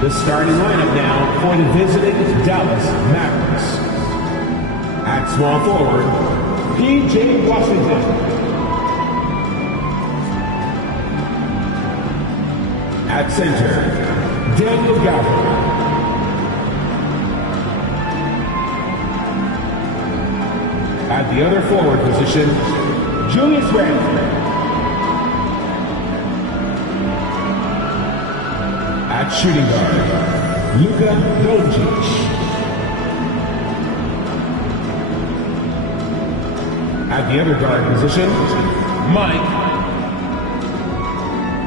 The starting lineup now for the visiting Dallas Mavericks. At small forward, P.J. Washington. At center, Daniel Gafford. At the other forward position, Julius Randle. At shooting guard, Luka Doncic. At the other guard position, Mike,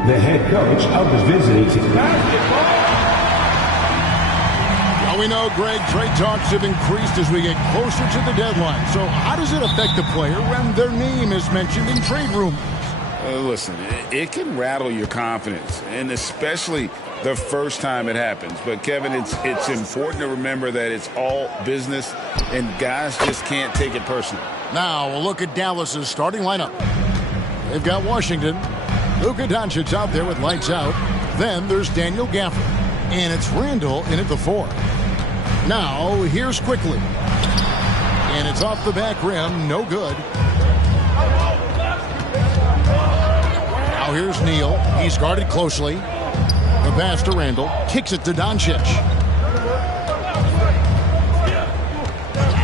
the head coach of the visiting basketball. Well, we know, Greg, trade talks have increased as we get closer to the deadline. So how does it affect the player when their name is mentioned in trade rumors? Listen, it can rattle your confidence, and especially the first time it happens. But, Kevin, it's important to remember that it's all business, and guys just can't take it personally. Now, we'll look at Dallas's starting lineup. They've got Washington. Luka Doncic out there with lights out. Then there's Daniel Gafford. And it's Randle in at the 4. Now, here's Quickly. And it's off the back rim. No good. Now here's Neal. He's guarded closely. The pass to Randle. Kicks it to Doncic.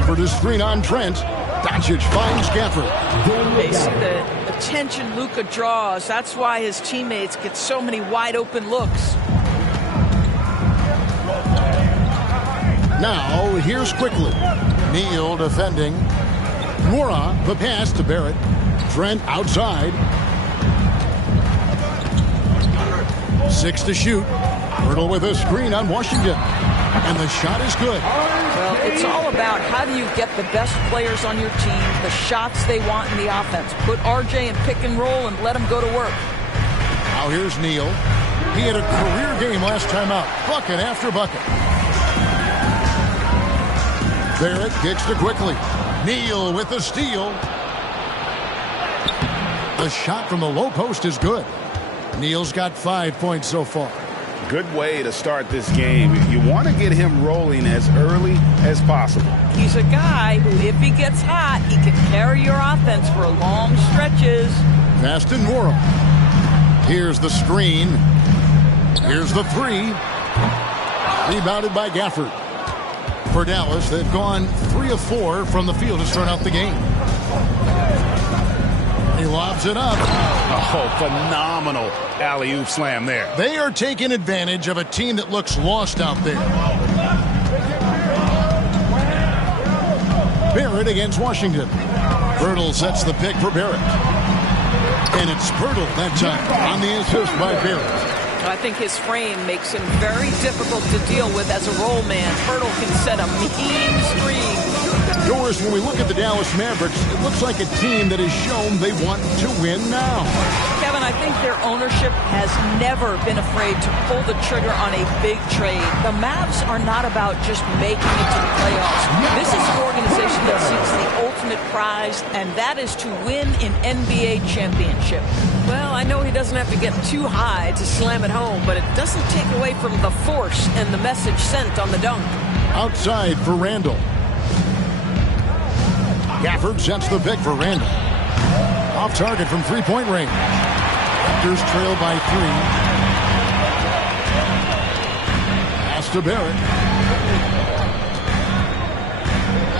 For the screen on Trent. Doncic finds Gafford. The attention Luka draws. That's why his teammates get so many wide open looks. Now here's Quickly. Neal defending. Mora, the pass to Barrett. Trent outside. 6 to shoot. Hurdle with a screen on Washington. And the shot is good. Well, it's all about how do you get the best players on your team, the shots they want in the offense. Put RJ in pick and roll and let him go to work. Now here's Neal. He had a career game last time out. Bucket after bucket. Barrett kicks to Quickly. Neal with the steal. The shot from the low post is good. Neal's got 5 points so far. Good way to start this game. You want to get him rolling as early as possible. He's a guy who, if he gets hot, he can carry your offense for long stretches. Fast and Moore. Here's the screen. Here's the three. Rebounded by Gafford. For Dallas, they've gone 3 of 4 from the field to start out the game. He lobs it up. Oh, phenomenal alley-oop slam there. They are taking advantage of a team that looks lost out there. Barrett against Washington. Pirtle sets the pick for Barrett. And it's Pirtle that time on the assist by Barrett. I think his frame makes him very difficult to deal with as a roll man. Pirtle can set a mean screen. Doris, when we look at the Dallas Mavericks, it looks like a team that has shown they want to win now. Kevin, I think their ownership has never been afraid to pull the trigger on a big trade. The Mavs are not about just making it to the playoffs. This is an organization that seeks the ultimate prize, and that is to win an NBA championship. Well, I know he doesn't have to get too high to slam it home, but it doesn't take away from the force and the message sent on the dunk. Outside for Randall. Gafford sets the pick for Randall. Off target from three-point range. Raptors trail by 3. Pass to Barrett.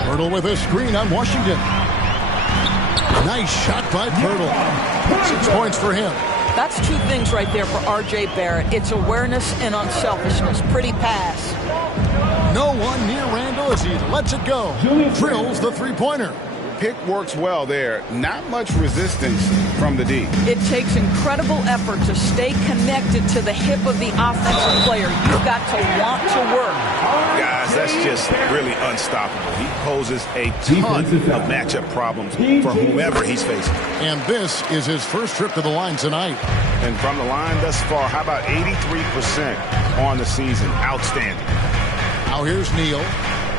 Pirtle with a screen on Washington. Nice shot by Pirtle. 6 points for him. That's 2 things right there for R.J. Barrett. It's awareness and unselfishness. Pretty pass. No one near Randall as he lets it go. Drills the three-pointer. Pick works well there. Not much resistance from the D. It takes incredible effort to stay connected to the hip of the offensive player. You've got to want to work. Guys, that's just really unstoppable. He poses a ton of matchup problems for whomever he's facing. And this is his first trip to the line tonight. And from the line thus far, how about 83% on the season? Outstanding. Now here's Neal.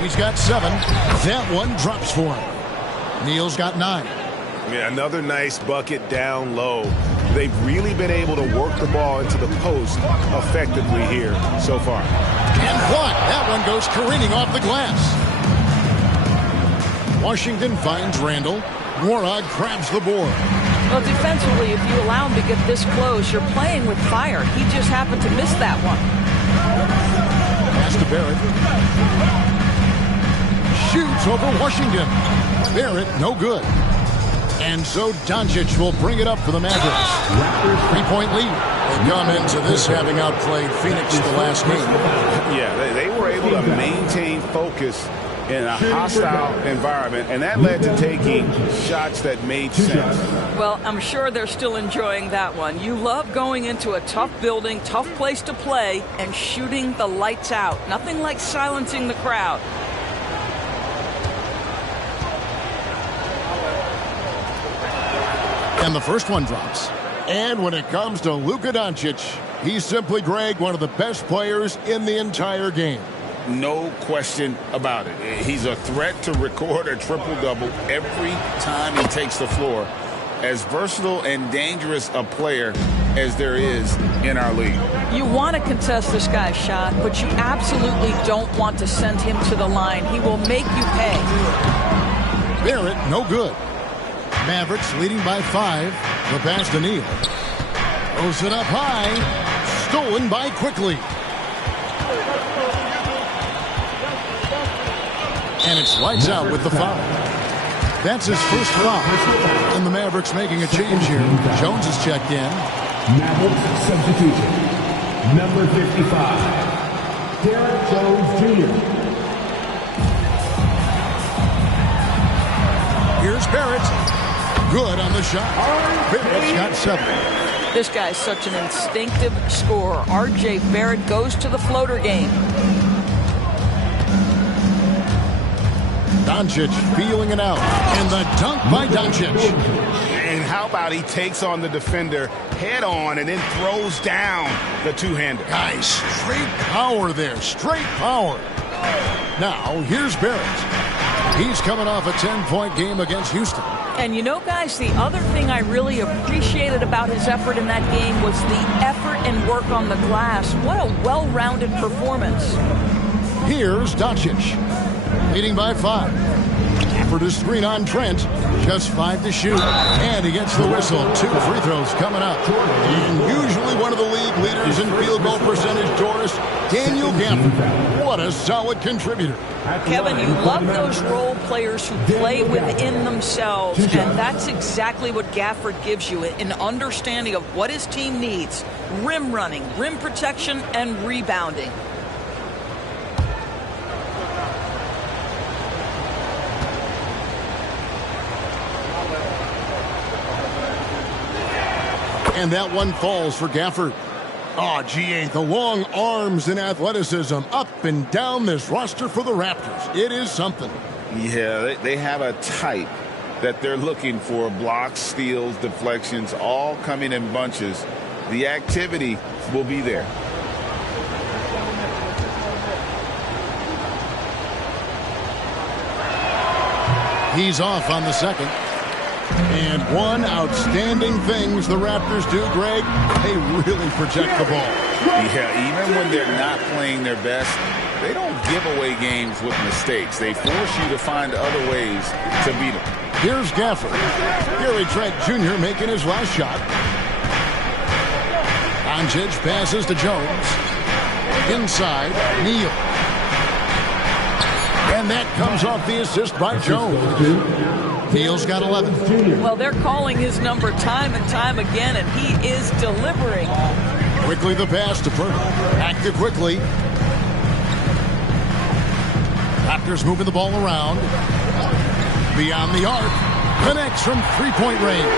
He's got 7. That one drops for him. Neal's got 9. Yeah, another nice bucket down low. They've really been able to work the ball into the post effectively here so far. And blocked. That one goes careening off the glass. Washington finds Randall. Morag grabs the board. Well, defensively, if you allow him to get this close, you're playing with fire. He just happened to miss that one. Pass to Barrett. Shoots over Washington. Barrett, no good. And so Doncic will bring it up for the Mavericks. 3-point lead. They come into this having outplayed Phoenix the last game. Yeah, they were able to maintain focus in a hostile environment, and that led to taking shots that made sense. Well, I'm sure they're still enjoying that one. You love going into a tough building, tough place to play, and shooting the lights out. Nothing like silencing the crowd. And the first one drops. And when it comes to Luka Doncic, he's simply, Greg, one of the best players in the entire game. No question about it. He's a threat to record a triple-double every time he takes the floor. As versatile and dangerous a player as there is in our league. You want to contest this guy's shot, but you absolutely don't want to send him to the line. He will make you pay. Barrett, no good. Mavericks leading by 5. The pass to Neal. Throws it up high. Stolen by Quickly. And it's lights out with the foul. That's his first foul. And the Mavericks making a change here. Jones is checked in. Mavericks substitution. Number 55, Derek Jones Jr. Here's Barrett. Good on the shot. Barrett's got 7. This guy's such an instinctive scorer. R.J. Barrett goes to the floater game. Doncic feeling it out. And the dunk by Doncic. And how about he takes on the defender head on and then throws down the two-hander. Guys, straight power there. Straight power. Now, here's Barrett. He's coming off a 10-point game against Houston. And you know, guys, the other thing I really appreciated about his effort in that game was the effort and work on the glass. What a well-rounded performance. Here's Doncic, leading by 5. For the screen on Trent, just 5 to shoot. And he gets the whistle. 2 free throws coming up. And usually one of the league leaders in field goal percentage, Doris, Daniel Gafford. What a solid contributor. Kevin, you love those role players who play within themselves, and that's exactly what Gafford gives you, an understanding of what his team needs. Rim running, rim protection, and rebounding. And that one falls for Gafford. Oh, GA, the long arms and athleticism up and down this roster for the Raptors. It is something. Yeah, they have a type that they're looking for. Blocks, steals, deflections, all coming in bunches. The activity will be there. He's off on the second. And one outstanding things the Raptors do, Greg, they really protect the ball. Yeah, even when they're not playing their best, they don't give away games with mistakes. They force you to find other ways to beat them. Here's Gafford. Gary Trent Jr. making his last shot. Doncic passes to Jones. Inside, Neal. And that comes off the assist by Jones. Neal's got 11. Well, they're calling his number time and time again, and he is delivering. Quickly the pass to Purtle. Back to quickly. Raptors moving the ball around. Beyond the arc. Connects from three-point range.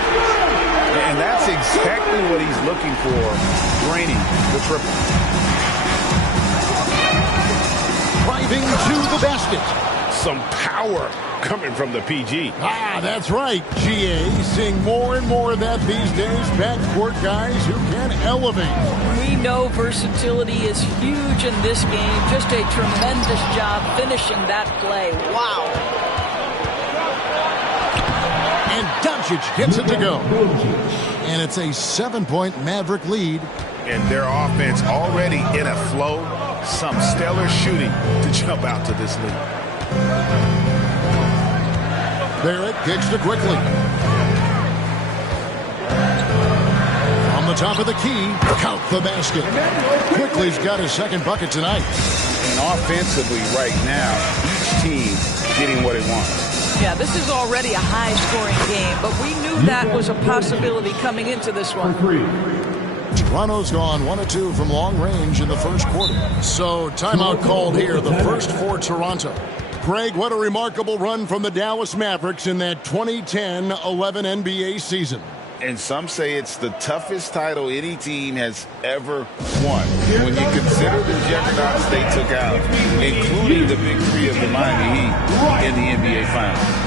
And that's exactly what he's looking for, draining the triple. Driving to the basket. Some power coming from the PG. Ah, that's right, GA. Seeing more and more of that these days. Backcourt guys who can elevate. We know versatility is huge in this game. Just a tremendous job finishing that play. Wow. And Doncic gets it to go. And it's a 7-point Maverick lead. And their offense already in a flow. Some stellar shooting to jump out to this lead. Barrett kicks to quickly. On the top of the key, count the basket. Quickly's got his second bucket tonight. And offensively right now, each team getting what it wants. Yeah, this is already a high-scoring game, but we knew that was a possibility coming into this one. Toronto's gone 1 of 2 from long range in the first quarter. So timeout called here, the first for Toronto. Greg, what a remarkable run from the Dallas Mavericks in that 2010-11 NBA season. And some say it's the toughest title any team has ever won. When you consider the juggernauts they took out, including the big three of the Miami Heat in the NBA Finals.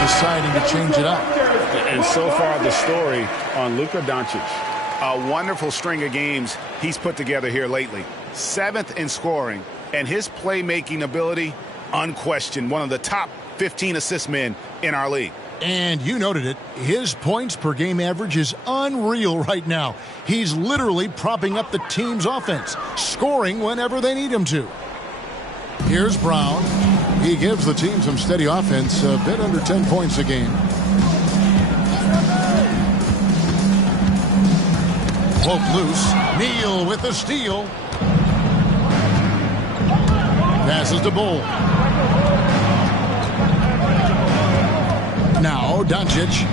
Deciding to change it up. And so far the story on Luka Doncic. A wonderful string of games he's put together here lately. 7th in scoring, and his playmaking ability, unquestioned, one of the top 15 assist men in our league. And you noted it, his points per game average is unreal right now. He's literally propping up the team's offense, scoring whenever they need him to. Here's Brown. He gives the team some steady offense, a bit under 10 points a game. Poke loose. Neal with the steal. Passes to Bull. Now Doncic.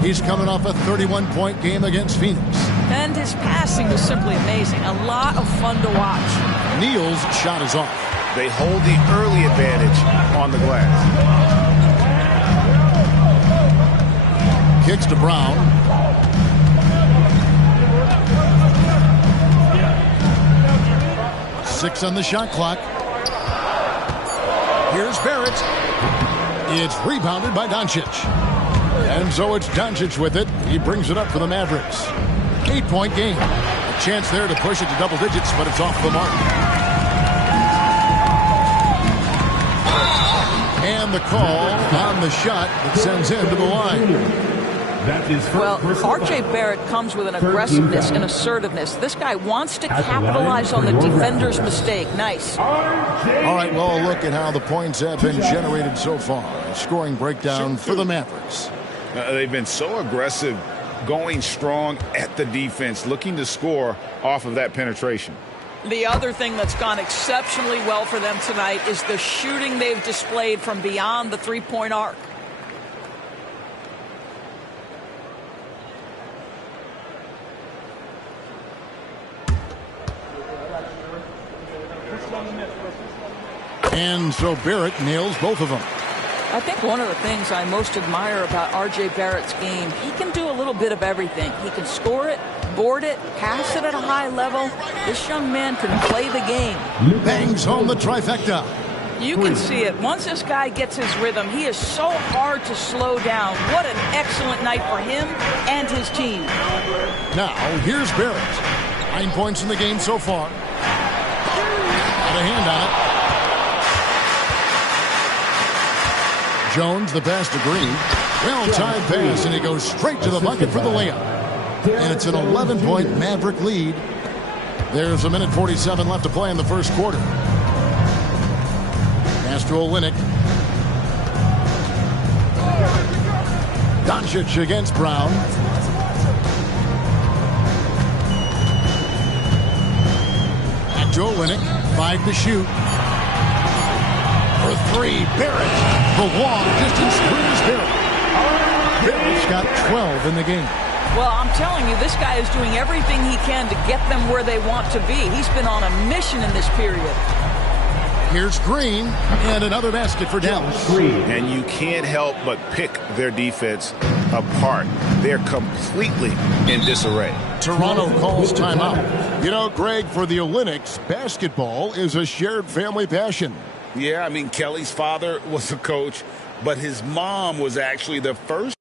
He's coming off a 31-point game against Phoenix. And his passing was simply amazing. A lot of fun to watch. Neal's shot is off. They hold the early advantage on the glass. Kicks to Brown. Six on the shot clock. Here's Barrett. It's rebounded by Doncic. And so it's Doncic with it. He brings it up for the Mavericks. 8-point game. A chance there to push it to double digits, but it's off the mark. And the call on the shot that sends him to the line. Well, R.J. Barrett comes with an aggressiveness and assertiveness. This guy wants to capitalize on the defender's mistake. Nice. All right, well, look at how the points have been generated so far. A scoring breakdown for the Mavericks. They've been so aggressive, going strong at the defense, looking to score off of that penetration. The other thing that's gone exceptionally well for them tonight is the shooting they've displayed from beyond the three-point arc. And so Barrett nails both of them. I think one of the things I most admire about R.J. Barrett's game, he can do a little bit of everything. He can score it, board it, pass it at a high level. This young man can play the game. Bangs home the trifecta. You can see it. Once this guy gets his rhythm, he is so hard to slow down. What an excellent night for him and his team. Now, here's Barrett. 9 points in the game so far. Got a hand on it. Jones, the pass to Green. Well-timed pass, and he goes straight to the bucket for the layup. And it's an 11-point Maverick lead. There's a minute 47 left to play in the first quarter. Pass to Olynyk. Doncic against Brown. Back to Olynyk. 5 to shoot. For 3, Barrett. The long distance three is Barrett. Barrett's got 12 in the game. Well, I'm telling you, this guy is doing everything he can to get them where they want to be. He's been on a mission in this period. Here's Green, and another basket for Dallas. And you can't help but pick their defense apart. They're completely in disarray. Toronto calls timeout. You know, Greg, for the Olympics, basketball is a shared family passion. Yeah, I mean, Kelly's father was a coach, but his mom was actually the first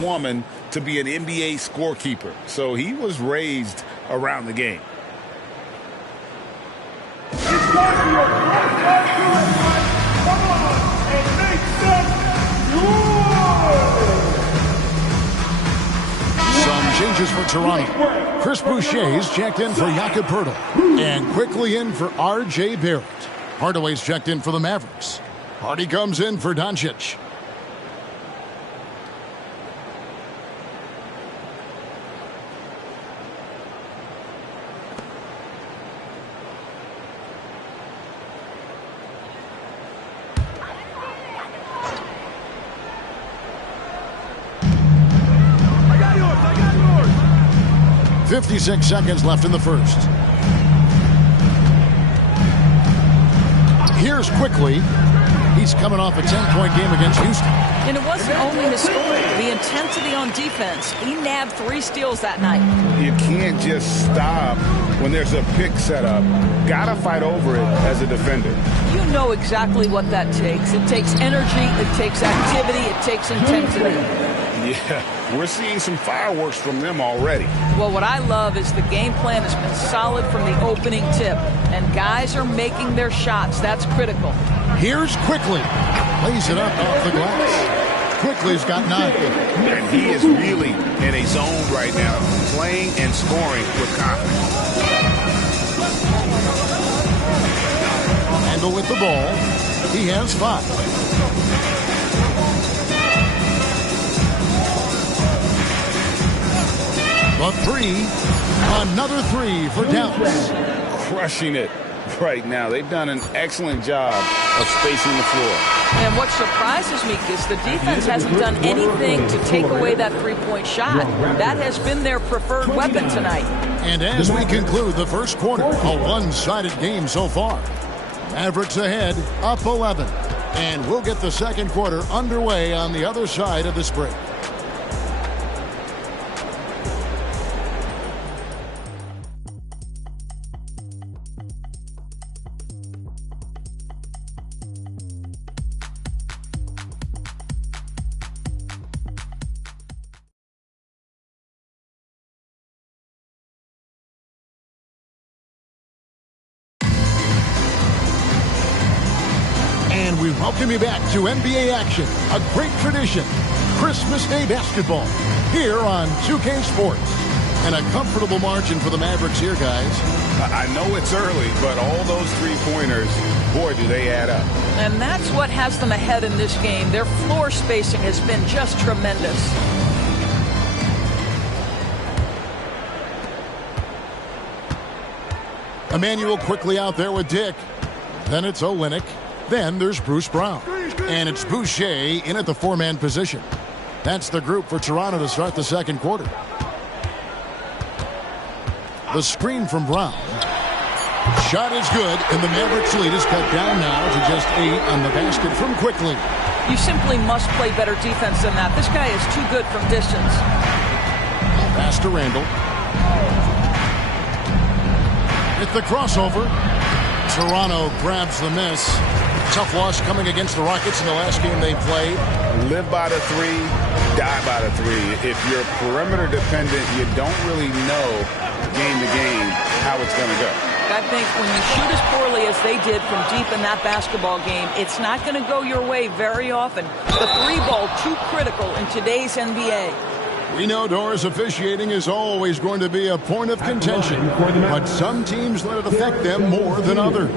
woman to be an NBA scorekeeper. So he was raised around the game. Some changes for Toronto. Chris Boucher's checked in for Jakob Poeltl. And quickly in for R.J. Barrett. Hardaway's checked in for the Mavericks. Hardy comes in for Doncic. I got yours. 56 seconds left in the first. Here's quickly. He's coming off a 10-point game against Houston. And it wasn't only his scoring, the intensity on defense. He nabbed 3 steals that night. You can't just stop when there's a pick set up. Gotta fight over it as a defender. You know exactly what that takes. It takes energy, it takes activity, it takes intensity. Yeah, we're seeing some fireworks from them already. Well, what I love is the game plan has been solid from the opening tip, and guys are making their shots. That's critical. Here's Quickly. Lays it up off the glass. Quickly's got 9. And he is really in a zone right now, playing and scoring with confidence. Handle with the ball. He has 5. A 3. Another 3 for Dallas. Crushing it right now. They've done an excellent job of spacing the floor. And what surprises me is the defense hasn't done anything to take away that three-point shot. That has been their preferred weapon tonight. And as we conclude the first quarter, a one-sided game so far. Mavericks ahead, up 11. And we'll get the second quarter underway on the other side of this break. We welcome you back to NBA action, a great tradition, Christmas Day basketball, here on 2K Sports. And a comfortable margin for the Mavericks here, guys. I know it's early, but all those three-pointers, boy, do they add up. And that's what has them ahead in this game. Their floor spacing has been just tremendous. Emmanuel quickly out there with Dick. Then it's Olynyk. Then there's Bruce Brown. And it's Boucher in at the 4-man position. That's the group for Toronto to start the second quarter. The screen from Brown. Shot is good, and the Mavericks lead is cut down now to just 8 on the basket from Quickly. You simply must play better defense than that. This guy is too good from distance. Pass to Randall. At the crossover. Toronto grabs the miss. Tough loss coming against the Rockets in the last game they played. Live by the 3, die by the 3. If you're perimeter dependent, you don't really know game to game how it's going to go. I think when you shoot as poorly as they did from deep in that basketball game, it's not going to go your way very often. The 3 ball, too critical in today's NBA. We know Doris officiating is always going to be a point of contention, but some teams let it affect them more than others.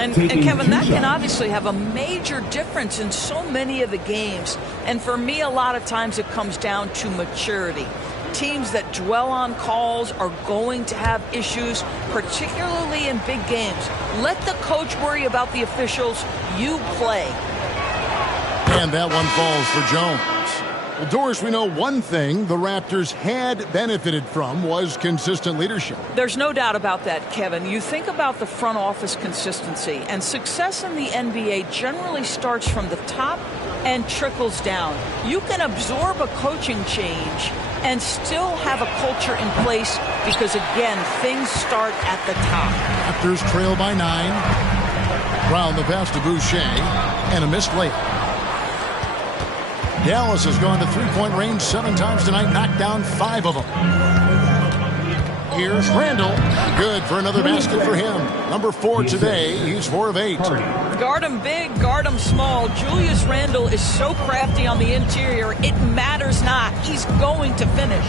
And Kevin, that can obviously have a major difference in so many of the games. And for me, a lot of times it comes down to maturity. Teams that dwell on calls are going to have issues, particularly in big games. Let the coach worry about the officials. You play. And that one falls for Jones. Well, Doris, we know one thing the Raptors had benefited from was consistent leadership. There's no doubt about that, Kevin. You think about the front office consistency, and success in the NBA generally starts from the top and trickles down. You can absorb a coaching change and still have a culture in place because, again, things start at the top. Raptors trail by 9. Brown the pass to Boucher, and a missed layup. Dallas has gone to three-point range 7 times tonight, knocked down 5 of them. Here's Randall. Good for another basket for him. Number 4 today. He's 4 of 8. Guard him big, guard him small. Julius Randle is so crafty on the interior, it matters not. He's going to finish.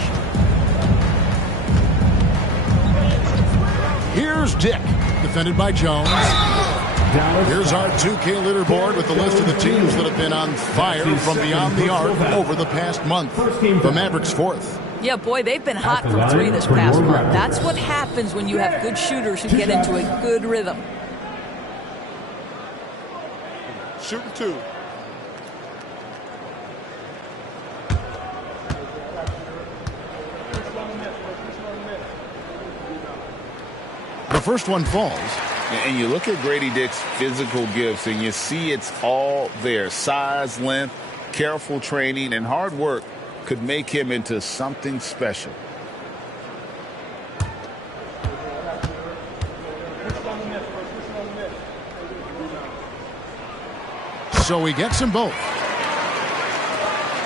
Here's Dick, defended by Jones. Here's our 2K leaderboard with the list of the teams that have been on fire from beyond the arc over the past month. The Mavericks 4th. Yeah, boy, they've been hot from 3 this past month. That's what happens when you have good shooters who get into a good rhythm. Shooting 2. The first one falls. And you look at Grady Dick's physical gifts, and you see it's all there. Size, length, careful training, and hard work could make him into something special. So he gets them both.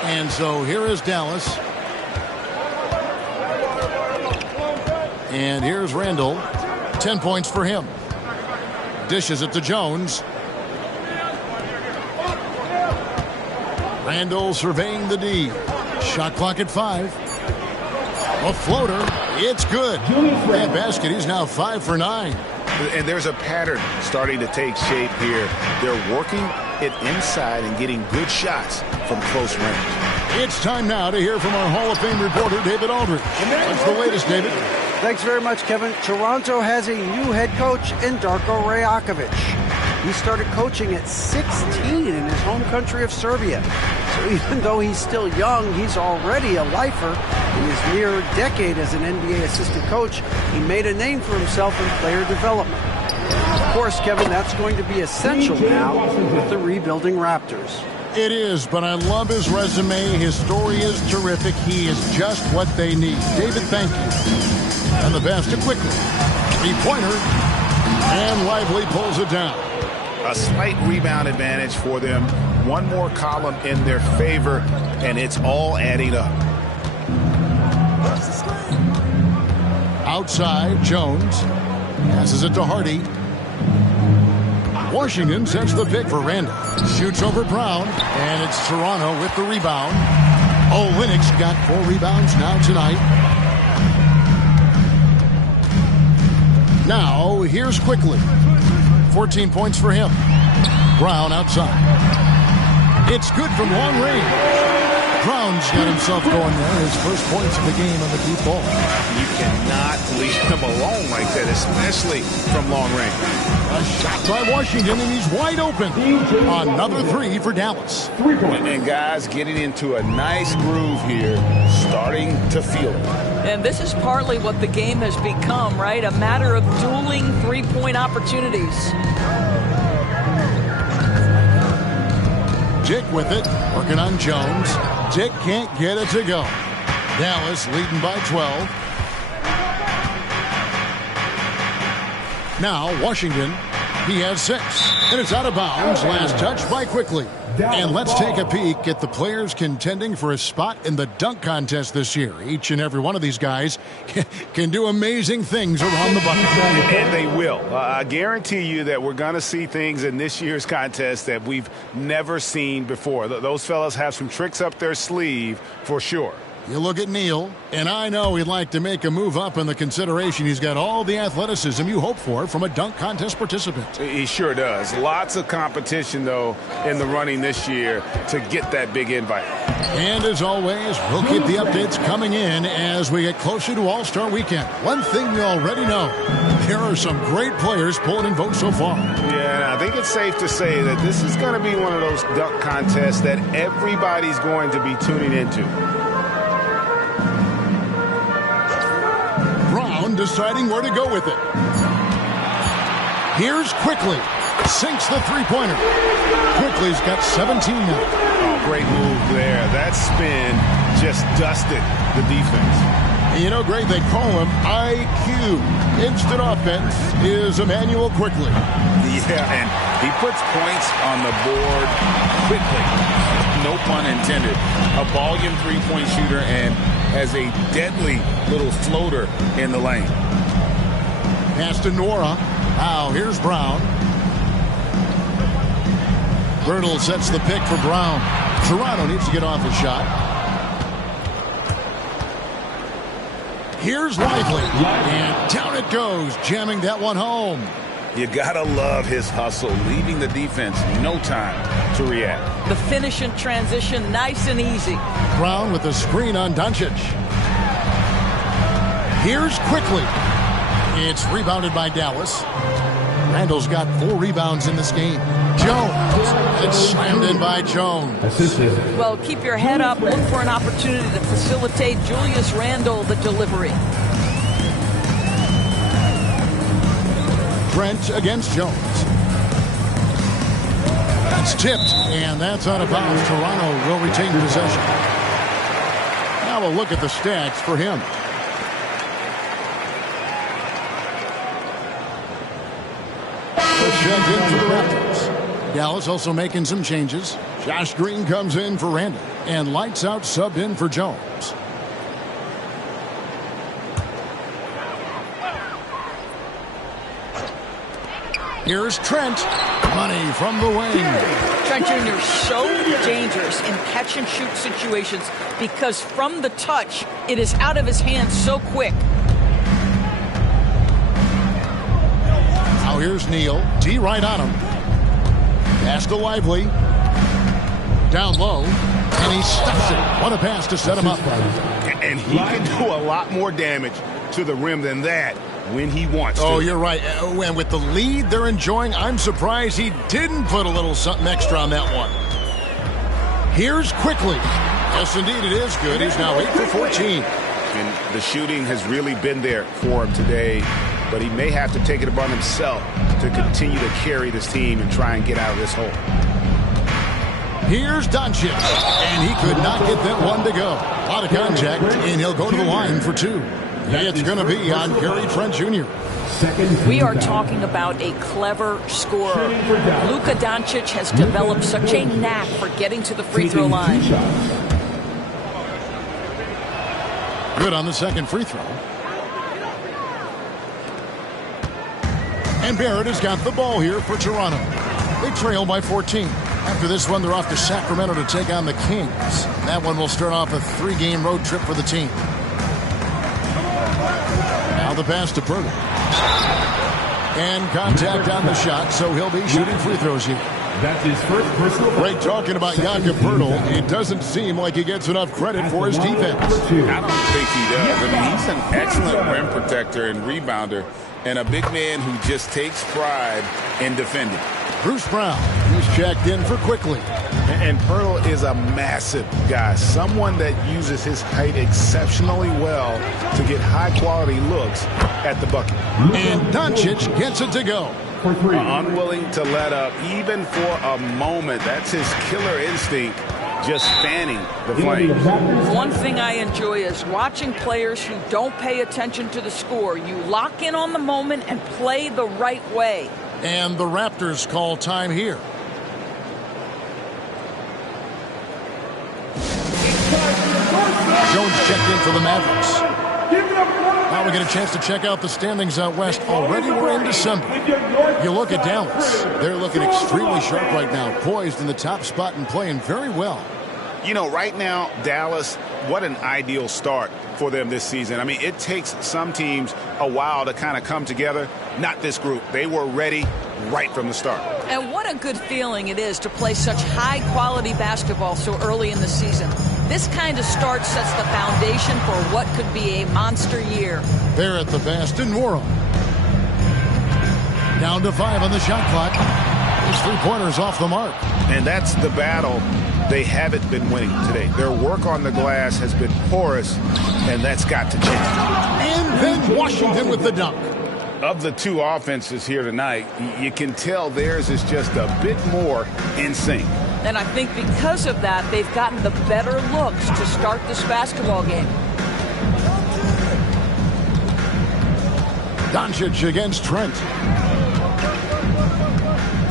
And so here is Dallas. And here's Randall. 10 points for him. Dishes it to Jones. Randall surveying the D. Shot clock at 5. A floater. It's good. That basket, he's now 5 for 9. And there's a pattern starting to take shape here. They're working it inside and getting good shots from close range. It's time now to hear from our Hall of Fame reporter, David Aldridge. What's the latest, David? Thanks very much, Kevin. Toronto has a new head coach in Darko Rajakovic. He started coaching at 16 in his home country of Serbia. So even though he's still young, he's already a lifer. In his near decade as an NBA assistant coach, he made a name for himself in player development. Of course, Kevin, that's going to be essential now with the rebuilding Raptors. It is, but I love his resume. His story is terrific. He is just what they need. David, thank you. And the basket quickly. 3-pointer. And Lively pulls it down. A slight rebound advantage for them. One more column in their favor, and it's all adding up. Outside, Jones passes it to Hardy. Washington sets the pick for Randall. Shoots over Brown, and it's Toronto with the rebound. Olynyk's got 4 rebounds now tonight. Now, here's Quickly. 14 points for him. Brown outside. It's good from long range. Brown's got himself going there. His first points of the game on the deep ball. You cannot leave him alone like that, especially from long range. A shot by Washington, and he's wide open. Another 3 for Dallas. And guys getting into a nice groove here, starting to feel it. And this is partly what the game has become, right? A matter of dueling three-point opportunities. Dick with it, working on Jones. Dick can't get it to go. Dallas leading by 12. Now Washington, he has 6. And it's out of bounds. Last touch by Quickly. And let's take a peek at the players contending for a spot in the dunk contest this year. Each and every one of these guys can do amazing things around the bucket. And they will. I guarantee you that we're going to see things in this year's contest that we've never seen before. Those fellas have some tricks up their sleeve for sure. You look at Neal, and I know he'd like to make a move up in the consideration. He's got all the athleticism you hope for from a dunk contest participant. He sure does. Lots of competition, though, in the running this year to get that big invite. And as always, we'll keep the updates coming in as we get closer to All-Star Weekend. One thing you already know, there are some great players pulling in votes so far. Yeah, I think it's safe to say that this is going to be one of those dunk contests that everybody's going to be tuning into. Deciding where to go with it. Here's Quickly. Sinks the three-pointer. Quickly's got 17 now. Oh, great move there. That spin just dusted the defense. You know, Greg, they call him IQ. Instant offense is Emmanuel quickly. Yeah, and he puts points on the board quickly. No pun intended. A volume three-point shooter and has a deadly little floater in the lane. Pass to Nora. Now here's Brown. Birtle sets the pick for Brown. Toronto needs to get off his shot. Here's Lively. And down it goes, jamming that one home. You gotta love his hustle, leaving the defense no time to react. The finish in transition, nice and easy. Brown with the screen on Doncic. Here's quickly. It's rebounded by Dallas. Randall's got 4 rebounds in this game. Jones. It's slammed in by Jones. Well, keep your head up. Look for an opportunity to facilitate Julius Randle the delivery. Trent against Jones. It's tipped, and that's out of bounds. Toronto will retain possession. Now a look at the stats for him. Checked in for the Raptors. Dallas also making some changes. Josh Green comes in for Randall, and lights out subbed in for Jones. Here's Trent. Money from the wing. Trent Jr. so dangerous in catch-and-shoot situations because from the touch, it is out of his hands so quick. Now here's Neal. D right on him. Pass to Lively. Down low. And he stuffs it. What a pass to set him up. And he can do a lot more damage to the rim than that when he wants to. Oh, you're right. And with the lead they're enjoying, I'm surprised he didn't put a little something extra on that one. Here's quickly. Yes, indeed, it is good. He's now 8 for 14. And the shooting has really been there for him today, but he may have to take it upon himself to continue to carry this team and try and get out of this hole. Here's Doncic, and he could not get that one to go. A lot of contact, and he'll go to the line for 2. It's going to be on Gary Trent Jr. We are talking about a clever scorer. Luka Doncic has developed such a knack for getting to the free throw line. Good on the second free throw. And Barrett has got the ball here for Toronto. They trail by 14. After this one, they're off to Sacramento to take on the Kings. That one will start off a 3-game road trip for the team. Now the pass to Pirtle. And contact on the shot, so he'll be shooting free throws here. That's his first personal. Great talking about Jakob Pirtle. It doesn't seem like he gets enough credit for his defense. I don't think he does. I mean, he's an excellent rim protector and rebounder, and a big man who just takes pride in defending. Bruce Brown, he's checked in for quickly. And Pirtle is a massive guy, someone that uses his height exceptionally well to get high-quality looks at the bucket. And Doncic gets it to go. Unwilling to let up, even for a moment. That's his killer instinct, just fanning the flames. One thing I enjoy is watching players who don't pay attention to the score. You lock in on the moment and play the right way. And the Raptors call time here. Jones checked in for the Mavericks. Now we get a chance to check out the standings out west. Already we're in December. You look at Dallas. They're looking extremely sharp right now, poised in the top spot and playing very well. You know, right now, Dallas, what an ideal start for them this season. I mean, it takes some teams a while to kind of come together. Not this group. They were ready right from the start. And what a good feeling it is to play such high-quality basketball so early in the season. This kind of start sets the foundation for what could be a monster year. They're at the pass to Nora. Down to 5 on the shot clock. His three-pointers off the mark. And that's the battle they haven't been winning today. Their work on the glass has been porous, and that's got to change. And then Washington with the dunk. Of the two offenses here tonight, you can tell theirs is just a bit more in sync. And I think because of that, they've gotten the better looks to start this basketball game. Doncic against Trent.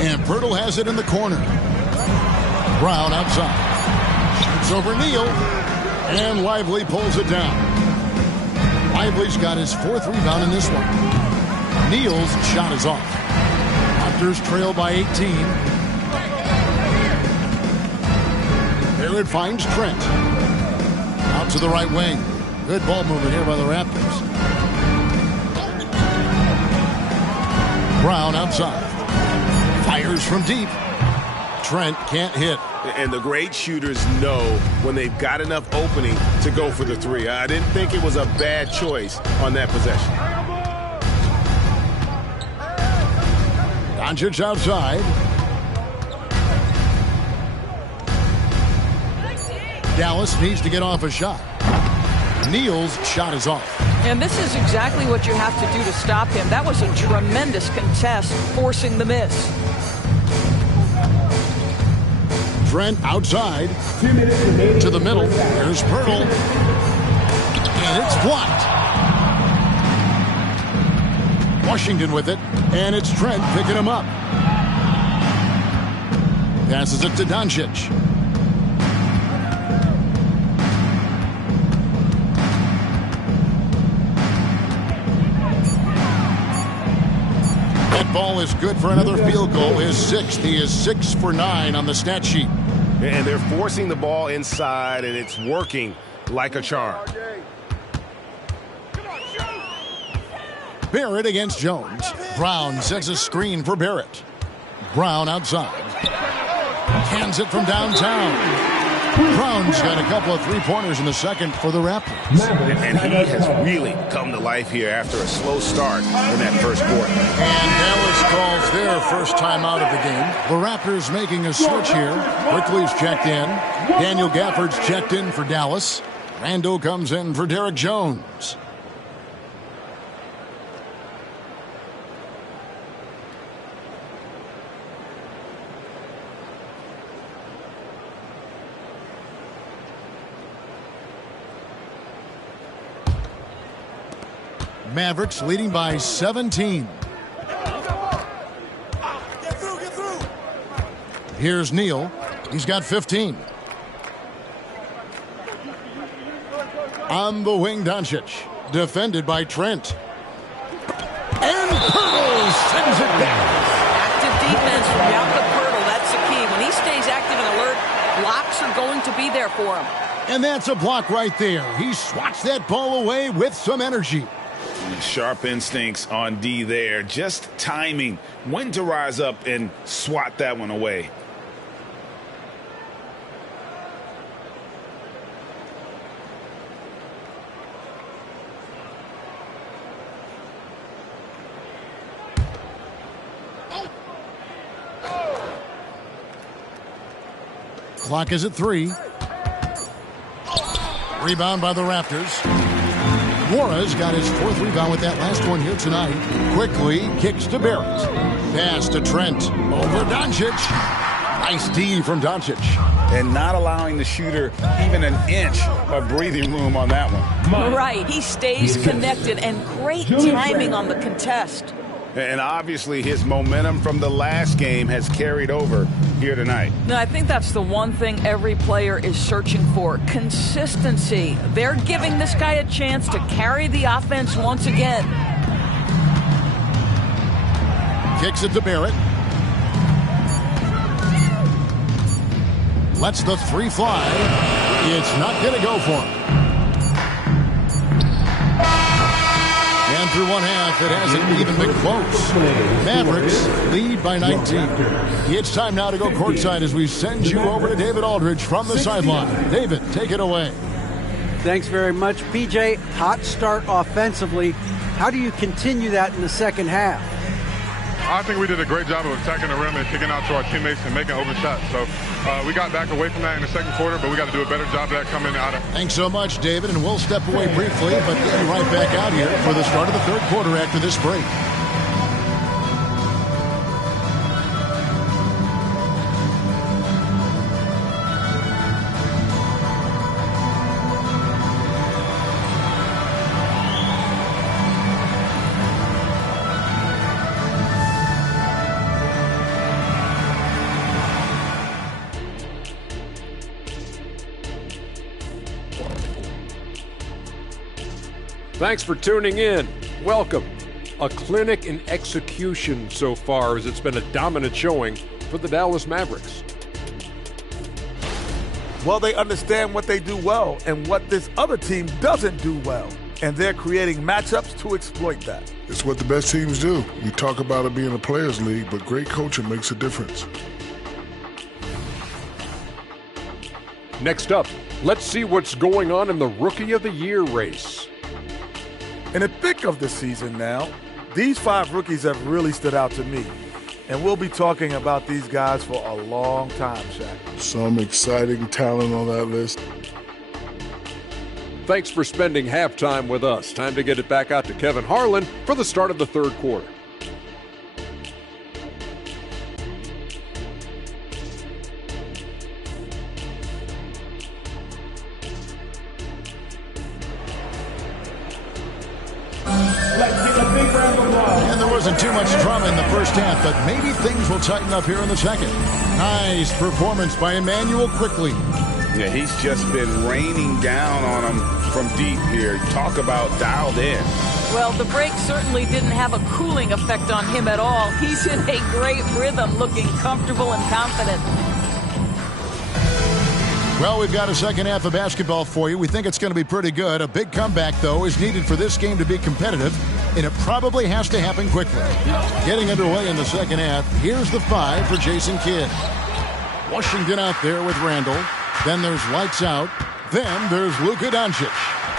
And Pirtle has it in the corner. Brown outside. Shoots over Neal. And Lively pulls it down. Lively's got his 4th rebound in this one. Neal's shot is off. Raptors trail by 18. There it finds Trent. Out to the right wing. Good ball movement here by the Raptors. Brown outside. Fires from deep. Trent can't hit. And the great shooters know when they've got enough opening to go for the 3. I didn't think it was a bad choice on that possession. Doncic outside. Dallas needs to get off a shot. Neal's shot is off. And this is exactly what you have to do to stop him. That was a tremendous contest, forcing the miss. Trent outside. To the middle. There's Pirtle. And it's blocked. Washington with it. And it's Trent picking him up. Passes it to Doncic. Ball is good for another field goal. His 6th. He is 6 for 9 on the stat sheet. And they're forcing the ball inside, and it's working like a charm. Barrett against Jones. Brown sets a screen for Barrett. Brown outside. Hands it from downtown. Brown's got a couple of 3-pointers in the second for the Raptors. And he has really come to life here after a slow start in that first quarter. And Dallas calls their first time out of the game. The Raptors making a switch here. Quickly's checked in. Daniel Gafford's checked in for Dallas. Randall comes in for Derek Jones. Mavericks leading by 17. Here's Neal. He's got 15. On the wing, Doncic. Defended by Trent. And Pirtle sends it down. Active defense from Jakob Pirtle. That's the key. When he stays active and alert, blocks are going to be there for him. And that's a block right there. He swats that ball away with some energy. Sharp instincts on D there. Just timing when to rise up and swat that one away. Clock is at 3. Rebound by the Raptors. Mora's got his 4th rebound with that last one here tonight. Quickly kicks to Barrett. Pass to Trent. Over Doncic. Nice D from Doncic. And not allowing the shooter even an inch of breathing room on that one. Right. He stays connected, and great timing on the contest. And obviously his momentum from the last game has carried over here tonight. No, I think that's the one thing every player is searching for. Consistency. They're giving this guy a chance to carry the offense once again. Kicks it to Barrett. Lets the 3 fly. It's not going to go for him. And through one half, it hasn't even been close. Mavericks lead by 19. It's time now to go courtside as we send you over to David Aldridge from the sideline. David, take it away. Thanks very much, PJ. Hot start offensively. How do you continue that in the second half? I think we did a great job of attacking the rim and kicking out to our teammates and making open shots. So we got back away from that in the second quarter, but we got to do a better job of that coming out of. Thanks so much, David, and we'll step away briefly, but get you right back out here for the start of the third quarter after this break. Thanks for tuning in. Welcome. A clinic in execution so far, as it's been a dominant showing for the Dallas Mavericks. Well, they understand what they do well and what this other team doesn't do well. And they're creating matchups to exploit that. It's what the best teams do. We talk about it being a players' league, but great coaching makes a difference. Next up, let's see what's going on in the Rookie of the Year race. In the thick of the season now, these 5 rookies have really stood out to me. And we'll be talking about these guys for a long time, Shaq. Some exciting talent on that list. Thanks for spending halftime with us. Time to get it back out to Kevin Harlan for the start of the third quarter. And there wasn't too much drama in the first half, but maybe things will tighten up here in the second. Nice performance by Emmanuel Quickly. Yeah, he's just been raining down on him from deep here. Talk about dialed in. Well, the break certainly didn't have a cooling effect on him at all. He's in a great rhythm, looking comfortable and confident. Well, we've got a second half of basketball for you. We think it's going to be pretty good. A big comeback, though, is needed for this game to be competitive, and it probably has to happen quickly. Getting underway in the second half, here's the 5 for Jason Kidd. Washington out there with Randall. Then there's lights out. Then there's Luka Doncic.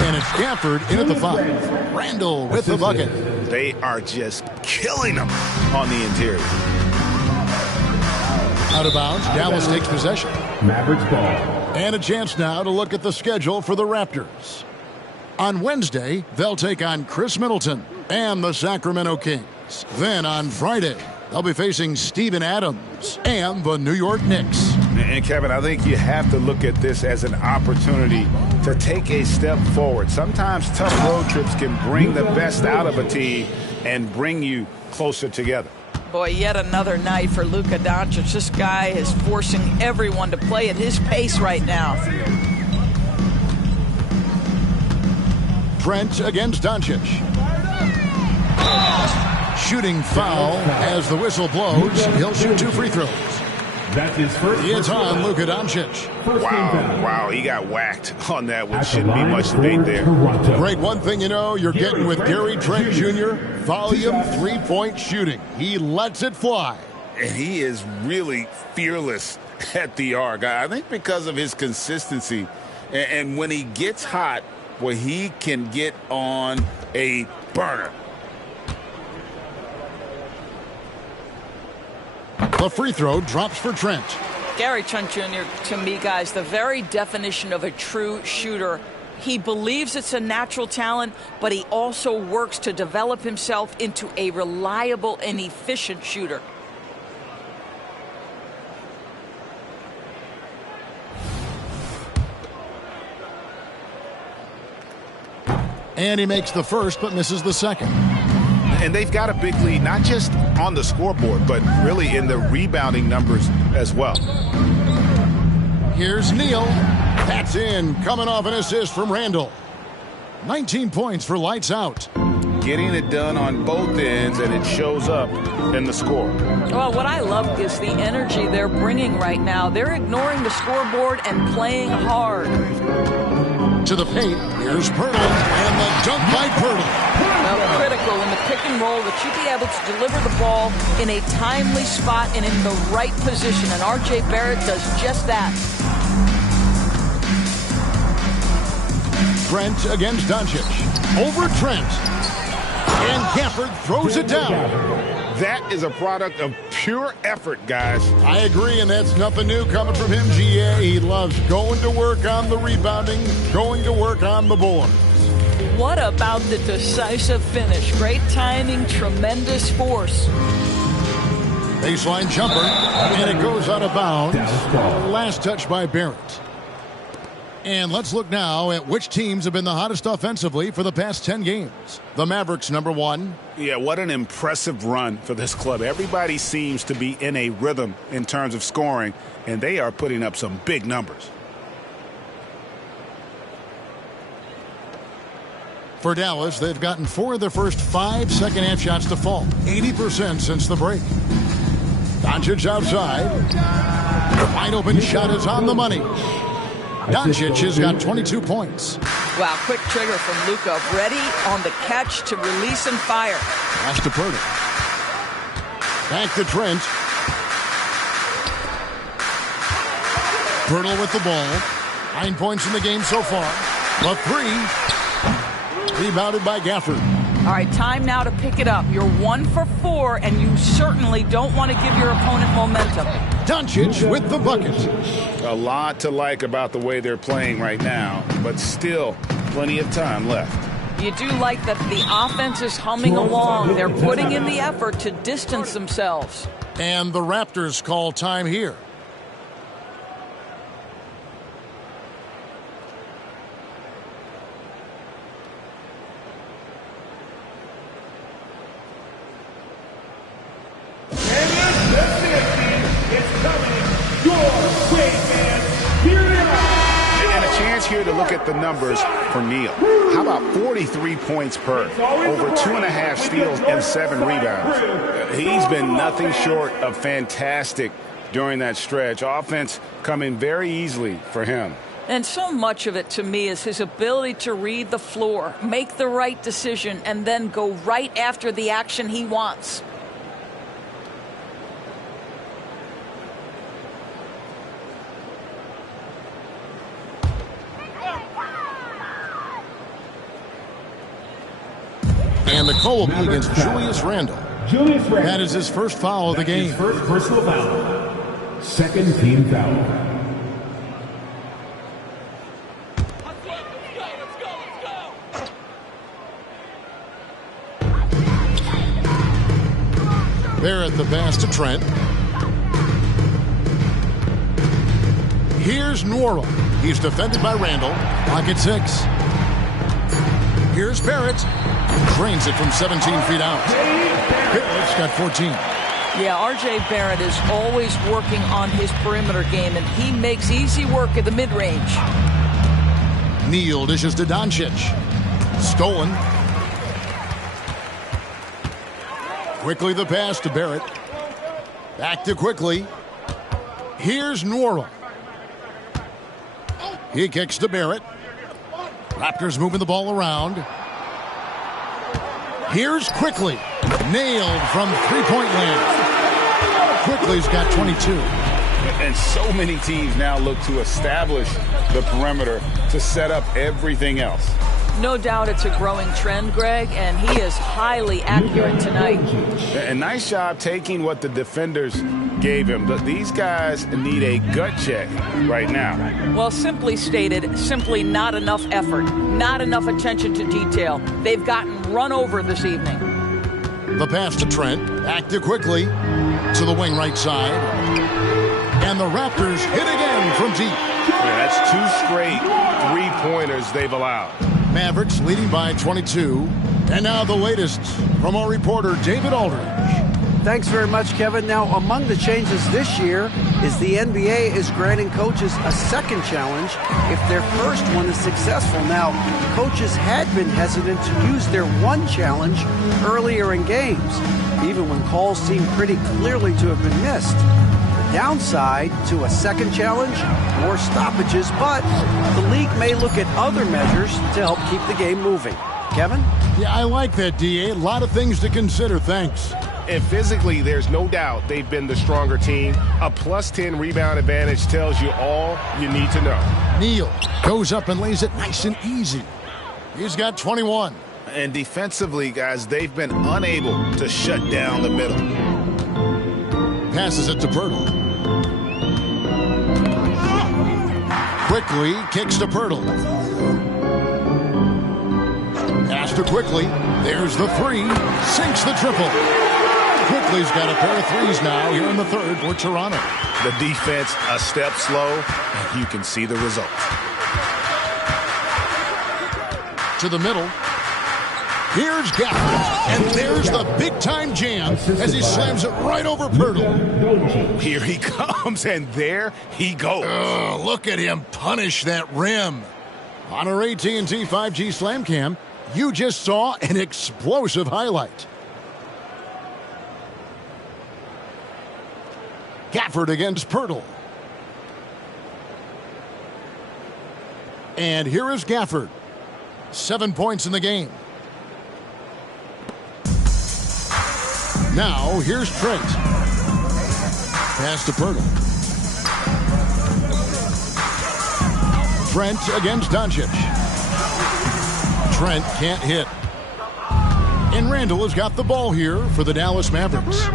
And it's Gafford in at the 5. Randall with the bucket. They are just killing them on the interior. Out of bounds, Dallas takes possession. Mavericks ball. And a chance now to look at the schedule for the Raptors. On Wednesday, they'll take on Chris Middleton and the Sacramento Kings. Then on Friday, they'll be facing Steven Adams and the New York Knicks. And Kevin, I think you have to look at this as an opportunity to take a step forward. Sometimes tough road trips can bring the best out of a team and bring you closer together. Boy, yet another night for Luka Doncic. This guy is forcing everyone to play at his pace right now. Trent against Doncic. Shooting foul as the whistle blows. He'll shoot 2 free throws. That's his first. It's on Luka Doncic. Wow, he got whacked on that one. Shouldn't be much debate there. Great, one thing you know, you're getting with Gary Trent Jr., volume 3-point shooting. He lets it fly. And he is really fearless at the arc. I think because of his consistency. And when he gets hot, well, he can get on a burner. The free throw drops for Trent. Gary Trent Jr., to me, guys, the very definition of a true shooter. He believes it's a natural talent, but he also works to develop himself into a reliable and efficient shooter. And he makes the first, but misses the second. And they've got a big lead, not just on the scoreboard, but really in the rebounding numbers as well. Here's Neal. That's in, coming off an assist from Randall. 19 points for lights out. Getting it done on both ends, and it shows up in the score. Well, what I love is the energy they're bringing right now. They're ignoring the scoreboard and playing hard. To the paint, here's Pirtle, and the dunk by Pirtle. Well, critical in the pick and roll that you be able to deliver the ball in a timely spot and in the right position, and R.J. Barrett does just that. Trent against Doncic. Over Trent. And Gafford throws it down. That is a product of pure effort, guys. I agree, and that's nothing new coming from him, GA. He loves going to work on the rebounding, going to work on the boards. What about the decisive finish? Great timing, tremendous force. Baseline jumper, and it goes out of bounds. Last touch by Barrett. And let's look now at which teams have been the hottest offensively for the past 10 games. The Mavericks, #1. Yeah, what an impressive run for this club. Everybody seems to be in a rhythm in terms of scoring, and they are putting up some big numbers. For Dallas, they've gotten 4 of their first 5 second-half shots to fall. 80% since the break. Doncic outside. Wide open shot is on the money. Doncic has got 22 points. Wow, quick trigger from Luka. Ready on the catch to release and fire. Pass to Purdy. Back to Trent. Pirtle with the ball. 9 points in the game so far. The 3. Rebounded by Gafford. All right, time now to pick it up. You're 1 for 4, and you certainly don't want to give your opponent momentum. Doncic with the bucket. A lot to like about the way they're playing right now, but still plenty of time left. You do like that the offense is humming along. They're putting in the effort to distance themselves. And the Raptors call time here. Here to look at the numbers for Neal. How about 43 points per, over 2.5 steals and 7 rebounds. He's been nothing short of fantastic during that stretch. Offense coming very easily for him. And so much of it to me is his ability to read the floor, make the right decision, and then go right after the action he wants. And the call will be against Julius Randle. That is his first foul of the game. His first personal foul. Second team foul. Barrett the pass to Trent. Here's Norrell. He's defended by Randle. Clock at 6. Here's Barrett. Drains it from 17 feet out. Barrett's got 14. Yeah, R.J. Barrett is always working on his perimeter game, and he makes easy work at the mid-range. Neal dishes to Doncic. Stolen. Quickly the pass to Barrett. Back to Quickly. Here's Norrell. He kicks to Barrett. Raptors moving the ball around. Here's Quickly. Nailed from three-point land. Quickly's got 22. And so many teams now look to establish the perimeter to set up everything else. No doubt it's a growing trend, Greg, and he is highly accurate tonight. And nice job taking what the defenders gave him. But these guys need a gut check right now. Well, simply stated, simply not enough effort, not enough attention to detail. They've gotten run over this evening. The pass to Trent. Back to Quickly. To the wing right side. And the Raptors hit again from deep. Yeah, that's 2 straight three-pointers they've allowed. Mavericks leading by 22. And now the latest from our reporter, David Aldridge. Thanks very much, Kevin. Now, among the changes this year is the NBA is granting coaches a second challenge if their first one is successful. Now, coaches had been hesitant to use their one challenge earlier in games, even when calls seemed pretty clearly to have been missed. The downside to a second challenge, more stoppages, but the league may look at other measures to help keep the game moving. Kevin? Yeah, I like that, D.A. A lot of things to consider. Thanks. And physically, there's no doubt they've been the stronger team. A +10 rebound advantage tells you all you need to know. Neal goes up and lays it nice and easy. He's got 21. And defensively, guys, they've been unable to shut down the middle. Passes it to Pirtle. Quickly kicks to Pirtle. Pass to Quickly. There's the 3. Sinks the triple. Quickly's got a pair of threes now here in the third for Toronto. The defense a step slow, and you can see the result. To the middle. Here's Gafford, and there's the big-time jam as he slams it right over Pirtle. Here he comes, and there he goes. Look at him punish that rim. On our AT&T 5G Slam Cam, You just saw an explosive highlight. Gafford against Pirtle. And here is Gafford. 7 points in the game. Now, here's Trent. Pass to Pirtle. Trent against Doncic. Trent can't hit. And Randall has got the ball here for the Dallas Mavericks.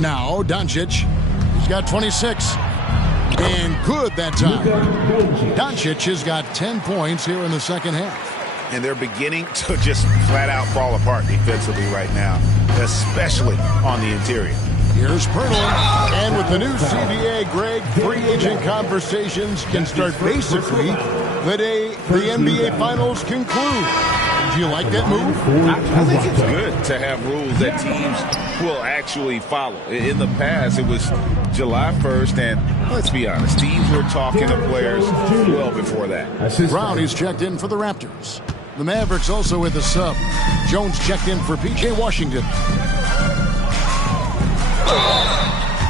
Now, Doncic. He's got 26. And good that time. Doncic has got 10 points here in the second half. And they're beginning to just flat out fall apart defensively right now, especially on the interior. Here's Pirtle. And with the new CBA, Greg, free agent conversations can start basically the day the NBA Finals conclude. Do you like that move? I think it's good to have rules that teams will actually follow. In the past, it was July 1st, and let's be honest, teams were talking to players well before that. Brown is checked in for the Raptors. The Mavericks also with a sub. Jones checked in for P.J. Washington.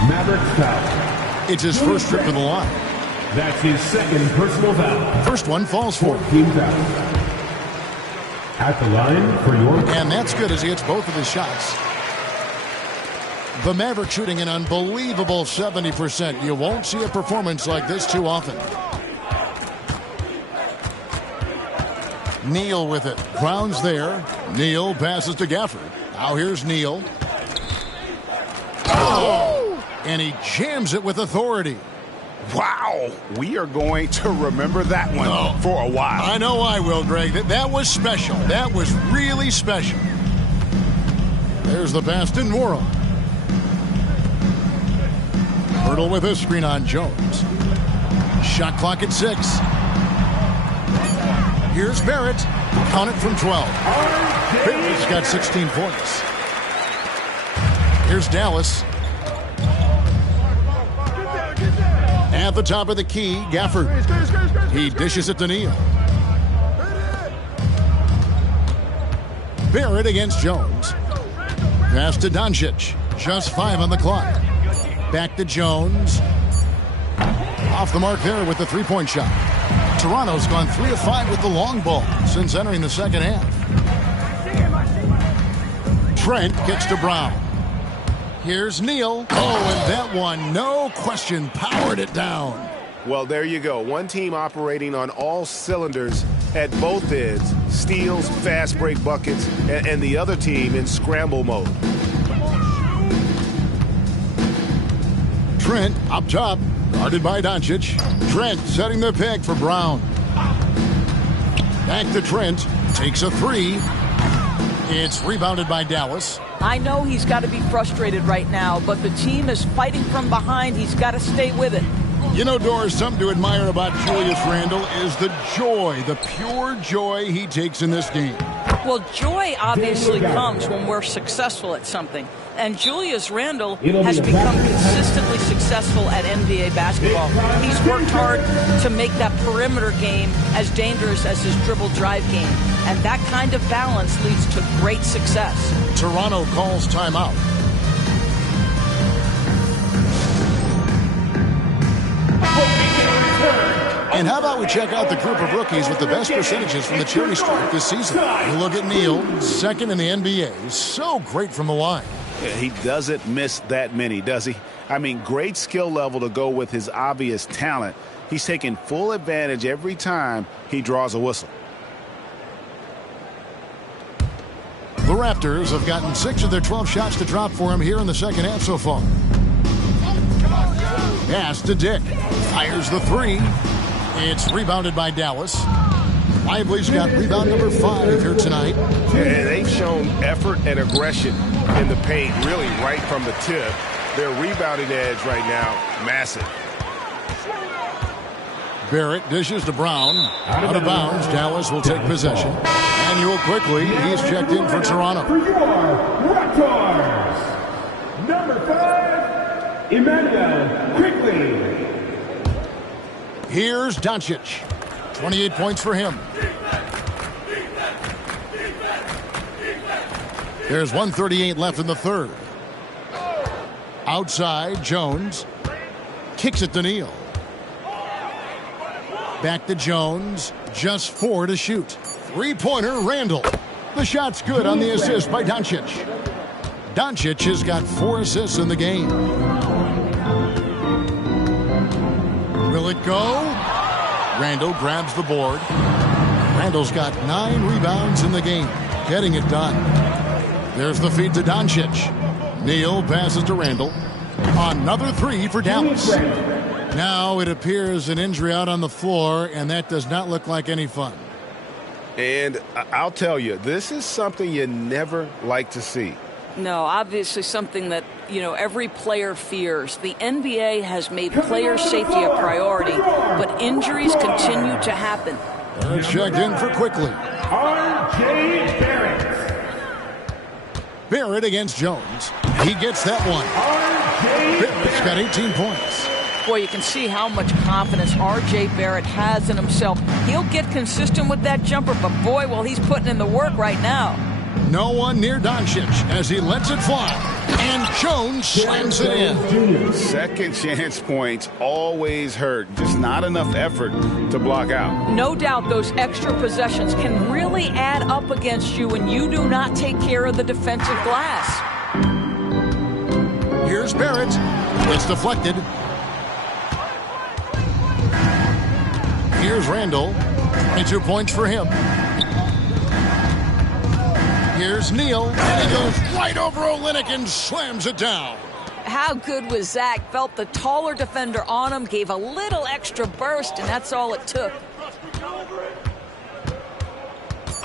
Mavericks foul. It's his first trip to the line. That's his second personal foul. First one falls for him. Team foul. At the line for your... And that's good as he hits both of his shots. The Mavericks shooting an unbelievable 70%. You won't see a performance like this too often. Neal with it. Brown's there. Neal passes to Gafford. Now here's Neal. Oh! And he jams it with authority. Wow, we are going to remember that one for a while. I know I will, Greg. That was special. That was really special. There's the pass to Nwora. Pirtle with a screen on Jones. Shot clock at 6. Here's Barrett. Count it from 12. Barrett's got 16 points. Here's Dallas. At the top of the key, Gafford. He dishes it to Neal. Barrett against Jones. Pass to Doncic. Just 5 on the clock. Back to Jones. Off the mark there with the three-point shot. Toronto's gone 3 of 5 with the long ball since entering the second half. Trent gets to Brown. Here's Neal. Oh, and that one, no question, powered it down. Well, there you go. One team operating on all cylinders at both ends. Steals, fast break buckets, and the other team in scramble mode. Trent up top, guarded by Doncic. Trent setting the peg for Brown. Back to Trent, takes a 3. It's rebounded by Dallas. I know he's got to be frustrated right now, but the team is fighting from behind. He's got to stay with it. You know, Doris, something to admire about Julius Randle is the joy, the pure joy he takes in this game. Well, joy obviously comes when we're successful at something. And Julius Randle has become consistently successful at NBA basketball. He's worked hard to make that perimeter game as dangerous as his dribble drive game. And that kind of balance leads to great success. Toronto calls timeout. And how about we check out the group of rookies with the best percentages from the cherry stripe this season? You look at Neal, second in the NBA. So great from the line. He doesn't miss that many, does he? I mean, great skill level to go with his obvious talent. He's taking full advantage every time he draws a whistle. The Raptors have gotten 6 of their 12 shots to drop for him here in the second half so far. Pass to Dick. Fires the 3. It's rebounded by Dallas. Lively's got rebound number 5 here tonight. And they've shown effort and aggression in the paint, really right from the tip. Their rebounding edge right now, massive. Barrett dishes to Brown. Out of bounds, Dallas will take possession. Manuel quickly, he's checked in for Toronto. For your Raptors, number 5, Emmanuel quickly. Here's Doncic. 28 points for him. There's 1:38 left in the third. Outside, Jones kicks it to Neal. Back to Jones. Just 4 to shoot. Three-pointer, Randall. The shot's good on the assist by Doncic. Doncic has got 4 assists in the game. Will it go? Randall grabs the board. Randall's got 9 rebounds in the game. Getting it done. There's the feed to Doncic. Neal passes to Randall. Another 3 for Dallas. Now it appears an injury out on the floor, and that does not look like any fun. And I'll tell you, this is something you never like to see. No, obviously something that, every player fears. The NBA has made player safety a priority, but injuries continue to happen. They're checked in for quickly. R.J. Barrett. Barrett against Jones. He gets that one. Barrett's got 18 points. Boy, you can see how much confidence R.J. Barrett has in himself. He'll get consistent with that jumper, but boy, well, he's putting in the work right now. No one near Doncic as he lets it fly. And Jones slams it in. Second chance points always hurt. Just not enough effort to block out. No doubt those extra possessions can really add up against you when you do not take care of the defensive glass. Here's Barrett. It's deflected. Here's Randall. 22 points for him. Here's Neal, and he goes right over Olynyk and slams it down. How good was Zach? Felt the taller defender on him, gave a little extra burst, and that's all it took.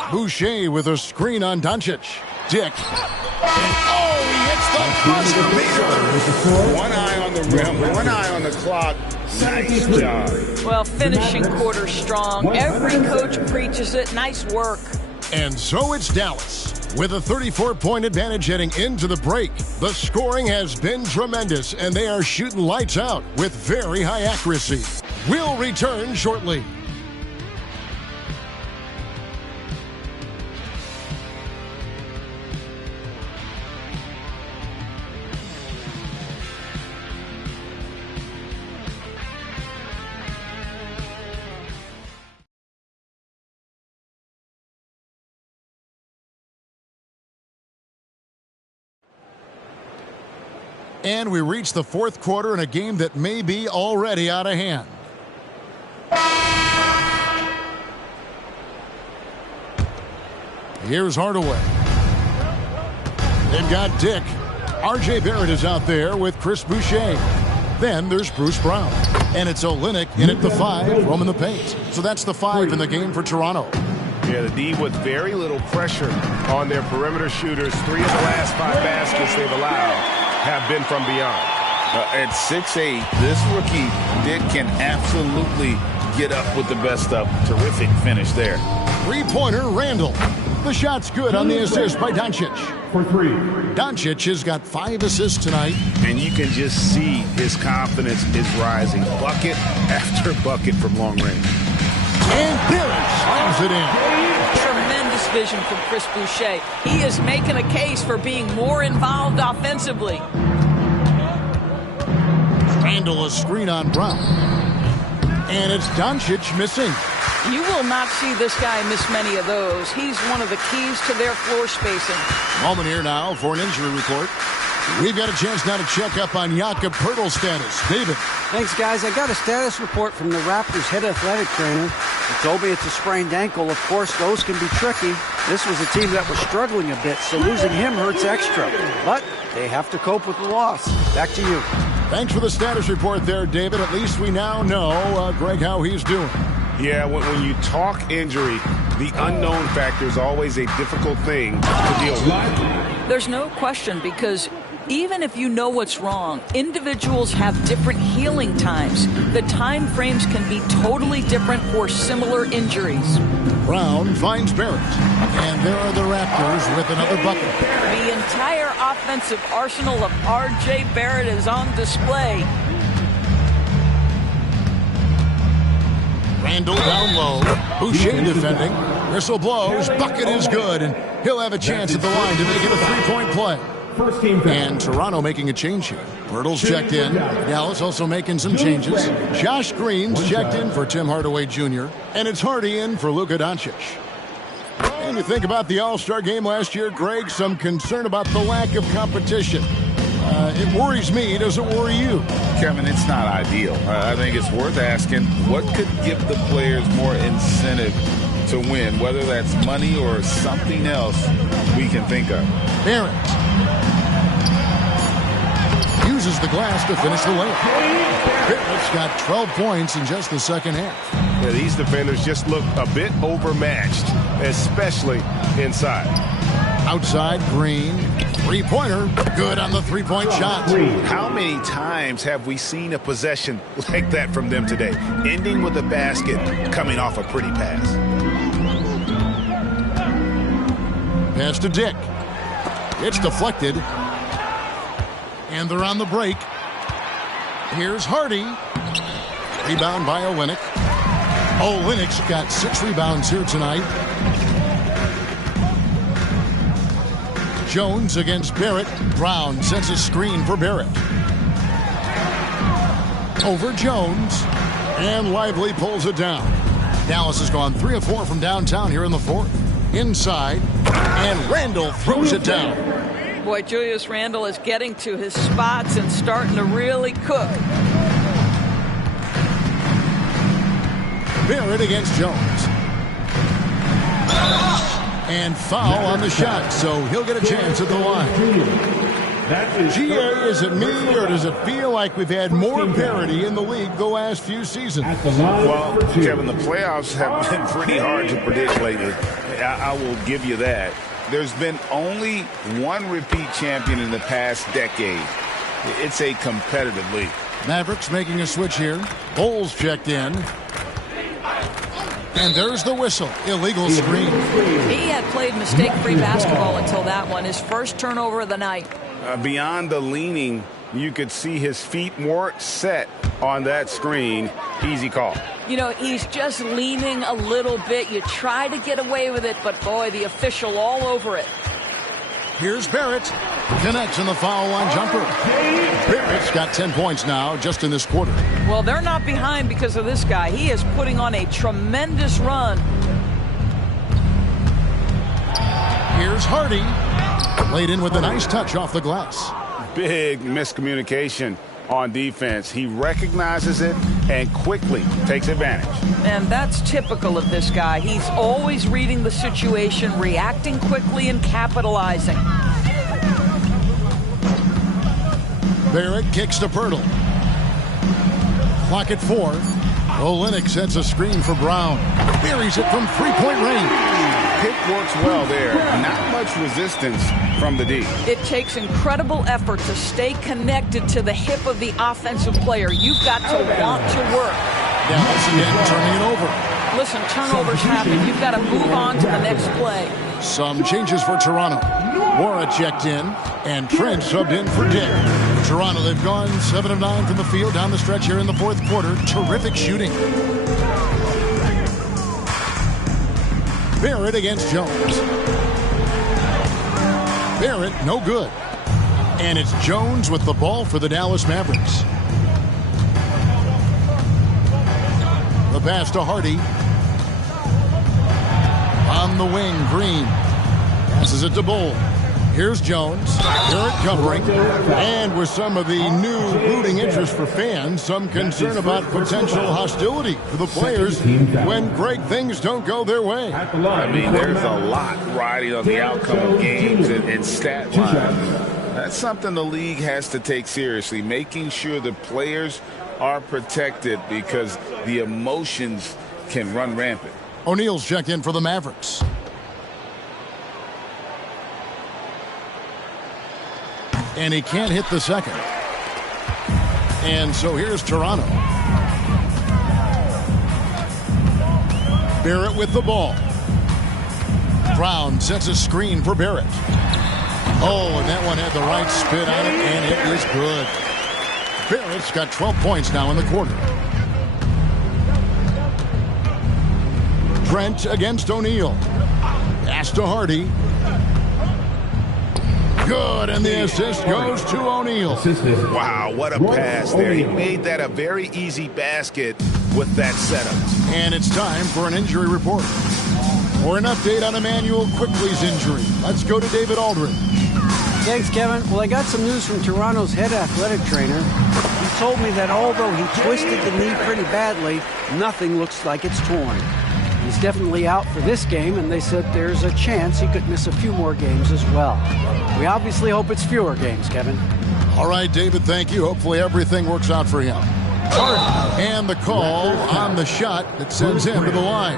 Boucher with a screen on Doncic. Dick. Oh, he hits the buzzer beater. One eye on the rim, one eye on the clock. Nice job. Well, finishing quarter strong. Every coach preaches it. Nice work. And so it's Dallas with a 34-point advantage heading into the break. The scoring has been tremendous, and they are shooting lights out with very high accuracy. We'll return shortly. And we reach the fourth quarter in a game that may be already out of hand. Here's Hardaway. They've got Dick. R.J. Barrett is out there with Chris Boucher. Then there's Bruce Brown. And it's Olynyk in at the 5, roaming the paint. So that's the 5 in the game for Toronto. Yeah, the D with very little pressure on their perimeter shooters. 3 of the last 5 baskets they've allowed have been from beyond. At 6'8", this rookie, Dick, can absolutely get up with the best stuff. Terrific finish there. Three-pointer, Randall. The shot's good on the assist by Doncic. For 3. Doncic has got 5 assists tonight. And you can just see his confidence is rising. Bucket after bucket from long range. And Barrett slams it in. Tremendous vision from Chris Boucher. He is making a case for being more involved offensively. Randall a screen on Brown. And it's Doncic missing. You will not see this guy miss many of those. He's one of the keys to their floor spacing. Moment here now for an injury report. We've got a chance now to check up on Jakob Poeltl's status. David. Thanks, guys. I got a status report from the Raptors head athletic trainer. He told me it's a sprained ankle. Of course, those can be tricky. This was a team that was struggling a bit, so losing him hurts extra. But they have to cope with the loss. Back to you. Thanks for the status report there, David. At least we now know, Greg, how he's doing. Yeah, when you talk injury, the unknown factor is always a difficult thing to deal with. There's no question, because even if you know what's wrong, individuals have different healing times. The time frames can be totally different for similar injuries. Brown finds Barrett. And there are the Raptors with another bucket. The entire offensive arsenal of R.J. Barrett is on display. Randall down low. Boucher defending. Whistle blows. Bucket is good, and he'll have a chance at the line to make it a three-point play. First team foul. And Toronto making a change here. Bertles checked in. Dallas also making some changes. Josh Green's checked in for Tim Hardaway Jr. And it's Hardy in for Luka Doncic. And you think about the All-Star game last year, Greg, some concern about the lack of competition. It worries me. Does it worry you? Kevin, it's not ideal. I think it's worth asking what could give the players more incentive to win, whether that's money or something else we can think of. Barrett uses the glass to finish the layup. Barrett's got 12 points in just the second half. Yeah, these defenders just look a bit overmatched, especially inside. Outside, Green. Three-pointer. Good on the three-point shot. How many times have we seen a possession like that from them today, ending with a basket coming off a pretty pass? Pass to Dick. It's deflected. And they're on the break. Here's Hardy. Rebound by Olynyk. Olynyk's got 6 rebounds here tonight. Jones against Barrett. Brown sends a screen for Barrett. Over Jones. And Lively pulls it down. Dallas has gone 3 of 4 from downtown here in the fourth. Inside. And Randall throws it down. Boy, Julius Randle is getting to his spots and starting to really cook. Barrett against Jones. And foul on the shot, so he'll get a chance at the line. GA, is it me, or does it feel like we've had more parity in the league the last few seasons? Well, Kevin, the playoffs have been pretty hard to predict lately. I will give you that. There's been only one repeat champion in the past decade. It's a competitive league. Mavericks making a switch here. Bulls checked in. And there's the whistle. Illegal screen. He had played mistake-free basketball until that one. His first turnover of the night. Beyond the leaning, you could see his feet weren't set on that screen. Easy call. You know, he's just leaning a little bit. You try to get away with it, but boy, the official all over it. Here's Barrett. Connects in the foul line jumper. Barrett's got 10 points now just in this quarter. Well, they're not behind because of this guy. He is putting on a tremendous run. Here's Hardy. Laid in with a nice touch off the glass. Big miscommunication on defense. He recognizes it and quickly takes advantage. And that's typical of this guy. He's always reading the situation, reacting quickly, and capitalizing. Barrett kicks to Pirtle. Clock at 4. Olynyk sets a screen for Brown. Buries it from three-point range. Pick works well there. Not much resistance from the D. It takes incredible effort to stay connected to the hip of the offensive player. You've got to want to work. Dallas again turning it over. Listen, turnovers happen. You've got to move on to the next play. Some changes for Toronto. Mora checked in, and Trent subbed in for Dick. Toronto, they've gone 7 of 9 from the field down the stretch here in the fourth quarter. Terrific shooting. Barrett against Jones. Barrett, no good. And it's Jones with the ball for the Dallas Mavericks. The pass to Hardy. On the wing, Green. Passes it to Bull. Here's Jones. Barrett covering. And with some of the new rooting interest for fans, some concern about potential hostility for the players when great things don't go their way. I mean, there's a lot riding on the outcome of games and stat lines. That's something the league has to take seriously, making sure the players are protected because the emotions can run rampant. O'Neal's checked in for the Mavericks. And he can't hit the second. And so here's Toronto. Barrett with the ball. Brown sets a screen for Barrett. Oh, and that one had the right spin on it, and it is good. Barrett's got 12 points now in the quarter. Trent against O'Neal. Pass to Hardy. Good, and the assist goes to O'Neal. Wow, what a pass there. He made that a very easy basket with that setup. And it's time for an injury report. For an update on Emmanuel Quickley's injury, let's go to David Aldridge. Thanks, Kevin. Well, I got some news from Toronto's head athletic trainer. He told me that although he twisted the knee pretty badly, nothing looks like it's torn. He's definitely out for this game, and they said there's a chance he could miss a few more games as well. We obviously hope it's fewer games, Kevin. All right, David, thank you. Hopefully everything works out for him. And the call on the shot that sends him to the line.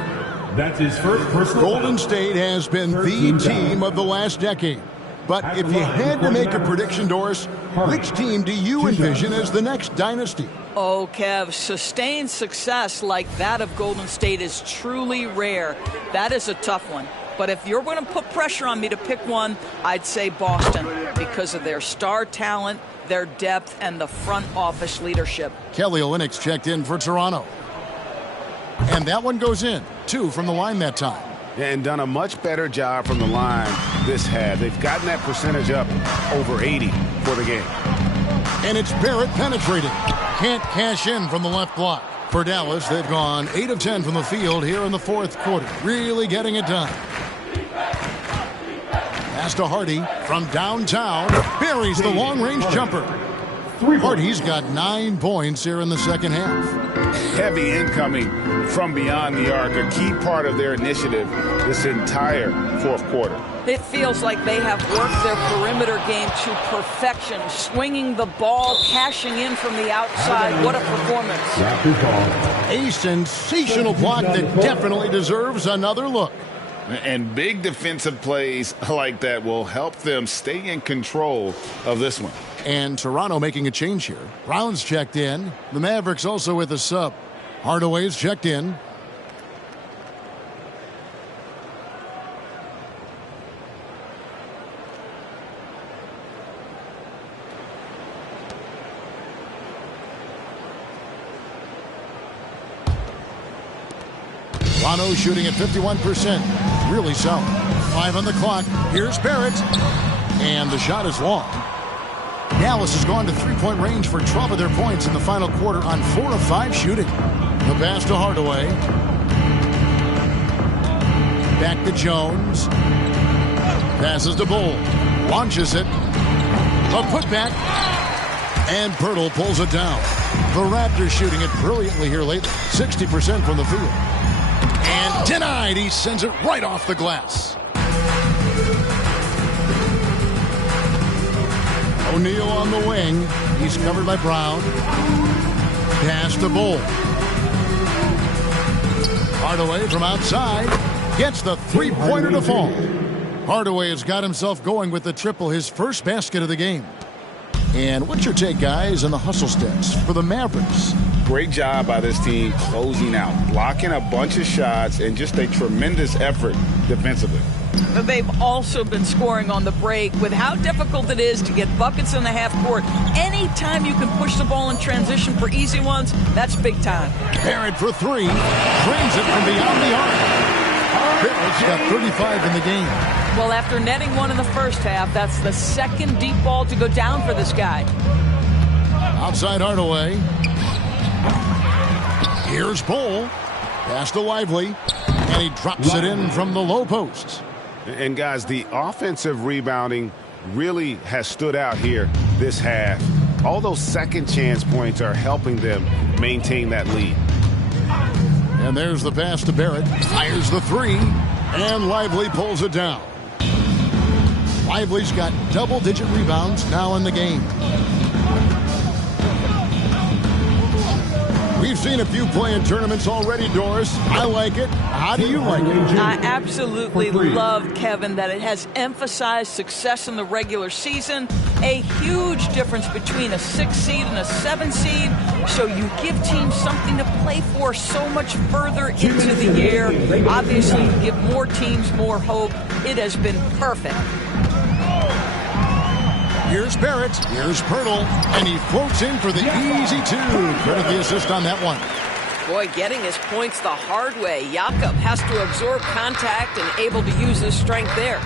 That's his first personal. Golden State has been the team of the last decade. But if you had to make a prediction, Doris, which team do you envision as the next dynasty? Oh, Kev, sustained success like that of Golden State is truly rare. That is a tough one. But if you're going to put pressure on me to pick one, I'd say Boston because of their star talent, their depth, and the front office leadership. Kelly Olynyk's checked in for Toronto. And that one goes in. 2 from the line that time. And done a much better job from the line this half. They've gotten that percentage up over 80 for the game. And it's Barrett penetrating. Can't cash in from the left block. For Dallas, they've gone 8 of 10 from the field here in the fourth quarter. Really getting it done. Pass to Hardy from downtown. Buries the long-range jumper. Hardy's got 9 points here in the second half. Heavy incoming from beyond the arc, a key part of their initiative this entire fourth quarter. It feels like they have worked their perimeter game to perfection, swinging the ball, cashing in from the outside. What a performance. A sensational block that definitely deserves another look. And big defensive plays like that will help them stay in control of this one. And Toronto making a change here. Brown's checked in. The Mavericks also with a sub. Hardaway's checked in. Toronto shooting at 51%. Really solid. 5 on the clock. Here's Barrett. And the shot is long. Dallas has gone to three-point range for 12 of their points in the final quarter on 4 of 5 shooting. The pass to Hardaway. Back to Jones. Passes to Bull. Launches it. A putback. And Pirtle pulls it down. The Raptors shooting it brilliantly here lately. 60% from the field. And denied. He sends it right off the glass. O'Neal on the wing. He's covered by Brown. Pass to Bull. Hardaway from outside. Gets the three-pointer to fall. Hardaway has got himself going with the triple, his first basket of the game. And what's your take, guys, on the hustle steps for the Mavericks? Great job by this team closing out, blocking a bunch of shots, and just a tremendous effort defensively. They've also been scoring on the break with how difficult it is to get buckets in the half court. Anytime you can push the ball in transition for easy ones, that's big time. Barrett for 3. Drains it from beyond the arc. Barrett's got 35 in the game. Well, after netting one in the first half, that's the second deep ball to go down for this guy. Outside Hardaway. Here's Bull. Pass to Lively. And he drops it in from the low post. And, guys, the offensive rebounding really has stood out here this half. All those second chance points are helping them maintain that lead. And there's the pass to Barrett. Fires the 3. And Lively pulls it down. Lively's got double-digit rebounds now in the game. We've seen a few play-in tournaments already, Doris. I like it. How do you like it? I absolutely love, Kevin, that it has emphasized success in the regular season. A huge difference between a 6 seed and a 7 seed. So you give teams something to play for so much further into the year. Obviously, you give more teams more hope. It has been perfect. Here's Barrett. Here's Pirtle. And he floats in for the easy 2. Credit the assist on that one. Boy, getting his points the hard way. Jakob has to absorb contact and able to use his strength there.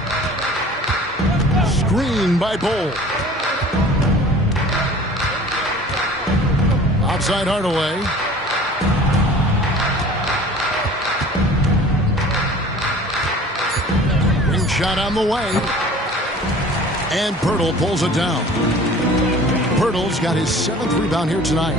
Screen by Bull. Outside Hardaway. Ring shot on the way. And Pirtle pulls it down. Pirtle's got his 7th rebound here tonight.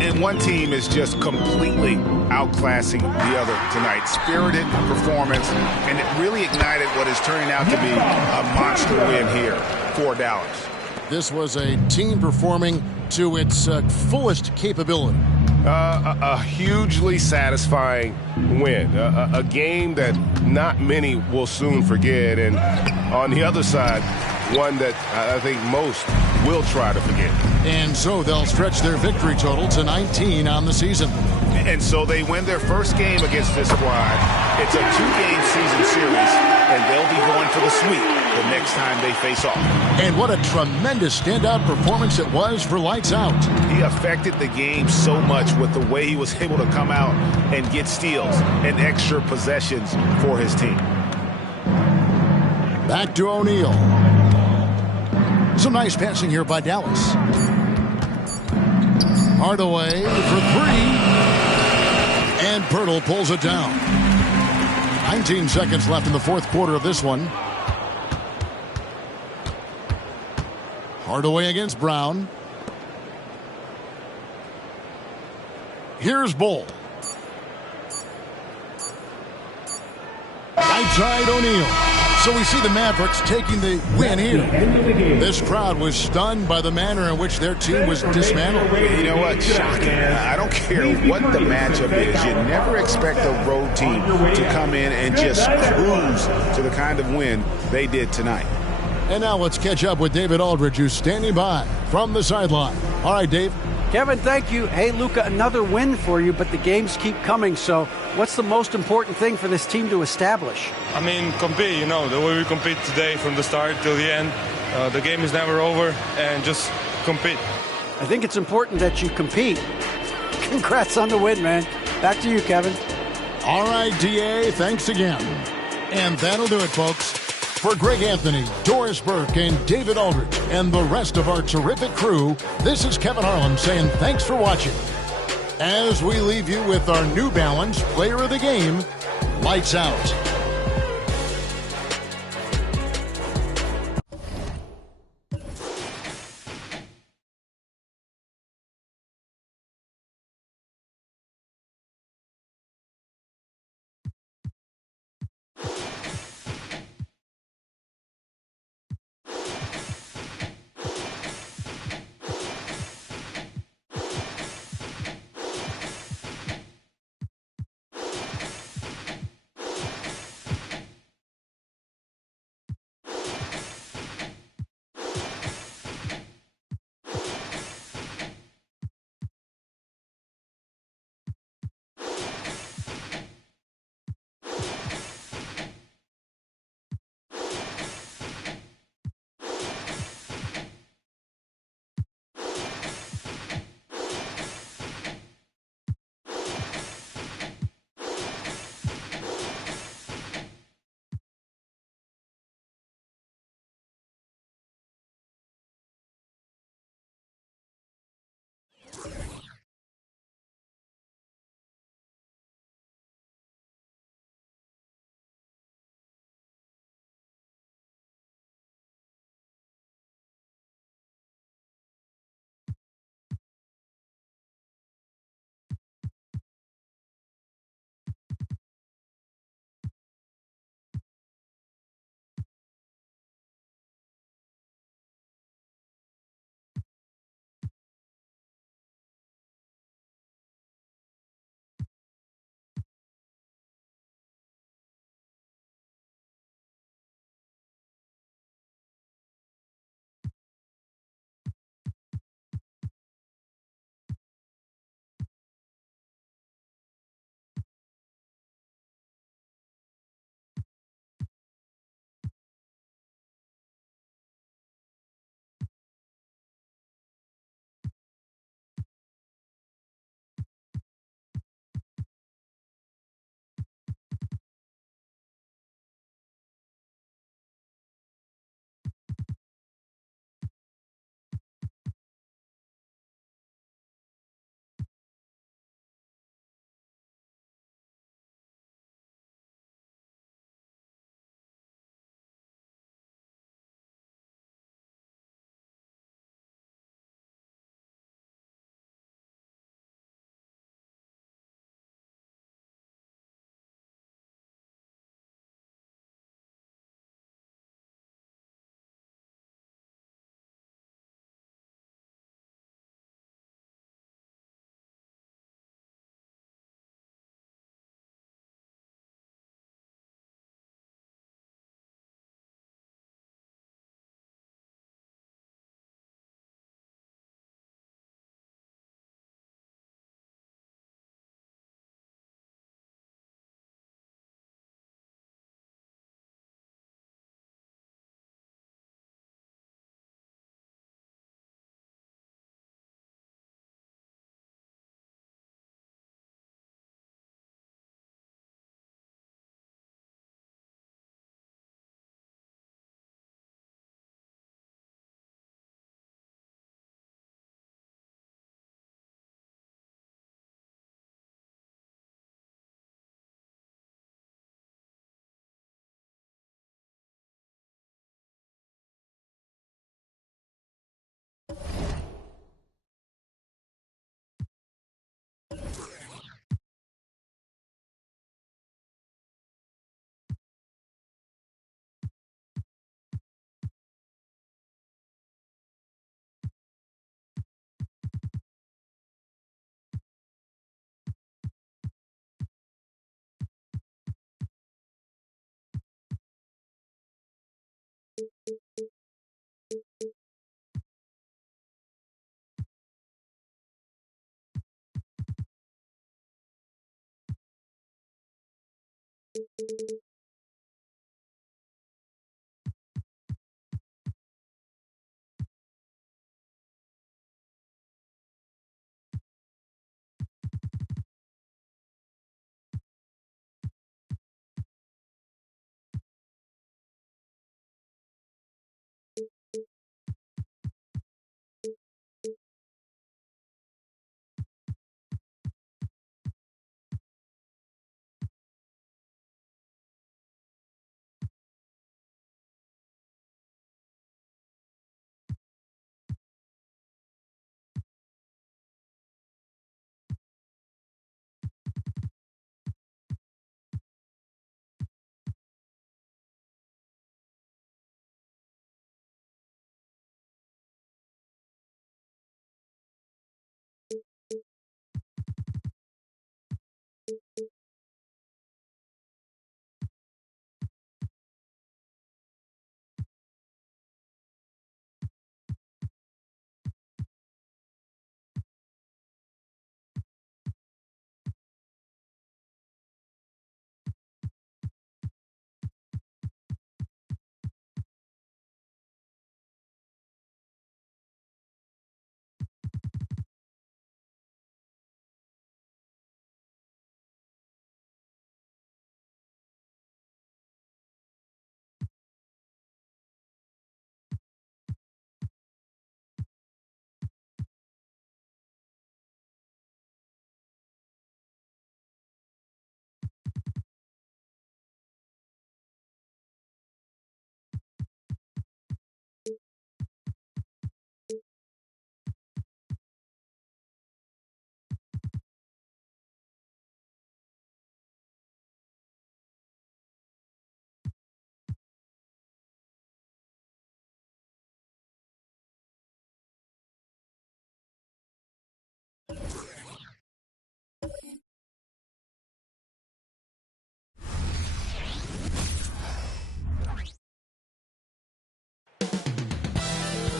And one team is just completely outclassing the other tonight. Spirited performance, and it really ignited what is turning out to be a monster win here for Dallas. This was a team performing to its fullest capability. A hugely satisfying win. A game that not many will soon forget. And on the other side, one that I think most will try to forget. And so they'll stretch their victory total to 19 on the season. And so they win their first game against this squad. It's a 2-game season series, and they'll be going for the sweep the next time they face off. And what a tremendous standout performance it was for Lights Out. He affected the game so much with the way he was able to come out and get steals and extra possessions for his team. Back to O'Neal. Some nice passing here by Dallas. Hardaway for 3. And Pirtle pulls it down. 19 seconds left in the 4th quarter of this one. Hardaway against Brown. Here's Bull. Right side O'Neal. So we see the Mavericks taking the win here. This crowd was stunned by the manner in which their team was dismantled. You know what? Shocking. I don't care what the matchup is. You never expect a road team to come in and just cruise to the kind of win they did tonight. And now let's catch up with David Aldridge, who's standing by from the sideline. All right, Dave. Kevin, thank you. Hey, Luka, another win for you, but the games keep coming. So what's the most important thing for this team to establish? I mean, compete, the way we compete today from the start till the end. The game is never over, and just compete. I think it's important that you compete. Congrats on the win, man. Back to you, Kevin. All right, DA, thanks again. And that'll do it, folks. For Greg Anthony, Doris Burke, and David Aldridge, and the rest of our terrific crew, this is Kevin Harlan saying thanks for watching. As we leave you with our New Balance Player of the Game, Lights Out.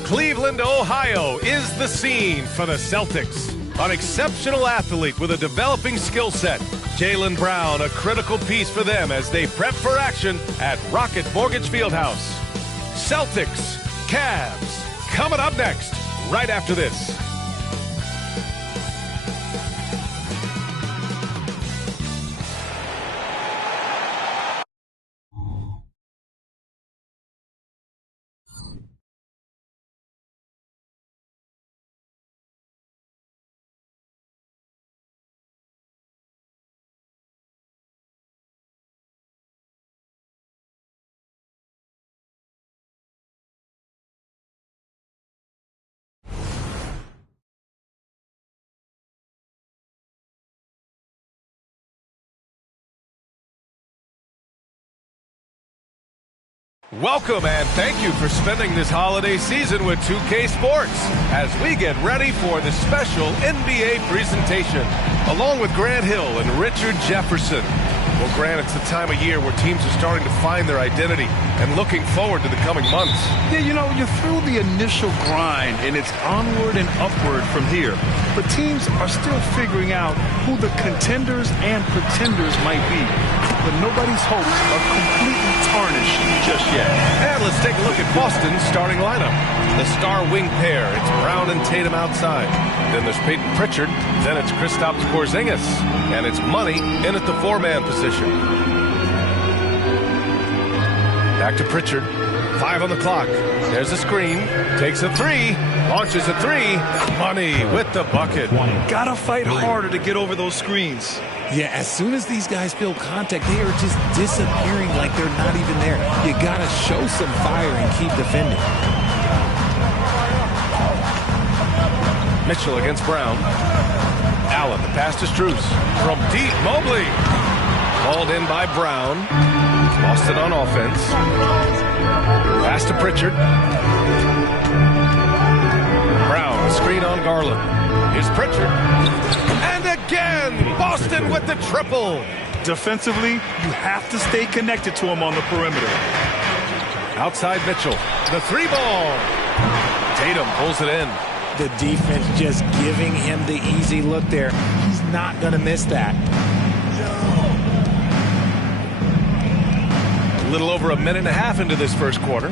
Cleveland, Ohio is the scene for the Celtics. An exceptional athlete with a developing skill set. Jaylen Brown, a critical piece for them as they prep for action at Rocket Mortgage Fieldhouse. Celtics, Cavs, coming up next, right after this. Welcome and thank you for spending this holiday season with 2K Sports as we get ready for the special NBA presentation along with Grant Hill and Richard Jefferson. Well, Grant, it's the time of year where teams are starting to find their identity and looking forward to the coming months. Yeah, you know, you're through the initial grind and it's onward and upward from here. But teams are still figuring out who the contenders and pretenders might be. But nobody's hopes are completely tarnished just yet. And let's take a look at Boston's starting lineup. The star wing pair, it's Brown and Tatum outside. Then there's Peyton Pritchard. Then it's Kristaps Porzingis. And it's Money in at the four-man position. Back to Pritchard. 5 on the clock. There's a screen. Takes a three. Launches a three. Money with the bucket. Gotta fight harder to get over those screens. Yeah, as soon as these guys feel contact, they are just disappearing like they're not even there. You got to show some fire and keep defending. Mitchell against Brown. Allen, the pass to Strus. From deep, Mobley. Called in by Brown. Lost it on offense. Pass to Pritchard. Brown, a screen on Garland. Here's Pritchard. And again, Boston with the triple. Defensively, you have to stay connected to him on the perimeter. Outside Mitchell. The three ball. Tatum pulls it in. The defense just giving him the easy look there. He's not going to miss that. A little over a minute and a half into this first quarter.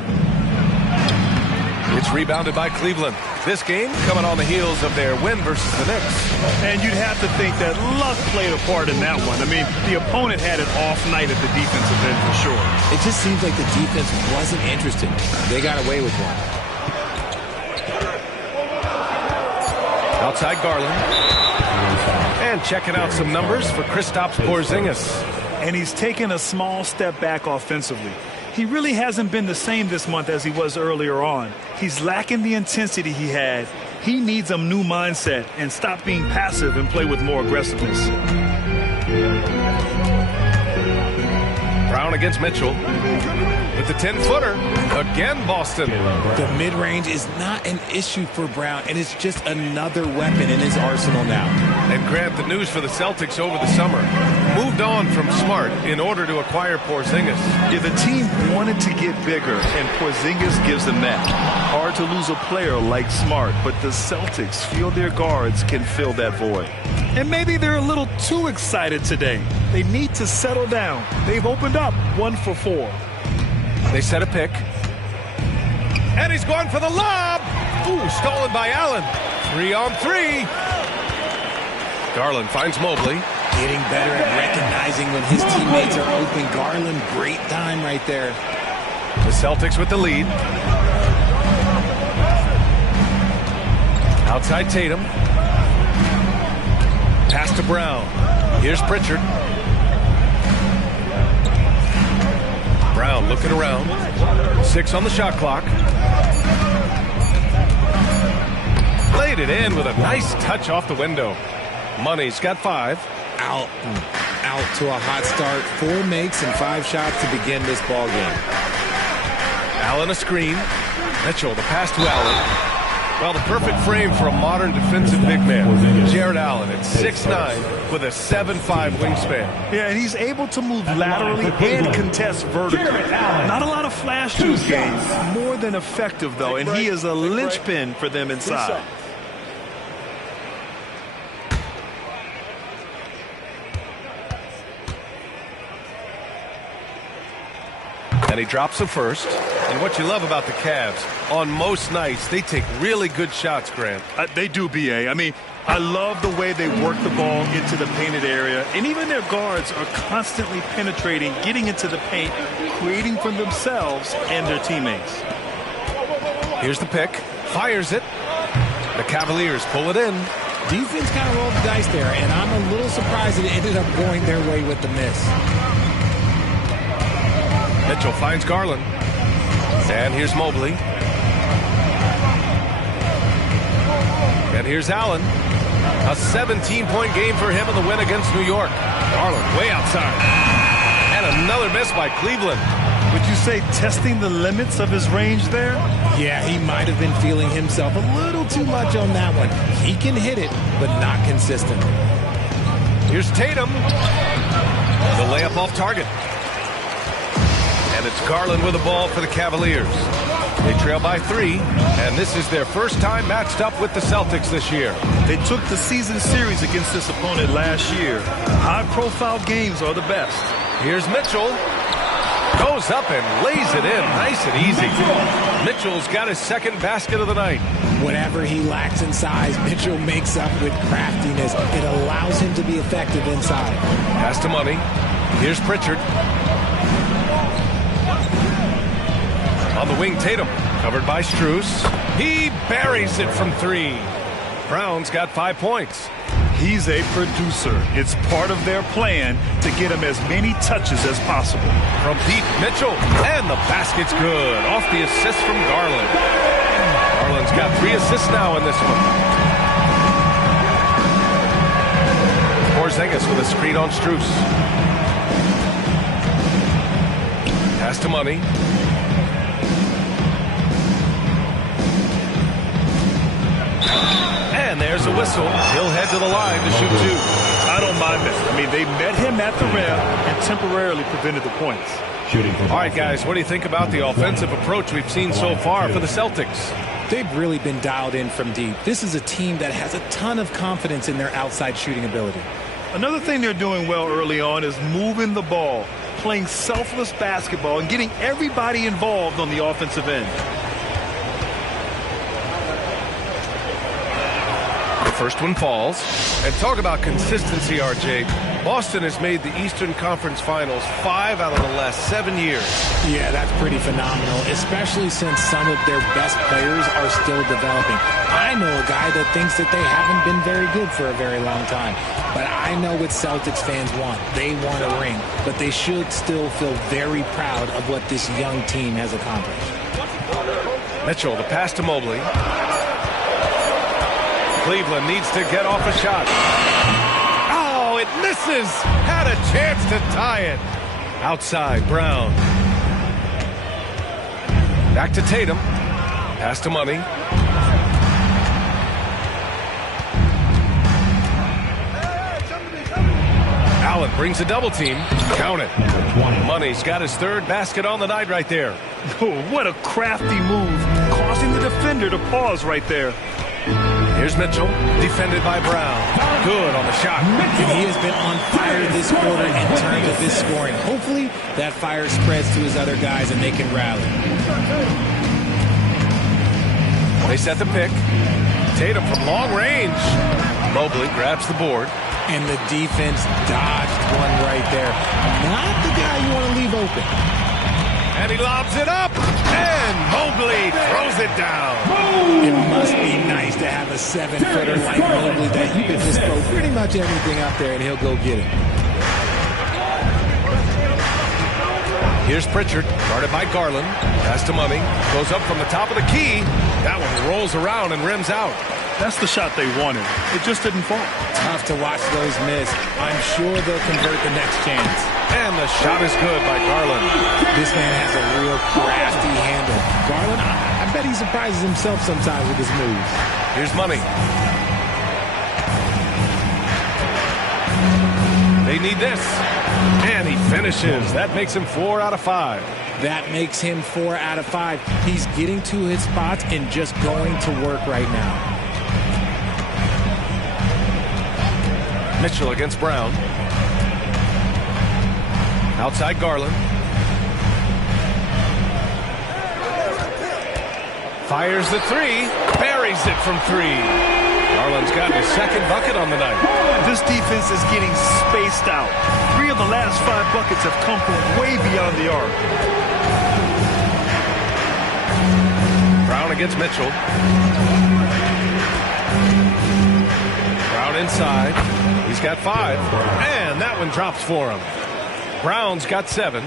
It's rebounded by Cleveland. This game coming on the heels of their win versus the Knicks. And you'd have to think that luck played a part in that one. I mean, the opponent had an off night at the defensive end for sure. It just seems like the defense wasn't interested. They got away with one. Outside Garland. And checking out some numbers for Kristaps Porzingis. And he's taken a small step back offensively. He really hasn't been the same this month as he was earlier on. He's lacking the intensity he had. He needs a new mindset and stop being passive and play with more aggressiveness. Brown against Mitchell. With the 10-footer. Again, Boston. The mid-range is not an issue for Brown, and it's just another weapon in his arsenal now. And Grant, the news for the Celtics over the summer. Moved on from Smart in order to acquire Porzingis. Yeah, the team wanted to get bigger, and Porzingis gives them that. Hard to lose a player like Smart, but the Celtics feel their guards can fill that void. And maybe they're a little too excited today. They need to settle down. They've opened up 1 for 4. They set a pick. And he's going for the lob. Ooh, stolen by Allen. 3-on-3. Garland finds Mobley. Getting better at recognizing when his teammates are open. Garland, great time right there. The Celtics with the lead. Outside Tatum. Pass to Brown. Here's Pritchard. Brown looking around. 6 on the shot clock. Laid it in with a nice touch off the window. Money's got 5. Out to a hot start. 4 makes and 5 shots to begin this ball game. Allen a screen. Mitchell the pass to Allen. Well, the perfect frame for a modern defensive big man. Jared Allen at 6'9" with a 7'5" wingspan. Yeah, and he's able to move laterally and contest vertically. Not a lot of flash to his game. More than effective, though, and he is a linchpin for them inside. And he drops the first. And what you love about the Cavs, on most nights, they take really good shots, Grant. They do, B.A. I mean, I love the way they work the ball into the painted area. And even their guards are constantly penetrating, getting into the paint, creating for themselves and their teammates. Here's the pick. Fires it. The Cavaliers pull it in. Defense kind of rolled the dice there, and I'm a little surprised it ended up going their way with the miss. Mitchell finds Garland. And here's Mobley. And here's Allen. A 17-point game for him in the win against New York. Garland way outside. And another miss by Cleveland. Would you say testing the limits of his range there? Yeah, he might have been feeling himself a little too much on that one. He can hit it, but not consistent. Here's Tatum. The layup off target. And it's Garland with the ball for the Cavaliers. They trail by 3, and this is their first time matched up with the Celtics this year. They took the season series against this opponent last year. High-profile games are the best. Here's Mitchell. Goes up and lays it in nice and easy. Mitchell's got his second basket of the night. Whatever he lacks in size, Mitchell makes up with craftiness. It allows him to be effective inside. Pass to Money. Here's Pritchard. On the wing, Tatum, covered by Strus. He buries it from 3. Brown's got 5 points. He's a producer. It's part of their plan to get him as many touches as possible. From deep, Mitchell, and the basket's good. Off the assist from Garland. Garland's got 3 assists now in this one. Porzingis with a screen on Strus. Pass to Money. And there's a whistle. He'll head to the line to shoot 2. I don't mind that. I mean, they met him at the rim and temporarily prevented the points. All right, guys, what do you think about the offensive approach we've seen so far for the Celtics? They've really been dialed in from deep. This is a team that has a ton of confidence in their outside shooting ability. Another thing they're doing well early on is moving the ball. playing selfless basketball and getting everybody involved on the offensive end. The first one falls. And talk about consistency, RJ. Boston has made the Eastern Conference Finals 5 out of the last 7 years. Yeah, that's pretty phenomenal, especially since some of their best players are still developing. I know a guy that thinks that they haven't been very good for a very long time. But I know what Celtics fans want. They want a ring. But they should still feel very proud of what this young team has accomplished. Mitchell, the pass to Mobley. Cleveland needs to get off a shot. Oh, it misses. Had a chance to tie it. Outside, Brown. Back to Tatum. Pass to Money. Allen brings a double team. Count it. Money's got his third basket on the night right there. Oh, what a crafty move, causing the defender to pause right there. Here's Mitchell, defended by Brown. Good on the shot. And he has been on fire this quarter in terms of his scoring. Hopefully, that fire spreads to his other guys and they can rally. They set the pick. Tatum from long range. Mobley grabs the board. And the defense dodged one right there. Not the guy you want to leave open. And he lobs it up. And Mobley throws it down. It must be nice to have a 7-footer like Mobley that you can just throw pretty much everything up there and he'll go get it. Here's Pritchard, guarded by Garland. Pass to Money. Goes up from the top of the key. That one rolls around and rims out. That's the shot they wanted. It just didn't fall. Tough to watch those miss. I'm sure they'll convert the next chance. And the shot is good by Garland. This man has a real crafty handle. Garland, I bet he surprises himself sometimes with his moves. Here's Money. They need this. And he finishes. That makes him 4 out of 5. That makes him 4 out of 5. He's getting to his spots and just going to work right now. Mitchell against Brown. Outside Garland. Fires the three. Buries it from 3. Garland's gotten his second bucket on the night. This defense is getting spaced out. 3 of the last 5 buckets have come from way beyond the arc. Brown against Mitchell. Brown inside. He's got 5. And that one drops for him. Brown's got 7.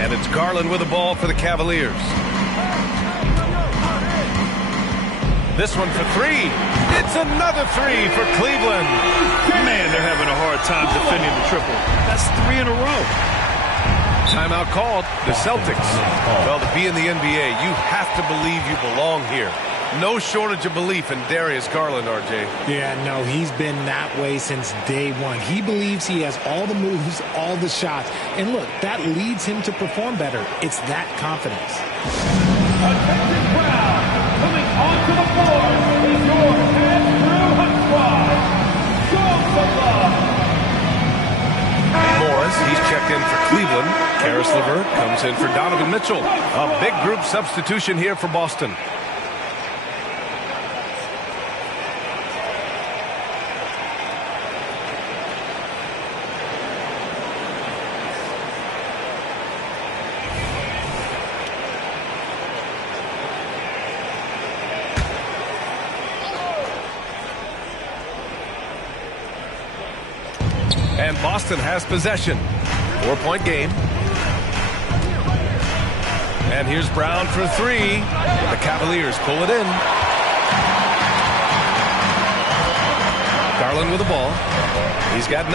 And it's Garland with the ball for the Cavaliers. This one for 3. It's another 3 for Cleveland. Man, they're having a hard time defending the triple. That's 3 in a row. Timeout called. The Celtics. Well, to be in the NBA, you have to believe you belong here. No shortage of belief in Darius Garland, RJ. Yeah, no, he's been that way since day one. He believes he has all the moves, all the shots. And look, that leads him to perform better. It's that confidence. Attention crowd, coming onto the floor is your Andrew Hunt squad. Show some love. Morris, he's checked in for Cleveland. Karis LeVert comes in for Donovan Mitchell. A big group substitution here for Boston. And Boston has possession. 4-point game. And here's Brown for 3. The Cavaliers pull it in. Garland with the ball. He's got 9.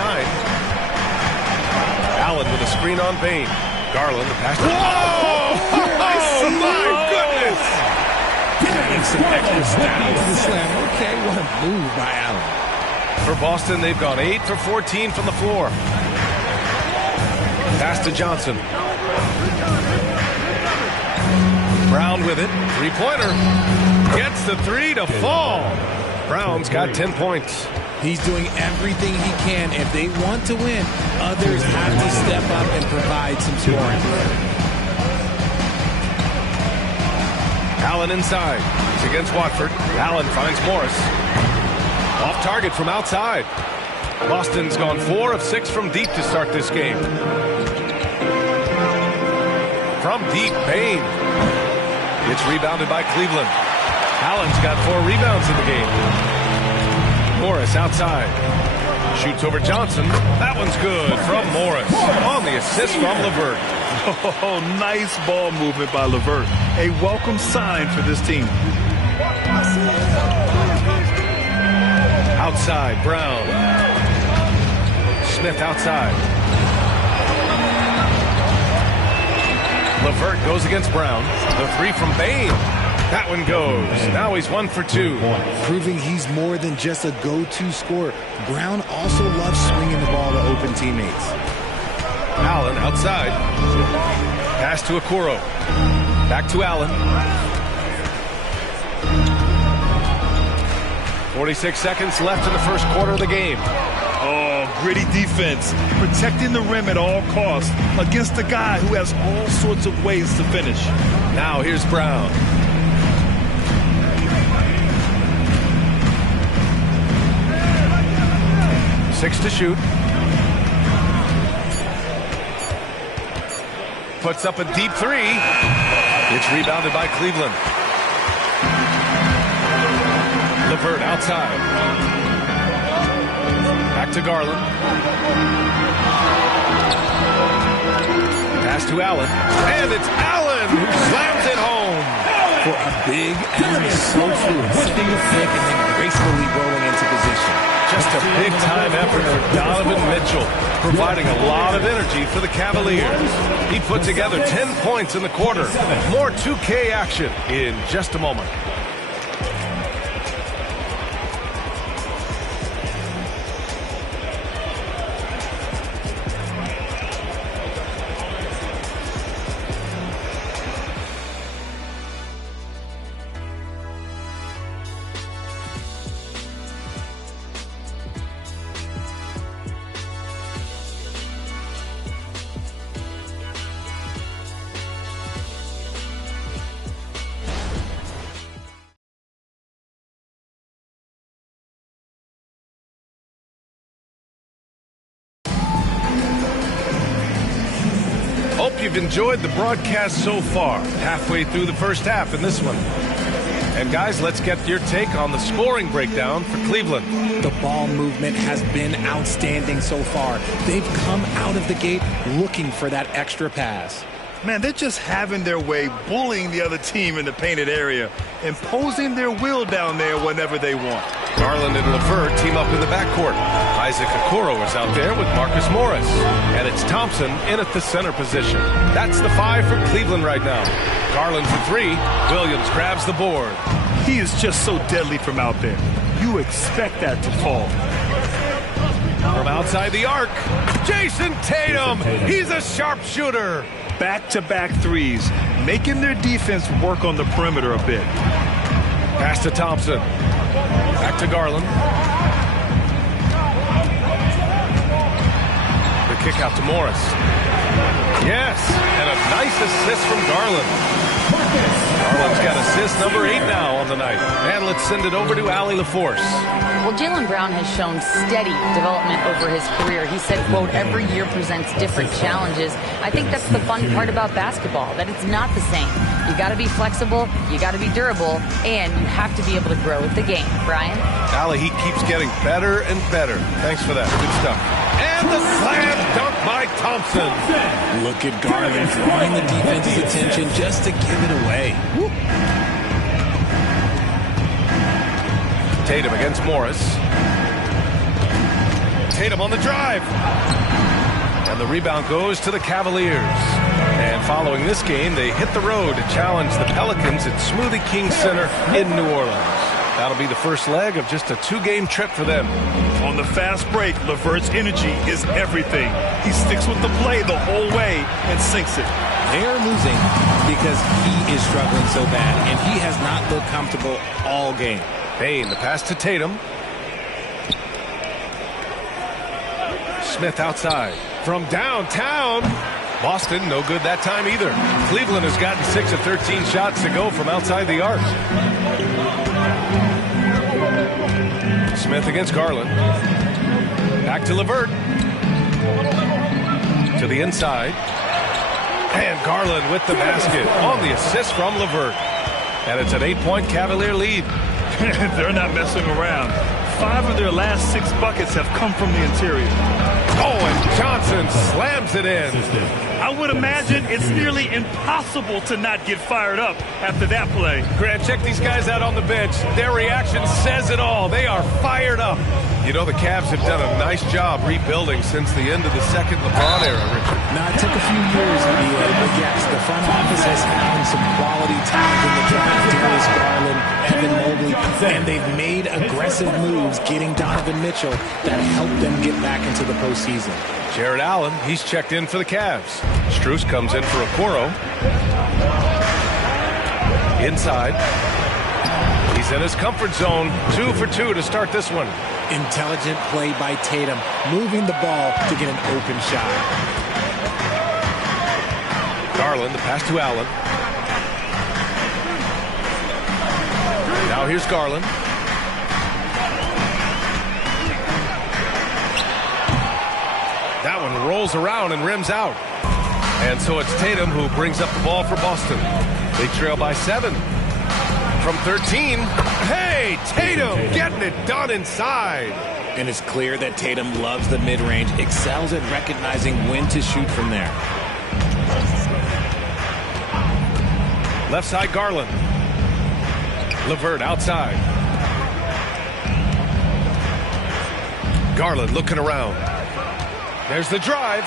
Allen with a screen on Payne. Garland, the pass. Whoa! Oh, my goodness! Adding some extra style to the slam. Okay, what a move by Allen. For Boston, they've gone 8 for 14 from the floor. Pass to Johnson. Brown with it. 3-pointer. Gets the 3 to fall. Brown's got 10 points. He's doing everything he can. If they want to win, others have to step up and provide some scoring. Allen inside. He's against Watford. Allen finds Morris. Off target from outside. Boston's gone 4 of 6 from deep to start this game. From deep, Bain. It's rebounded by Cleveland. Allen's got 4 rebounds in the game. Morris outside. Shoots over Johnson. That one's good from Morris. On the assist from LeVert. Oh, nice ball movement by LeVert. A welcome sign for this team. Outside, Brown. Smith outside. LeVert goes against Brown. The 3 from Bain. That one goes. Now he's 1 for 2. Proving he's more than just a go-to scorer. Brown also loves swinging the ball to open teammates. Allen outside. Pass to Okoro. Back to Allen. 46 seconds left in the first quarter of the game. Oh, gritty defense. Protecting the rim at all costs against a guy who has all sorts of ways to finish. Now here's Brown. Six to shoot. Puts up a deep 3. It's rebounded by Cleveland. LeVert outside. Back to Garland. Pass to Allen. And it's Allen who slams it home. For a big, Allen is so fluid. Sitting the flick and then gracefully rolling into position. Just a big-time effort for Donovan Mitchell, providing a lot of energy for the Cavaliers. He put together 10 points in the quarter. More 2K action in just a moment. Hope you've enjoyed the broadcast so far. Halfway through the first half in this one. And guys, let's get your take on the scoring breakdown for Cleveland. The ball movement has been outstanding so far. They've come out of the gate looking for that extra pass. Man, they're just having their way, bullying the other team in the painted area, imposing their will down there whenever they want. Garland and LeVert team up in the backcourt. Isaac Okoro is out there with Marcus Morris. And it's Thompson in at the center position. That's the 5 for Cleveland right now. Garland for 3. Williams grabs the board. He is just so deadly from out there. You expect that to fall. From outside the arc, Jason Tatum. He's a sharpshooter. Back-to-back threes, making their defense work on the perimeter a bit. Pass to Thompson. Back to Garland. The kick out to Morris. Yes, and a nice assist from Garland. Garland's got assist number 8 now on the night. And let's send it over to Allie LaForce. Well, Jaylen Brown has shown steady development over his career. He said, quote, every year presents different challenges. I think that's the fun part about basketball, that it's not the same. You got to be flexible, you got to be durable, and you have to be able to grow with the game. Brian? Allie, he keeps getting better and better. Thanks for that. Good stuff. And the slam dunk by Thompson. Look at Garland drawing the defense's attention just to give it away. Woo. Tatum against Morris. Tatum on the drive. And the rebound goes to the Cavaliers. And following this game, they hit the road to challenge the Pelicans at Smoothie King Center in New Orleans. That'll be the first leg of just a 2-game trip for them. On the fast break, LeVert's energy is everything. He sticks with the play the whole way and sinks it. They are losing because he is struggling so bad, and he has not looked comfortable all game. Bain, the pass to Tatum. Smith outside. From downtown. Boston, no good that time either. Cleveland has gotten 6 of 13 shots to go from outside the arc. Smith against Garland. Back to LeVert. To the inside. And Garland with the basket on the assist from LeVert. And it's an 8-point Cavalier lead. They're not messing around. 5 of their last 6 buckets have come from the interior. Oh, and Johnson slams it in. I would imagine it's nearly impossible to not get fired up after that play. Grant, check these guys out on the bench. Their reaction says it all. They are fired up. You know, the Cavs have done a nice job rebuilding since the end of the second LeBron era, Richard. Now, it took a few years, NBA, but yes, the front office has found some quality talent in the draft. Darius Garland, Evan Mobley, and they've made aggressive moves getting Donovan Mitchell that helped them get back into the postseason. Jared Allen, he's checked in for the Cavs. Strus comes in for Okoro. Inside. He's in his comfort zone. 2 for 2 to start this one. Intelligent play by Tatum, moving the ball to get an open shot. Garland, the pass to Allen. Now here's Garland. That one rolls around and rims out. And so it's Tatum who brings up the ball for Boston. They trail by 7. From 13, hey, Tatum getting it done inside. And it's clear that Tatum loves the mid-range, excels at recognizing when to shoot from there. Left side, Garland. LeVert outside. Garland looking around. There's the drive.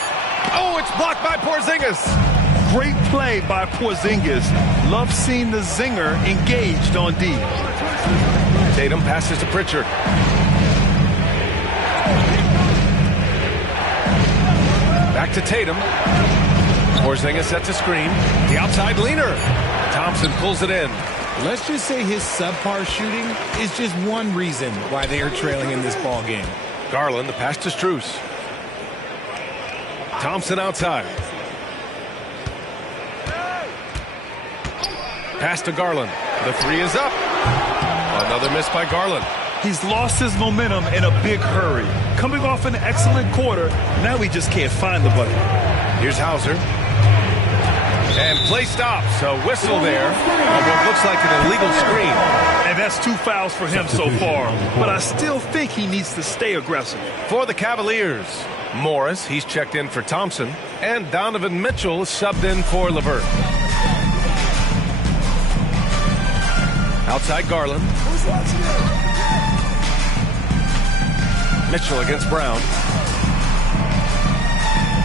Oh, it's blocked by Porzingis. Great play by Porzingis. Love seeing the zinger engaged on D. Tatum passes to Pritchard. Back to Tatum. Porzingis sets a screen. The outside leaner. Thompson pulls it in. Let's just say his subpar shooting is just one reason why they are trailing in this ball game. Garland, the pass to Strus. Thompson outside. Pass to Garland. The 3 is up. Another miss by Garland. He's lost his momentum in a big hurry. Coming off an excellent quarter, now he just can't find the button. Here's Hauser. And play stops. A whistle there on what looks like an illegal screen. And that's 2 fouls for him so far. But I still think he needs to stay aggressive. For the Cavaliers, Morris, he's checked in for Thompson. And Donovan Mitchell is subbed in for LeVert. Outside Garland. Mitchell against Brown.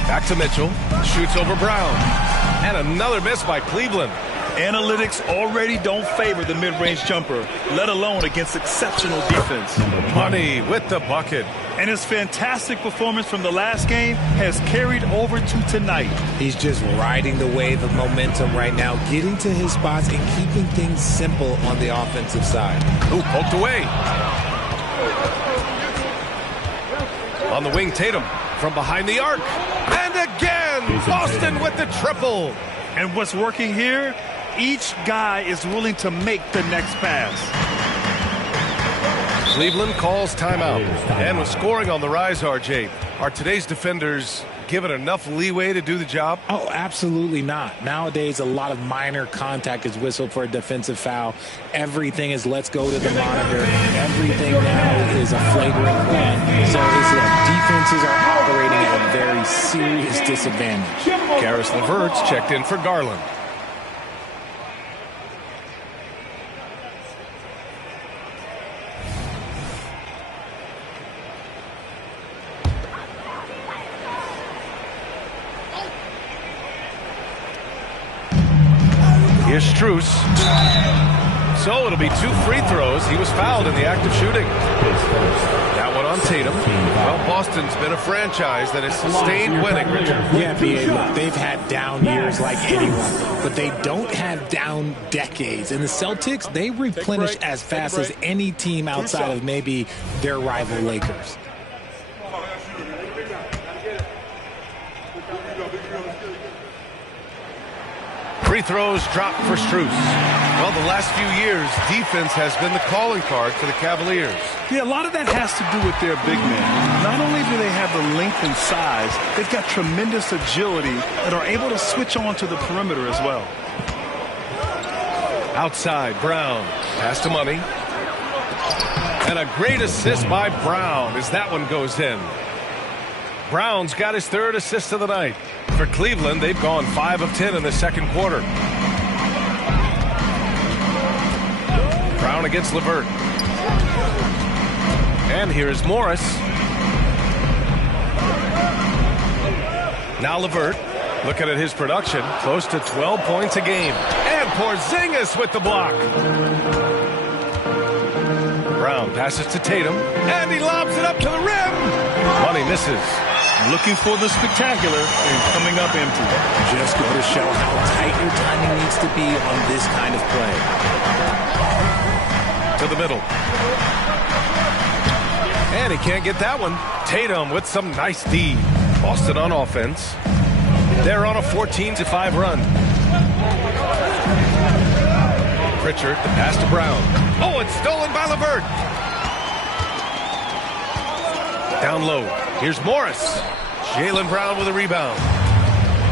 Back to Mitchell. Shoots over Brown. And another miss by Cleveland. Analytics already don't favor the mid-range jumper, let alone against exceptional defense. Money with the bucket. And his fantastic performance from the last game has carried over to tonight. He's just riding the wave of momentum right now, getting to his spots and keeping things simple on the offensive side. Ooh, poked away. On the wing, Tatum from behind the arc. And again, Boston with the triple. And what's working here? Each guy is willing to make the next pass. Cleveland calls timeout. And with scoring on the rise, RJ, are today's defenders given enough leeway to do the job? Oh, absolutely not. Nowadays, a lot of minor contact is whistled for a defensive foul. Everything is let's go to the monitor. Everything now is a flagrant one. So it's like defenses are operating at a very serious disadvantage. Karis LeVert's checked in for Garland. Here's Strus. So it'll be 2 free throws. He was fouled in the act of shooting. That one on Tatum. Well, Boston's been a franchise that has sustained winning, Richard. Yeah, B.A., look, they've had down years like anyone, but they don't have down decades. And the Celtics, they replenish as fast as any team outside of maybe their rival Lakers. Free throws dropped for Strus. Well, the last few years, defense has been the calling card for the Cavaliers. Yeah, a lot of that has to do with their big men. Not only do they have the length and size, they've got tremendous agility and are able to switch on to the perimeter as well. Outside, Brown. Pass to Money. And a great assist by Brown as that one goes in. Brown's got his third assist of the night. For Cleveland, they've gone 5 of 10 in the second quarter. Brown against LeVert. And here's Morris. Now LeVert, looking at his production, close to 12 points a game. And Porzingis with the block. Brown passes to Tatum, and he lobs it up to the rim. Money misses. Looking for the spectacular and coming up empty. Just go to show how tight your timing needs to be on this kind of play. To the middle. And he can't get that one. Tatum with some nice D. Boston on offense. They're on a 14-5 run. Pritchard, the pass to Brown. Oh, it's stolen by LeVert. Down low. Here's Morris. Jaylen Brown with a rebound.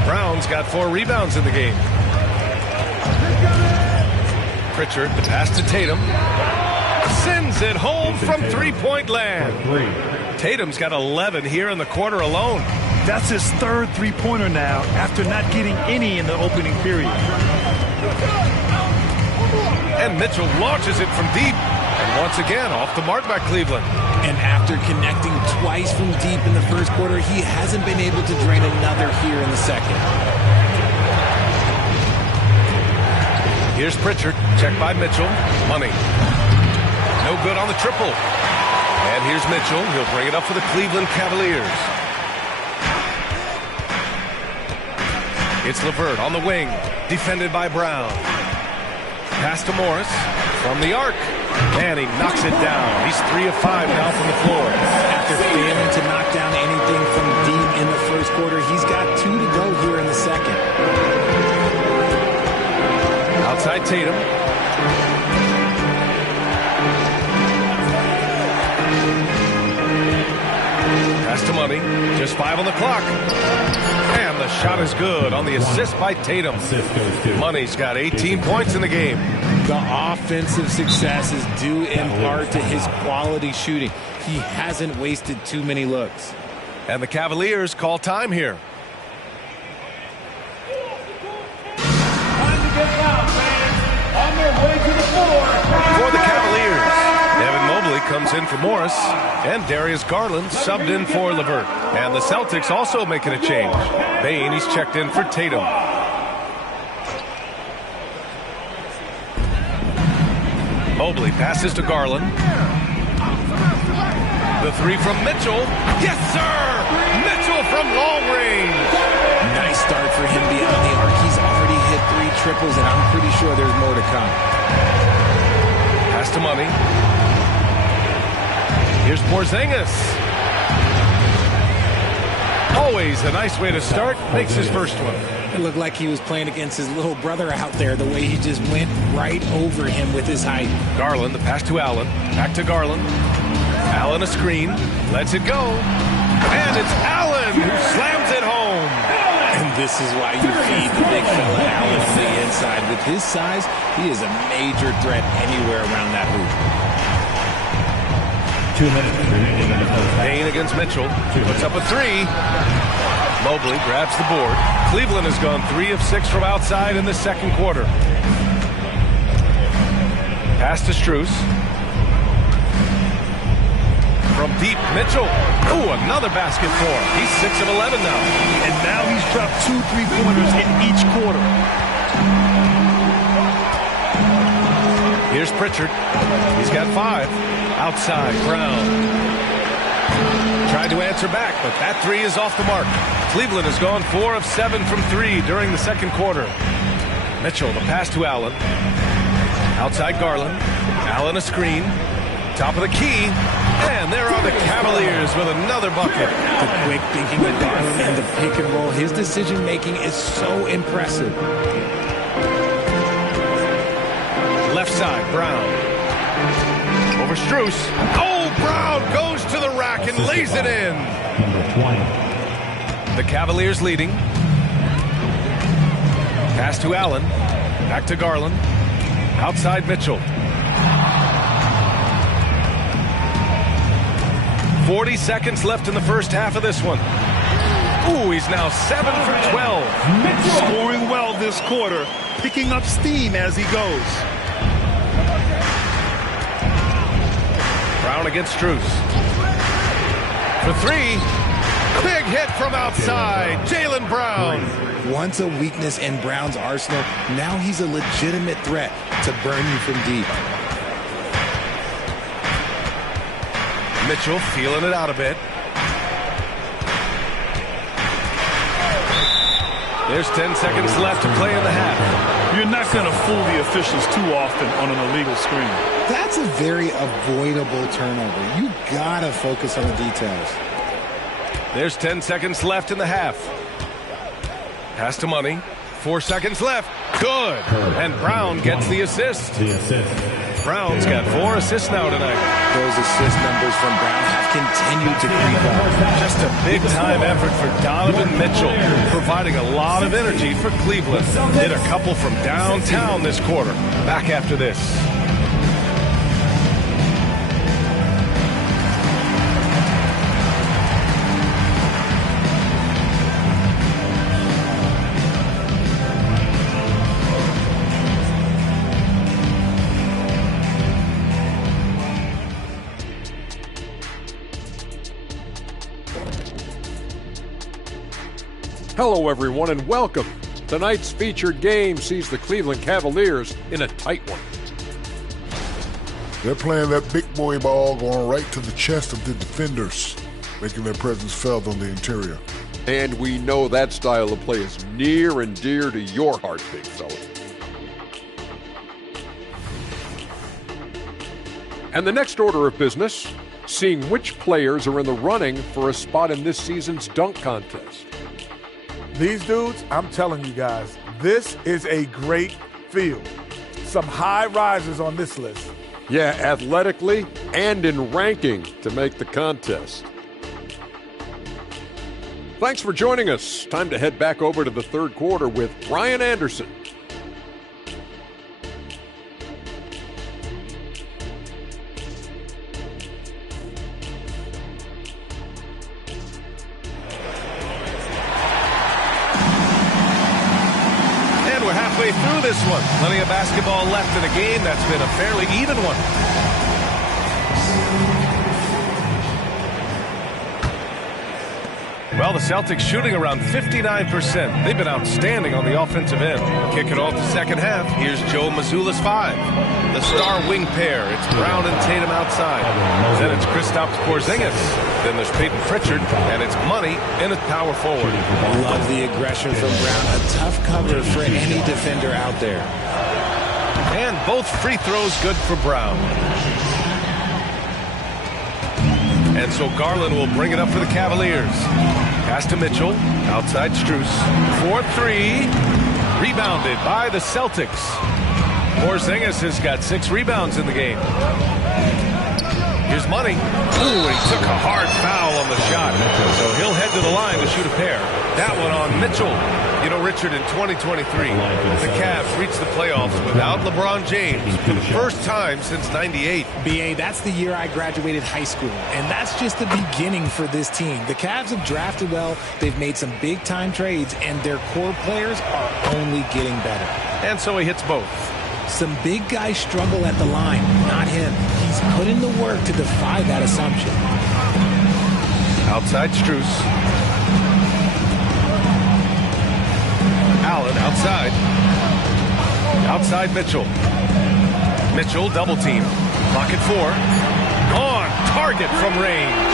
Brown's got 4 rebounds in the game. Pritchard, the pass to Tatum. Sends it home from three-point land. Tatum's got 11 here in the quarter alone. That's his third three-pointer now after not getting any in the opening period. And Mitchell launches it from deep. And once again, off the mark by Cleveland. And after connecting twice from deep in the first quarter, he hasn't been able to drain another here in the second. Here's Pritchard, checked by Mitchell. Money. No good on the triple. And here's Mitchell. He'll bring it up for the Cleveland Cavaliers. It's LeVert on the wing, defended by Brown. Pass to Morris from the arc. And he knocks it down. He's 3 of 5 now from the floor. After failing to knock down anything from deep in the first quarter, he's got 2 to go here in the second. Outside Tatum. Pass to Money. Just 5 on the clock. And the shot is good on the assist by Tatum. Money's got 18 points in the game. The offensive success is due in part to his quality shooting. He hasn't wasted too many looks. And the Cavaliers call time here. Time to get down, fans. On their way to the floor. For the Cavaliers, Evan Mobley comes in for Morris, and Darius Garland subbed in for LeVert. And the Celtics also making a change. Bane, he's checked in for Tatum. Mobley passes to Garland. The 3 from Mitchell. Yes, sir! Mitchell from long range. Nice start for him beyond the arc. He's already hit 3 triples, and I'm pretty sure there's more to come. Pass to Money. Here's Porzingis. Always a nice way to start. Makes his first one. It looked like he was playing against his little brother out there, the way he just went right over him with his height. Garland, the pass to Allen. Back to Garland. Allen a screen. Lets it go. And it's Allen who slams it home. And this is why you feed the big fella Allen on the inside. With his size, he is a major threat anywhere around that hoop. 2 minutes remaining in the first half. Bane against Mitchell. Puts up a 3. Mobley grabs the board. Cleveland has gone 3 of 6 from outside in the second quarter. Pass to Strus. From deep, Mitchell. Ooh, another basket for him. He's 6 of 11 now. And now he's dropped 2 3-pointers in each quarter. Here's Pritchard. He's got 5. Outside, Brown. Tried to answer back, but that 3 is off the mark. Cleveland has gone 4 of 7 from 3 during the second quarter. Mitchell, the pass to Allen. Outside Garland. Allen a screen. Top of the key. And there are the Cavaliers with another bucket. The quick thinking of Garland and the pick and roll, his decision making is so impressive. Left side, Brown. Over Strus. Oh, Brown goes to the rack and lays it in. Number 20. The Cavaliers leading. Pass to Allen. Back to Garland. Outside Mitchell. 40 seconds left in the first half of this one. Ooh, he's now 7 for 12. Scoring well this quarter, picking up steam as he goes. Brown against Strus. For three. Big hit from outside. Jaylen Brown. Once a weakness in Brown's arsenal, now he's a legitimate threat to burn you from deep. Mitchell feeling it out a bit. There's 10 seconds left to play in the half. You're not going to fool the officials too often on an illegal screen. That's a very avoidable turnover. You gotta focus on the details. There's 10 seconds left in the half. Pass to Money. 4 seconds left. Good. And Brown gets the assist. Brown's got 4 assists now tonight. Those assist numbers from Brown have continued to creep up. Just a big-time effort for Donovan Mitchell, providing a lot of energy for Cleveland. Hit a couple from downtown this quarter. Back after this. Hello, everyone, and welcome. Tonight's featured game sees the Cleveland Cavaliers in a tight one. They're playing that big boy ball going right to the chest of the defenders, making their presence felt on the interior. And we know that style of play is near and dear to your heart, big fella. And the next order of business, seeing which players are in the running for a spot in this season's dunk contest. These dudes, I'm telling you guys, this is a great field. Some high risers on this list. Yeah, athletically and in ranking to make the contest. Thanks for joining us. Time to head back over to the third quarter with Brian Anderson. Through this one. Plenty of basketball left in a game that's been a fairly even one. Well, the Celtics shooting around 59%. They've been outstanding on the offensive end. Kick it off the second half. Here's Joe Mazzulla's 5. The star wing pair. It's Brown and Tatum outside. Then it's Kristaps Porzingis. Then there's Peyton Pritchard, and it's Money in at power forward. Love the aggression from Brown. A tough cover for any defender out there. And both free throws good for Brown. And so Garland will bring it up for the Cavaliers. Pass to Mitchell. Outside Strus. 4-3. Rebounded by the Celtics. Porzingis has got 6 rebounds in the game. Here's Money. Ooh, he took a hard foul on the shot. So he'll head to the line to shoot a pair. That one on Mitchell. You know, Richard, in 2023, the Cavs reached the playoffs without LeBron James for the first time since '98. B.A., that's the year I graduated high school, and that's just the beginning for this team. The Cavs have drafted well, they've made some big-time trades, and their core players are only getting better. And so he hits both. Some big guys struggle at the line, not him. He's put in the work to defy that assumption. Outside Strus. Allen outside. Outside Mitchell. Mitchell double team. Clock at 4. On target from range.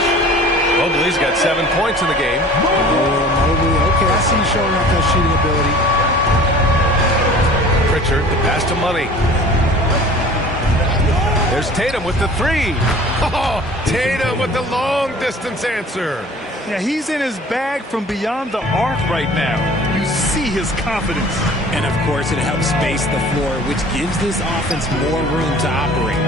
Mobley's got 7 points in the game. Mobley, okay, I see you showing off that shooting ability. Pritchard, the pass to Money. There's Tatum with the three. Oh, Tatum with the long distance answer. Yeah, he's in his bag from beyond the arc right now. You see his confidence. And, of course, it helps space the floor, which gives this offense more room to operate.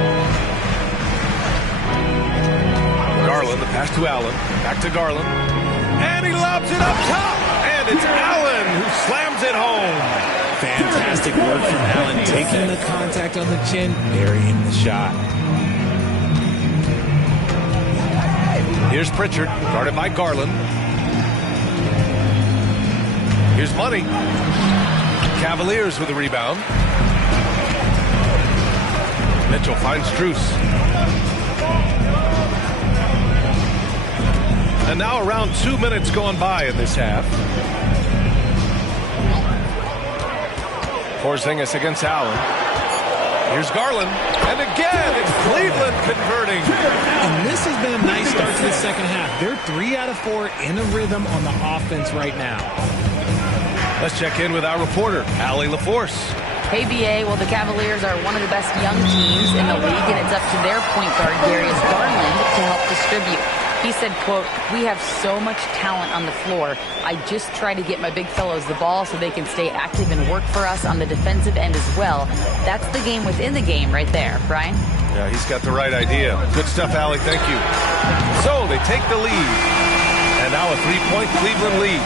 Garland, the pass to Allen. Back to Garland. And he lobs it up top. And it's Allen who slams it home. Fantastic work from Allen, taking the contact on the chin, burying the shot. Here's Pritchard, guarded by Garland. Here's Money. Cavaliers with the rebound. Mitchell finds Strus. And now around 2 minutes gone by in this half. Porzingis against Allen. Here's Garland. And again, it's Cleveland converting. And this has been a nice start to the second half. They're 3 out of 4 in a rhythm on the offense right now. Let's check in with our reporter, Allie LaForce. Hey, BA. Well, the Cavaliers are one of the best young teams in the league, and it's up to their point guard, Darius Garland, to help distribute. He said, quote, "We have so much talent on the floor. I just try to get my big fellows the ball so they can stay active and work for us on the defensive end as well." That's the game within the game right there. Brian? Yeah, he's got the right idea. Good stuff, Allie. Thank you. So they take the lead. And now a 3-point Cleveland lead.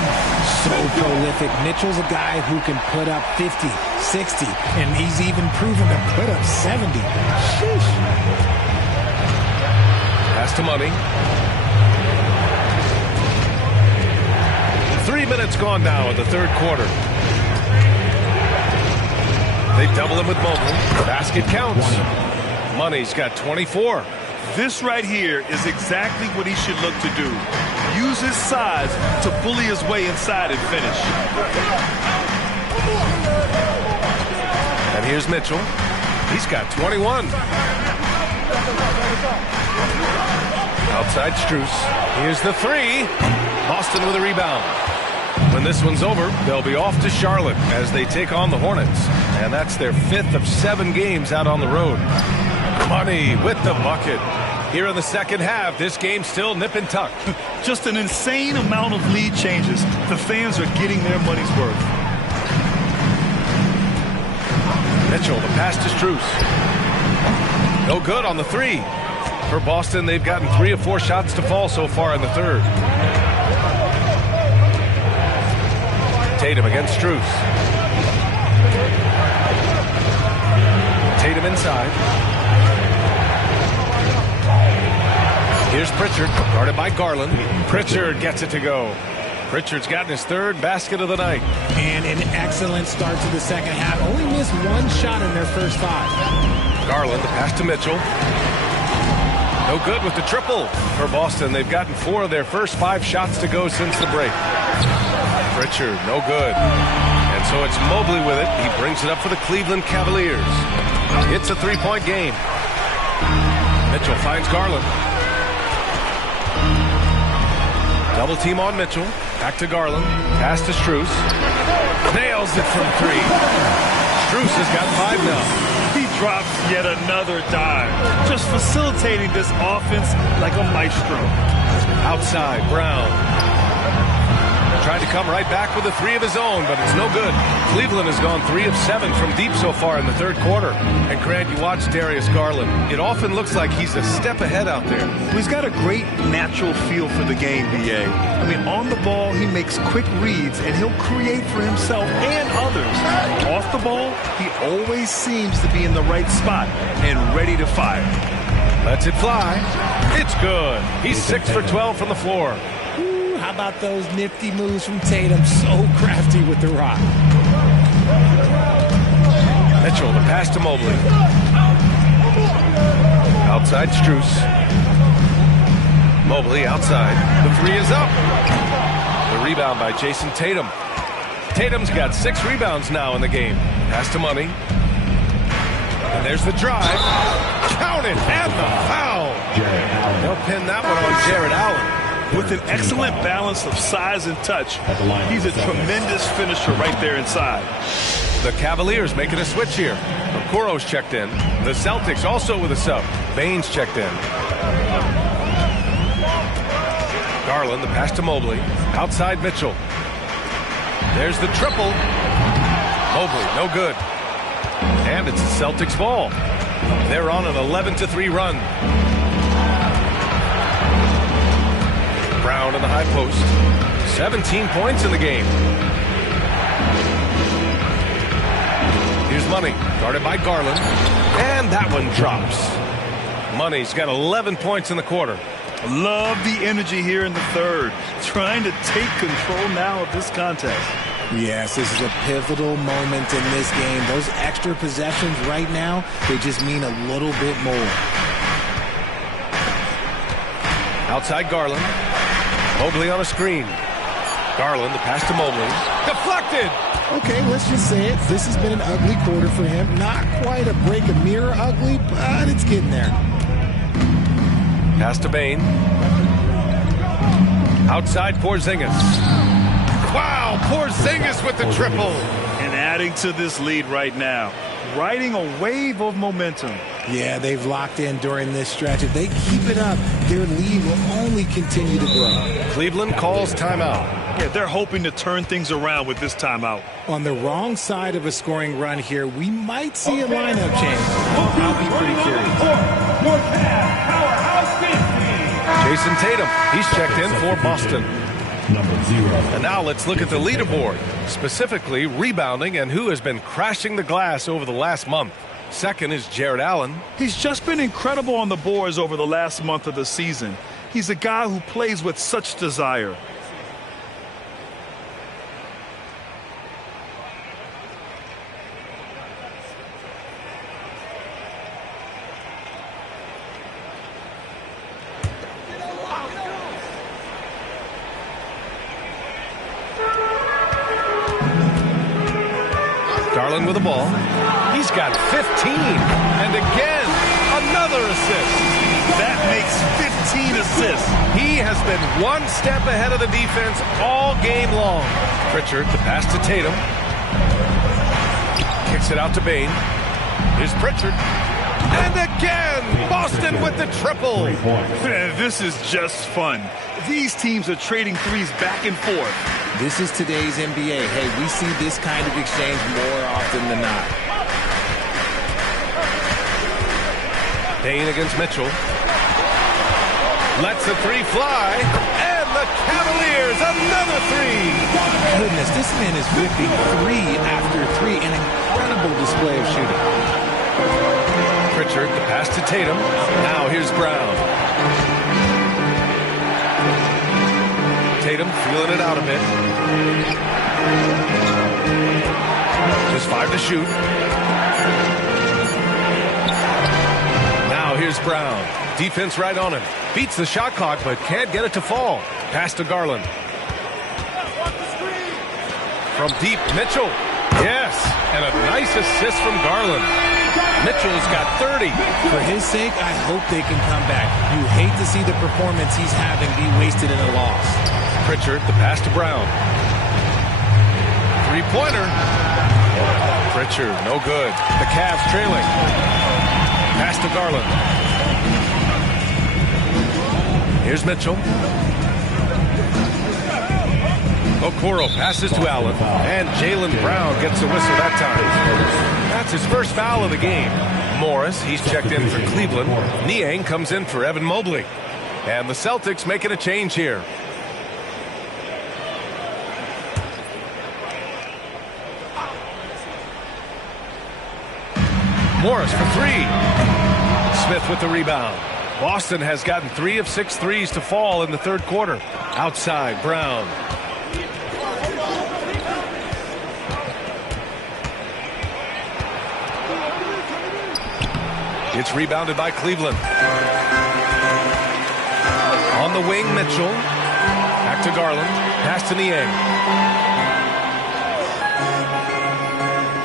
So prolific. Mitchell's a guy who can put up 50, 60, and he's even proven to put up 70. Sheesh. Pass to Money. 3 minutes gone now in the third quarter. They double him with Mobley. The basket counts. Money's got 24. This right here is exactly what he should look to do. Use his size to bully his way inside and finish. And here's Mitchell. He's got 21. Outside Strus. Here's the three. Boston with a rebound. When this one's over, they'll be off to Charlotte as they take on the Hornets. And that's their 5th of 7 games out on the road. Money with the bucket. Here in the second half, this game's still nip and tuck. Just an insane amount of lead changes. The fans are getting their money's worth. Mitchell, the pass to Strus. No good on the three. For Boston, they've gotten 3 of 4 shots to fall so far in the third. Tatum against Strus. Tatum inside. Here's Pritchard, guarded by Garland. Pritchard gets it to go. Pritchard's gotten his 3rd basket of the night. And an excellent start to the second half. Only missed 1 shot in their first 5. Garland, the pass to Mitchell. No good with the triple. For Boston, they've gotten 4 of their first 5 shots to go since the break. Pritchard, no good. And so it's Mobley with it. He brings it up for the Cleveland Cavaliers. It's a 3-point game. Mitchell finds Garland. Double team on Mitchell. Back to Garland. Pass to Strus. Nails it from 3. Strus has got 5 now. He drops yet another dime. Just facilitating this offense like a maestro. Outside, Brown. Tried to come right back with a 3 of his own, but it's no good. Cleveland has gone 3 of 7 from deep so far in the third quarter. And Grant, you watch Darius Garland. It often looks like he's a step ahead out there. Well, he's got a great natural feel for the game, BA. I mean, on the ball, he makes quick reads, and he'll create for himself and others. Off the ball, he always seems to be in the right spot and ready to fire. Lets it fly. It's good. He's 6 for 12 from the floor. How about those nifty moves from Tatum? So crafty with the rock. Mitchell, the pass to Mobley. Outside Strus. Mobley outside. The 3 is up. The rebound by Jason Tatum. Tatum's got 6 rebounds now in the game. Pass to Money. And there's the drive. Count it, and the foul. They'll pin that one on Jared Allen. With an excellent balance of size and touch, he's a tremendous finisher right there inside. The Cavaliers making a switch here. Okoro's checked in. The Celtics also with a sub. Baines checked in. Garland, the pass to Mobley. Outside Mitchell. There's the triple. Mobley, no good. And it's the Celtics ball. They're on an 11-3 run. Brown in the high post. 17 points in the game. Here's Money, guarded by Garland. And that one drops. Money's got 11 points in the quarter. Love the energy here in the third. Trying to take control now of this contest. Yes, this is a pivotal moment in this game. Those extra possessions right now, they just mean a little bit more. Outside Garland. Mobley on a screen. Garland, the pass to Mobley. Deflected! Okay, let's just say it. This has been an ugly quarter for him. Not quite a break a mirror ugly, but it's getting there. Pass to Bane. Outside Porzingis. Wow, Porzingis with the triple. And adding to this lead right now. Riding a wave of momentum. Yeah, they've locked in during this stretch. If they keep it up, their lead will only continue to grow. Cleveland calls timeout. Yeah, they're hoping to turn things around with this timeout. On the wrong side of a scoring run here, we might see a lineup change. I'll be pretty curious. Jason Tatum, he's checked in for Boston. Number 0. And now let's look at the leaderboard, specifically rebounding and who has been crashing the glass over the last month. Second is Jared Allen. He's just been incredible on the boards over the last month of the season. He's a guy who plays with such desire. Garland with the ball. He's got 15. And again, another assist. That makes 15 assists. He has been one step ahead of the defense all game long. Pritchard, the pass to Tatum. Kicks it out to Bane. Here's Pritchard. And again, Boston with the triple. Man, this is just fun. These teams are trading threes back and forth. This is today's NBA. Hey, we see this kind of exchange more often than not. Bane against Mitchell. Lets the three fly. And the Cavaliers, another three. Goodness, this man is whipping 3 after 3. An incredible display of shooting. Pritchard, the pass to Tatum. Now here's Brown. Tatum feeling it out a bit. Just 5 to shoot. Now here's Brown. Defense right on him. Beats the shot clock, but can't get it to fall. Pass to Garland. From deep, Mitchell. Yes, and a nice assist from Garland. Mitchell's got 30. For his sake, I hope they can come back. You hate to see the performance he's having be wasted in a loss. Pritchard, the pass to Brown. Three-pointer. Pritchard, no good. The Cavs trailing. Pass to Garland. Here's Mitchell. Okoro passes to Allen. And Jaylen Brown gets a whistle that time. That's his first foul of the game. Morris, he's checked in for Cleveland. Niang comes in for Evan Mobley. And the Celtics making a change here. Morris for 3. Smith with the rebound. Boston has gotten 3 of 6 threes to fall in the third quarter. Outside, Brown. It's rebounded by Cleveland. On the wing, Mitchell. Back to Garland. Pass to Niang.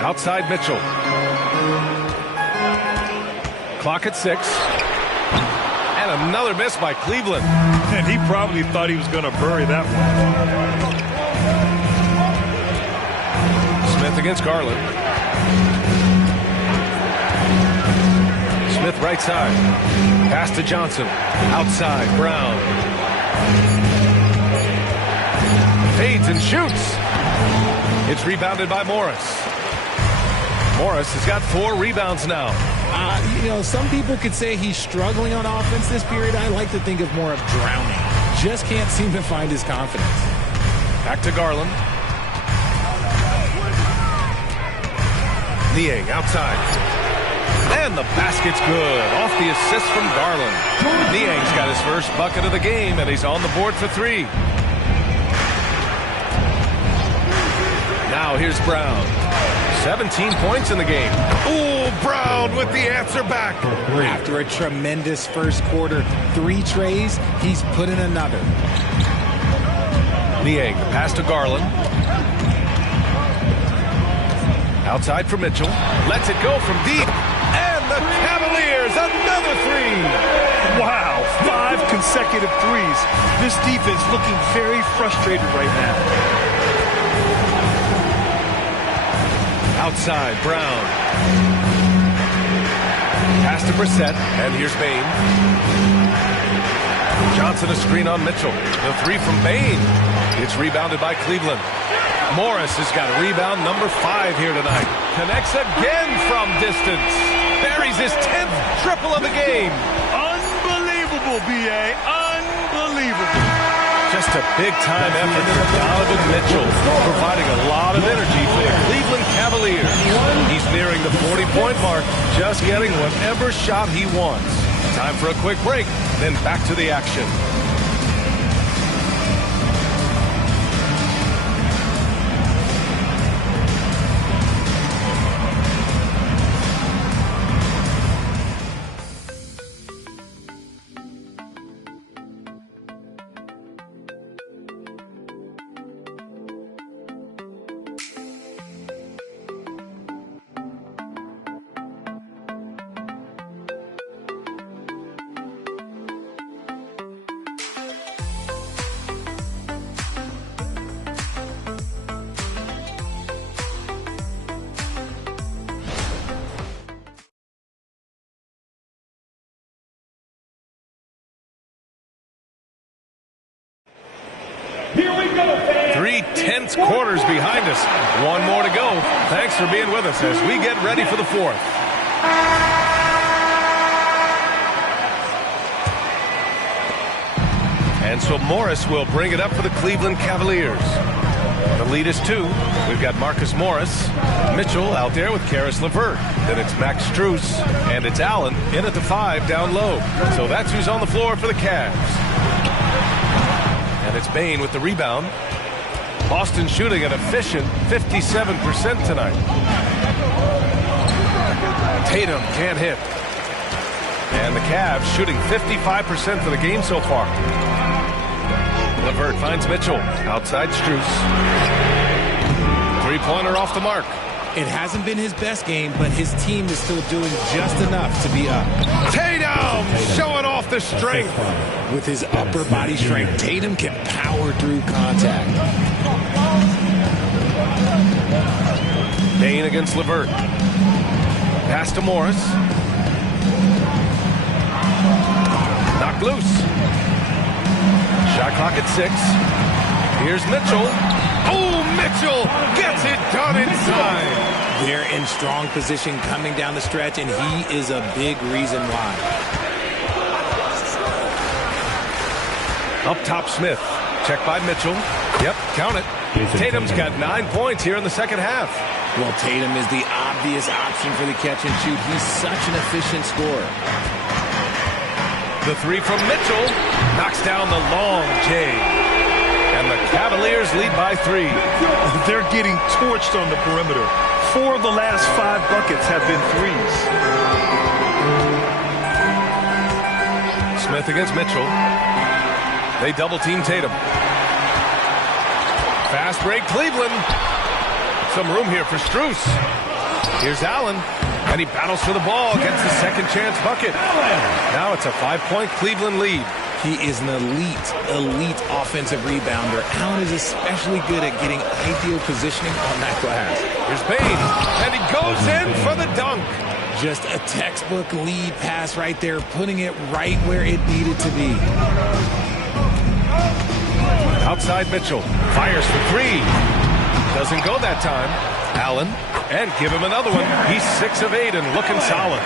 Outside, Mitchell. Clock at 6. And And another miss by Cleveland. And he probably thought he was going to bury that one. Smith against Garland. Smith right side. Pass to Johnson. Outside, Brown. Fades and shoots. It's rebounded by Morris. Morris has got 4 rebounds now. Some people could say he's struggling on offense this period. I like to think of more of drowning. Just can't seem to find his confidence. Back to Garland. Niang outside. And the basket's good. Off the assist from Garland. Niang's got his first bucket of the game, and he's on the board for 3. Now here's Brown. 17 points in the game. Ooh, Brown with the answer back. After a tremendous first quarter, 3 trays, he's put in another. Niang, pass to Garland. Outside for Mitchell. Lets it go from deep. And the Cavaliers, another 3. Wow, 5 consecutive threes. This defense looking very frustrated right now. Outside, Brown. Pass to Brissett, and here's Bain. Johnson a screen on Mitchell. The 3 from Bain. It's rebounded by Cleveland. Morris has got rebound number 5 here tonight. Connects again from distance. Buries his 10th triple of the game. Unbelievable, B.A. Unbelievable. Just a big-time effort for Donovan Mitchell, providing a lot of energy for the Cleveland Cavaliers. He's nearing the 40-point mark, just getting whatever shot he wants. Time for a quick break, then back to the action. Here we go, fans. 3 tense quarters behind us. 1 more to go. Thanks for being with us as we get ready for the 4th. And so Morris will bring it up for the Cleveland Cavaliers. The lead is 2. We've got Marcus Morris. Mitchell out there with Karis LeVert. Then it's Max Strus. And it's Allen in at the 5 down low. So that's who's on the floor for the Cavs. And it's Bain with the rebound. Boston shooting an efficient 57% tonight. Tatum can't hit. And the Cavs shooting 55% for the game so far. LeVert finds Mitchell. Outside Strus. 3-pointer off the mark. It hasn't been his best game, but his team is still doing just enough to be up. Tatum showing off the strength. With his upper body strength, Tatum can power through contact. Bain against LeVert. Pass to Morris. Knocked loose. Shot clock at 6. Here's Mitchell. Oh, Mitchell gets it done inside. They're in strong position coming down the stretch, and he is a big reason why. Up top, Smith. Check by Mitchell. Yep, count it. Tatum's got 9 points here in the second half. Well, Tatum is the obvious option for the catch and shoot. He's such an efficient scorer. The 3 from Mitchell knocks down the long J. And the Cavaliers lead by 3. They're getting torched on the perimeter. 4 of the last 5 buckets have been threes. Smith against Mitchell. They double-team Tatum. Fast break, Cleveland. Some room here for Strus. Here's Allen. And he battles for the ball, gets the second chance bucket. Now it's a 5-point Cleveland lead. He is an elite offensive rebounder. Allen is especially good at getting ideal positioning on that glass. Here's Bane, and he goes in for the dunk. Just a textbook lead pass right there, putting it right where it needed to be. Outside Mitchell, fires for three. Doesn't go that time. Allen, and give him another one. He's 6 of 8 and looking solid.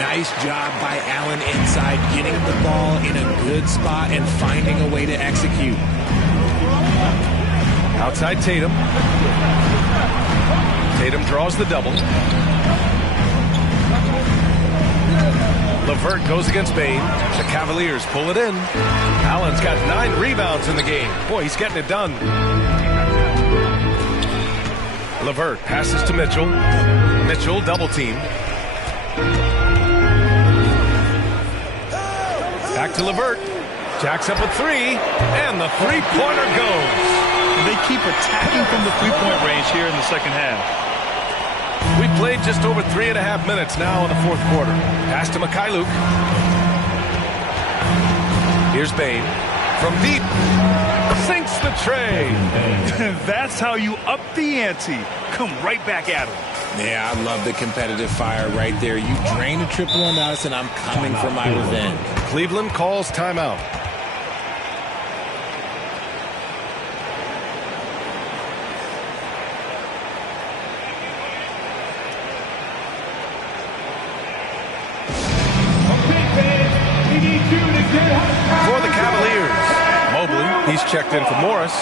Nice job by Allen inside, getting the ball in a good spot and finding a way to execute. Outside Tatum. Tatum draws the double. LeVert goes against Bane. The Cavaliers pull it in. Allen's got 9 rebounds in the game. Boy, he's getting it done. LeVert passes to Mitchell. Mitchell double team. Back to LeVert. Jacks up a 3, and the three-pointer goes. They keep attacking from the three-point range here in the second half. We played just over 3.5 minutes now in the fourth quarter. Pass to Mikhailuk. Here's Bane. From deep. Sinks the tray. That's how you up the ante. Come right back at him. Yeah, I love the competitive fire right there. You drain a triple on us, and I'm coming for my revenge. Cleveland calls timeout. For the Cavaliers, Mobley, he's checked in for Morris,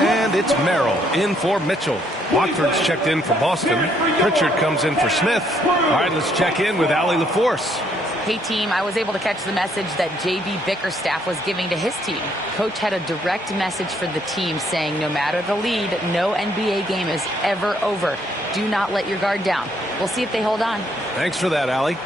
and it's Merrill in for Mitchell. Watford's checked in for Boston. Pritchard comes in for Smith. All right, let's check in with Allie LaForce. Hey, team, I was able to catch the message that J.B. Bickerstaff was giving to his team. Coach had a direct message for the team saying no matter the lead, no NBA game is ever over. Do not let your guard down. We'll see if they hold on. Thanks for that, Allie.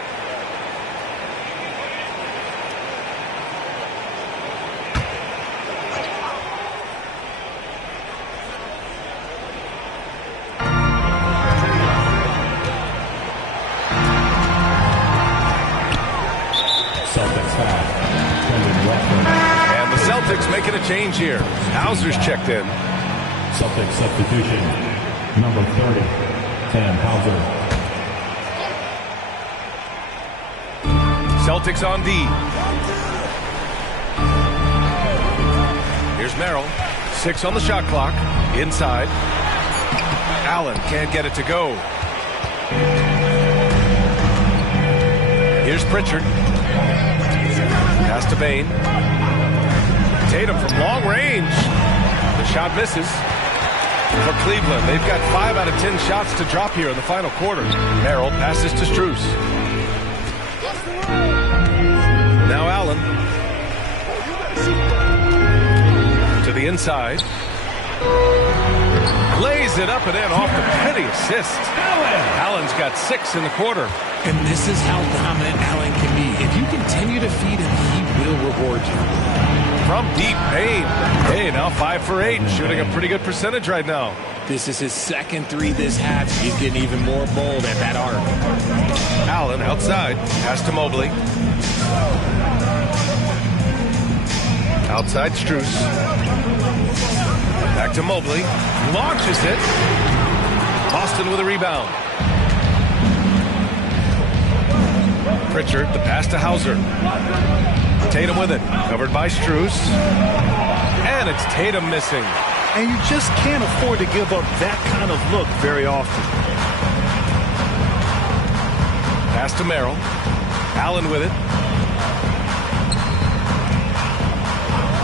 And the Celtics making a change here. Hauser's checked in. Celtics substitution, number 30, Sam Hauser. Celtics on D. Here's Merrill. 6 on the shot clock. Inside. Allen can't get it to go. Here's Pritchard. Pass to Bane. Tatum from long range. The shot misses. For Cleveland, they've got 5 out of 10 shots to drop here in the final quarter. Merrill passes to Strus. Now Allen. To the inside. Lays it up and in off the penny assist. Allen's got 6 in the quarter. And this is how dominant Allen can be. If you continue to feed him, he will reward you. From deep, Bane. Hey, now 5 for 8, shooting a pretty good percentage right now. This is his second 3 this half. He's getting even more bold at that arc. Allen outside, pass to Mobley. Outside Strus. Back to Mobley. Launches it. Boston with a rebound. Pritchard, the pass to Hauser. Tatum with it. Covered by Strus. And it's Tatum missing. And you just can't afford to give up that kind of look very often. Pass to Merrill. Allen with it.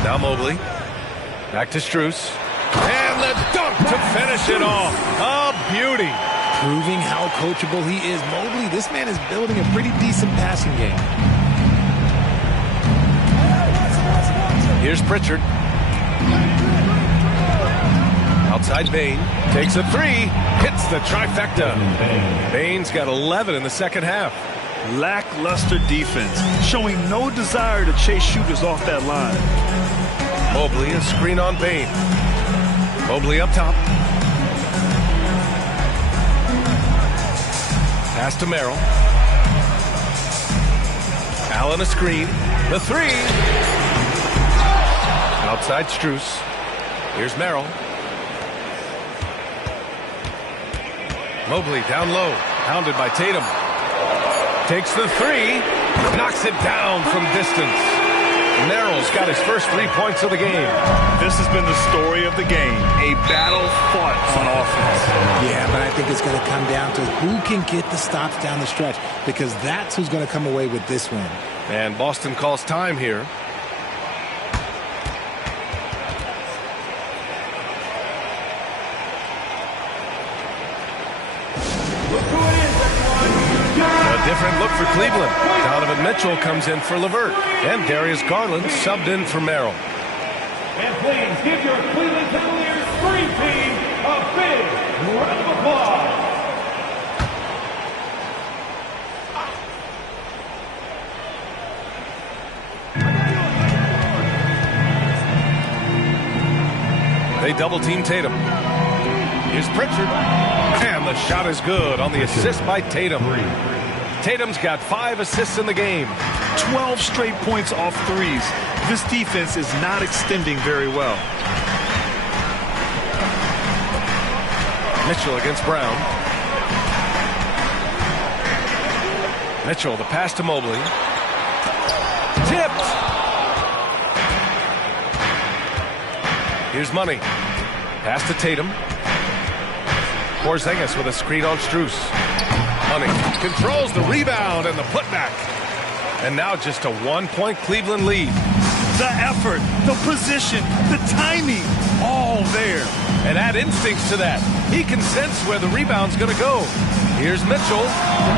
Now Mobley. Back to Strus. And the dunk to finish it off. A beauty. Proving how coachable he is. Mobley, this man is building a pretty decent passing game. Here's Pritchard. Outside Bane. Takes a 3. Hits the trifecta. Bane's got 11 in the second half. Lackluster defense, showing no desire to chase shooters off that line. Mobley, a screen on Bane. Mobley up top. Pass to Merrill. Allen a screen. The three. Outside Strus. Here's Merrill. Mobley down low. Pounded by Tatum. Takes the three. Knocks it down from distance. Merrill's got his first 3 points of the game. This has been the story of the game. A battle fought on offense. Yeah, but I think it's going to come down to who can get the stops down the stretch, because that's who's going to come away with this win. And Boston calls time here. A different look for Cleveland. Donovan Mitchell comes in for LeVert. And Darius Garland subbed in for Merrill. And please give your Cleveland Cavaliers Dream Team a big round of applause. They double-team Tatum. Here's Pritchard. And the shot is good on the assist by Tatum. Tatum's got 5 assists in the game. 12 straight points off threes. This defense is not extending very well. Mitchell against Brown. Mitchell, the pass to Mobley. Tipped. Here's Money. Pass to Tatum. Porzingis with a screen on Strus. Money controls the rebound and the putback. And now just a 1-point Cleveland lead. The effort, the position, the timing, all there. And add instincts to that. He can sense where the rebound's going to go. Here's Mitchell.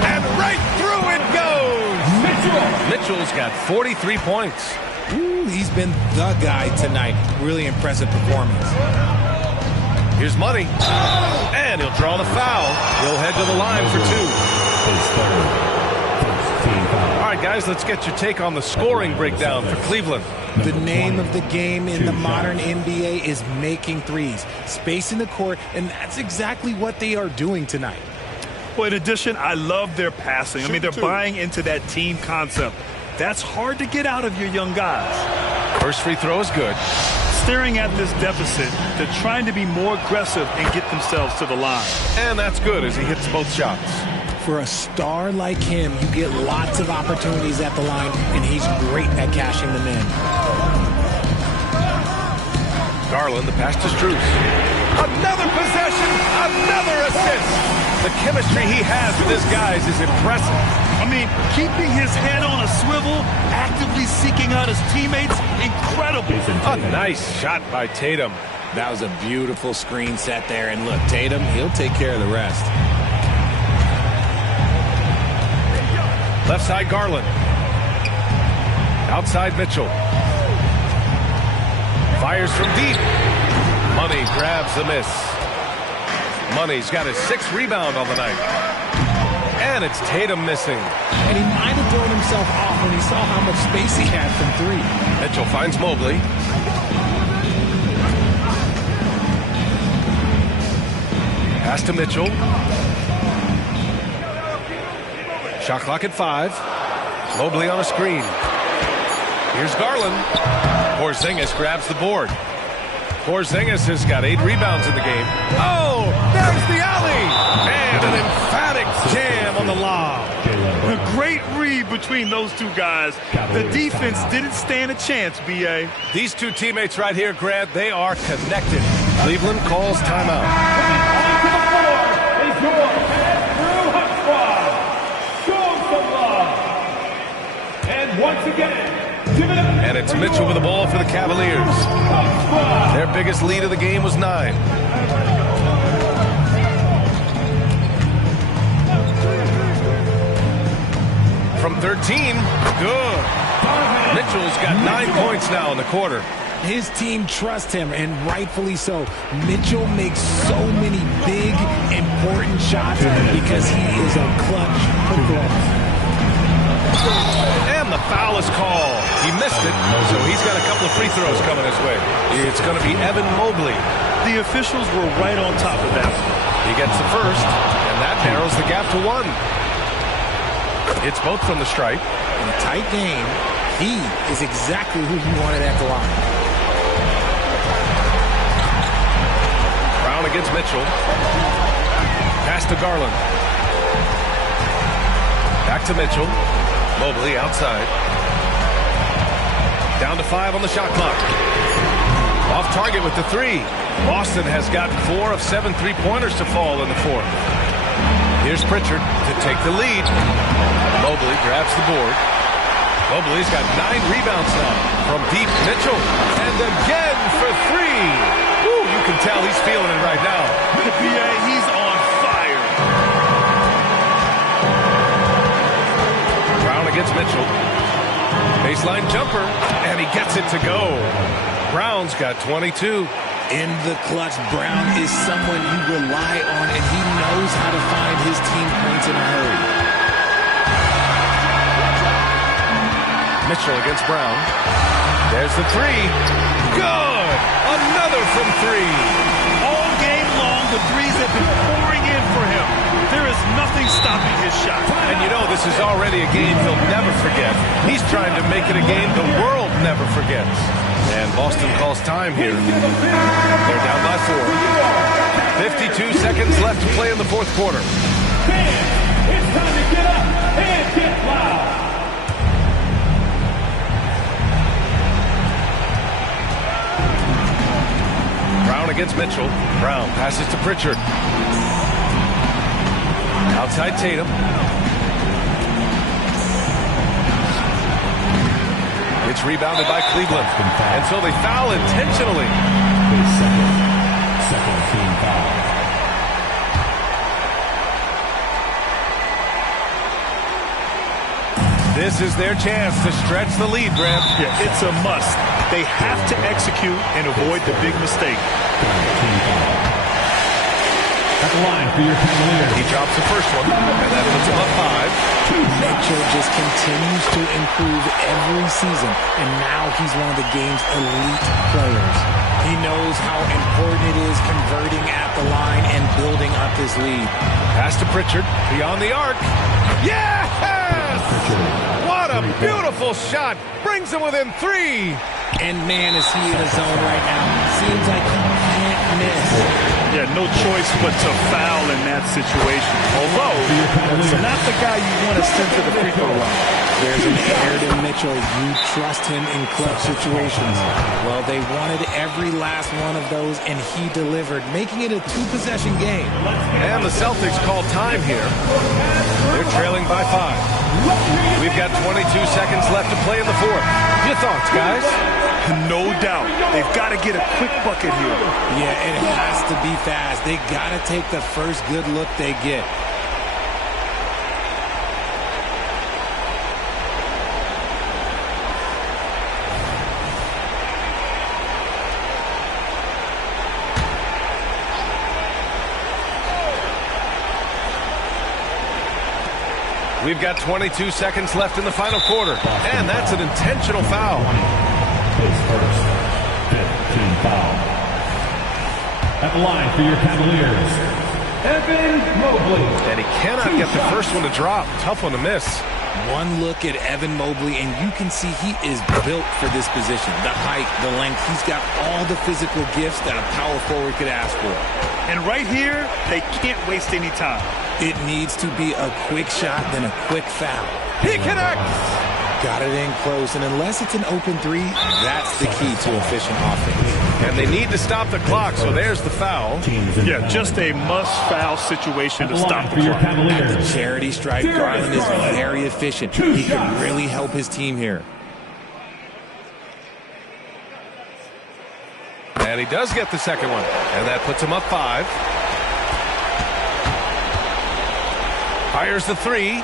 And right through it goes. Mitchell's got 43 points. Ooh, he's been the guy tonight. Really impressive performance. Here's Money. And he'll draw the foul. He'll head to the line for 2. All right, guys, let's get your take on the scoring breakdown for Cleveland. The name of the game in the modern NBA is making threes, spacing the court, and that's exactly what they are doing tonight. Well, in addition, I love their passing. I mean, they're buying into that team concept. That's hard to get out of your young guys. First free throw is good. Staring at this deficit, they're trying to be more aggressive and get themselves to the line. And that's good as he hits both shots. For a star like him, you get lots of opportunities at the line, and he's great at cashing them in. Garland, the pass to Strus. Another possession, another assist. The chemistry he has with his guys is impressive. I mean, keeping his head on a swivel, actively seeking out his teammates, incredible. A nice shot by Tatum. That was a beautiful screen set there, and look, Tatum, he'll take care of the rest. Left side, Garland. Outside, Mitchell. Fires from deep. Money grabs the miss. Money's got his 6th rebound on the night. And it's Tatum missing. And he might have thrown himself off when he saw how much space he had from 3. Mitchell finds Mobley. Pass to Mitchell. Shot clock at 5. Mobley on a screen. Here's Garland. Porzingis grabs the board. Porzingis has got 8 rebounds in the game. Oh, there's the alley. And an emphatic jam on the lob. A great read between those two guys. The defense didn't stand a chance, B.A. These two teammates right here, Grant, they are connected. Cleveland calls timeout. Is your Andrew Hunt squad. Show some love. And once again, give it up. And it's Mitchell with the ball for the Cavaliers. Their biggest lead of the game was 9. From 13, good. Mitchell's got 9 points now in the quarter. His team trusts him, and rightfully so. Mitchell makes so many big, important shots because he is a clutch performer. And the foul is called. He missed it, so he's got a couple of free throws coming his way. It's going to be Evan Mobley. The officials were right on top of that. He gets the first, and that narrows the gap to 1. It's both from the stripe. In a tight game, he is exactly who you wanted at the line. Brown against Mitchell. Pass to Garland. Back to Mitchell. Mobley outside. Down to 5 on the shot clock. Off target with the 3. Boston has gotten 4 of 7 3-pointers to fall in the 4th. Here's Pritchard to take the lead. Mobley grabs the board. Mobley's got 9 rebounds now from deep. Mitchell. And again for 3. Woo, you can tell he's feeling it right now. He's on fire. Brown against Mitchell. Baseline jumper, and he gets it to go. Brown's got 22. In the clutch, Brown is someone you rely on, and he knows how to find his team points in a hurry. Mitchell against Brown. There's the 3. Good! Another from 3. All game long, the threes have been pouring in for him. There is nothing stopping his shot. And you know this is already a game he'll never forget. He's trying to make it a game the world never forgets. And Boston calls time here. They're down by 4. 52 seconds left to play in the 4th quarter. It's time to get up and get loud. Brown against Mitchell. Brown passes to Pritchard. Outside Tatum. It's rebounded by Cleveland. And so they foul intentionally. Second team foul. This is their chance to stretch the lead, Graham. Yeah, it's a must. They have to execute and avoid the big mistake. At the line for your Cavaliers. He drops the first one, and that puts him up 5. Mitchell just continues to improve every season, and now he's one of the game's elite players. He knows how important it is converting at the line and building up this lead. Pass to Pritchard, beyond the arc. Yes! What a beautiful shot. Brings him within 3. And man, is he in the zone right now. Seems like he can't miss. Yeah, no choice but to foul in that situation. Although, it's not the guy you want to send to the free throw line. There's an air to Mitchell. You trust him in clutch situations. Well, they wanted every last one of those, and he delivered, making it a 2-possession game. And the Celtics call time here. They're trailing by 5. We've got 22 seconds left to play in the 4th. Your thoughts, guys? No doubt. They've got to get a quick bucket here. Yeah, it has to be fast. They got to take the first good look they get. We've got 22 seconds left in the final quarter, and that's an intentional foul. His first 15 foul. At the line for your Cavaliers, Evan Mobley. And he cannot get the first one to drop. Tough one to miss. One look at Evan Mobley, and you can see he is built for this position. The height, the length, he's got all the physical gifts that a power forward could ask for. And right here, they can't waste any time. It needs to be a quick shot, then a quick foul. He connects! Got it in close, and unless it's an open 3, that's the key to efficient offense. And they need to stop the clock, so there's the foul. Yeah, just a must-foul situation to stop the clock. At the charity stripe, Garland is very efficient. He can really help his team here. And he does get the second one, and that puts him up 5. Fires the 3.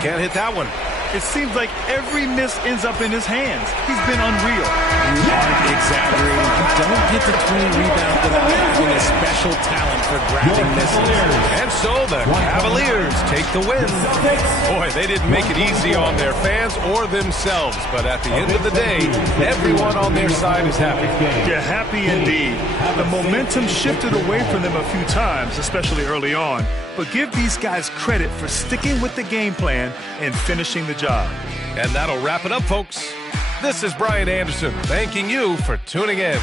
Can't hit that one. It seems like every miss ends up in his hands. He's been unreal. You aren't exaggerating. You don't get the 20 rebounds without having a special talent for grabbing misses. And so the Cavaliers take the win. Boy, they didn't make it easy on their fans or themselves, but at the end of the day, everyone on their side is happy. Yeah, happy indeed. The momentum shifted away from them a few times, especially early on. But give these guys credit for sticking with the game plan and finishing the job. job. And that'll wrap it up, folks. This is Brian Anderson thanking you for tuning in.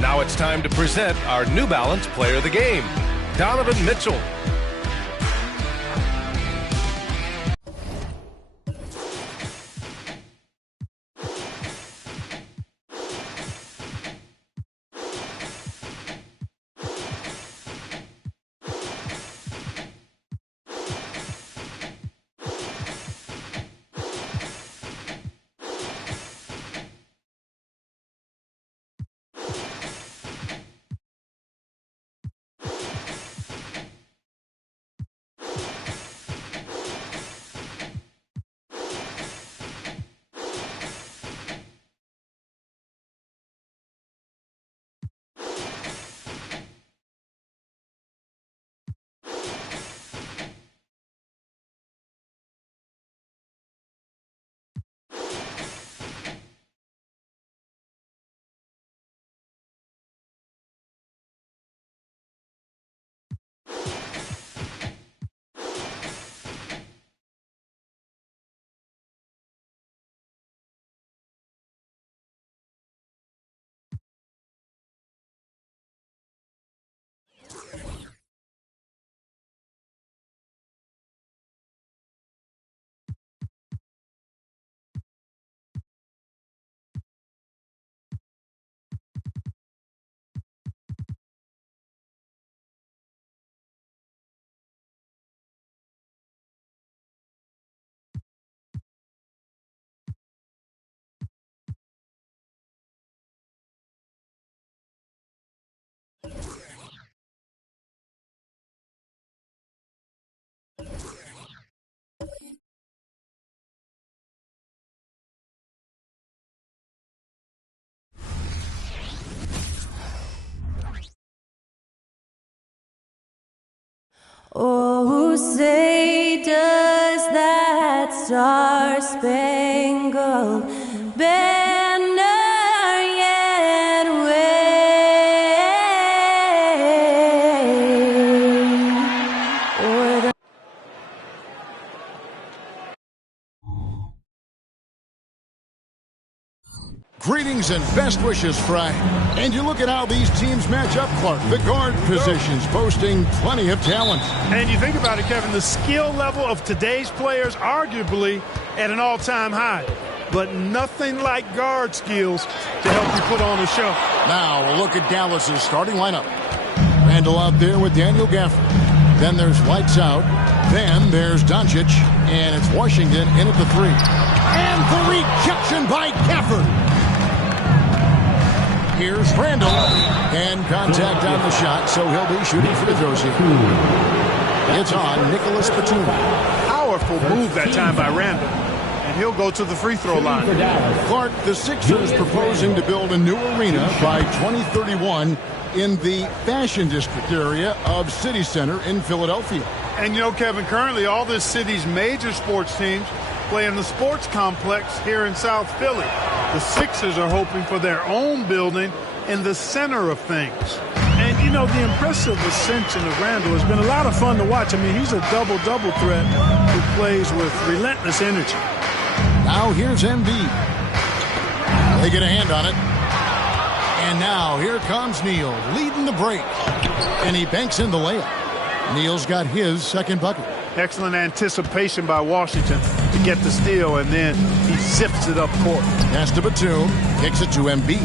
Now it's time to present our New Balance Player of the Game, Donovan Mitchell. Oh, say does that star-spangled banner yet wave o'er the Greetings and best wishes, Frank. And you look at how these teams match up, Clark. The guard positions boasting plenty of talent. And you think about it, Kevin, the skill level of today's players arguably at an all-time high. But nothing like guard skills to help you put on a show. Now we'll look at Dallas's starting lineup. Randall out there with Daniel Gafford. Then there's Lights Out. Then there's Doncic. And it's Washington in at the 3. And the rejection by Gafford. Here's Randall, and contact on the shot, so he'll be shooting for the Josie. It's on Nicholas Batum. Powerful move that time by Randall, and he'll go to the free throw line. Clark, the Sixers proposing to build a new arena by 2031 in the Fashion District area of City Center in Philadelphia. And you know, Kevin, currently all this city's major sports teams play in the sports complex here in South Philly. The Sixers are hoping for their own building in the center of things. And, you know, the impressive ascension of Randall has been a lot of fun to watch. I mean, he's a double-double threat who plays with relentless energy. Now here's Embiid. They get a hand on it. And now here comes Neal leading the break. And he banks in the layup. Neal's got his second bucket. Excellent anticipation by Washington to get the steal, and then he zips it up court. Pass to Batum, kicks it to Embiid,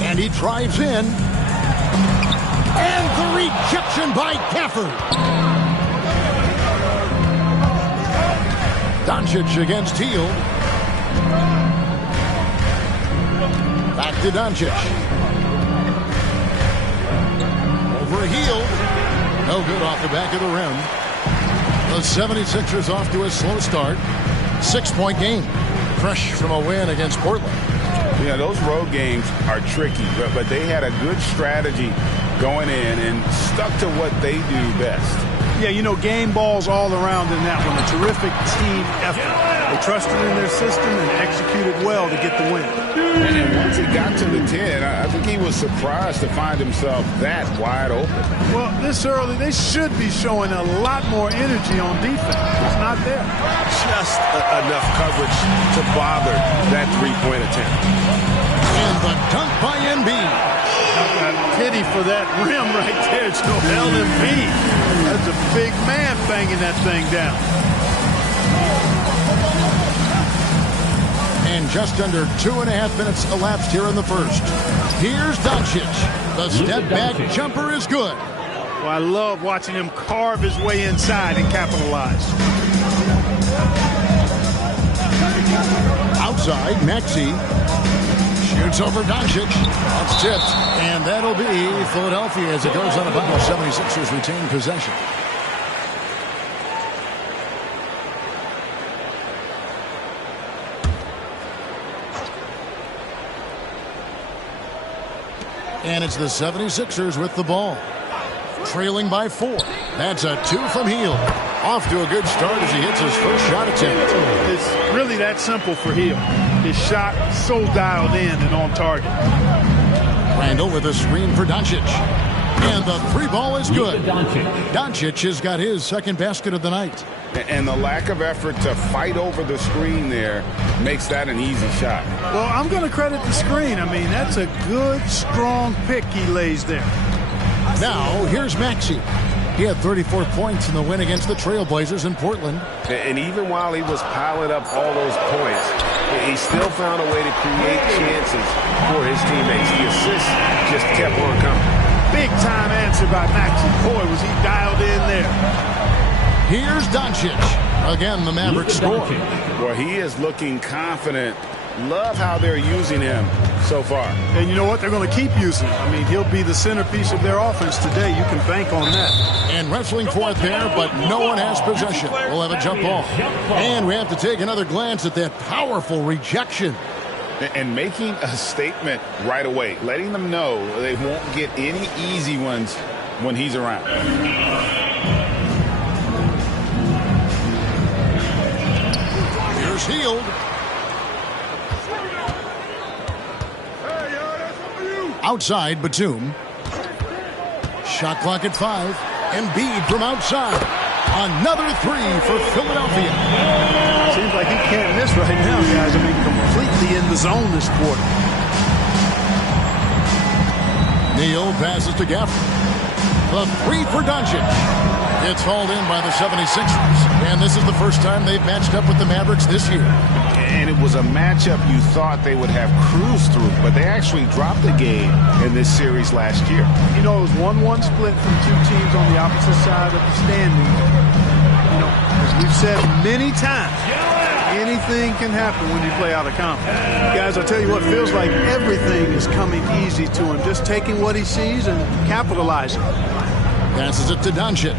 and he drives in. And the rejection by Gafford. Doncic against Hield. Back to Doncic. Over Hield. No good off the back of the rim. The 76ers off to a slow start. 6-point game. Fresh from a win against Portland. Yeah, those road games are tricky, but they had a good strategy going in and stuck to what they do best. Yeah, you know, game balls all around in that one. A terrific team effort. They trusted in their system and executed well to get the win. And once he got to the 10, I think he was surprised to find himself that wide open. Well, this early, they should be showing a lot more energy on defense. It's not there. Just enough coverage to bother that three-point attempt. And the dunk by Embiid. Pity for that rim right there, Joel Embiid. That's a big man banging that thing down. And just under 2.5 minutes elapsed here in the first. Here's Doncic. The step-back jumper is good. Well, I love watching him carve his way inside and capitalize. Outside, Maxey. Shoots over Doncic. That's tipped. And that'll be Philadelphia as it goes on a foul. 76ers retain possession. And it's the 76ers with the ball. Trailing by 4. That's a 2 from Hield. Off to a good start as he hits his first shot attempt. It's really that simple for Hield. His shot so dialed in and on target. Randall with a screen for Doncic. And the three ball is good. Doncic has got his second basket of the night. And the lack of effort to fight over the screen there makes that an easy shot. Well, I'm going to credit the screen. I mean, that's a good, strong pick he lays there. Now, here's Maxey. He had 34 points in the win against the Trailblazers in Portland. And even while he was piling up all those points, he still found a way to create chances for his teammates. The assists just kept on coming. Big-time answer by Maxey. Boy, was he dialed in there. Here's Doncic. Again, the Mavericks score. Well, he is looking confident. Love how they're using him so far. And you know what? They're going to keep using him. I mean, he'll be the centerpiece of their offense today. You can bank on that. And wrestling for it there, but no one has possession. We'll have a jump ball. And we have to take another glance at that powerful rejection. And making a statement right away, letting them know they won't get any easy ones when he's around. Here's Hield. Outside, Batum. Shot clock at 5. Embiid from outside. Another 3 for Philadelphia. Seems like he can't miss right now, guys. I mean, completely in the zone this quarter. Neal passes to Gafford. The 3 for Doncic. It's hauled in by the 76ers. And this is the first time they've matched up with the Mavericks this year. And it was a matchup you thought they would have cruised through, but they actually dropped the game in this series last year. You know, it was 1-1 split from two teams on the opposite side of the standings. You know, as we've said many times, anything can happen when you play out of conference. Guys, I'll tell you what, feels like everything is coming easy to him. Just taking what he sees and capitalizing. Passes it to Doncic.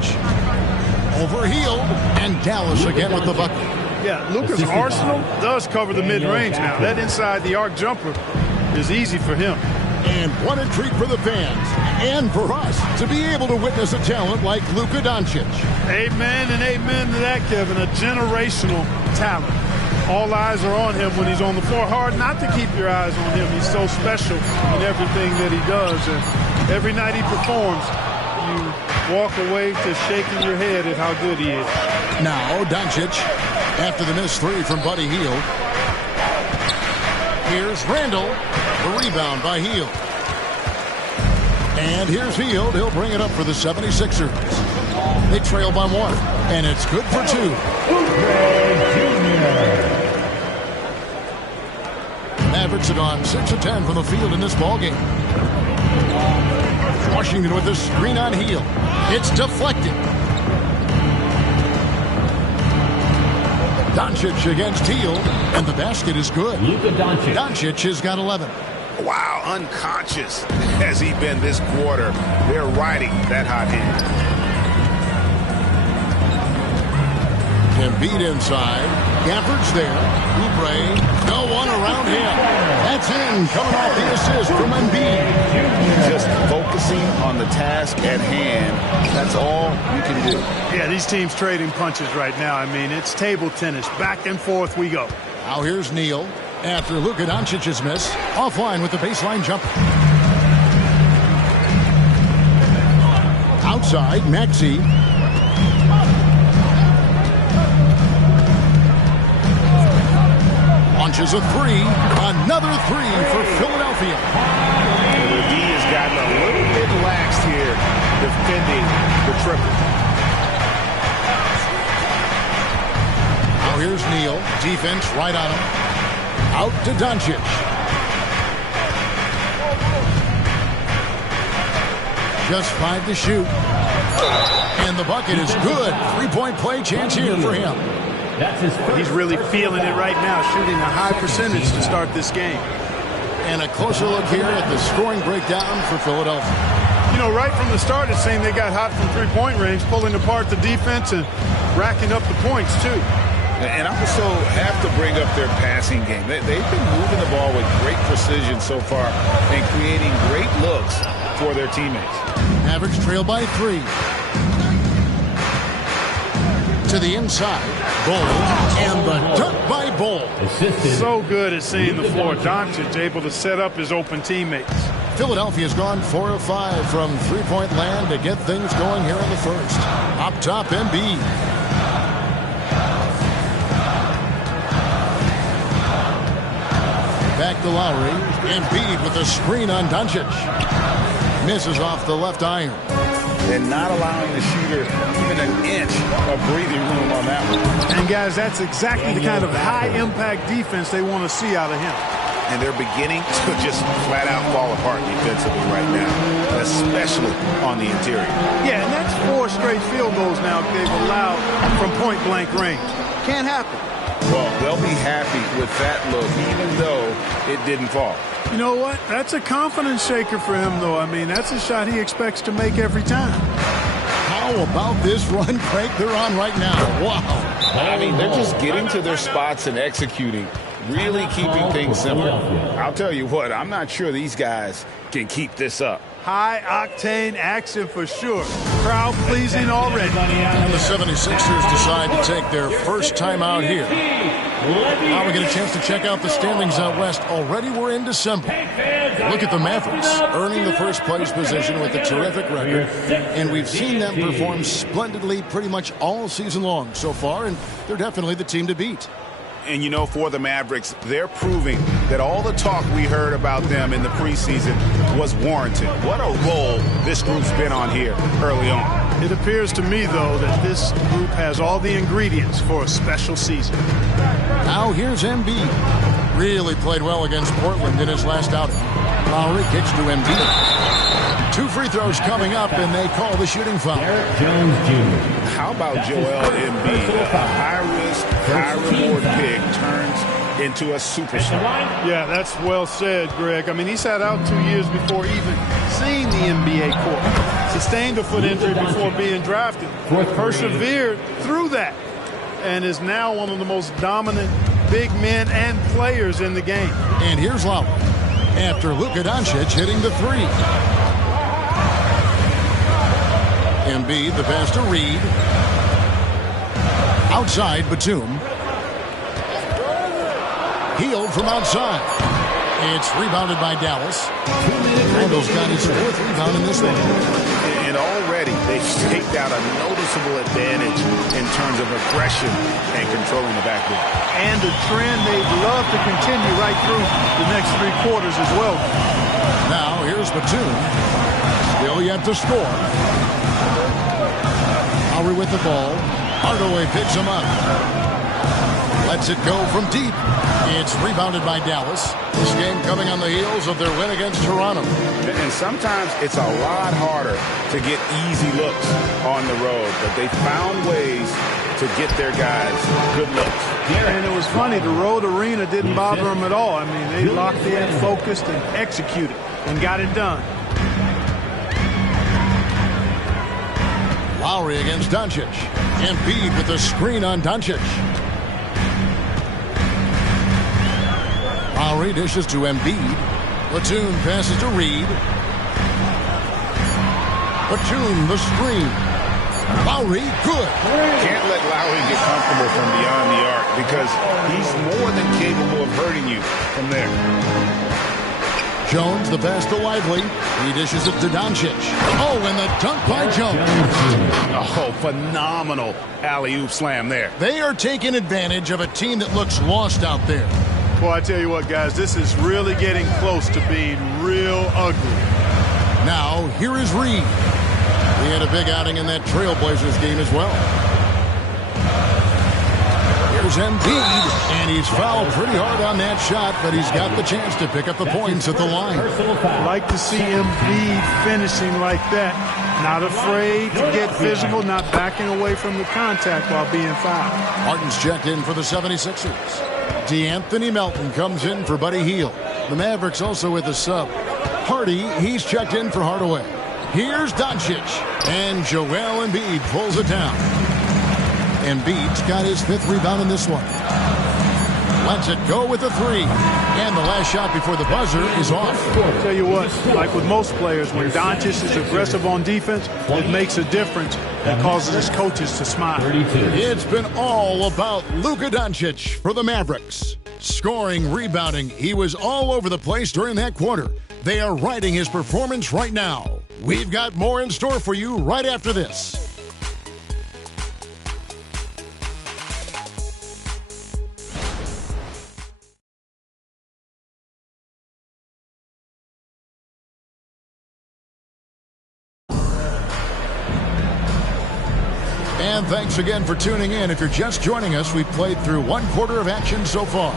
Over Hield, and Dallas again with the bucket. Yeah, Luka's arsenal does cover the mid-range now. That inside-the-arc jumper is easy for him. And what a treat for the fans and for us to be able to witness a talent like Luka Doncic. Amen and amen to that, Kevin. A generational talent. All eyes are on him when he's on the floor. Hard not to keep your eyes on him. He's so special in everything that he does. And every night he performs, you walk away to shaking your head at how good he is. Now, Doncic, after the missed 3 from Buddy Hield. Here's Randall. The rebound by Hield. And here's Hield. He'll bring it up for the 76ers. They trail by 1. And it's good for 2. Mavericks have gone 6 of 10 from the field in this ballgame. Washington with the screen on Hield. It's deflected. Doncic against Hield, and the basket is good. Doncic has got 11. Wow, unconscious has he been this quarter. They're riding that hot hand. Embiid inside. Gafford's there. Oubre, no one around him. That's in, coming off the assist from Embiid. Just focusing on the task at hand. That's all you can do. Yeah, these teams trading punches right now. I mean, it's table tennis. Back and forth we go. Now here's Neal after Luka Doncic's miss. Offline with the baseline jumper. Outside, Maxey. Launches a three. Another three for Philadelphia. The D has gotten a little bit lax here defending the triple. Now here's Neal. Defense right on him. Out to Doncic. Just 5 to shoot. And the bucket is good. 3-point play chance here for him. He's really feeling it right now, shooting a high percentage to start this game. And a closer look here at the scoring breakdown for Philadelphia. You know, right from the start, it seemed they got hot from three-point range, pulling apart the defense and racking up the points, too. And I also have to bring up their passing game. They've been moving the ball with great precision so far and creating great looks for their teammates. Mavericks trail by 3. To the inside. Bol. And the dunk by Bol. So good at seeing the floor. Doncic able to set up his open teammates. Philadelphia's gone 4 of 5 from three-point land to get things going here in the first. Up top, Embiid. Back to Lowry. Embiid with a screen on Doncic. Misses off the left iron. And not allowing the shooter even an inch of breathing room on that one. And, guys, that's exactly the kind of high-impact defense they want to see out of him. And they're beginning to just flat-out fall apart defensively right now, especially on the interior. Yeah, and that's 4 straight field goals now they've allowed from point-blank range. Can't happen. Well, they'll be happy with that look, even though it didn't fall. You know what? That's a confidence shaker for him, though. I mean, that's a shot he expects to make every time. How about this run break they're on right now? Wow. I mean, they're just getting to their spots and executing, really keeping things simple. I'll tell you what, I'm not sure these guys can keep this up. High-octane action for sure. Crowd-pleasing already. And the 76ers decide to take their first time out here. Now we get a chance to check out the standings out west. Already we're in December. Look at the Mavericks, earning the first place position with a terrific record. And we've seen them perform splendidly pretty much all season long so far, and they're definitely the team to beat. And, you know, for the Mavericks, they're proving that all the talk we heard about them in the preseason was warranted. What a role this group's been on here early on. It appears to me, though, that this group has all the ingredients for a special season. Now here's Embiid. Really played well against Portland in his last outing. Lowry kicks to Embiid. 2 free throws coming up, and they call the shooting foul. How about Joel Embiid? A high-risk, high-reward pick turns into a superstar. Yeah, that's well said, Greg. I mean, he sat out 2 years before even seeing the NBA court. Sustained a foot injury before being drafted. Persevered through that and is now one of the most dominant big men and players in the game. And here's Lowry after Luka Doncic hitting the 3. Embiid, the pass to Reed. Outside, Batum. Healed from outside. It's rebounded by Dallas. Randall's got his 4th rebound in this one. And already they've staked out a noticeable advantage in terms of aggression and controlling the backboard. And a trend they'd love to continue right through the next 3 quarters as well. Now here's Batum. Still yet to score. Lowry with the ball. Hardaway picks him up. Lets it go from deep. It's rebounded by Dallas. This game coming on the heels of their win against Toronto. And sometimes it's a lot harder to get easy looks on the road, but they found ways to get their guys good looks. And it was funny, the road arena didn't bother them at all. I mean, they locked in, focused, and executed, and got it done. Lowry against Doncic. Embiid with a screen on Doncic. Lowry dishes to Embiid. Platoon passes to Reed. Platoon the screen. Lowry, good. Can't let Lowry get comfortable from beyond the arc because he's more than capable of hurting you from there. Jones, the pass to Lively. He dishes it to Doncic. Oh, and the dunk by Jones. Oh, phenomenal alley-oop slam there. They are taking advantage of a team that looks lost out there. Well, I tell you what, guys, this is really getting close to being real ugly. Now, here is Reed. He had a big outing in that Trailblazers game as well. Here's Embiid, and he's fouled pretty hard on that shot, but he's got the chance to pick up the points at the line. Like to see Embiid finishing like that. Not afraid to get physical, not backing away from the contact while being fouled. Martin's checked in for the 76ers. DeAnthony Melton comes in for Buddy Hield. The Mavericks also with a sub. Hardy, he's checked in for Hardaway. Here's Doncic, and Joel Embiid pulls it down. Embiid's got his 5th rebound in this one. Lets it go with the 3. And the last shot before the buzzer is off. I'll tell you what, like with most players, when Doncic is aggressive on defense, it makes a difference and causes his coaches to smile. It's been all about Luka Doncic for the Mavericks. Scoring, rebounding, he was all over the place during that quarter. They are riding his performance right now. We've got more in store for you right after this. And thanks again for tuning in. If you're just joining us, we've played through 1 quarter of action so far.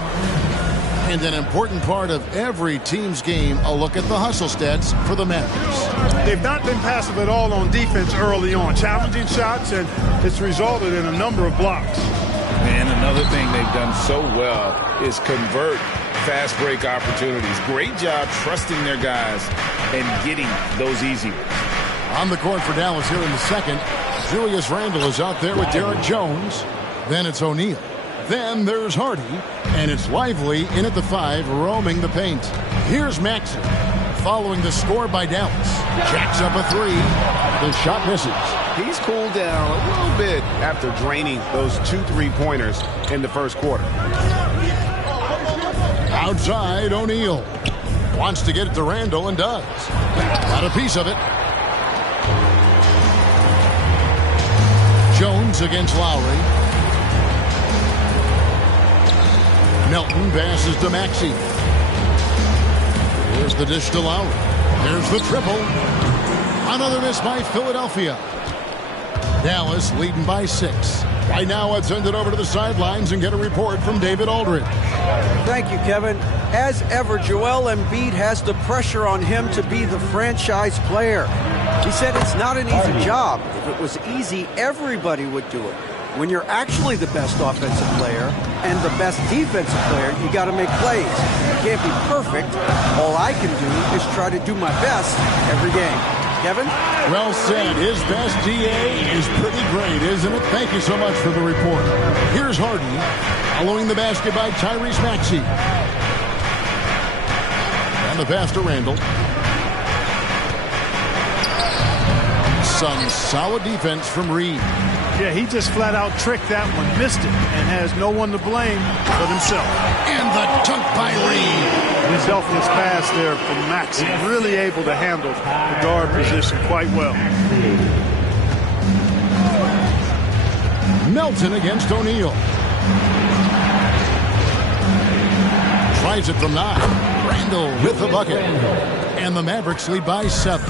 And an important part of every team's game, a look at the hustle stats for the Mavericks. They've not been passive at all on defense early on. Challenging shots, and it's resulted in a number of blocks. And another thing they've done so well is convert fast break opportunities. Great job trusting their guys and getting those easy ones. On the court for Dallas here in the second, Julius Randle is out there with Derek Jones. Then it's O'Neal. Then there's Hardy, and it's Lively in at the 5, roaming the paint. Here's Maxey, following the score by Dallas. Jacks up a 3. The shot misses. He's cooled down a little bit after draining those 2 3-pointers in the first quarter. Outside, O'Neal. Wants to get it to Randle and does. Got a piece of it. Jones against Lowry. Melton passes to Maxey. Here's the dish to Lowry. There's the triple. Another miss by Philadelphia. Dallas leading by 6. Right now, let's send it over to the sidelines and get a report from David Aldridge. Thank you, Kevin. As ever, Joel Embiid has the pressure on him to be the franchise player. He said it's not an easy job. If it was easy, everybody would do it. When you're actually the best offensive player and the best defensive player, you got to make plays. You can't be perfect. All I can do is try to do my best every game. Kevin? Well said. His best DA is pretty great, isn't it? Thank you so much for the report. Here's Hardy, following the basket by Tyrese Maxey. And the pass to Randle. Some solid defense from Reed. Yeah, he just flat out tricked that one, missed it, and has no one to blame but himself. And the dunk by Reed. His selfless pass there from Maxey, really able to handle the guard position quite well. Melton against O'Neal. Tries it from 9. Randle with the bucket. And the Mavericks lead by 7.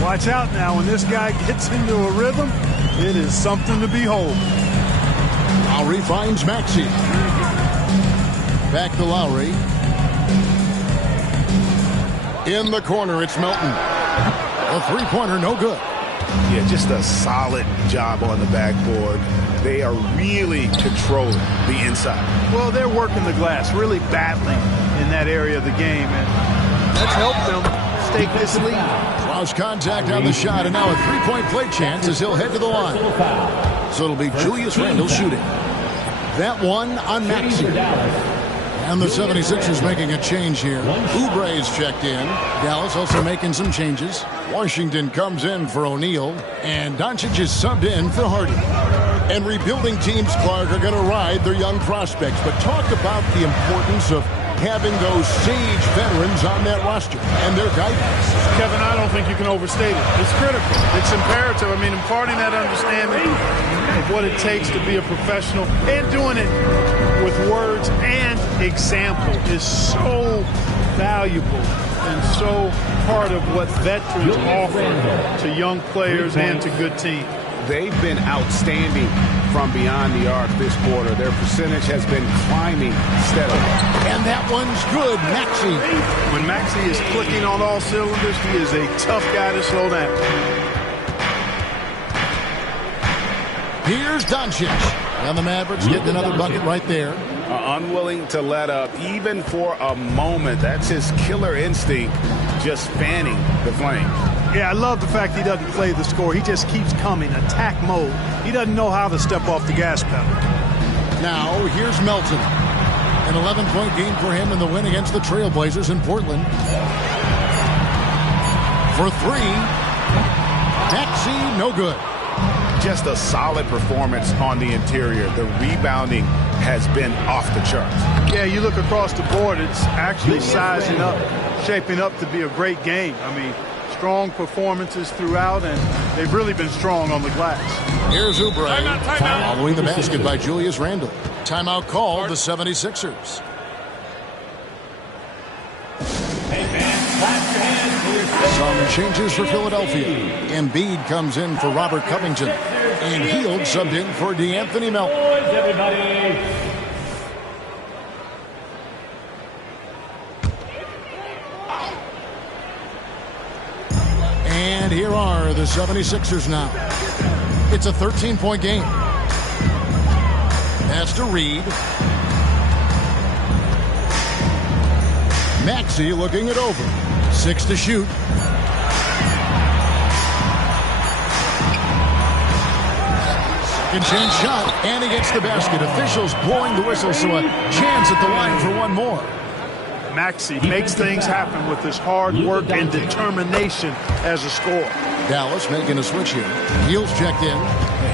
Watch out now. When this guy gets into a rhythm, it is something to behold. Lowry finds Maxey. Back to Lowry. In the corner, it's Melton. A 3-pointer, no good. Yeah, just a solid job on the backboard. They are really controlling the inside. Well, they're working the glass, really battling in that area of the game, and that's helped them stake this lead. Cross contact on the shot, and now a 3-point play chance as he'll head to the line. So it'll be Julius Randle shooting. That one on Maxey. And the 76ers making a change here. Oubre's checked in. Dallas also making some changes. Washington comes in for O'Neal. And Doncic is subbed in for Harden. And rebuilding teams, Clark, are going to ride their young prospects. But talk about the importance of having those sage veterans on that roster and their guidance. Kevin, I don't think you can overstate it. It's critical. It's imperative. I mean, imparting that understanding of what it takes to be a professional and doing it with words and example is so valuable and so part of what veterans offer to young players and to good teams. They've been outstanding from beyond the arc this quarter. Their percentage has been climbing steadily. And that one's good, Maxey. When Maxey is clicking on all cylinders, he is a tough guy to slow down. Here's Doncic. And the Mavericks getting another bucket right there. Unwilling to let up, even for a moment. That's his killer instinct, just fanning the flames. Yeah, I love the fact he doesn't play the score. He just keeps coming, attack mode. He doesn't know how to step off the gas pedal. Now, here's Melton. An 11-point game for him in the win against the Trailblazers in Portland. For three. Maxey, no good. Just a solid performance on the interior. The rebounding has been off the charts. Yeah, you look across the board, it's actually sizing up, shaping up to be a great game. I mean, strong performances throughout, and they've really been strong on the glass. Here's Oubre, following the basket by Julius Randle. Timeout called the 76ers. Some changes for Philadelphia. Embiid comes in for Robert Covington. And Hield subbed in for DeAnthony Melton. And here are the 76ers now. It's a 13-point game. That's to Reed. Maxey looking it over. 6 to shoot. Second chance shot, and he gets the basket. Officials blowing the whistle, so a chance at the line for one more. Maxey makes things happen with his hard work and determination as a scorer. Dallas making a switch here. Hield's checked in.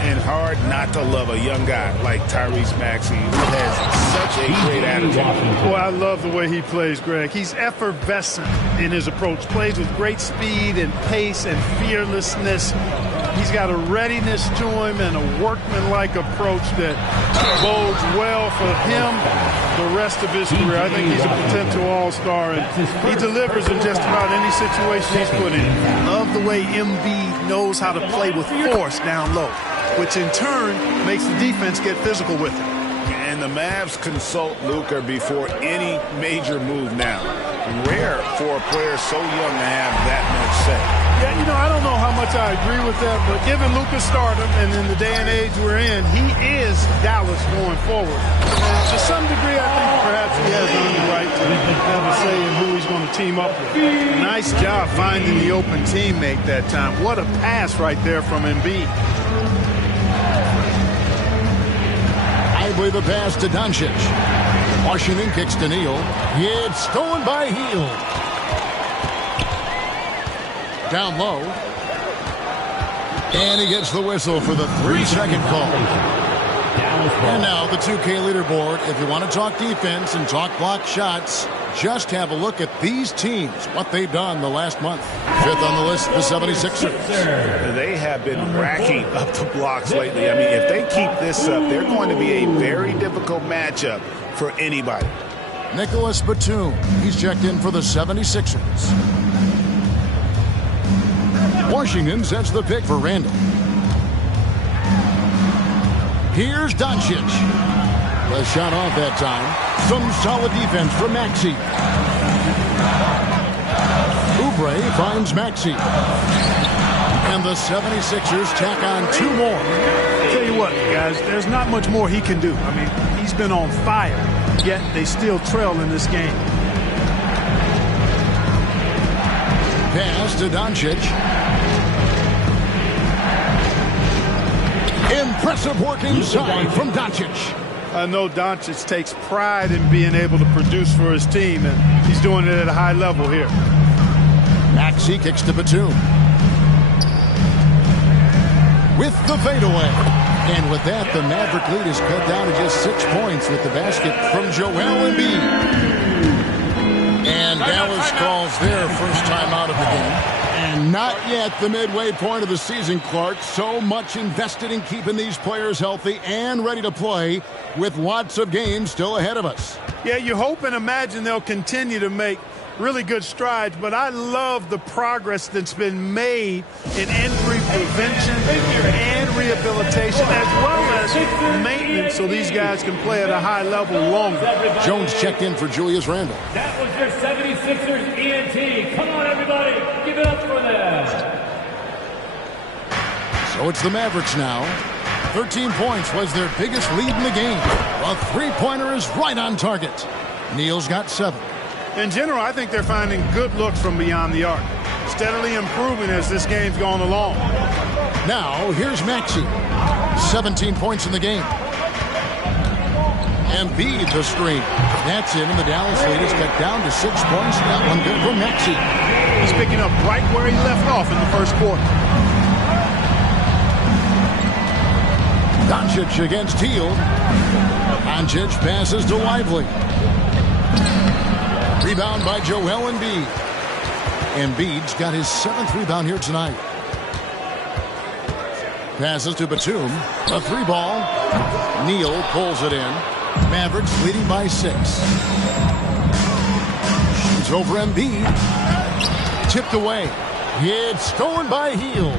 And hard not to love a young guy like Tyrese Maxey, who has such a great attitude. Boy, I love the way he plays, Greg. He's effervescent in his approach. Plays with great speed and pace and fearlessness. He's got a readiness to him and a workmanlike approach that bodes well for him the rest of his career. I think he's a potential all-star, and he delivers in just about any situation he's put in. Love the way Embiid knows how to play with force down low, which in turn makes the defense get physical with him. And the Mavs consult Luka before any major move now. Rare for a player so young to have that much say. Yeah, you know, I don't know how much I agree with that, but given Luka's stardom and in the day and age we're in, he is Dallas going forward. And to some degree, I think perhaps he has earned the right to have a say in who he's going to team up with. Nice job finding the open teammate that time. What a pass right there from Embiid. With the pass to Doncic. Washington kicks to Neal. It's stolen by Hield. Down low. And he gets the whistle for the 3-second call. And now the 2K leaderboard. If you want to talk defense and talk block shots, just have a look at these teams, what they've done the last month. 5th on the list, the 76ers. They have been racking up the blocks lately. I mean, if they keep this up, they're going to be a very difficult matchup for anybody. Nicholas Batum, he's checked in for the 76ers. Washington sets the pick for Randle. Here's Doncic. The shot off that time. Some solid defense from Maxey. Oubre finds Maxey. And the 76ers tack on 2 more. I'll tell you what, guys, there's not much more he can do. I mean, he's been on fire, yet they still trail in this game. Pass to Doncic. Impressive work inside from Doncic. I know Doncic takes pride in being able to produce for his team, and he's doing it at a high level here. Maxey kicks to Batum. With the fadeaway. And with that, the Maverick lead is cut down to just 6 points with the basket from Joel Embiid. And Dallas calls their first time out of the game. And not yet the midway point of the season, Clark. So much invested in keeping these players healthy and ready to play with lots of games still ahead of us. Yeah, you hope and imagine they'll continue to make really good strides, but I love the progress that's been made in injury prevention and rehabilitation, as well as maintenance, so these guys can play at a high level longer. Jones checked in for Julius Randle. That was your 76ers ENT. Come on, everybody. Give it up for them. So it's the Mavericks now. 13 points was their biggest lead in the game. A three-pointer is right on target. Neal's got 7. In general, I think they're finding good looks from beyond the arc, steadily improving as this game's gone along. Now, here's Maxey. 17 points in the game. Embiid the screen. That's in, and the Dallas lead is cut down to 6 points. That one good for Maxey. He's picking up right where he left off in the first quarter. Doncic against Teal. Doncic passes to Lively. Rebound by Joel Embiid. Embiid's got his 7th rebound here tonight. Passes to Batum. A 3-ball. Neal pulls it in. Mavericks leading by 6. Shoots over Embiid. Tipped away. It's stolen by Heel.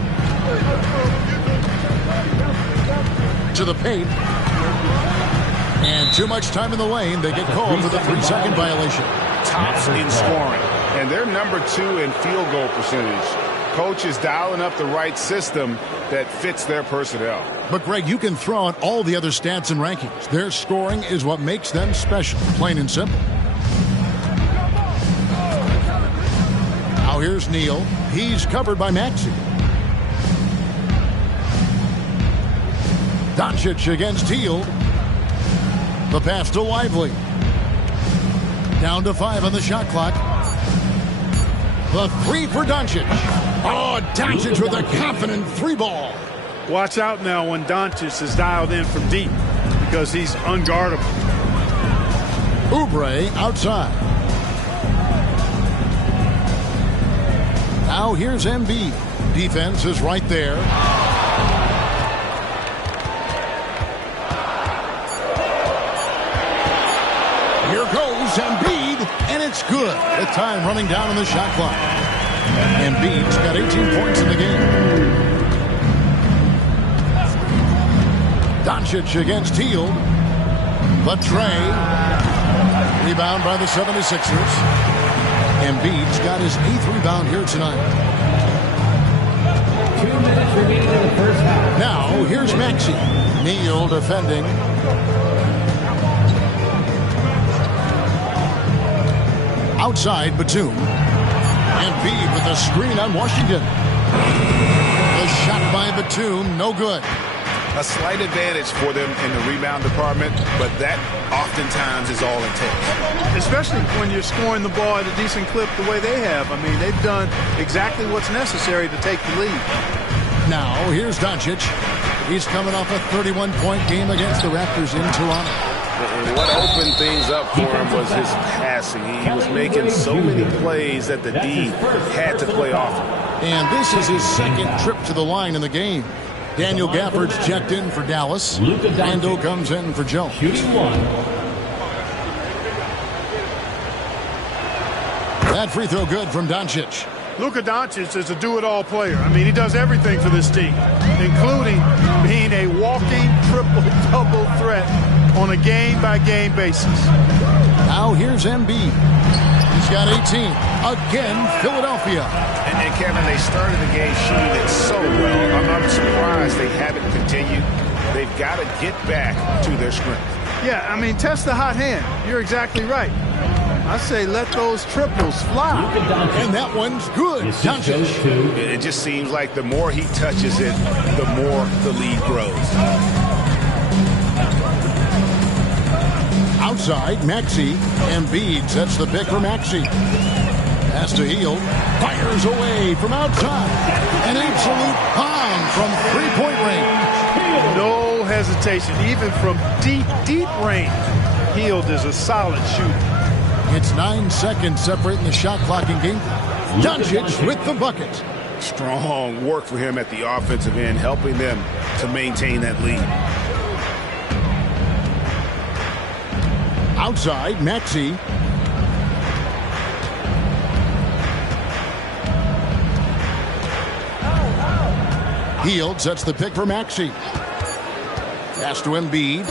To the paint. And too much time in the lane. They get called for the 3-second violation. Tops in scoring, and they're number 2 in field goal percentage. Coach is dialing up the right system that fits their personnel. But, Greg, you can throw out all the other stats and rankings. Their scoring is what makes them special, plain and simple. Now here's Neal. He's covered by Maxey. Doncic against Teal. The pass to Lively. Down to 5 on the shot clock. The 3 for Doncic. Oh, Doncic with a confident 3-ball. Watch out now when Doncic is dialed in from deep, because he's unguardable. Oubre outside. Now here's Embiid. Defense is right there. Here goes Embiid, and it's good. The time running down on the shot clock. Embiid's got 18 points in the game. Doncic against Teal. The tray. Rebound by the 76ers. Embiid's got his 8th rebound here tonight. 2 minutes remaining in the first half. Now, here's Maxey. Neal defending. Outside, Batum. Embiid with a screen on Washington. The shot by Batum, no good. A slight advantage for them in the rebound department, but that oftentimes is all it takes. Especially when you're scoring the ball at a decent clip the way they have. I mean, they've done exactly what's necessary to take the lead. Now, here's Doncic. He's coming off a 31-point game against the Raptors in Toronto. And what opened things up for him was his passing. He was making so many plays that the D had to play off him. And this is his 2nd trip to the line in the game. Daniel Gafford's checked in for Dallas. Randle comes in for Jones. That free throw good from Doncic. Luka Doncic is a do-it-all player. I mean, he does everything for this team, including being a walking triple-double threat on a game-by-game basis. Now here's Embiid. He's got 18. Again, Philadelphia. And Kevin, they started the game shooting it so well. I'm surprised they haven't continued. They've got to get back to their strength. Yeah, I mean, test the hot hand. You're exactly right. I say let those triples fly. And that one's good. It just seems like the more he touches it, the more the lead grows. Outside, Maxey. Embiid sets the pick for Maxey. Pass to Hield. Fires away from outside. An absolute bomb from three-point range. No hesitation, even from deep range. Hield is a solid shooter. It's 9 seconds separating the shot clock in game. Doncic with the bucket. Strong work for him at the offensive end, helping them to maintain that lead. Outside, Maxey. Hield sets the pick for Maxey. Pass to Embiid.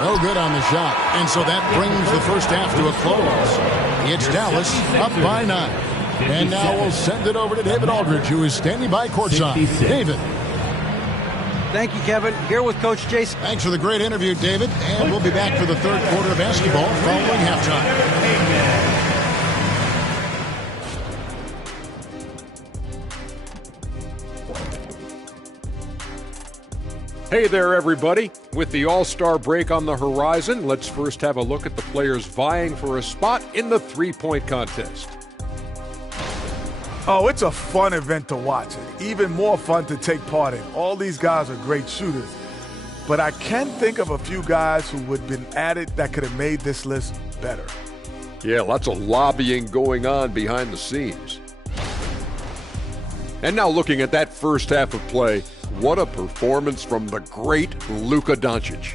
No good on the shot. And so that brings the first half to a close. It's Dallas up by 9. And now we'll send it over to David Aldridge, who is standing by courtside. David. Thank you, Kevin. Here with Coach Jason. Thanks for the great interview, David. And we'll be back for the third quarter of basketball following halftime. Hey there, everybody. With the All-Star break on the horizon, let's first have a look at the players vying for a spot in the three-point contest. Oh, it's a fun event to watch. Even more fun to take part in. All these guys are great shooters. But I can think of a few guys who would have been added that could have made this list better. Yeah, lots of lobbying going on behind the scenes. And now looking at that first half of play, what a performance from the great Luka Doncic.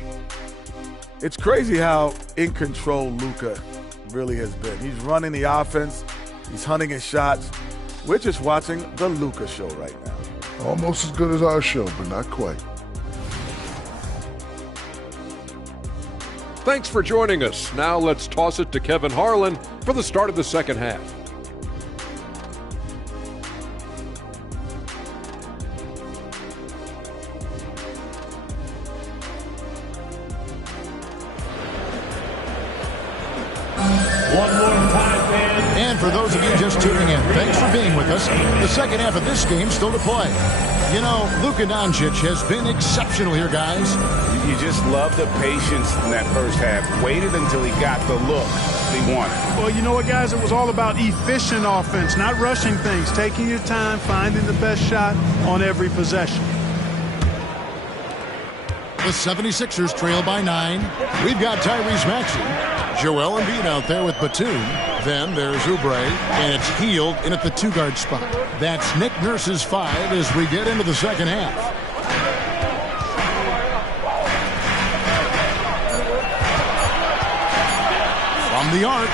It's crazy how in control Luka really has been. He's running the offense. He's hunting his shots. We're just watching the Luka show right now. Almost as good as our show, but not quite. Thanks for joining us. Now let's toss it to Kevin Harlan for the start of the second half. And for those of you just tuning in, thanks for being with us. The second half of this game still to play. You know, Luka Doncic has been exceptional here, guys. You just love the patience in that first half. Waited until he got the look he wanted. Well, you know what, guys? It was all about efficient offense, not rushing things, taking your time, finding the best shot on every possession. The 76ers trail by 9. We've got Tyrese Maxey, Joel Embiid out there with Batum. Then there's Oubre, and it's Hield in at the two-guard spot. That's Nick Nurse's 5 as we get into the second half. From the arc,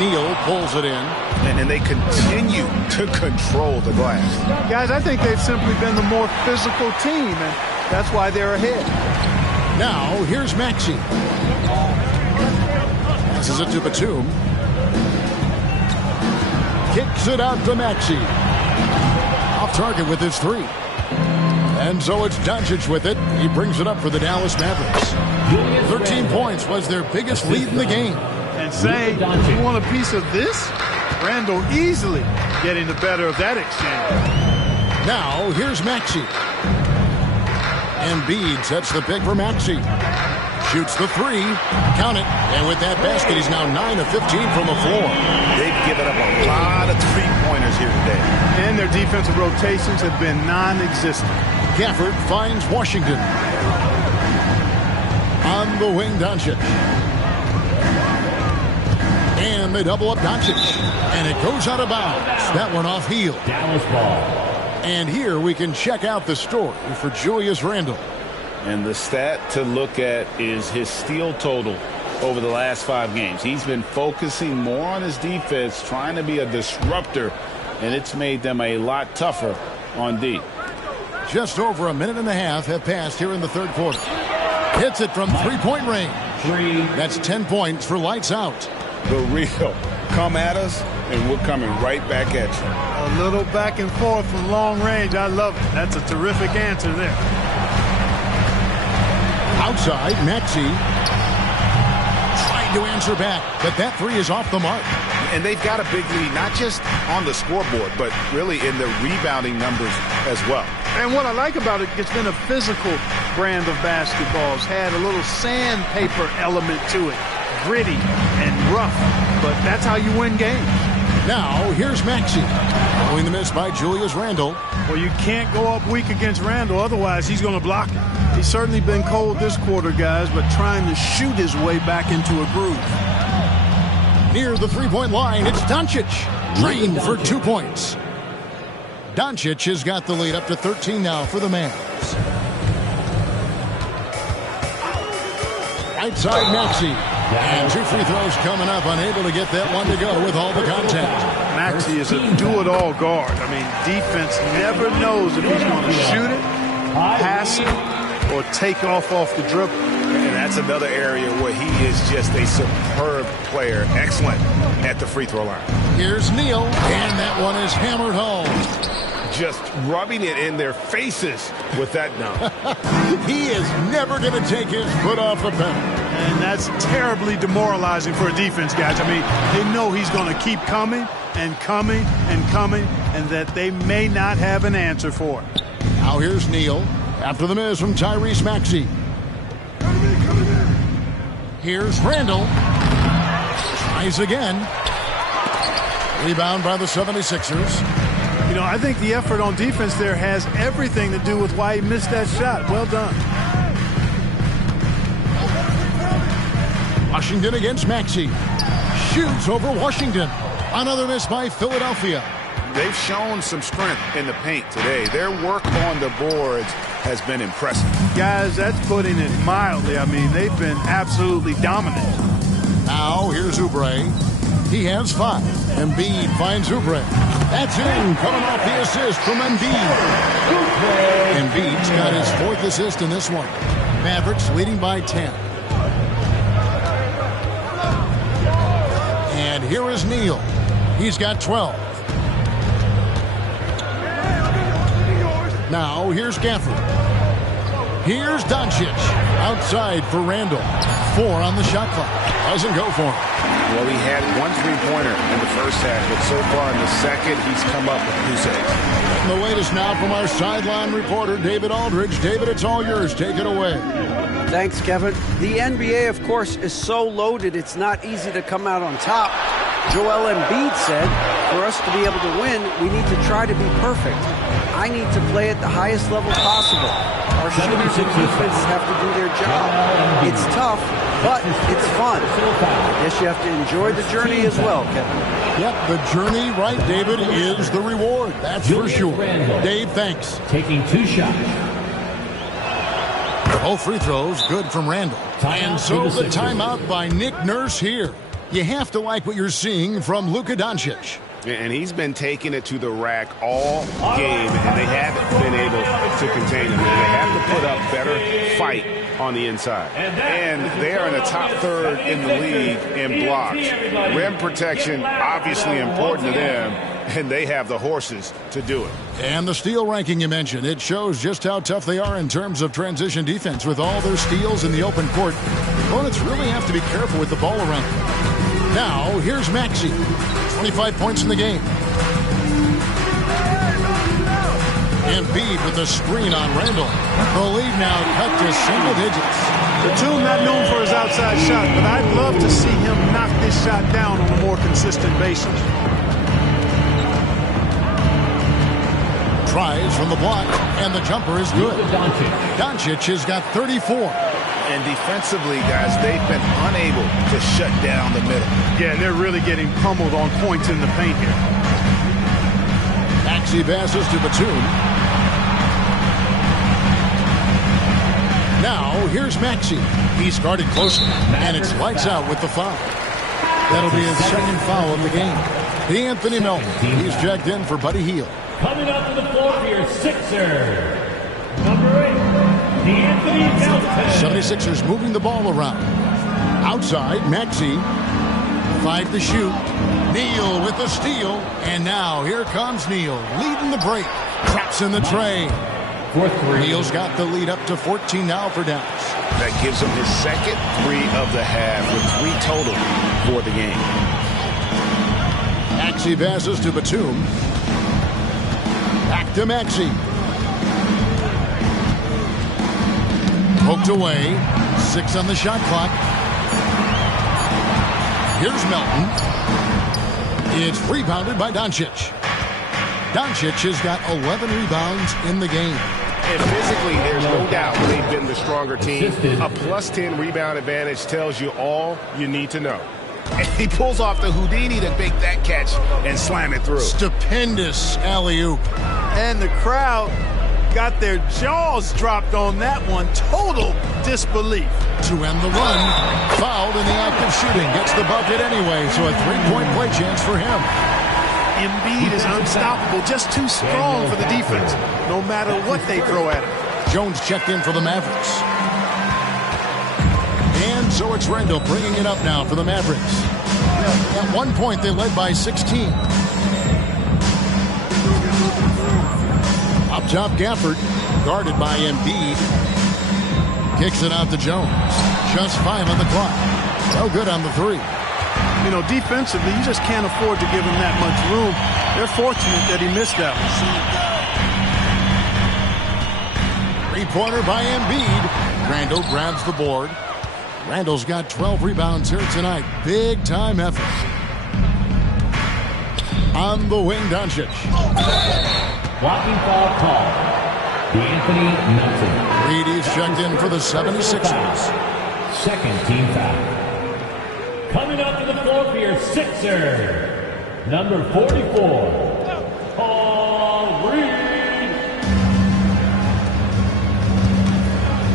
Neal pulls it in. And they continue to control the glass. Guys, I think they've simply been the more physical team, and that's why they're ahead. Now, here's Maxey. Passes it to Batum. Kicks it out to Maxey. Off target with his 3. And so it's Doncic with it. He brings it up for the Dallas Mavericks. 13 points was their biggest lead in the game. And saying, if you want a piece of this, Randall easily getting the better of that exchange. Now, here's Maxey. Embiid sets the pick for Maxey. Shoots the 3. Count it. And with that basket, he's now 9 of 15 from the floor. They've given up a lot of three-pointers here today. And their defensive rotations have been non-existent. Gafford finds Washington. On the wing, Doncic. And they double up Doncic. And it goes out of bounds. That one off Hield. Dallas ball. And here we can check out the story for Julius Randle. And the stat to look at is his steal total over the last 5 games. He's been focusing more on his defense, trying to be a disruptor, and it's made them a lot tougher on D. Just over a minute and a half have passed here in the third quarter. Hits it from three-point range. That's 10 points for lights out. The real. Come at us, and we're coming right back at you. A little back and forth from long range. I love it. That's a terrific answer there. Outside, Maxey. Trying to answer back, but that 3 is off the mark. And they've got a big lead, not just on the scoreboard, but really in the rebounding numbers as well. And what I like about it, it's been a physical brand of basketball. It's had a little sandpaper element to it. Gritty and rough, but that's how you win games. Now, here's Maxey. Following the miss by Julius Randle. Well, you can't go up weak against Randle, otherwise he's going to block it. He's certainly been cold this quarter, guys, but trying to shoot his way back into a groove. Near the three-point line, it's Doncic. Drained for 2 points. Doncic has got the lead up to 13 now for the Mavs. Right side, Maxey. And 2 free throws coming up, unable to get that one to go with all the contact. Maxey is a do-it-all guard. I mean, defense never knows if he's going to shoot it, pass it, or take off the dribble. And that's another area where he is just a superb player. Excellent at the free throw line. Here's Neal, and that one is hammered home. Just rubbing it in their faces with that dunk. He is never going to take his foot off the pedal. And that's terribly demoralizing for a defense, guys. I mean, they know he's going to keep coming and coming and coming, and that they may not have an answer for it. Now here's Neal after the miss from Tyrese Maxey. Here's Randle. Tries again. Rebound by the 76ers. You know, I think the effort on defense there has everything to do with why he missed that shot. Well done. Washington against Maxey. Shoots over Washington. Another miss by Philadelphia. They've shown some strength in the paint today. Their work on the boards has been impressive. Guys, that's putting it mildly. I mean, they've been absolutely dominant. Now, here's Oubre. He has 5. Embiid finds Oubre. That's in, coming off the assist from Embiid. Embiid's got his 4th assist in this one. Mavericks leading by 10. And here is Neal. He's got 12. Now, here's Gafford. Here's Doncic. Outside for Randle. 4 on the shot clock. Doesn't go for him. Well, he had 1 3-pointer in the first half, but so far in the second, he's come up with 2 saves. And the latest now from our sideline reporter, David Aldridge. David, it's all yours. Take it away. Thanks, Kevin. The NBA, of course, is so loaded, it's not easy to come out on top. Joel Embiid said, for us to be able to win, we need to try to be perfect. I need to play at the highest level possible. Our shooters and defense have to do their job. It's tough, but it's fun. I guess you have to enjoy the journey as well, Kevin. Yep, the journey, right, David, is the reward. That's for sure. Dave, thanks. Taking 2 shots. Both free throws good from Randle. And so the timeout by Nick Nurse here. You have to like what you're seeing from Luka Doncic. And he's been taking it to the rack all game, and they haven't been able to contain him. They have to put up better fight on the inside. And they are in the top 3rd in the league in blocks. Rim protection, obviously important to them, and they have the horses to do it. And the steal ranking you mentioned, it shows just how tough they are in terms of transition defense. With all their steals in the open court, opponents really have to be careful with the ball around. Now, here's Maxey. 25 points in the game. Embiid with the screen on Randle. The lead now cut to single digits. Batum not known for his outside shot, but I'd love to see him knock this shot down on a more consistent basis. Tries from the block, and the jumper is good. Doncic has got 34. And defensively, guys, they've been unable to shut down the middle. Yeah, and they're really getting pummeled on points in the paint here. Maxey passes to Batum. Now, here's Maxey. He started closely, and it's lights out with the foul. That'll be his 2nd foul of the game. Anthony Melton. He's checked in for Buddy Hield. Coming up to the floor for your Sixer, number 8. 76ers moving the ball around. Outside, Maxey. 5 to shoot. Neal with the steal. And now here comes Neal, leading the break. Traps in the tray. Neal's got the lead up to 14 now for Dallas. That gives him his 2nd 3 of the half, with 3 total for the game. Maxey passes to Batum. Back to Maxey. Poked away. 6 on the shot clock. Here's Melton. It's rebounded by Doncic. Doncic has got 11 rebounds in the game. And physically, there's no doubt they've been the stronger team. A plus 10 rebound advantage tells you all you need to know. And he pulls off the Houdini to make that catch and slam it through. Stupendous alley-oop. And the crowd got their jaws dropped on that one. Total disbelief. To end the run, fouled in the act of shooting. Gets the bucket anyway, so a 3-point play chance for him. Embiid is unstoppable, just too strong for the defense, no matter what they throw at him. Jones checked in for the Mavericks. And so it's Randall bringing it up now for the Mavericks. At one point, they led by 16. Up top, Gafford, guarded by Embiid. Kicks it out to Jones. Just 5 on the clock. No good on the 3. You know, defensively, you just can't afford to give him that much room. They're fortunate that he missed that one. 3-pointer by Embiid. Randall grabs the board. Randall's got 12 rebounds here tonight. Big time effort. On the wing, Doncic. Blocking foul call. Anthony Melton. Reedy's checked in for the 76ers. Second team foul. Coming up to the floor for your Sixer, number 44, Paul Reed.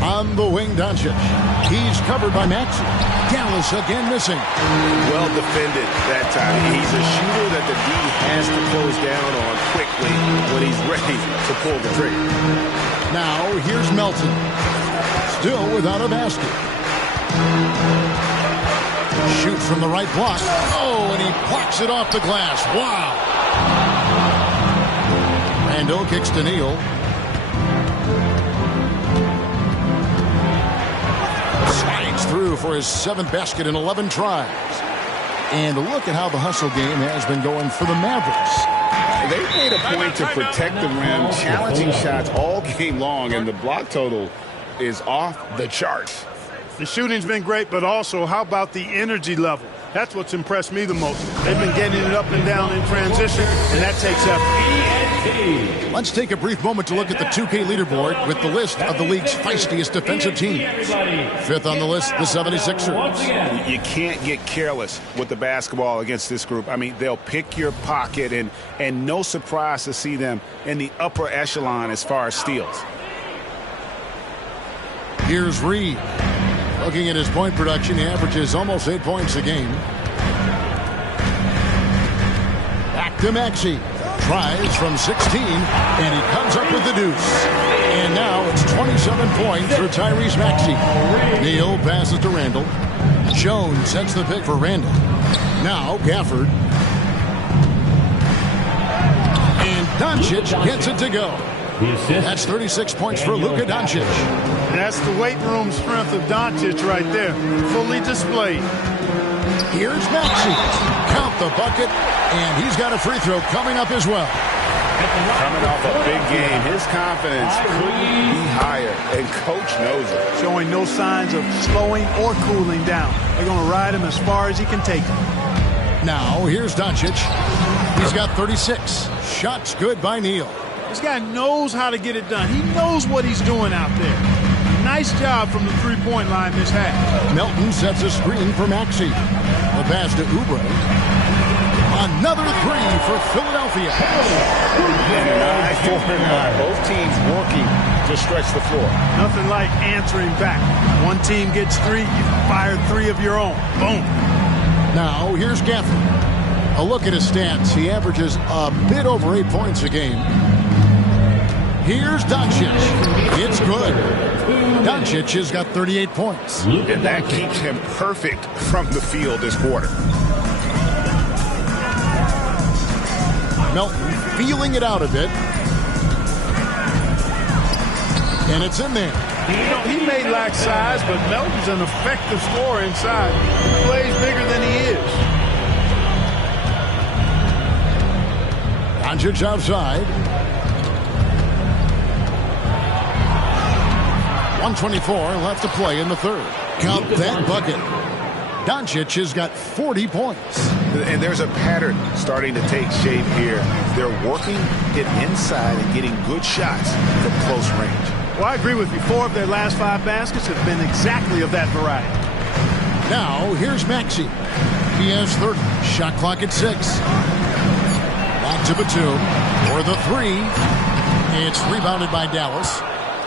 On the wing, Doncic. He's covered by Maxey. Dallas again missing. Well defended that time. He's a shooter that the D has to close down on quickly when he's ready to pull the trigger. Now here's Melton. Still without a basket. Shoots from the right block. Oh, and he blocks it off the glass. Wow. Randall kicks to Neal. Slides through for his 7th basket in 11 tries. And look at how the hustle game has been going for the Mavericks. They made a point to protect the rim, challenging shots all game long, and the block total is off the charts. The shooting's been great, but also how about the energy level? That's what's impressed me the most. They've been getting it up and down in transition, and that takes effort. Let's take a brief moment to look at the 2K leaderboard with the list of the league's feistiest defensive teams. 5th on the list, the 76ers. You can't get careless with the basketball against this group. I mean, they'll pick your pocket, and no surprise to see them in the upper echelon as far as steals. Here's Reed. Looking at his point production, he averages almost 8 points a game. Back to Maxey. Tries from 16, and he comes up with the deuce. And now it's 27 points for Tyrese Maxey. Neal passes to Randall. Jones sets the pick for Randall. Now Gafford. And Doncic gets it to go. That's 36 points for Luka Doncic. That's the weight room strength of Doncic right there. Fully displayed. Here's Maxey. Count the bucket, and he's got a free throw coming up as well. Coming off a big game, his confidence couldn't be higher, and Coach knows it. Showing no signs of slowing or cooling down. They're going to ride him as far as he can take him. Now, here's Doncic. He's got 36. Shots good by Neal. This guy knows how to get it done. He knows what he's doing out there. Nice job from the three-point line this half. Melton sets a screen for Maxey. The pass to Oubre. Another 3 for Philadelphia. 9-4-9. Both teams working to stretch the floor. Nothing like answering back. One team gets 3, you fire 3 of your own. Boom. Now, here's Gafford. A look at his stats. He averages a bit over 8 points a game. Here's Doncic. It's good. Doncic has got 38 points. And that keeps him perfect from the field this quarter. Melton feeling it out a bit. And it's in there. He may lack size, but Melton's an effective scorer inside. He plays bigger than he is. Doncic outside. 1:24 left to play in the third. Count that bucket. Doncic has got 40 points. And there's a pattern starting to take shape here. They're working it inside and getting good shots from close range. Well, I agree with you. 4 of their last 5 baskets have been exactly of that variety. Now, here's Maxey. He has 30. Shot clock at 6. Back to Batum for the 3. It's rebounded by Dallas.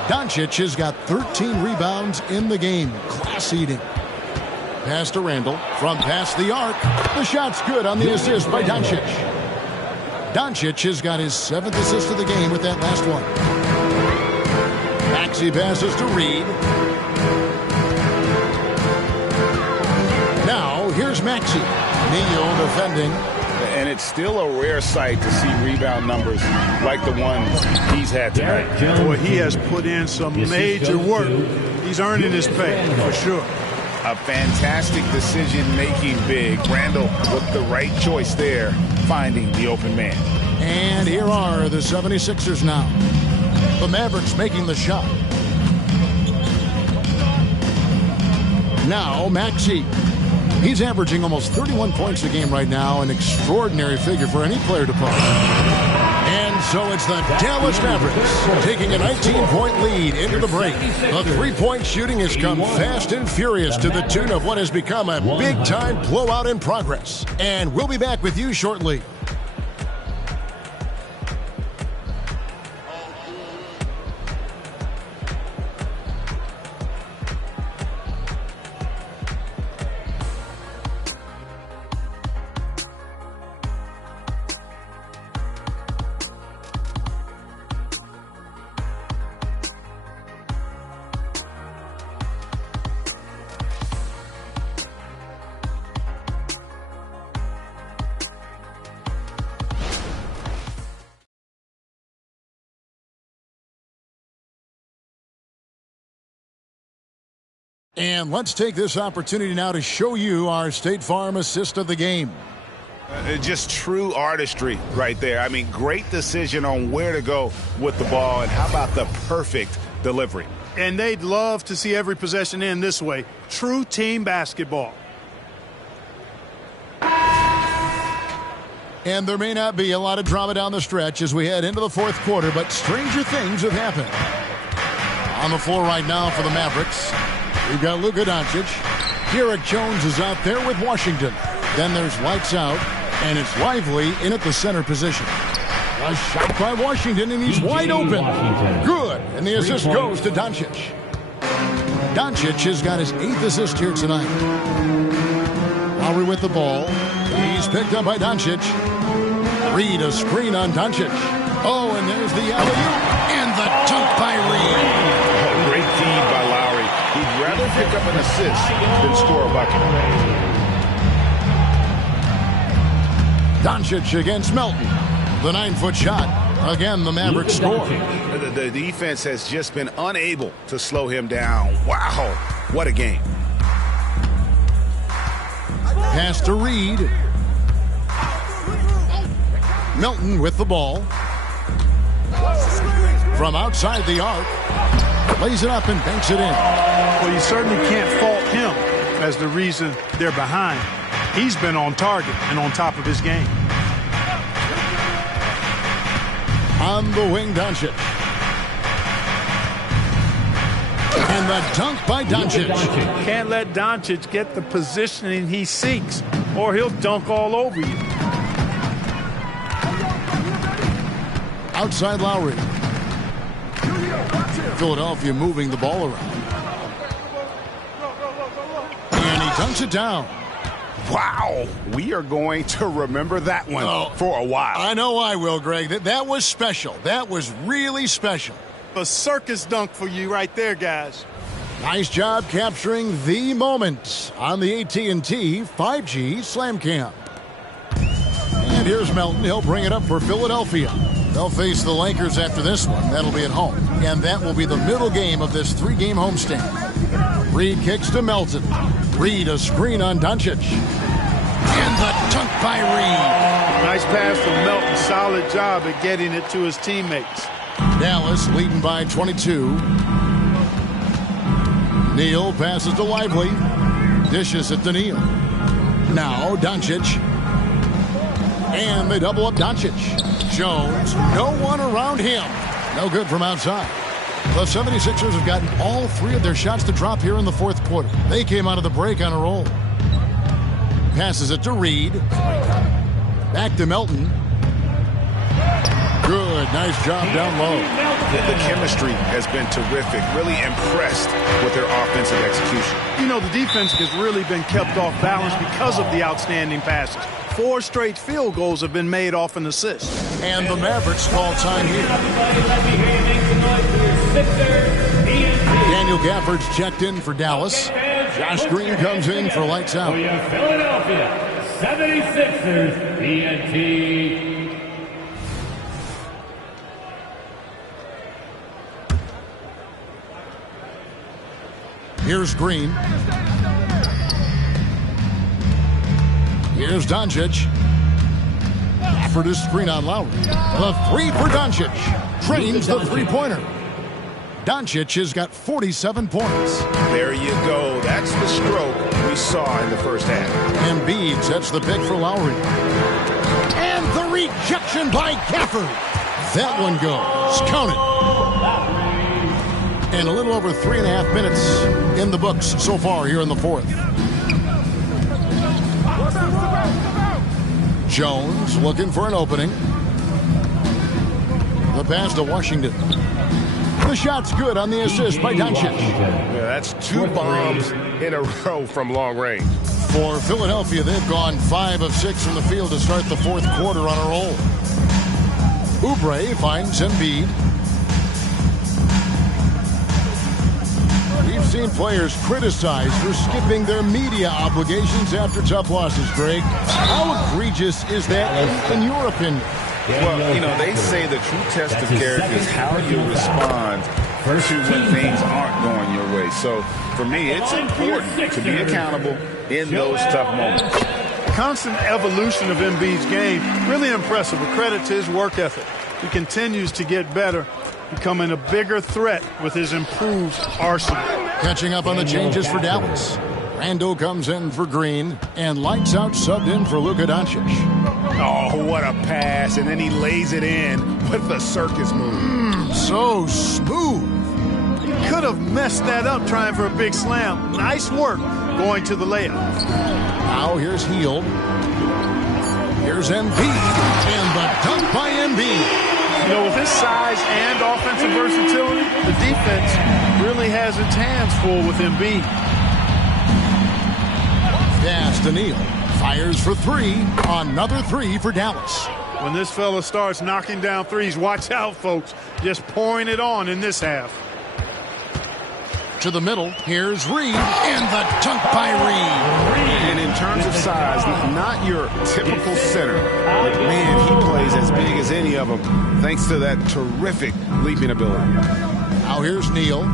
Doncic has got 13 rebounds in the game. Class eating. Pass to Randall from past the arc. The shot's good on the assist by Doncic. Doncic has got his 7th assist of the game with that last one. Maxey passes to Reed. Now, here's Maxey. Neal defending. And it's still a rare sight to see rebound numbers like the ones he's had tonight. Boy, he has put in some major work. He's earning his pay, for sure. A fantastic decision-making big. Randall with the right choice there, finding the open man. And here are the 76ers now. The Mavericks making the shot. Now, Maxey. He's averaging almost 31 points a game right now, an extraordinary figure for any player to post. And so it's the Dallas Mavericks taking a 19-point lead into the break. The three-point shooting has come fast and furious to the tune of what has become a big-time blowout in progress. And we'll be back with you shortly. And let's take this opportunity now to show you our State Farm assist of the game. Just true artistry right there. I mean, great decision on where to go with the ball, and how about the perfect delivery. And they'd love to see every possession end this way. True team basketball. And there may not be a lot of drama down the stretch as we head into the fourth quarter, but stranger things have happened. On the floor right now for the Mavericks, we've got Luka Doncic. Derek Jones is out there with Washington. Then there's lights out, and it's Lively in at the center position. A shot by Washington, and he's wide open. Good, and the assist goes to Doncic. Doncic has got his 8th assist here tonight. Lowry with the ball. He's picked up by Doncic. Reed a screen on Doncic. Oh, and there's the alley-oop, and the dunk by Reed. Oh, great feed by Lowry. He'd rather pick up an assist than score a bucket. Doncic against Melton. The 9-foot shot. Again, the Mavericks score. The defense has just been unable to slow him down. Wow, what a game. Pass to Reed. Melton with the ball. From outside the arc. Lays it up and banks it in. Well, you certainly can't fault him as the reason they're behind. He's been on target and on top of his game. On the wing, Doncic. And the dunk by Doncic. Can't let Doncic get the positioning he seeks, or he'll dunk all over you. Outside Lowry. Philadelphia moving the ball around. And he dunks it down. Wow, we are going to remember that one for a while. I know I will, Greg. That was special. That was really special. A circus dunk for you right there, guys. Nice job capturing the moment on the AT&T 5G Slam Cam. And here's Melton. He'll bring it up for Philadelphia. They'll face the Lakers after this one. That'll be at home. And that will be the middle game of this 3-game homestand. Reed kicks to Melton. Reed a screen on Doncic. And the dunk by Reed. Nice pass from Melton. Solid job at getting it to his teammates. Dallas leading by 22. Neal passes to Lively. Dishes it to Neal. Now Doncic. And they double up Doncic. Jones, no one around him. No good from outside. The 76ers have gotten all three of their shots to drop here in the fourth quarter. They came out of the break on a roll. Passes it to Reed. Back to Melton. Good, nice job down low. The chemistry has been terrific. Really impressed with their offensive execution. You know, the defense has really been kept off balance because of the outstanding passes. 4 straight field goals have been made off an assist. And the Mavericks call time here. Daniel Gafford's checked in for Dallas. Josh Green comes in for lights out. Philadelphia 76ers TNT. Here's Green. Here's Doncic. Gafford is screen on Lowry. The three for Doncic. Trains the three-pointer. Doncic has got 47 points. There you go. That's the stroke we saw in the first half. Embiid sets the pick for Lowry. And the rejection by Gafford. That one goes. Count it. And a little over 3.5 minutes in the books so far here in the fourth. Jones looking for an opening. The pass to Washington. The shot's good on the assist by Doncic. Yeah, that's 2 bombs in a row from long range. For Philadelphia, they've gone 5 of 6 from the field to start the fourth quarter on a roll. Oubre finds Embiid. We've seen players criticized for skipping their media obligations after tough losses, Greg. How egregious is that in your opinion? Well, you know, they say the true test of character is how you respond to when things aren't going your way. So, for me, it's important to be accountable in those tough moments. Constant evolution of Embiid's game, really impressive. A credit to his work ethic. He continues to get better, becoming a bigger threat with his improved arsenal. Catching up on the changes for Dallas. Randle comes in for Green, and lights out subbed in for Luka Doncic. Oh, what a pass, and then he lays it in with the circus move. So smooth. He could have messed that up trying for a big slam. Nice work going to the layup. Now here's Hield. Here's Embiid, and the dunk by Embiid. You know, with his size and offensive versatility, the defense really has its hands full with Embiid. Pass to Neal. Fires for 3. Another 3 for Dallas. When this fella starts knocking down threes, watch out, folks. Just pouring it on in this half. To the middle, here's Reed, and the dunk by Reed. And in terms of size, not your typical center. But man, he plays as big as any of them, thanks to that terrific leaping ability. Now here's Neal.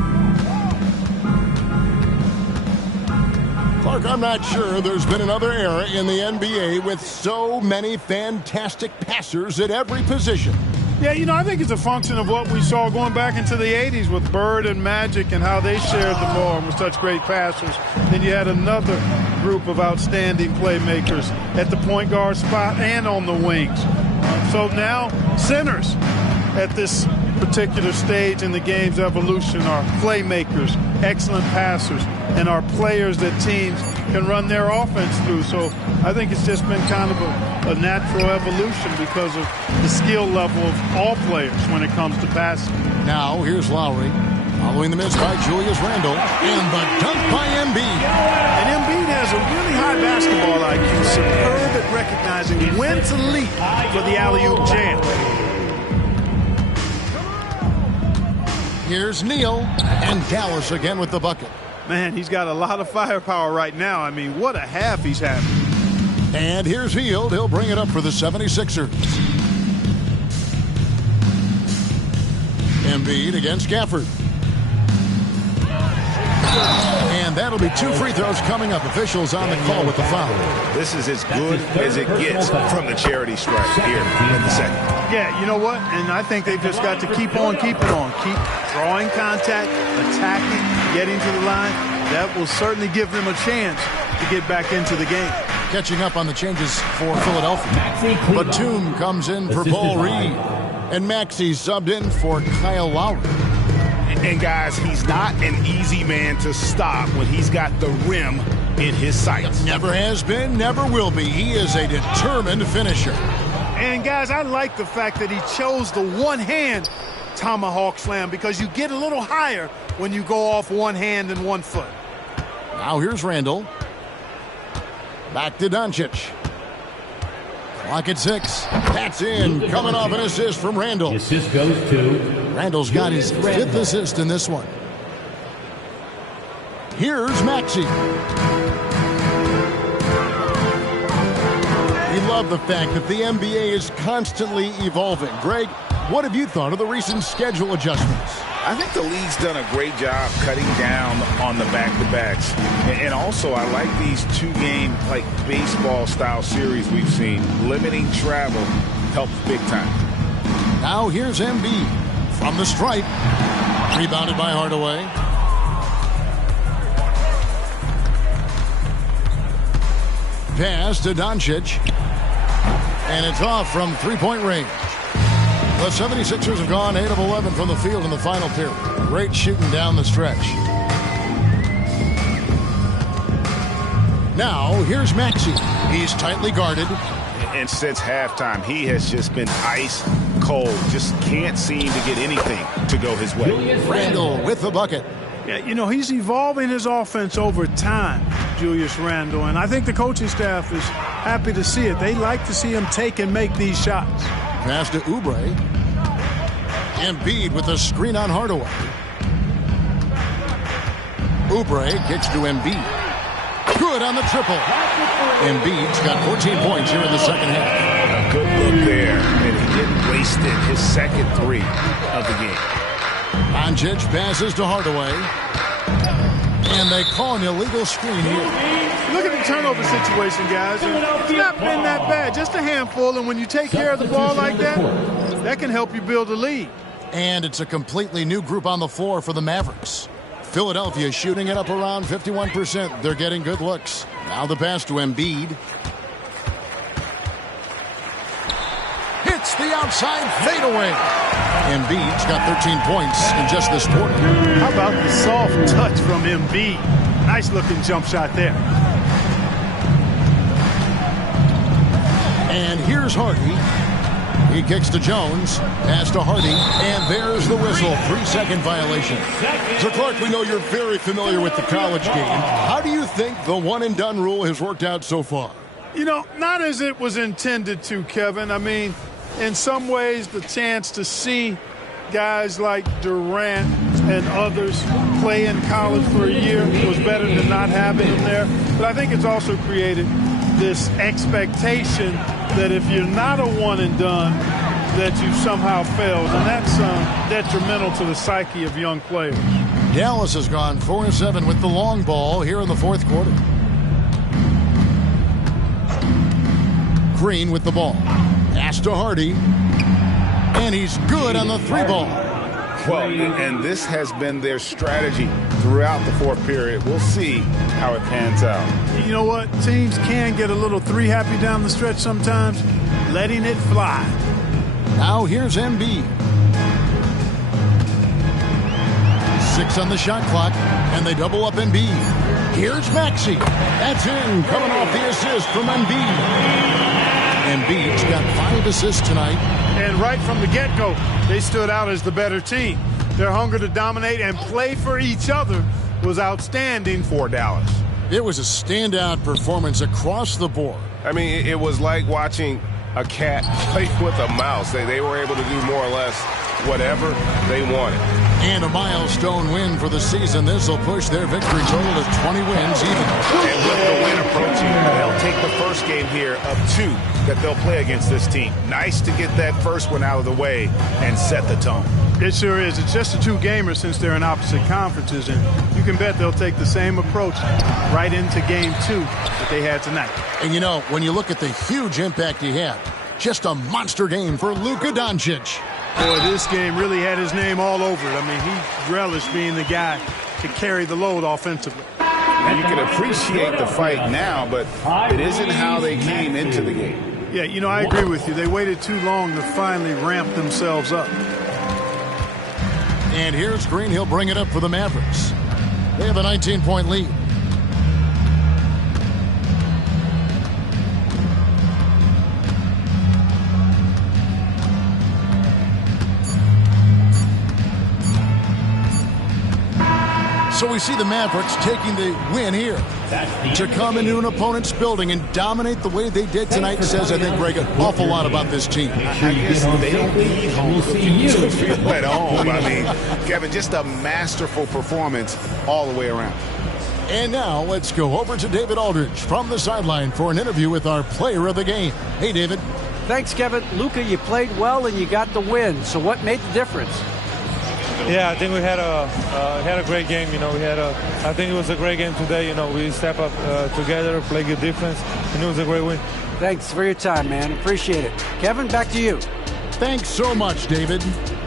Clark, I'm not sure there's been another era in the NBA with so many fantastic passers at every position. Yeah, you know, I think it's a function of what we saw going back into the 80s with Bird and Magic and how they shared the ball and were such great passers. Then you had another group of outstanding playmakers at the point guard spot and on the wings. So now centers at this particular stage in the game's evolution are playmakers, excellent passers, and are players that teams can run their offense through. So I think it's just been kind of a natural evolution because of the skill level of all players when it comes to passing. Now here's Lowry, following the miss by Julius Randle, and the dunk by Embiid. And Embiid has a really high basketball IQ, superb at recognizing when to leap for the alley-oop jam. Here's Neal, and Dallas again with the bucket. Man, he's got a lot of firepower right now. I mean, what a half he's having. And here's Hield. He'll bring it up for the 76ers. Embiid against Gafford. And that'll be 2 free throws coming up. Officials on the call with the foul. This is as good as it gets from the charity stripe here in the second. Yeah, you know what? And I think they've just got to keep on keeping on. Keep drawing contact, attacking, getting to the line. That will certainly give them a chance to get back into the game. Catching up on the changes for Philadelphia. Batum comes in for Paul Reed. And Maxey subbed in for Kyle Lowry. And guys, he's not an easy man to stop when he's got the rim in his sights. Never has been, never will be. He is a determined finisher. And guys, I like the fact that he chose the one-hand tomahawk slam because you get a little higher when you go off one hand and 1 foot. Now here's Randall. Back to Doncic. Clock at 6. That's in. Coming off an assist from Randall. The assist goes to Randall's got his 5th assist in this one. Here's Maxey. We love the fact that the NBA is constantly evolving. Greg, what have you thought of the recent schedule adjustments? I think the league's done a great job cutting down on the back-to-backs. And also, I like these 2-game, like, baseball-style series we've seen. Limiting travel helps big time. Now here's Embiid from the stripe. Rebounded by Hardaway. Pass to Doncic. And it's off from 3-point range. The 76ers have gone 8 of 11 from the field in the final period. Great shooting down the stretch. Now, here's Maxey. He's tightly guarded. And since halftime, he has just been ice cold. Just can't seem to get anything to go his way. Randall with the bucket. Yeah, you know, he's evolving his offense over time, Julius Randle. And I think the coaching staff is happy to see it. They like to see him take and make these shots. Pass to Oubre. Embiid with a screen on Hardaway. Oubre kicks to Embiid. Good on the triple. Embiid's got 14 points here in the second half. A good look there, and he didn't waste it. His second 3 of the game. Doncic passes to Hardaway. And they call an illegal screen here. Look at the turnover situation, guys. It's not been that bad, just a handful. And when you take care of the ball like that, that can help you build a lead. And it's a completely new group on the floor for the Mavericks. Philadelphia shooting it up around 51%. They're getting good looks. Now the pass to Embiid. Hits the outside fadeaway. Embiid's got 13 points in just this quarter. How about the soft touch from Embiid? Nice looking jump shot there. And here's Hardy. He kicks to Jones. Pass to Hardy. And there's the whistle. 3-second violation. So, Clark, we know you're very familiar with the college game. How do you think the one-and-done rule has worked out so far? You know, not as it was intended to, Kevin. I mean, in some ways, the chance to see guys like Durant and others play in college for a year was better than not having them there. But I think it's also created this expectation that if you're not a one-and-done, that you somehow failed. And that's detrimental to the psyche of young players. Dallas has gone 4-7 with the long ball here in the fourth quarter. Green with the ball. Pass to Hardy. And he's good on the 3-ball. Well, and this has been their strategy throughout the fourth period. We'll see how it pans out. You know what? Teams can get a little 3-happy down the stretch sometimes, letting it fly. Now here's Embiid. 6 on the shot clock, and they double up Embiid. Here's Maxey. That's in, coming off the assist from Embiid. Embiid's got 5 assists tonight. And right from the get-go, they stood out as the better team. Their hunger to dominate and play for each other was outstanding for Dallas. It was a standout performance across the board. I mean, it was like watching a cat play with a mouse. They were able to do more or less whatever they wanted. And a milestone win for the season. This will push their victory total to 20 wins even. And with the win approaching, they'll take the first game here of 2 that they'll play against this team. Nice to get that first one out of the way and set the tone. It sure is. It's just a 2-gamer since they're in opposite conferences, and you can bet they'll take the same approach right into game 2 that they had tonight. And you know, when you look at the huge impact he had, just a monster game for Luka Doncic. Boy, this game really had his name all over it. I mean, he relished being the guy to carry the load offensively. You can appreciate the fight now, but it isn't how they came into the game. Yeah, you know, I agree with you. They waited too long to finally ramp themselves up. And here's Green. He'll bring it up for the Mavericks. They have a 19-point lead. So we see the Mavericks taking the win here. To come into an opponent's building and dominate the way they did tonight says, I think, Greg, an awful lot about this team. I guess they don't need home cooking to feel at home. I mean, Kevin, just a masterful performance all the way around. And now let's go over to David Aldridge from the sideline for an interview with our player of the game. Hey, David. Thanks, Kevin. Luka, you played well and you got the win. So what made the difference? Yeah, I think we had a great game. You know, I think it was a great game today. You know, we step up together, play good defense, and it was a great win. Thanks for your time, man. Appreciate it. Kevin, back to you. Thanks so much, David.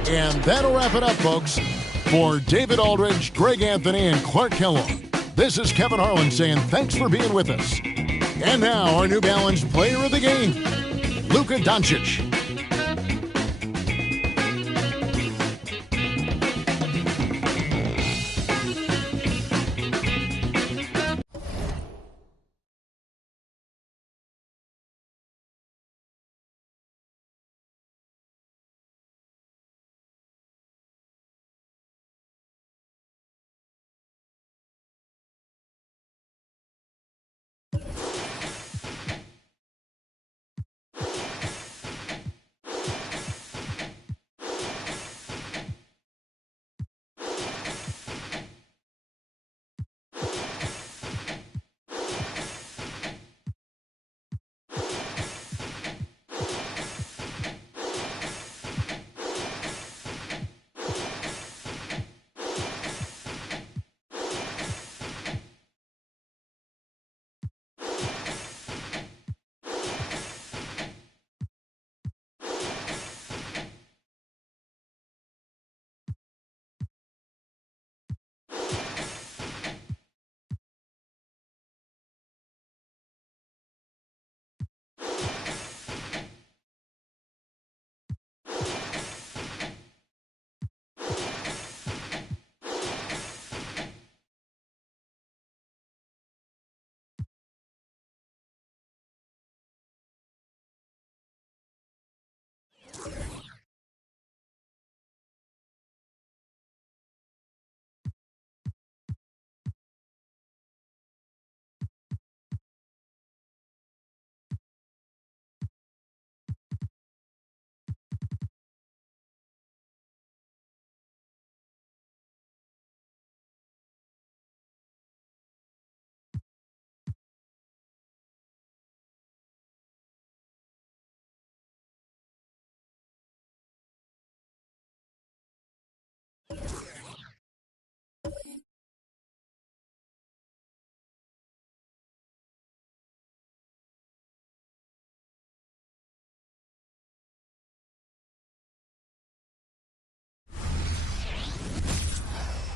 And that'll wrap it up, folks. For David Aldridge, Greg Anthony, and Clark Kellogg, this is Kevin Harlan saying thanks for being with us. And now our New Balance player of the game, Luka Doncic.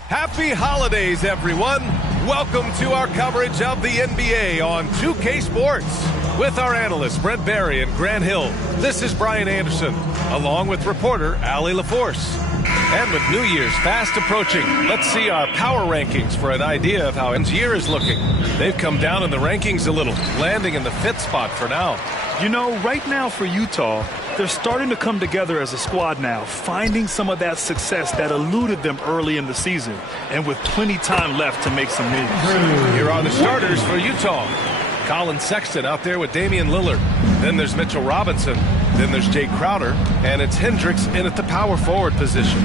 Happy holidays, everyone. Welcome to our coverage of the NBA on 2K Sports. With our analysts, Brent Barry and Grant Hill, this is Brian Anderson, along with reporter Allie LaForce. And with New Year's fast approaching, let's see our power rankings for an idea of how this year is looking. They've come down in the rankings a little, landing in the 5th spot for now. You know, right now for Utah, they're starting to come together as a squad now, finding some of that success that eluded them early in the season, and with plenty time left to make some moves. Here are the starters for Utah. Colin Sexton out there with Damian Lillard. Then there's Mitchell Robinson. Then there's Jay Crowder. And it's Hendricks in at the power forward position.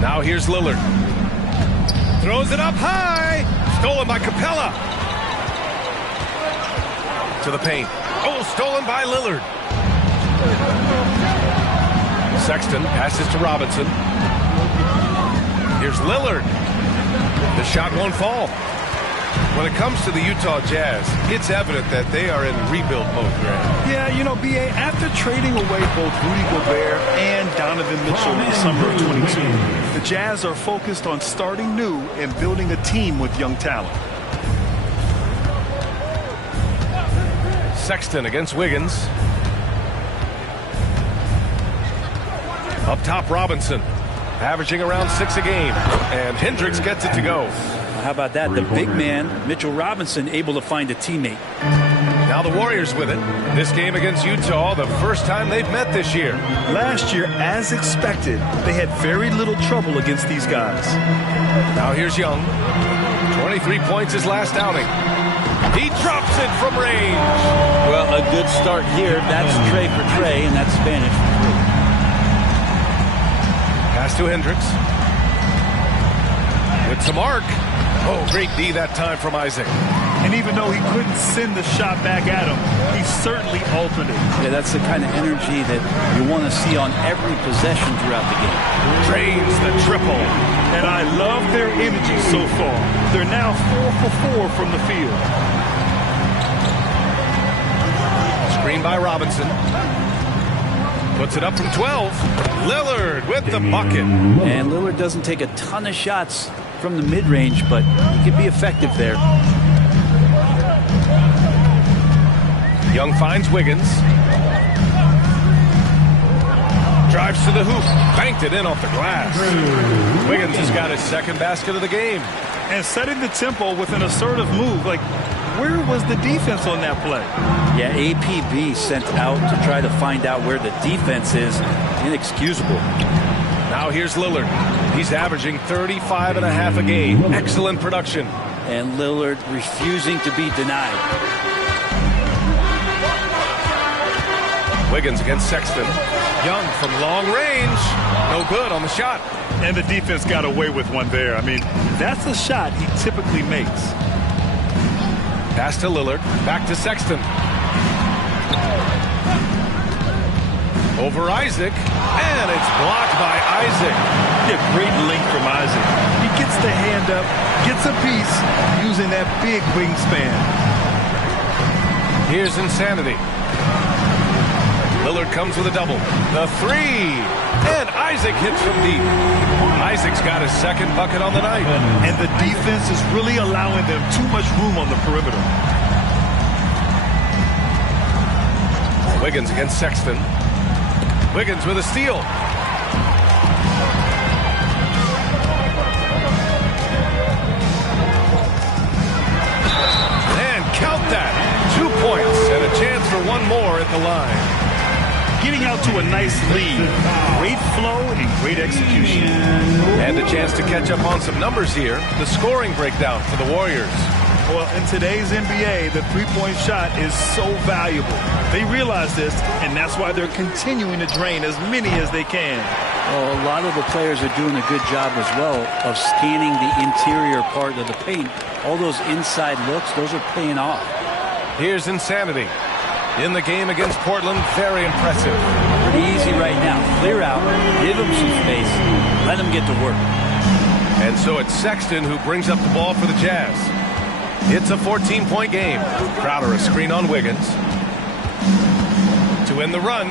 Now here's Lillard. Throws it up high. Stolen by Capella. To the paint. Oh, stolen by Lillard. Sexton passes to Robinson. Here's Lillard. The shot won't fall. When it comes to the Utah Jazz, it's evident that they are in rebuild mode, Grant. Yeah, you know, B.A., after trading away both Rudy Gobert and Donovan Mitchell in the summer of 22, the Jazz are focused on starting new and building a team with young talent. Sexton against Wiggins. Up top, Robinson, averaging around 6 a game, and Hendricks gets it to go. How about that? The big man, Mitchell Robinson, able to find a teammate. Now the Warriors with it. This game against Utah, the first time they've met this year. Last year, as expected, they had very little trouble against these guys. Now here's Young. 23 points his last outing. He drops it from range. Well, a good start here. That's Trey for Trey, and that's Spanish for Trey. Pass to Hendricks. With some arc. Oh, great D that time from Isaac. And even though he couldn't send the shot back at him, he certainly altered it. Yeah, that's the kind of energy that you want to see on every possession throughout the game. Drains the triple. And I love their energy so far. They're now 4 for 4 from the field. Screen by Robinson. Puts it up from 12. Lillard with the bucket. And Lillard doesn't take a ton of shots from the mid-range, but he can be effective there. Young finds Wiggins. Drives to the hoop. Banked it in off the glass. Wiggins has got his second basket of the game. And setting the tempo with an assertive move. Like, where was the defense on that play? Yeah, APB sent out to try to find out where the defense is. Inexcusable. Now here's Lillard. He's averaging 35 and a half a game. Excellent production. And Lillard refusing to be denied. Wiggins against Sexton. Young from long range. No good on the shot. And the defense got away with one there. I mean, that's a shot he typically makes. Pass to Lillard. Back to Sexton. Over Isaac. And it's blocked by Isaac. Yeah, great link from Isaac. He gets the hand up, gets a piece, using that big wingspan. Here's Insanity. Lillard comes with a double. The three. And Isaac hits from deep. Isaac's got his second bucket on the night. And the defense is really allowing them too much room on the perimeter. Wiggins against Sexton. Wiggins with a steal. And count that. 2 points and a chance for one more at the line. Getting out to a nice lead. Great flow and great execution. And a chance to catch up on some numbers here. The scoring breakdown for the Warriors. Well, in today's NBA, the three-point shot is so valuable. They realize this, and that's why they're continuing to drain as many as they can. Well, a lot of the players are doing a good job as well of scanning the interior part of the paint. All those inside looks, those are paying off. Here's Insanity. In the game against Portland, very impressive. Pretty easy right now. Clear out, give them some space, let them get to work. And so it's Sexton who brings up the ball for the Jazz. It's a 14-point game. Crowder a screen on Wiggins. To win the run.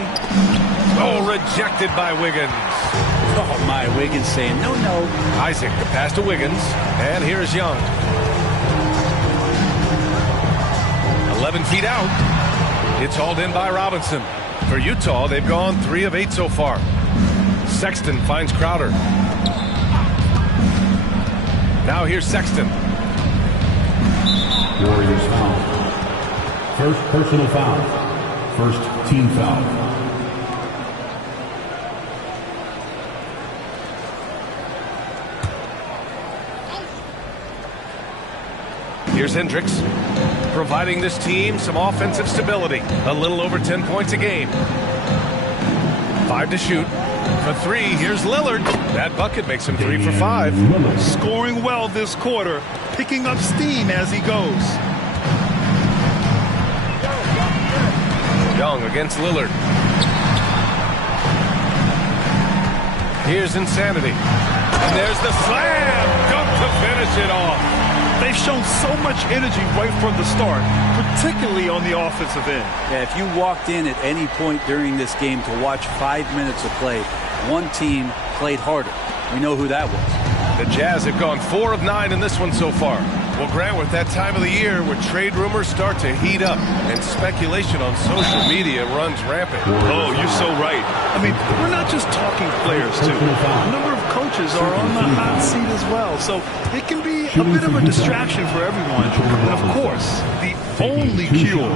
Oh, rejected by Wiggins. Oh, my, Wiggins saying no, no. Isaac, the pass to Wiggins. And here's Young. 11 feet out. It's hauled in by Robinson. For Utah, they've gone 3 of 8 so far. Sexton finds Crowder. Now here's Sexton. Warriors foul. First personal foul. First team foul. Here's Hendricks, providing this team some offensive stability. A little over 10 points a game. 5 to shoot. For three, here's Lillard. That bucket makes him 3 for 5. Scoring well this quarter, picking up steam as he goes. Young against Lillard. Here's Insanity. And there's the slam dunk to finish it off. They've shown so much energy right from the start, particularly on the offensive end. Yeah, if you walked in at any point during this game to watch 5 minutes of play, one team played harder. We know who that was. The Jazz have gone 4 of 9 in this one so far. Well, Grant, we're at that time of the year where trade rumors start to heat up and speculation on social media runs rampant. Oh, you're so right. I mean, we're not just talking players, too. A number of coaches are on the hot seat as well, so it can be a bit of a distraction for everyone. And, of course, the only cure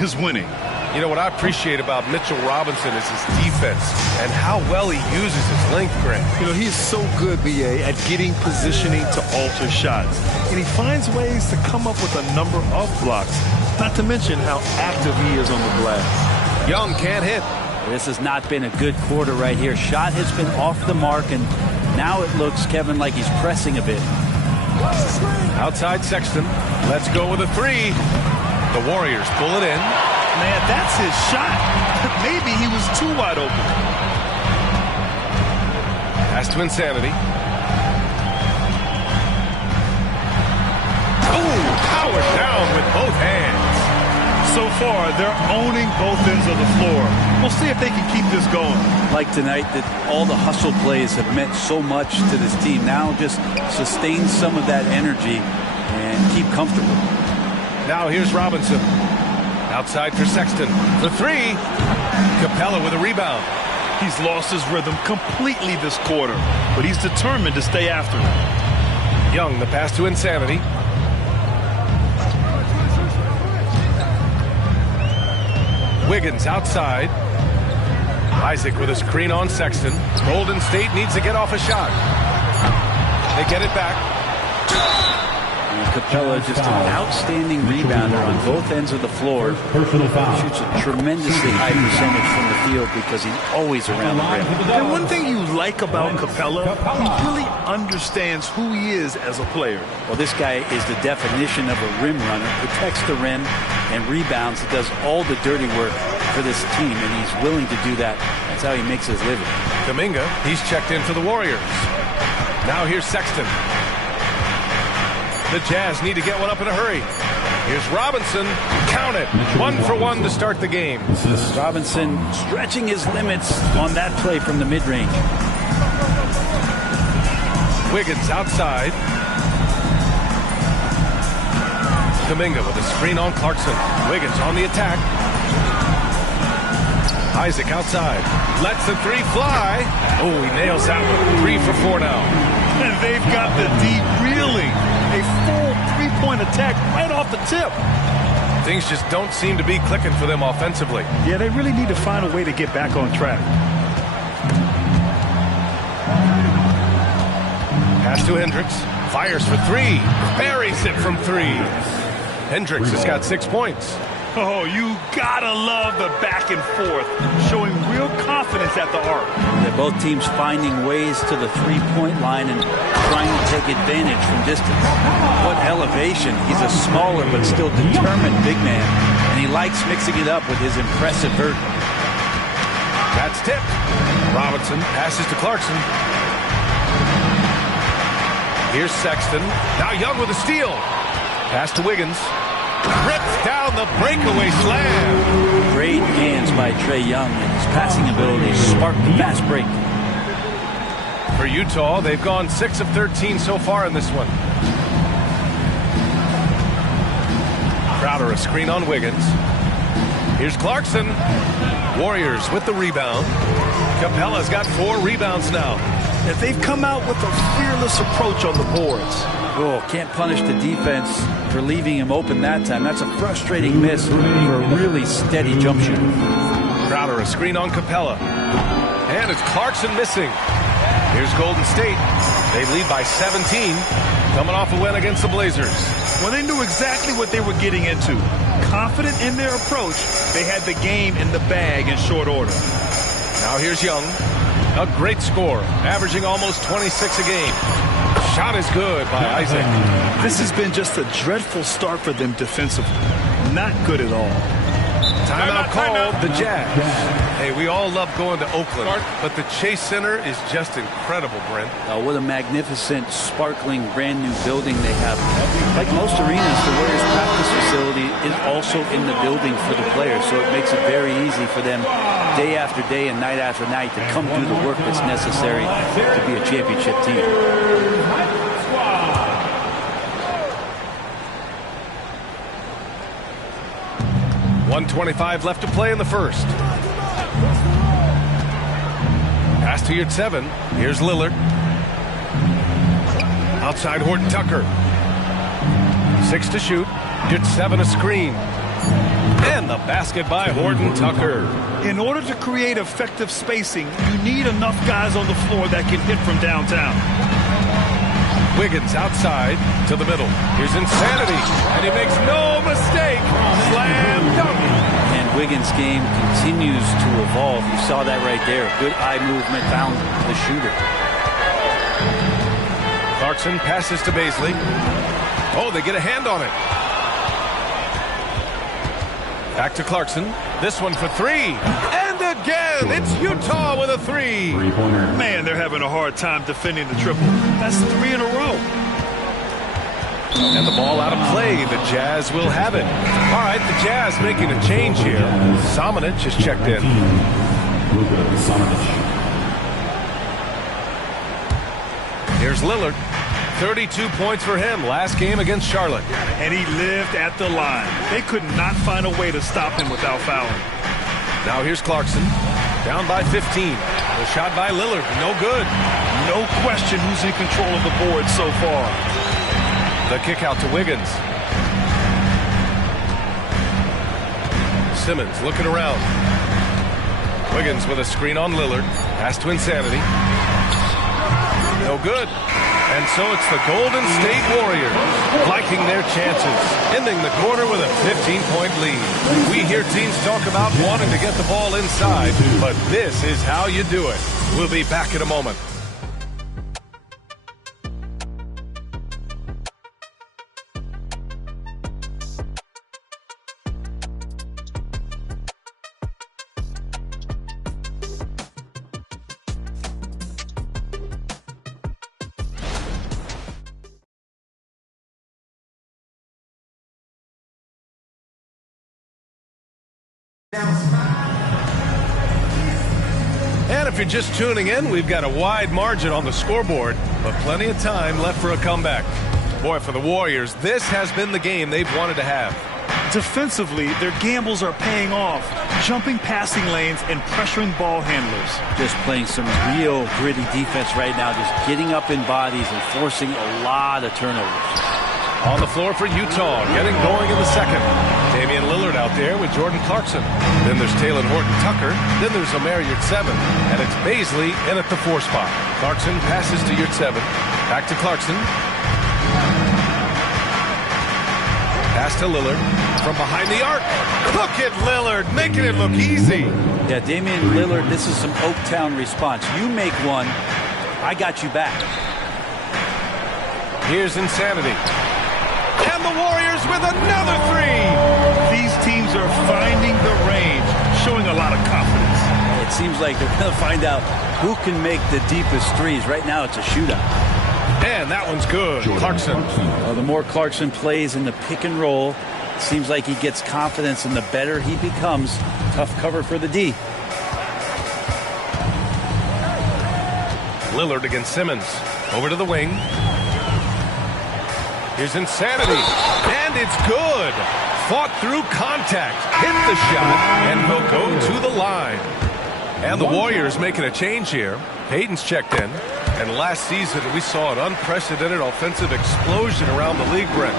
is winning. You know, what I appreciate about Mitchell Robinson is his defense and how well he uses his length, Grant. You know, he's so good, B.A., at getting positioning to alter shots. And he finds ways to come up with a number of blocks, not to mention how active he is on the glass. Young can't hit. This has not been a good quarter right here. Shot has been off the mark, and now it looks, Kevin, like he's pressing a bit. Outside Sexton. Let's go with a 3. The Warriors pull it in. Man, that's his shot. Maybe he was too wide open. Pass to Insanity. Oh, powered down with both hands. So far, they're owning both ends of the floor. We'll see if they can keep this going. Like tonight, that all the hustle plays have meant so much to this team. Now just sustain some of that energy and keep comfortable. Now here's Robinson. Outside for Sexton. The 3. Capella with a rebound. He's lost his rhythm completely this quarter, but he's determined to stay after it. Young, the pass to Insanity. Wiggins outside. Isaac with a screen on Sexton. Golden State needs to get off a shot. They get it back. Capella, just an outstanding rebounder on both ends of the floor. Shoots a tremendously high percentage from the field because he's always around the rim. And one thing you like about Capella, he really understands who he is as a player. Well, this guy is the definition of a rim runner. Protects the rim and rebounds. He does all the dirty work for this team, and he's willing to do that. That's how he makes his living. Kuminga, he's checked in for the Warriors. Now here's Sexton. The Jazz need to get one up in a hurry. Here's Robinson. Count it. 1 for 1 to start the game. Robinson stretching his limits on that play from the mid-range. Wiggins outside. Kuminga with a screen on Clarkson. Wiggins on the attack. Isaac outside. Lets the 3 fly. Oh, he nails that one. 3 for 4 now. And they've got the D reeling. A full 3-point attack right off the tip. Things just don't seem to be clicking for them offensively. Yeah, they really need to find a way to get back on track. Pass to Hendricks. Fires for 3. Buries it from 3. Hendricks has got 6 points. Oh, you gotta love the back and forth, showing real confidence at the arc. They're both teams finding ways to the three-point line and trying to take advantage from distance. What elevation. He's a smaller but still determined big man, and he likes mixing it up with his impressive vert. That's tipped. Robinson passes to Clarkson. Here's Sexton. Now Young with a steal. Pass to Wiggins. Rips down the breakaway slam. Great hands by Trae Young, and his passing ability sparked the fast break. For Utah, they've gone 6 of 13 so far in this one. Crowder a screen on Wiggins. Here's Clarkson. Warriors with the rebound. Capella's got 4 rebounds now. If they've come out with a fearless approach on the boards. Oh, can't punish the defense for leaving him open that time. That's a frustrating miss for a really steady jump shooter. Crowder a screen on Capella. And it's Clarkson missing. Here's Golden State. They lead by 17, coming off a win against the Blazers. Well, they knew exactly what they were getting into. Confident in their approach, they had the game in the bag in short order. Now here's Young. A great score, averaging almost 26 a game. Shot is good by Isaac. This has been just a dreadful start for them defensively. Not good at all. Timeout called the Jazz. Hey, we all love going to Oakland, but the Chase Center is just incredible, Brent. What a magnificent, sparkling, brand new building they have. Like most arenas, the Warriors practice facility is also in the building for the players, so it makes it very easy for them day after day and night after night to come do the work that's necessary to be a championship team. 1:25 left to play in the first. Pass to Yurtseven. Here's Lillard. Outside Horton Tucker. 6 to shoot. Yurtseven a screen. And the basket by Horton Tucker. In order to create effective spacing, you need enough guys on the floor that can hit from downtown. Wiggins outside to the middle. Here's Insanity, and he makes no mistake. Slam dunk. And Wiggins' game continues to evolve. You saw that right there. Good eye movement, found the shooter. Clarkson passes to Baisley. Oh, they get a hand on it. Back to Clarkson. This one for three. And again, it's Utah with a three. Man, they're having a hard time defending the triple. That's 3 in a row. And the ball out of play. The Jazz will have it. All right, the Jazz making a change here. Samanic is checked in. Here's Lillard. 32 points for him last game against Charlotte. And he lived at the line. They could not find a way to stop him without fouling. Now here's Clarkson. Down by 15. The shot by Lillard. No good. No question who's in control of the board so far. The kick out to Wiggins. Simmons looking around. Wiggins with a screen on Lillard. Pass to Insanity. No good. And so it's the Golden State Warriors liking their chances, ending the quarter with a 15-point lead. We hear teams talk about wanting to get the ball inside, but this is how you do it. We'll be back in a moment. And if you're just tuning in, we've got a wide margin on the scoreboard, but plenty of time left for a comeback. Boy, for the Warriors, this has been the game they've wanted to have. Defensively, their gambles are paying off, jumping passing lanes and pressuring ball handlers. Just playing some real gritty defense right now, just getting up in bodies and forcing a lot of turnovers. On the floor for Utah, getting going in the second. Damian Lillard out there with Jordan Clarkson. Then there's Taylor Horton Tucker. Then there's Omer Yurtseven. And it's Baisley in at the 4 spot. Clarkson passes to Yurtseven. Back to Clarkson. Pass to Lillard from behind the arc. Look at Lillard making it look easy. Yeah, Damian Lillard, this is some Oaktown response. You make one, I got you back. Here's Insanity. And the Warriors with another three. These teams are finding the range, showing a lot of confidence. It seems like they're going to find out who can make the deepest threes. Right now, it's a shootout. And that one's good. Clarkson. Well, the more Clarkson plays in the pick and roll, it seems like he gets confidence, and the better he becomes. Tough cover for the D. Lillard against Simmons. Over to the wing. Here's Insanity. And it's good. Fought through contact. Hit the shot. And will go to the line. And the Warriors making a change here. Hayden's checked in. And last season, we saw an unprecedented offensive explosion around the league, Brent.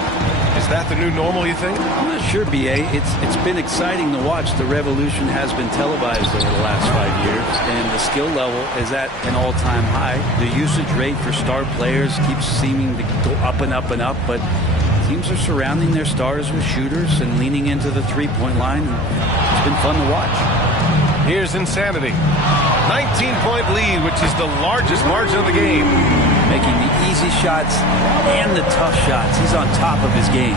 Is that the new normal, you think? I'm not sure, B.A. It's been exciting to watch. The revolution has been televised over the last 5 years, and the skill level is at an all-time high. The usage rate for star players keeps seeming to go up and up and up, but teams are surrounding their stars with shooters and leaning into the three-point line. It's been fun to watch. Here's Insanity. 19-point lead, which is the largest margin of the game. Making the easy shots and the tough shots. He's on top of his game.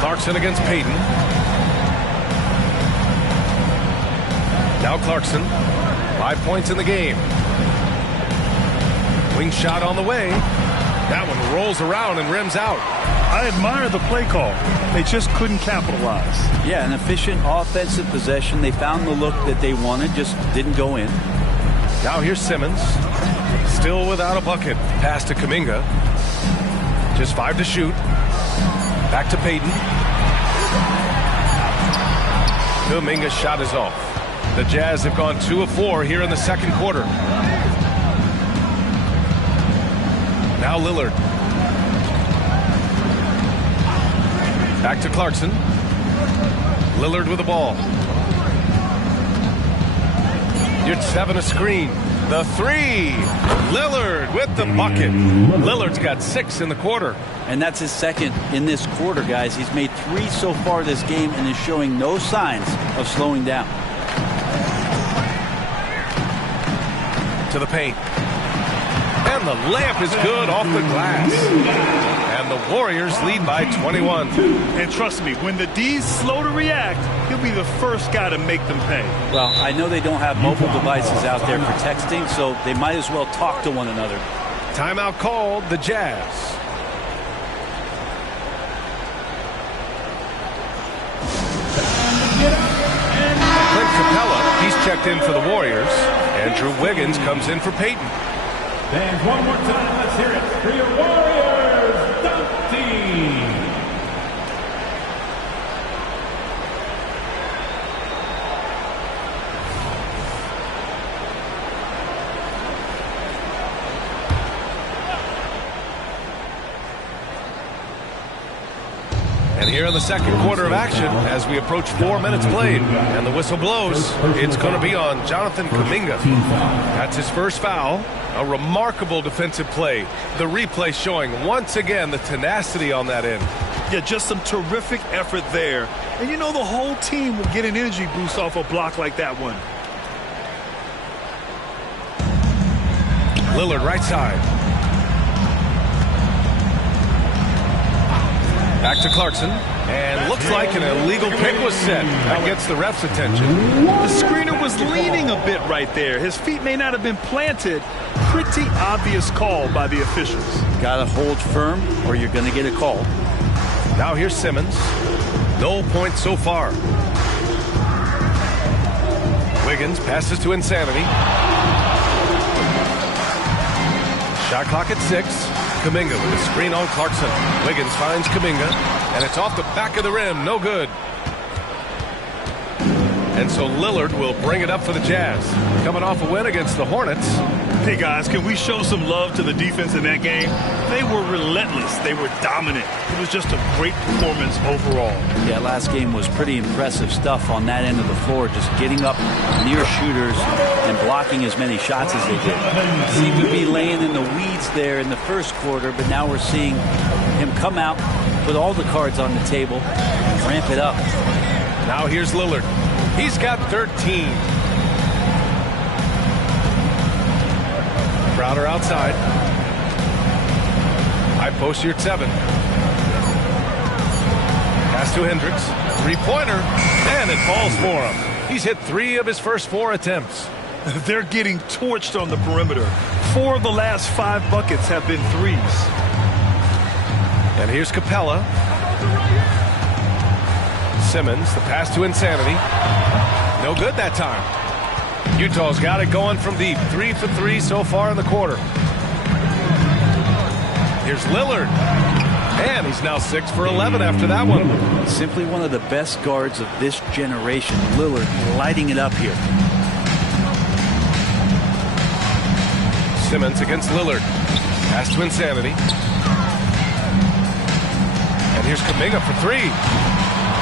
Clarkson against Payton. Now Clarkson. 5 points in the game. Wing shot on the way. That one rolls around and rims out. I admire the play call. They just couldn't capitalize. Yeah, an efficient offensive possession. They found the look that they wanted, just didn't go in. Now here's Simmons. Still without a bucket. Pass to Kuminga. Just 5 to shoot. Back to Payton. Kuminga's shot is off. The Jazz have gone 2 of 4 here in the second quarter. Now Lillard. Back to Clarkson. Lillard with the ball. You're 7 a screen. The 3. Lillard with the bucket. Lillard's got 6 in the quarter. And that's his second in this quarter, guys. He's made 3 so far this game and is showing no signs of slowing down. To the paint. And the layup is good off the glass. And the Warriors lead by 21. And trust me, when the D's slow to react, he'll be the first guy to make them pay. Well, I know they don't have mobile devices out there for texting, so they might as well talk to one another. Timeout called, the Jazz. Clint Capella, he's checked in for the Warriors. Andrew Wiggins comes in for Payton. And one more time, let's hear it for your Warriors dunk team. And here in the second quarter of action, as we approach 4 minutes played, and the whistle blows, it's going to be on Jonathan Kuminga. That's his first foul. A remarkable defensive play. The replay showing once again the tenacity on that end. Yeah, just some terrific effort there. And you know the whole team will get an energy boost off a block like that one. Lillard right side. Back to Clarkson. And looks like an illegal pick was set. That gets the ref's attention. The screener was leaning a bit right there. His feet may not have been planted. Pretty obvious call by the officials. Got to hold firm or you're going to get a call. Now here's Simmons. No points so far. Wiggins passes to Insanity. Shot clock at 6. Kuminga with a screen on Clarkson. Wiggins finds Kuminga, and it's off the back of the rim. No good. And so Lillard will bring it up for the Jazz. Coming off a win against the Hornets. Hey, guys, can we show some love to the defense in that game? They were relentless. They were dominant. It was just a great performance overall. Yeah, last game was pretty impressive stuff on that end of the floor, just getting up near shooters and blocking as many shots as they did. Seemed to be laying in the weeds there in the first quarter, but now we're seeing him come out, put all the cards on the table, ramp it up. Now here's Lillard. He's got 13. Crowder outside. High post here at 7. Pass to Hendricks. 3-pointer. And it falls for him. He's hit 3 of his first 4 attempts. They're getting torched on the perimeter. 4 of the last 5 buckets have been threes. And here's Capella. Simmons, the pass to Insanity. No good that time. Utah's got it going from deep. 3 for 3 so far in the quarter. Here's Lillard. And he's now 6 for 11 after that one. Simply one of the best guards of this generation. Lillard lighting it up here. Simmons against Lillard. Pass to Insanity. And here's Kuminga for 3.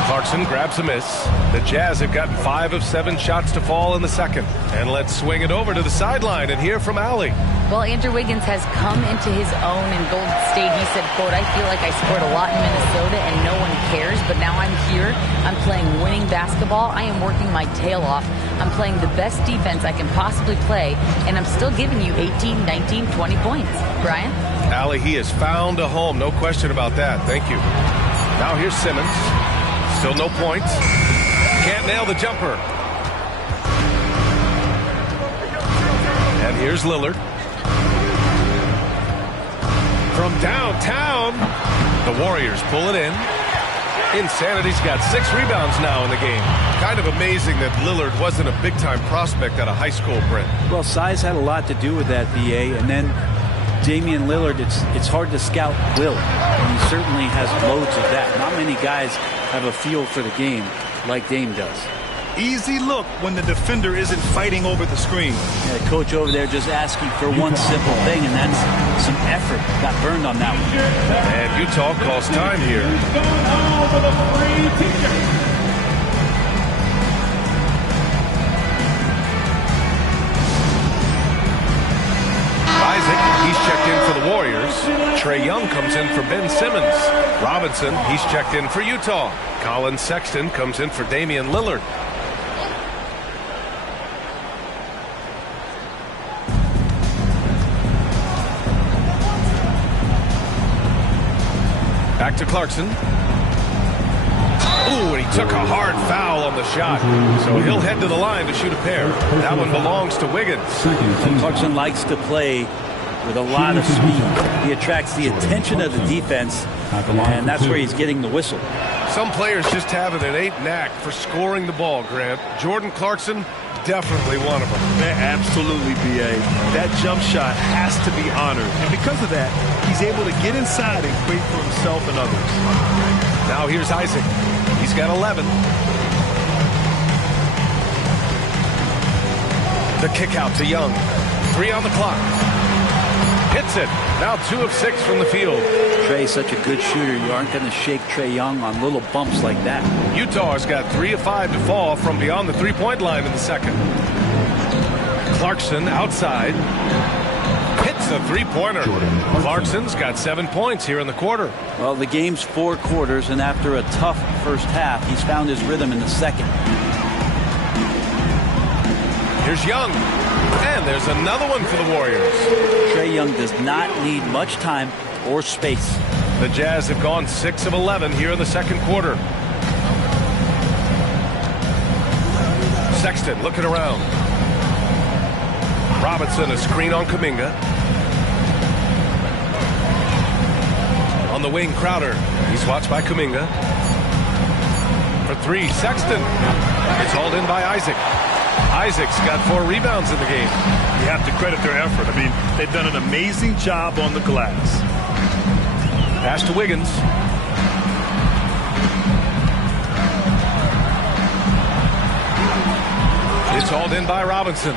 Clarkson grabs a miss. The Jazz have gotten 5 of 7 shots to fall in the second. And let's swing it over to the sideline and hear from Allie. Well, Andrew Wiggins has come into his own in Golden State. He said, quote, I feel like I scored a lot in Minnesota and no one cares, but now I'm here. I'm playing winning basketball. I am working my tail off. I'm playing the best defense I can possibly play, and I'm still giving you 18, 19, 20 points. Brian? Allie, he has found a home. No question about that. Thank you. Now here's Simmons. Still no points. Can't nail the jumper. And here's Lillard. From downtown, the Warriors pull it in. Insanity's got 6 rebounds now in the game. Kind of amazing that Lillard wasn't a big-time prospect out of high school, Brent. Well, size had a lot to do with that, BA. And then Damian Lillard, it's hard to scout Will. And he certainly has loads of that. Not many guys have a feel for the game like Dame does. Easy look when the defender isn't fighting over the screen. Yeah, the coach over there just asking for one simple thing, and that's some effort. Got burned on that one. And Utah calls time here. Isaac, he's checked in for the Warriors. Trae Young comes in for Ben Simmons. Robinson, he's checked in for Utah. Colin Sexton comes in for Damian Lillard. Back to Clarkson. Ooh, and he took a hard foul on the shot. So he'll head to the line to shoot a pair. That one belongs to Wiggins. Clarkson likes to play with a lot of speed. He attracts the attention of the defense, and that's where he's getting the whistle. Some players just have an innate knack for scoring the ball, Grant. Jordan Clarkson, definitely one of them. Absolutely, B.A. That jump shot has to be honored. And because of that, he's able to get inside and create for himself and others. Now here's Isaac. He's got 11. The kick out to Young. 3 on the clock. Hits it. Now 2 of 6 from the field. Trae's such a good shooter. You aren't going to shake Trae Young on little bumps like that. Utah has got 3 of 5 to fall from beyond the three-point line in the second. Clarkson outside. Hits a three-pointer. Clarkson's got 7 points here in the quarter. Well, the game's 4 quarters, and after a tough first half, he's found his rhythm in the second. Here's Young. And there's another one for the Warriors. Trae Young does not need much time or space. The Jazz have gone 6 of 11 here in the second quarter. Sexton looking around. Robinson, a screen on Kuminga. On the wing, Crowder. He's watched by Kuminga. For 3, Sexton. It's hauled in by Isaac. Isaac's got 4 rebounds in the game. You have to credit their effort. I mean, they've done an amazing job on the glass. Pass to Wiggins. It's hauled in by Robinson.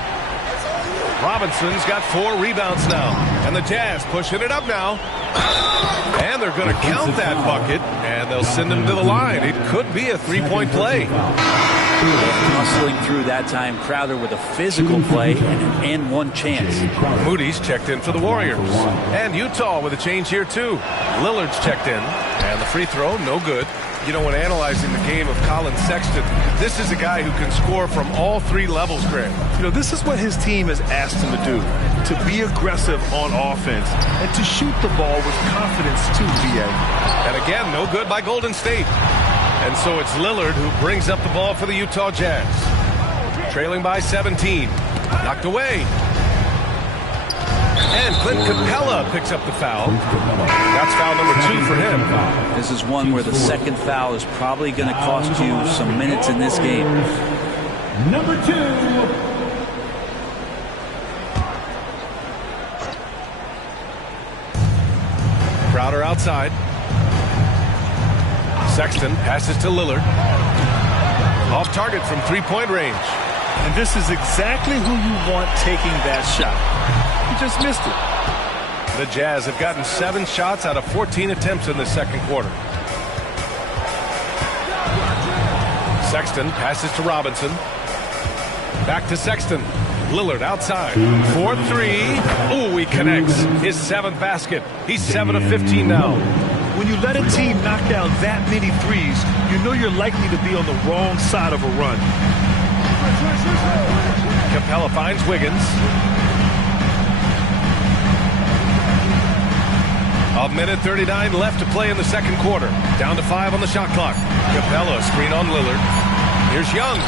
Robinson's got 4 rebounds now. And the Jazz pushing it up now. And they're going to count that bucket. And they'll send him to the line. It could be a 3-point play. Muscling through that time. Crowder with a physical play and 1 chance. Moody's checked in for the Warriors. And Utah with a change here too. Lillard's checked in. And the free throw, no good. You know, when analyzing the game of Colin Sexton, this is a guy who can score from all 3 levels, Grant. You know, this is what his team has asked him to do. To be aggressive on offense and to shoot the ball with confidence too, VA. And again, no good by Golden State. And so it's Lillard who brings up the ball for the Utah Jazz. Trailing by 17. Knocked away. And Clint Capella picks up the foul. That's foul number 2 for him. This is one where the second foul is probably going to cost you some minutes in this game. Number 2. Crowder outside. Sexton passes to Lillard. Off target from 3-point range. And this is exactly who you want taking that shot. He just missed it. The Jazz have gotten 7 shots out of 14 attempts in the second quarter. Sexton passes to Robinson. Back to Sexton. Lillard outside. 4-3. Ooh, he connects. His 7th basket. He's 7 of 15 now. When you let a team knock down that many threes, you know you're likely to be on the wrong side of a run. Capella finds Wiggins. A minute 39 left to play in the second quarter. Down to 5 on the shot clock. Capella screen on Lillard. Here's Young.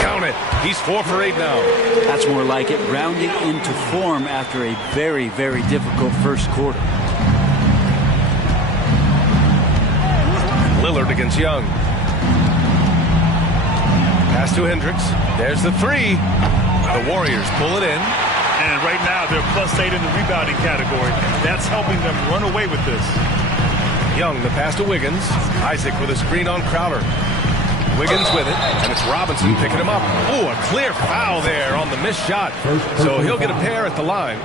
Count it. He's 4 for 8 now. That's more like it. Rounding into form after a very, very difficult first quarter. Lillard against Young. Pass to Hendricks. There's the 3. The Warriors pull it in. And right now they're +8 in the rebounding category. That's helping them run away with this. Young, the pass to Wiggins. Isaac with a screen on Crowder. Wiggins with it, and it's Robinson picking him up. Ooh, a clear foul there on the missed shot. So he'll get a pair at the line.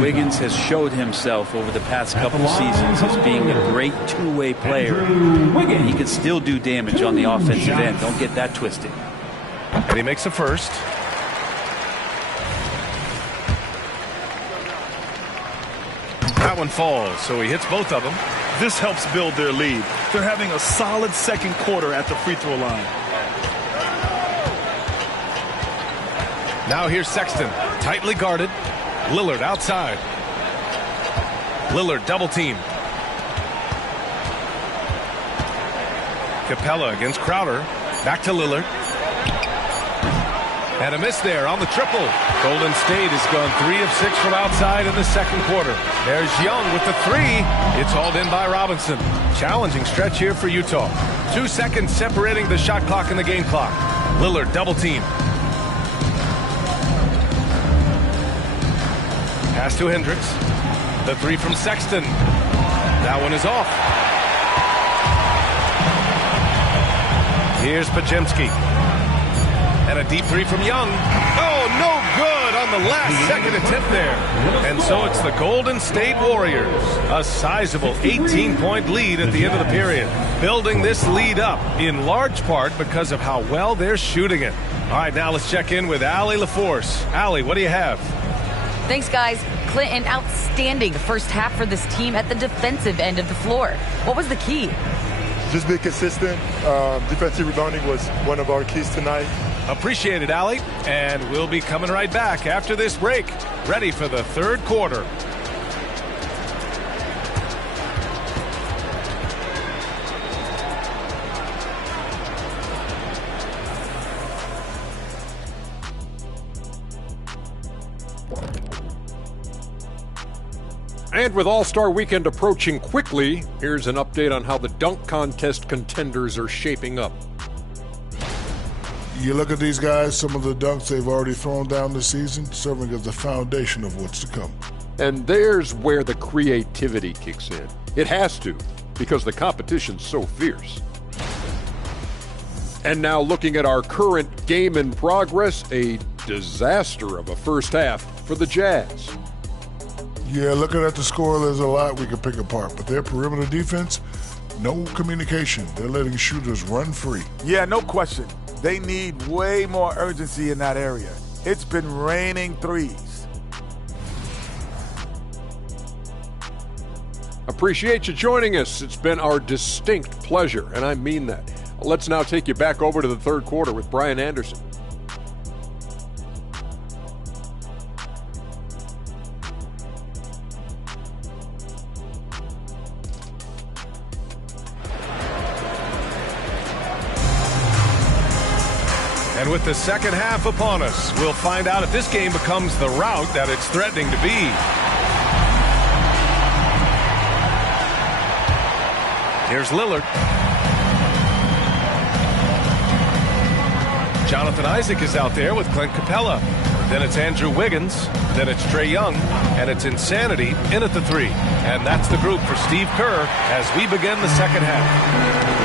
Wiggins has showed himself over the past couple of seasons as being a great two-way player. And he can still do damage on the offensive end. Don't get that twisted. And he makes the first. That one falls, so he hits both of them. This helps build their lead. They're having a solid second quarter at the free throw line. Now here's Sexton, tightly guarded. Lillard outside. Lillard double team. Capella against Crowder. Back to Lillard. And a miss there on the triple. Golden State has gone 3 of 6 from outside in the second quarter. There's Young with the 3. It's hauled in by Robinson. Challenging stretch here for Utah. 2 seconds separating the shot clock and the game clock. Lillard double team. Pass to Hendricks. The 3 from Sexton. That one is off. Here's Pajemski. And a deep 3 from Young. Oh, no good on the last second attempt there. And so it's the Golden State Warriors. A sizable 18-point lead at the end of the period. Building this lead up in large part because of how well they're shooting it. All right, now let's check in with Allie LaForce. Allie, what do you have? Thanks, guys. Clint, an outstanding first half for this team at the defensive end of the floor. What was the key? Just be consistent. Defensive rebounding was one of our keys tonight. Appreciate it, Allie. And we'll be coming right back after this break. Ready for the third quarter. And with All-Star Weekend approaching quickly, here's an update on how the dunk contest contenders are shaping up. You look at these guys, some of the dunks they've already thrown down this season, serving as the foundation of what's to come. And there's where the creativity kicks in. It has to, because the competition's so fierce. And now looking at our current game in progress, a disaster of a first half for the Jazz. Yeah, looking at the score, there's a lot we can pick apart, but their perimeter defense, no communication. They're letting shooters run free. Yeah, no question. They need way more urgency in that area. It's been raining threes. Appreciate you joining us. It's been our distinct pleasure, and I mean that. Let's now take you back over to the third quarter with Brian Anderson. And with the second half upon us, we'll find out if this game becomes the rout that it's threatening to be. Here's Lillard. Jonathan Isaac is out there with Clint Capella. Then it's Andrew Wiggins. Then it's Trae Young. And it's Insanity in at the 3. And that's the group for Steve Kerr as we begin the second half.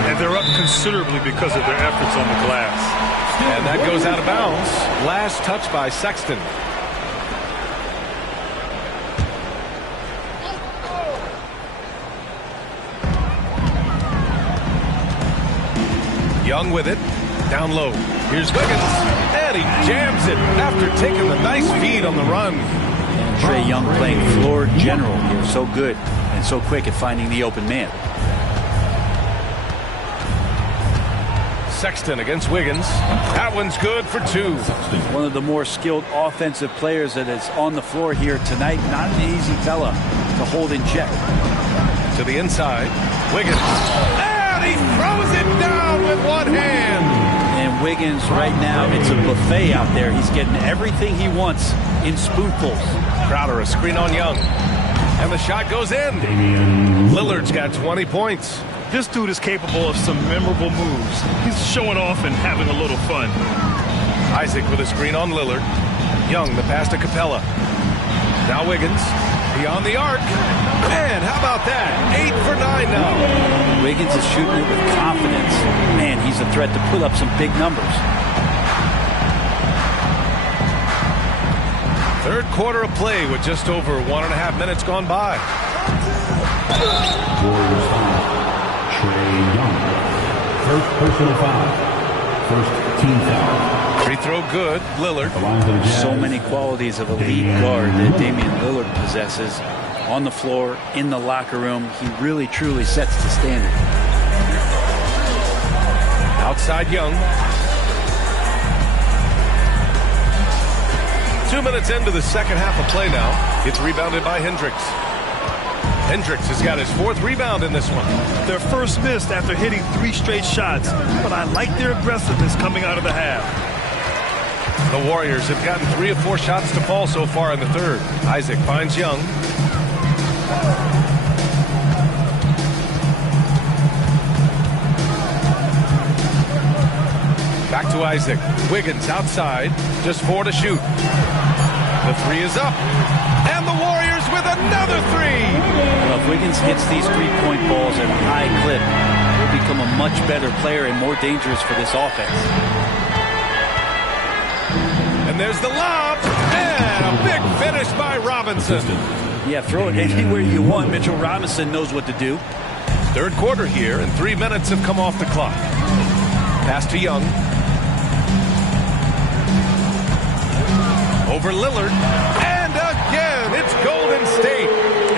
And they're up considerably because of their efforts on the glass. And that goes out of bounds. Last touch by Sexton. Young with it. Down low. Here's Wiggins. And he jams it after taking the nice feed on the run. And Trae Young playing floor general here. So good and so quick at finding the open man. Sexton against Wiggins. That one's good for 2. One of the more skilled offensive players that is on the floor here tonight. Not an easy fella to hold in check. To the inside. Wiggins. And he throws it down with one hand. And Wiggins right now, it's a buffet out there. He's getting everything he wants in spoonfuls. Crowder, a screen on Young. And the shot goes in. Lillard's got 20 points. This dude is capable of some memorable moves. He's showing off and having a little fun. Isaac with a screen on Lillard. Young, the pass to Capella. Now Wiggins, beyond the arc. Man, how about that? 8 for 9 now. Wiggins is shooting it with confidence. Man, he's a threat to put up some big numbers. Third quarter of play with just over 1.5 minutes gone by. Warriors foul. Trae Young. First personal foul. First team foul. Free throw good. Lillard. So many qualities of elite guard that Damian Lillard possesses on the floor, in the locker room. He really, truly sets the standard. Outside Young. 2 minutes into the second half of play now. It's rebounded by Hendricks. Hendricks has got his 4th rebound in this one. Their first miss after hitting 3 straight shots, but I like their aggressiveness coming out of the half. The Warriors have gotten 3 of 4 shots to fall so far in the third. Isaac finds Young. Back to Isaac. Wiggins outside. Just 4 to shoot. The 3 is up. And the Warriors with another 3. Well, if Wiggins hits these 3-point balls at a high clip, he'll become a much better player and more dangerous for this offense. And there's the lob. And a big finish by Robinson. Yeah, throw it anywhere you want. Mitchell Robinson knows what to do. Third quarter here, and 3 minutes have come off the clock. Pass to Young. Over Lillard. And again, it's Golden State.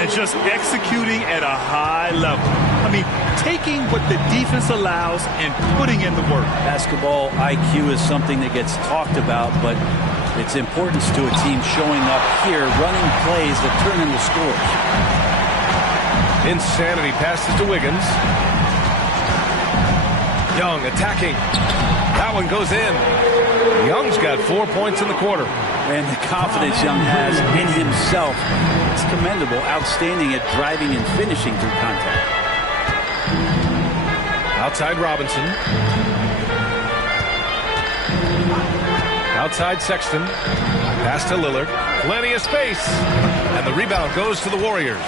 And just executing at a high level. I mean, taking what the defense allows and putting in the work. Basketball IQ is something that gets talked about, but its importance to a team showing up here, running plays that turn into scores. Insanity passes to Wiggins. Young attacking. That one goes in. Young's got 4 points in the quarter. And the confidence Young has in himself, it's commendable, outstanding at driving and finishing through contact. Outside Robinson. Outside Sexton. Pass to Lillard. Plenty of space. And the rebound goes to the Warriors.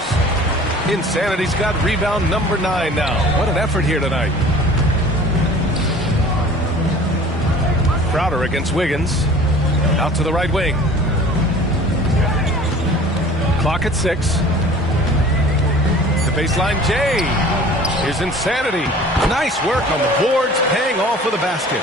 Insanity's got rebound number 9 now. What an effort here tonight. Crowder against Wiggins. Out to the right wing. Clock at 6. The baseline Jay. Here's Insanity. Nice work on the boards, paying off with a basket.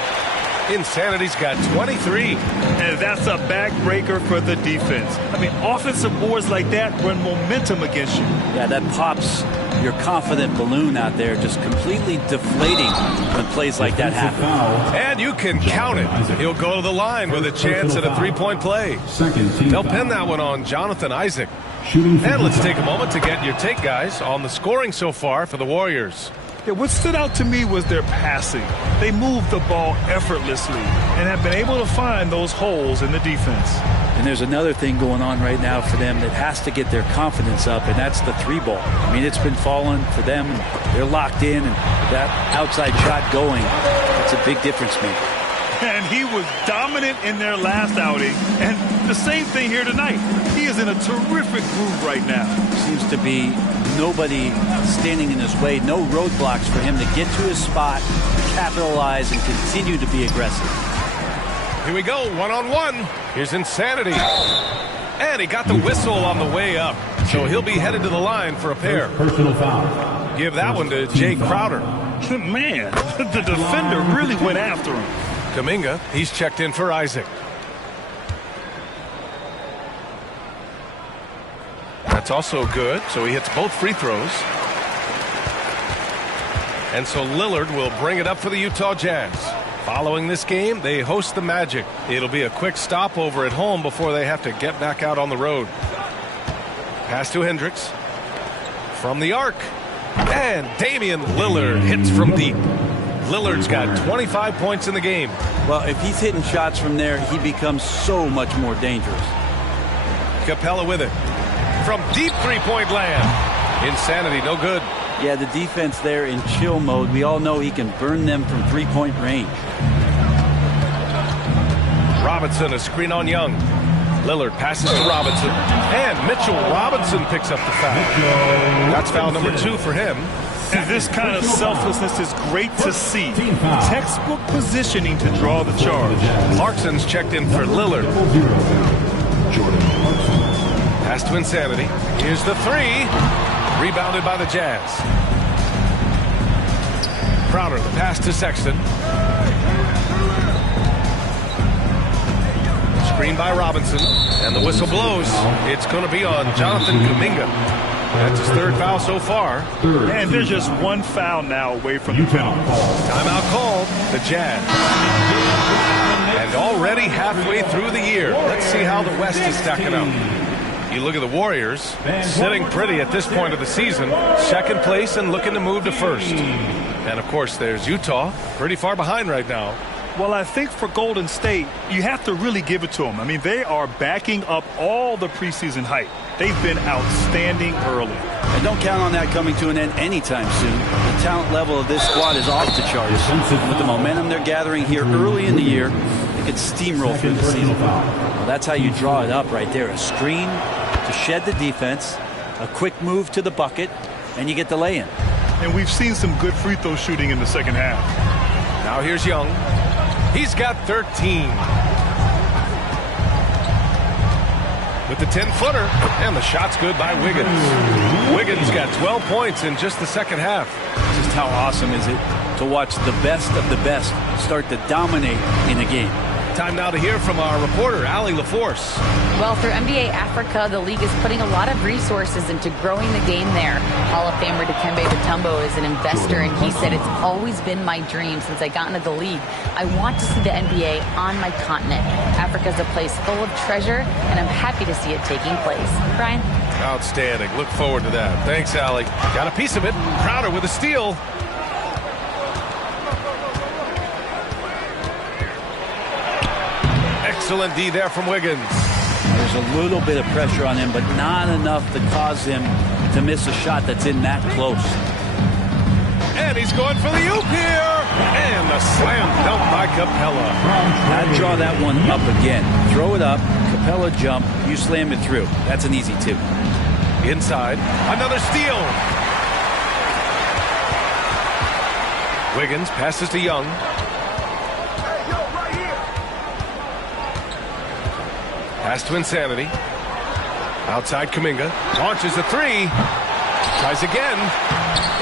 Insanity's got 23. And that's a backbreaker for the defense. I mean, offensive boards like that run momentum against you. Yeah, that pops your confident balloon out there, just completely deflating when plays like that happen. And you can count it. He'll go to the line with a chance at a 3-point play. They'll pin that one on Jonathan Isaac. And let's take a moment to get your take, guys, on the scoring so far for the Warriors. Yeah, what stood out to me was their passing. They moved the ball effortlessly and have been able to find those holes in the defense. And there's another thing going on right now for them that has to get their confidence up, and that's the 3-ball. I mean, it's been falling for them. They're locked in, and that outside shot going, it's a big difference maker. And he was dominant in their last outing, and the same thing here tonight. He is in a terrific groove right now. Seems to be nobody standing in his way, no roadblocks for him to get to his spot, capitalize, and continue to be aggressive. Here we go, one-on-one. Here's Insanity. And he got the whistle on the way up, so he'll be headed to the line for a pair. Personal foul. Give that one to Jay Crowder. Man, the defender really went after him. Kuminga, he's checked in for Isaac. That's also good, so he hits both free throws. And so Lillard will bring it up for the Utah Jazz. Following this game, they host the Magic. It'll be a quick stopover at home before they have to get back out on the road. Pass to Hendricks. From the arc. And Damian Lillard hits from deep. Lillard's got 25 points in the game. Well, if he's hitting shots from there, he becomes so much more dangerous. Capella with it. From deep three-point land. Insanity, no good. Yeah, the defense there in chill mode. We all know he can burn them from three-point range. Robinson, a screen on Young. Lillard passes to Robinson. And Mitchell Robinson picks up the foul. That's foul number 2 for him. And this kind of selflessness is great to see. Textbook positioning to draw the charge. Clarkson's checked in for Lillard. Pass to Insanity. Here's the 3. Rebounded by the Jazz. Crowder, the pass to Sexton. Screen by Robinson. And the whistle blows. It's going to be on Jonathan Kuminga. That's his 3rd foul so far. And there's just 1 foul now away from the penalty. Timeout called. The Jazz. And already halfway through the year. Let's see how the West is stacking up. You look at the Warriors, sitting pretty at this point of the season, 2nd place and looking to move to 1st. And, of course, there's Utah, pretty far behind right now. Well, I think for Golden State, you have to really give it to them. I mean, they are backing up all the preseason hype. They've been outstanding early. And don't count on that coming to an end anytime soon. The talent level of this squad is off the charts. With the momentum they're gathering here early in the year, they could steamroll through the season. Well, that's how you draw it up right there. A screen to shed the defense, a quick move to the bucket, and you get the lay-in. And we've seen some good free throw shooting in the 2nd half. Now here's Young. He's got 13. With the 10-footer, and the shot's good by Wiggins. Wiggins got 12 points in just the 2nd half. Just how awesome is it to watch the best of the best start to dominate in a game. Time now to hear from our reporter, Allie LaForce. Well, through NBA Africa, the league is putting a lot of resources into growing the game there. Hall of Famer Dikembe Mutombo is an investor, and he said, "It's always been my dream since I got into the league. I want to see the NBA on my continent. Africa's a place full of treasure, and I'm happy to see it taking place." Brian? Outstanding. Look forward to that. Thanks, Allie. Got a piece of it. Crowder with a steal. Excellent D there from Wiggins. There's a little bit of pressure on him, but not enough to cause him to miss a shot that's in that close. And he's going for the oop here. And a slam dunk by Capella. I'd draw that one up again. Throw it up, Capella jump, you slam it through. That's an easy 2. Inside, another steal. Wiggins passes to Young. Pass to Insanity. Outside Kuminga. Launches a 3. Tries again.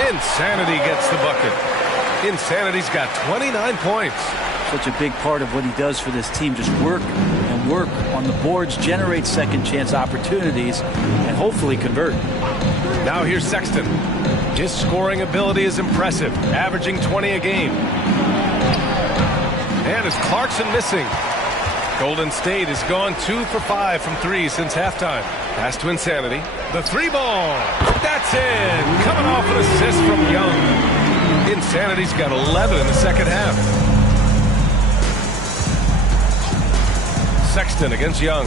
Insanity gets the bucket. Insanity's got 29 points. Such a big part of what he does for this team. Just work and work on the boards, generate second chance opportunities, and hopefully convert. Now here's Sexton. His scoring ability is impressive, averaging 20 a game. And is Clarkson missing? Golden State has gone 2 for 5 from 3 since halftime. Pass to Insanity. The 3-ball. That's in. Coming off an assist from Young. Insanity's got 11 in the 2nd half. Sexton against Young.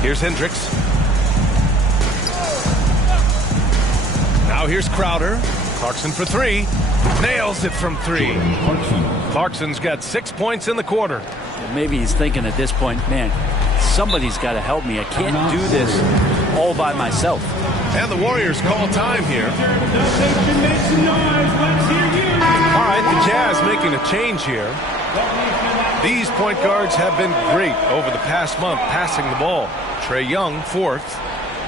Here's Hendricks. Now here's Crowder. Clarkson for 3. Nails it from 3. Clarkson's got 6 points in the quarter. Maybe he's thinking at this point, man, somebody's got to help me. I can't do this all by myself. And the Warriors call time here. All right, the Jazz making a change here. These point guards have been great over the past month passing the ball. Trae Young, 4th.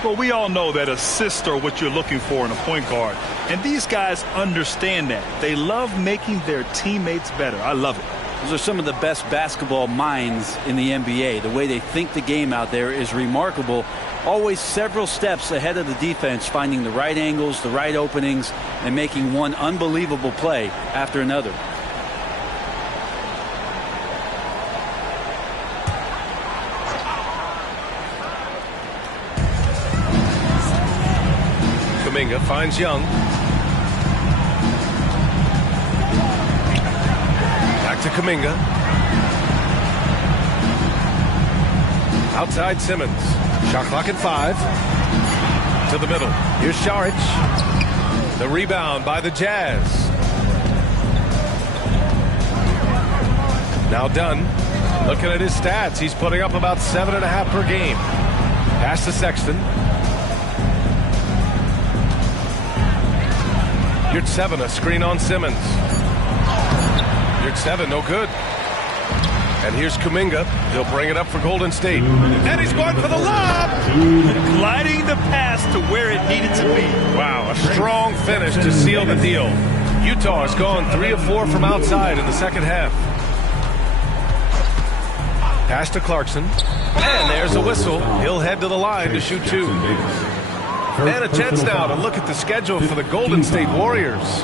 Well, we all know that assists are what you're looking for in a point guard. And these guys understand that. They love making their teammates better. I love it. Those are some of the best basketball minds in the NBA. The way they think the game out there is remarkable. Always several steps ahead of the defense, finding the right angles, the right openings, and making one unbelievable play after another. Kuminga finds Young. Back to Kuminga. Outside Simmons. Shot clock at 5. To the middle. Here's Šarić. The rebound by the Jazz. Now Dunn. Looking at his stats, he's putting up about 7.5 per game. Pass to Sexton. Yurtseven, a screen on Simmons. Yurtseven, no good. And here's Kuminga. He'll bring it up for Golden State. And he's going for the lob! Gliding the pass to where it needed to be. Wow, a strong finish to seal the deal. Utah has gone 3 of 4 from outside in the second half. Pass to Clarkson. And there's a whistle. He'll head to the line to shoot 2. And a chance now to look at the schedule for the Golden State Warriors.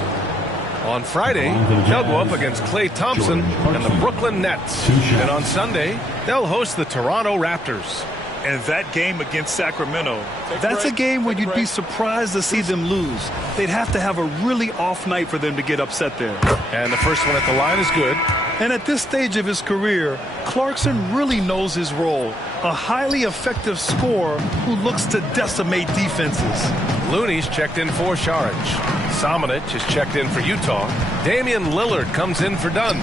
On Friday, they'll go up against Klay Thompson and the Brooklyn Nets. And on Sunday, they'll host the Toronto Raptors. And that game against Sacramento, that's a game where you'd be surprised to see them lose. They'd have to have a really off night for them to get upset there. And the first one at the line is good. And at this stage of his career, Clarkson really knows his role. A highly effective scorer who looks to decimate defenses. Looney's checked in for Šarić. Samanic is checked in for Utah. Damian Lillard comes in for Dunn.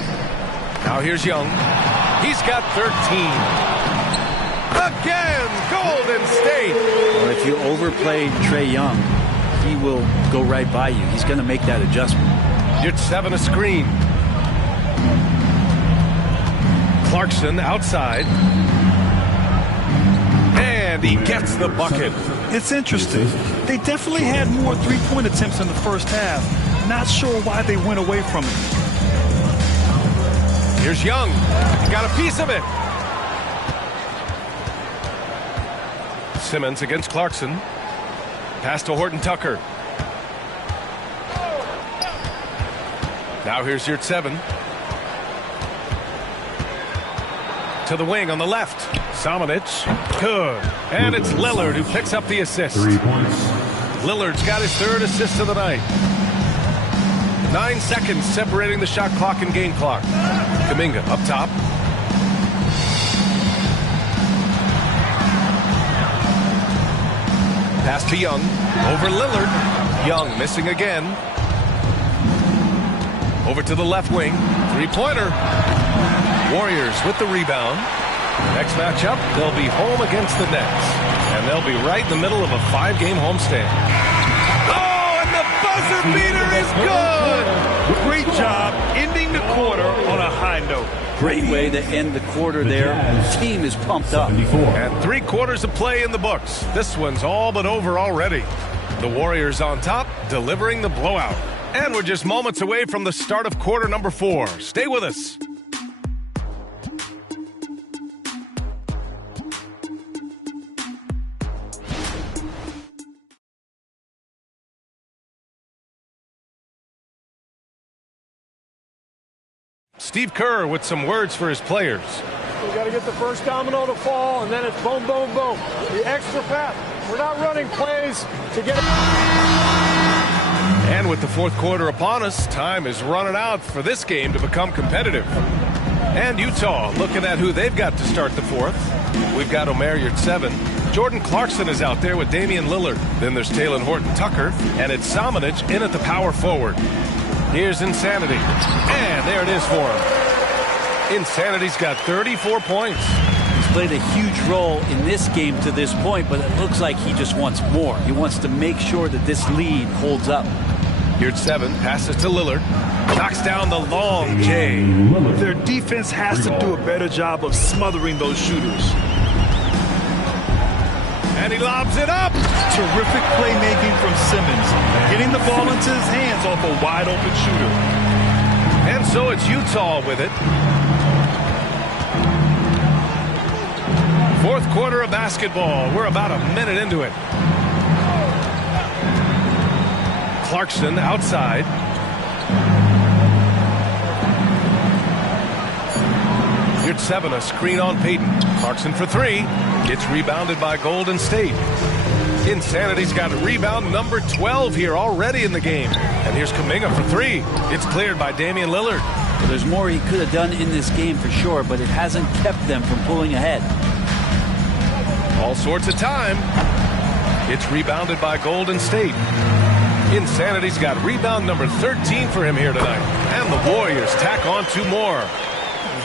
Now here's Young. He's got 13. Again, Golden State. Well, if you overplay Trae Young, he will go right by you. He's going to make that adjustment. Yurtseven a screen. Clarkson outside. And he gets the bucket. It's interesting. They definitely had more three-point attempts in the first half. Not sure why they went away from it. Here's Young. He got a piece of it. Simmons against Clarkson. Pass to Horton Tucker. Now here's Yurtseven. To the wing on the left. Samanic. Good. And it's Lillard who picks up the assist. 3 points. Lillard's got his 3rd assist of the night. 9 seconds separating the shot clock and game clock. Kuminga up top. Pass to Young. Over Lillard. Young missing again. Over to the left wing. 3-pointer. Warriors with the rebound. Next matchup, they'll be home against the Nets. And they'll be right in the middle of a 5-game homestand. Oh, and the buzzer beater is good! Great job ending the quarter on a high note. Great way to end the quarter there. The team is pumped up. And 3 quarters of play in the books. This one's all but over already. The Warriors on top, delivering the blowout. And we're just moments away from the start of quarter number 4. Stay with us. Steve Kerr with some words for his players. We got to get the first domino to fall, and then it's boom, boom, boom. The extra pass. We're not running plays to get it. And with the 4th quarter upon us, time is running out for this game to become competitive. And Utah looking at who they've got to start the 4th. We've got Omer Yurtseven. Jordan Clarkson is out there with Damian Lillard. Then there's Talen Horton-Tucker, and it's Samanic in at the power forward. Here's Insanity. And there it is for him. Insanity's got 34 points. He's played a huge role in this game to this point, but it looks like he just wants more. He wants to make sure that this lead holds up. Yurtseven passes to Lillard. Knocks down the long J. Their defense has to do a better job of smothering those shooters. And he lobs it up. Terrific playmaking from Simmons. Getting the ball into his hands off a wide open shooter. And so it's Utah with it. Fourth quarter of basketball. We're about a minute into it. Clarkson outside. Here's 7, a screen on Payton. Clarkson for 3. Gets rebounded by Golden State. Insanity's got rebound number 12 here already in the game. And here's Kuminga for 3. It's cleared by Damian Lillard. Well, there's more he could have done in this game for sure, but it hasn't kept them from pulling ahead. All sorts of time. It's rebounded by Golden State. Insanity's got rebound number 13 for him here tonight. And the Warriors tack on 2 more.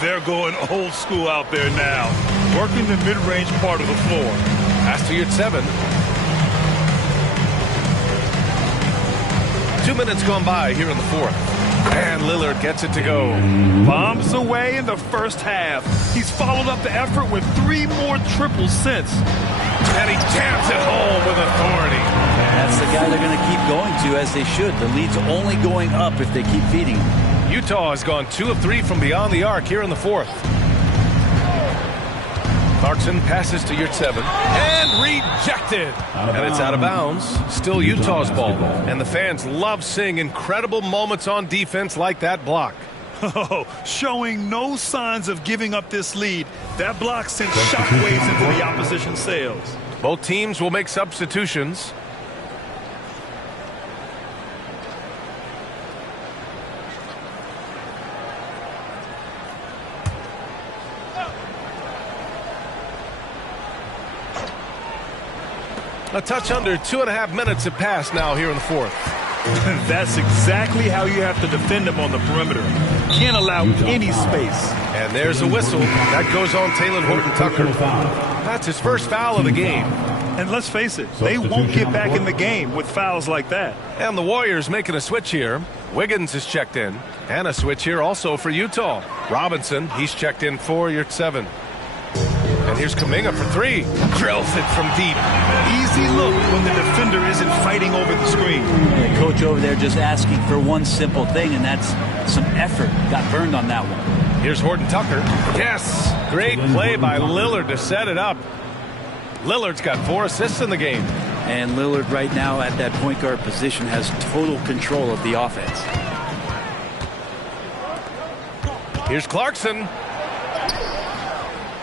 They're going old school out there now, working the mid-range part of the floor. Pass to your 7. 2 minutes gone by here in the fourth. And Lillard gets it to go. Bombs away in the first half. He's followed up the effort with 3 more triples since. And he jams it home with authority. That's the guy they're going to keep going to, as they should. The lead's only going up if they keep feeding him. Utah has gone 2 of 3 from beyond the arc here in the fourth. Clarkson passes to your 7 and rejected. And it's out of bounds. Still Utah's ball. And the fans love seeing incredible moments on defense like that block. Oh, showing no signs of giving up this lead. That block sent shockwaves into the opposition's sails. Both teams will make substitutions. A touch under 2.5 minutes have passed now here in the fourth. That's exactly how you have to defend him on the perimeter. Can't allow any space. And there's a whistle. That goes on Talen Horton-Tucker. That's his first foul of the game. And let's face it, they won't get back in the game with fouls like that. And the Warriors making a switch here. Wiggins is checked in. And a switch here also for Utah. Robinson, he's checked in for your 7. And here's Kuminga for 3. Drills it from deep. Easy look when the defender isn't fighting over the screen. The coach over there just asking for one simple thing, and that's some effort. Got burned on that one. Here's Horton-Tucker. Yes! Great play by Lillard to set it up. Lillard's got 4 assists in the game. And Lillard right now at that point guard position has total control of the offense. Here's Clarkson.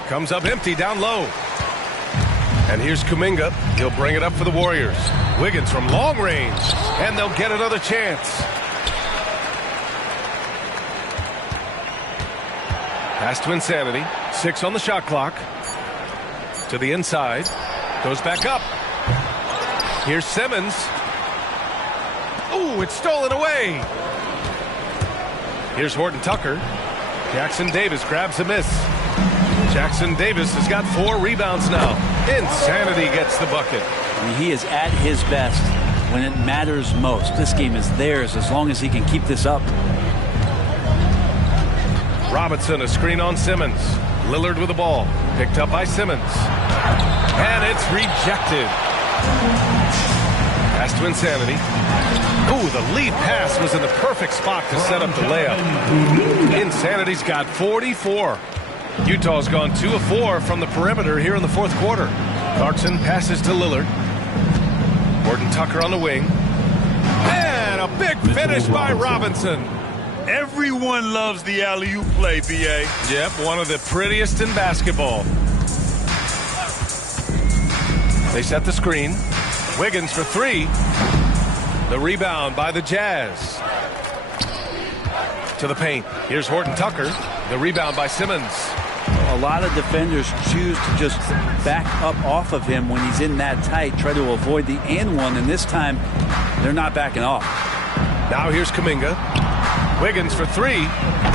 Comes up empty down low. And here's Kuminga. He'll bring it up for the Warriors. Wiggins from long range. And they'll get another chance. Pass to Insanity. 6 on the shot clock. To the inside. Goes back up. Here's Simmons. Ooh, it's stolen away. Here's Horton-Tucker. Jackson Davis grabs a miss. Jackson Davis has got 4 rebounds now. Insanity gets the bucket. I mean, he is at his best when it matters most. This game is theirs as long as he can keep this up. Robinson, a screen on Simmons. Lillard with the ball. Picked up by Simmons. And it's rejected. Pass to Insanity. Ooh, the lead pass was in the perfect spot to set up the layup. Insanity's got 44. Utah's gone 2 of 4 from the perimeter here in the fourth quarter. Clarkson passes to Lillard. Horton-Tucker on the wing. And a big finish by Robinson. Everyone loves the alley-oop play, B.A. Yep, one of the prettiest in basketball. They set the screen. Wiggins for 3. The rebound by the Jazz. To the paint. Here's Horton-Tucker. The rebound by Simmons. A lot of defenders choose to just back up off of him when he's in that tight, try to avoid the and one, and this time they're not backing off. Now here's Kuminga. Wiggins for 3.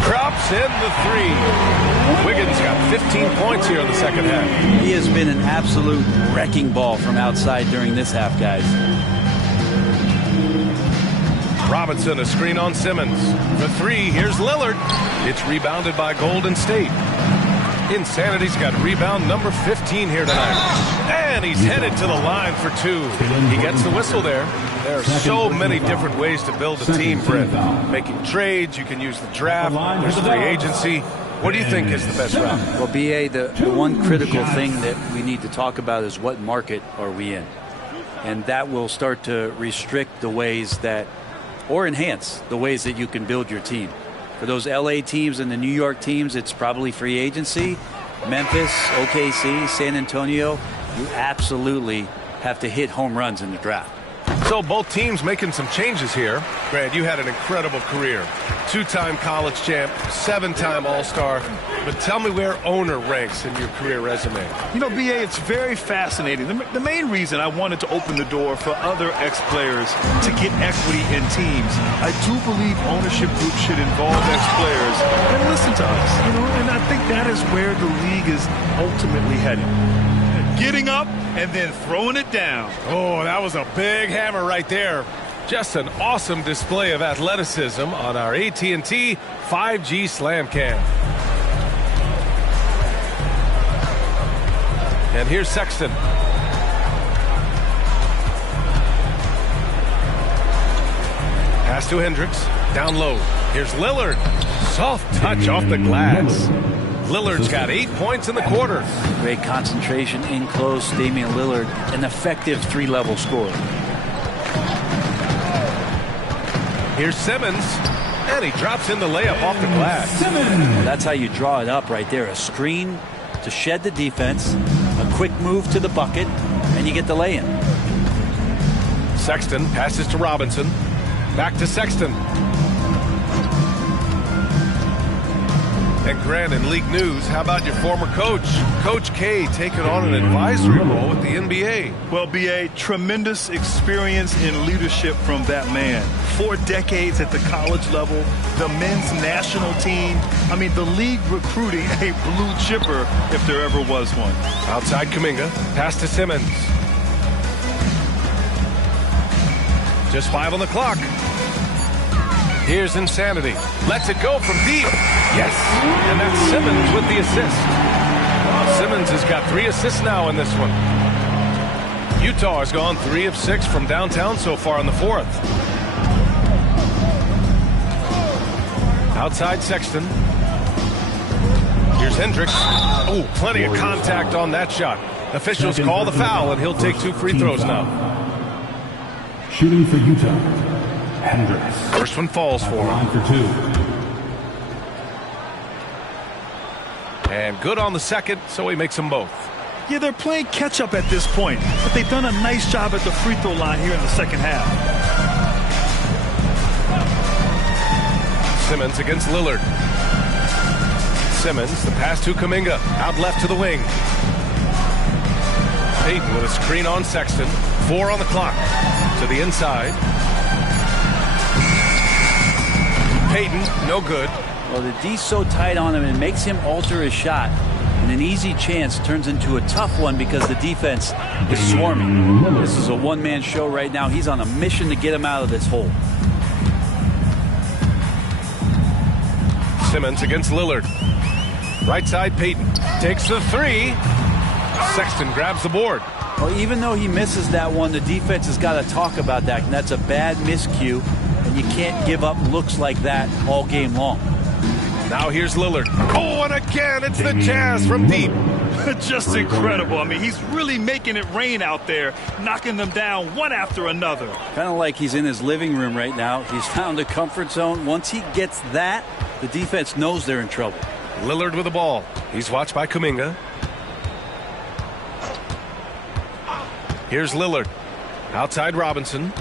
Drops in the 3. Wiggins got 15 points here in the second half. He has been an absolute wrecking ball from outside during this half, guys. Robinson, a screen on Simmons. For 3, here's Lillard. It's rebounded by Golden State. Insanity's got rebound number 15 here tonight. And he's headed to the line for 2. He gets the whistle there. There are so many different ways to build a team, Brent. Making trades, you can use the draft, there's free agency. What do you think is the best route? Well, BA, the one critical thing that we need to talk about is what market are we in? And that will start to restrict the ways that, or enhance the ways that you can build your team. For those LA teams and the New York teams, it's probably free agency. Memphis, OKC, San Antonio, you absolutely have to hit home runs in the draft. So both teams making some changes here. Brad, you had an incredible career. 2-time college champ, 7-time All-Star. But tell me where owner ranks in your career resume. You know, BA, it's very fascinating. The main reason I wanted to open the door for other ex-players to get equity in teams, I do believe ownership groups should involve ex-players and listen to us. You know, and I think that is where the league is ultimately heading. Getting up and then throwing it down. Oh, that was a big hammer right there. Just an awesome display of athleticism on our AT&T 5G Slam Cam. And here's Sexton. Pass to Hendricks. Down low. Here's Lillard. Soft touch off the glass. Lillard's got 8 points in the quarter. Great concentration in close. Damian Lillard, an effective 3-level scorer. Here's Simmons, and he drops in the layup off the glass. That's how you draw it up right there. A screen to shed the defense, a quick move to the bucket, and you get the lay-in. Sexton passes to Robinson. Back to Sexton. And Grant, in league news, how about your former coach? Coach K taking on an advisory role with the NBA. Well, BA, tremendous experience in leadership from that man. 4 decades at the college level, the men's national team. I mean, the league recruiting a blue chipper if there ever was one. Outside Kuminga, pass to Simmons. Just 5 on the clock. Here's Insanity. Lets it go from deep. Yes. And that's Simmons with the assist. Simmons has got 3 assists now in this one. Utah has gone 3 of 6 from downtown so far in the 4th. Outside Sexton. Here's Hendricks. Oh, plenty of contact on that shot. Officials call the foul, and he'll take 2 free throws now. Shooting for Utah, Hendricks. First one falls for him. Line for 2. And good on the second, so he makes them both. Yeah, they're playing catch-up at this point, but they've done a nice job at the free throw line here in the second half. Simmons against Lillard. Simmons, the pass to Kuminga, out left to the wing. Payton with a screen on Sexton. 4 on the clock. To the inside. Payton, no good. Well, the D's so tight on him, it makes him alter his shot. And an easy chance turns into a tough one because the defense is swarming. This is a one-man show right now. He's on a mission to get him out of this hole. Simmons against Lillard. Right side, Payton takes the 3. Sexton grabs the board. Well, even though he misses that one, the defense has got to talk about that. And that's a bad miscue. And you can't give up looks like that all game long. Now here's Lillard. Oh, and again, it's the Jazz from deep. Just incredible. I mean, he's really making it rain out there, knocking them down one after another. Kind of like he's in his living room right now. He's found a comfort zone. Once he gets that, the defense knows they're in trouble. Lillard with the ball. He's watched by Kuminga. Here's Lillard. Outside Robinson.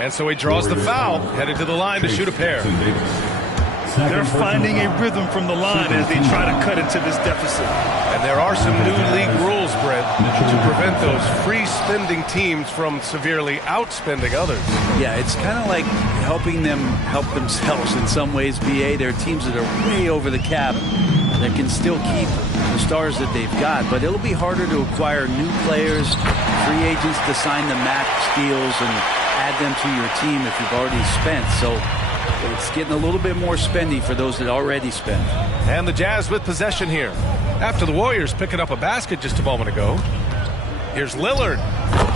And so he draws the foul, headed to the line to shoot a pair. They're finding a rhythm from the line as they try to cut into this deficit. And there are some new league rules, Brett, to prevent those free-spending teams from severely outspending others. Yeah, it's kind of like helping them help themselves in some ways, BA. There are teams that are way over the cap that can still keep the stars that they've got, but it'll be harder to acquire new players, free agents to sign the max deals and add them to your team if you've already spent. So it's getting a little bit more spendy for those that already spent. And the Jazz with possession here. After the Warriors picking up a basket just a moment ago. Here's Lillard.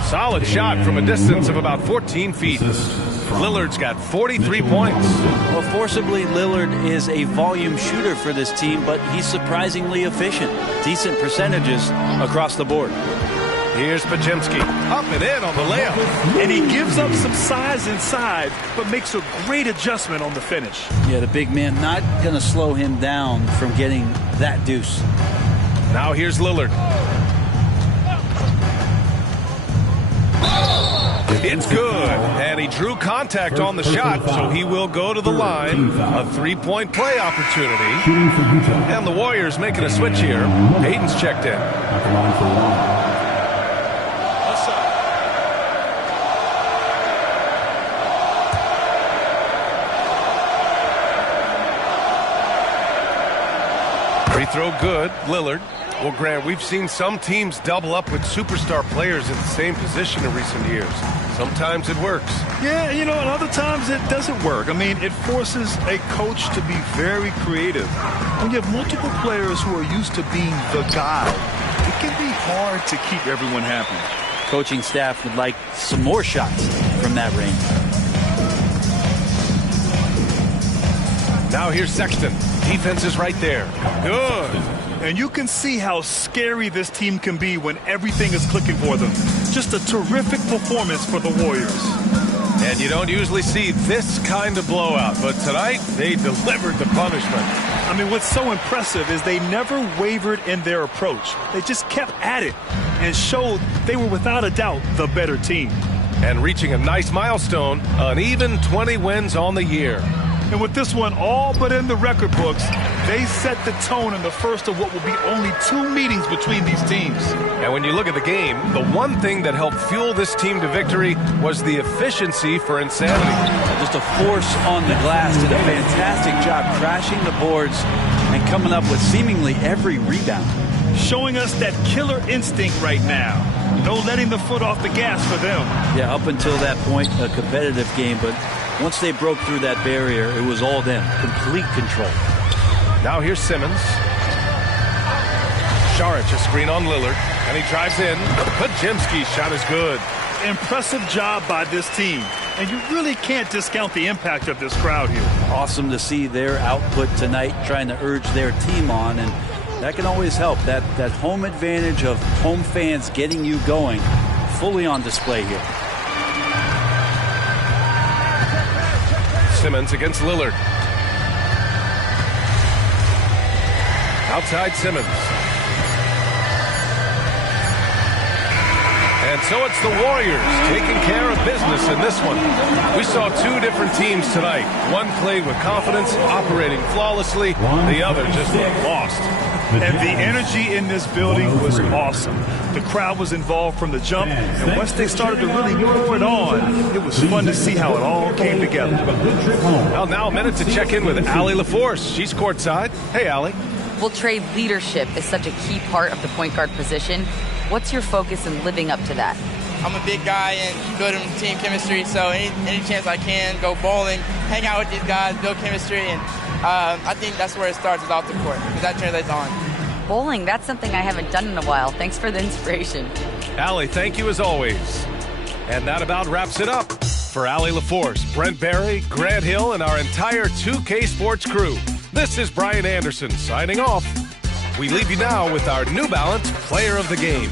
Solid shot from a distance of about 14 feet. Lillard's got 43 points. Well, forcibly, Lillard is a volume shooter for this team, but he's surprisingly efficient. Decent percentages across the board. Here's Pajemski, up and in on the layup. And he gives up some size inside, but makes a great adjustment on the finish. Yeah, the big man not going to slow him down from getting that deuce. Now here's Lillard. It's good, and he drew contact on the shot, so he will go to the line. A three-point play opportunity. And the Warriors making a switch here. Hayden's checked in. At the line for one. Free throw good, Lillard. Well, Grant, we've seen some teams double up with superstar players in the same position in recent years. Sometimes it works. Yeah, and other times it doesn't work. I mean, it forces a coach to be very creative. When you have multiple players who are used to being the guy, it can be hard to keep everyone happy. Coaching staff would like some more shots from that range. Now here's Sexton. Defense is right there. Good. And you can see how scary this team can be when everything is clicking for them. Just a terrific performance for the Warriors. And you don't usually see this kind of blowout, but tonight they delivered the punishment. I mean, what's so impressive is they never wavered in their approach. They just kept at it and showed they were without a doubt the better team. And reaching a nice milestone, an even 20 wins on the year. And with this one all but in the record books, they set the tone in the first of what will be only 2 meetings between these teams. And when you look at the game, the one thing that helped fuel this team to victory was the efficiency for insanity. Just a force on the glass. Did a fantastic job crashing the boards and coming up with seemingly every rebound. Showing us that killer instinct right now. No letting the foot off the gas for them. Yeah, up until that point, a competitive game, but once they broke through that barrier, it was all them. Complete control. Now here's Simmons. Saric a screen on Lillard, and he drives in. Pajemski's shot is good. Impressive job by this team. And you really can't discount the impact of this crowd here. Awesome to see their output tonight, trying to urge their team on, and that can always help. That home advantage of home fans getting you going, fully on display here. Simmons against Lillard. Outside Simmons. And so it's the Warriors taking care of business in this one. We saw 2 different teams tonight. One played with confidence, operating flawlessly. The other just looked lost. And the energy in this building was awesome. The crowd was involved from the jump, and once they started to really pour it on, it was fun to see how it all came together. Well, now a minute to check in with Allie LaForce. She's courtside. Hey, Allie. Well, Trey, leadership is such a key part of the point guard position. What's your focus in living up to that? I'm a big guy and building team chemistry, so any chance I can, go bowling, hang out with these guys, build chemistry, and I think that's where it starts is off the court, because that translates on. Bowling, that's something I haven't done in a while. Thanks for the inspiration. Allie, thank you as always. And that about wraps it up. For Allie LaForce, Brent Barry, Grant Hill, and our entire 2K Sports crew, this is Brian Anderson signing off. We leave you now with our New Balance Player of the Game.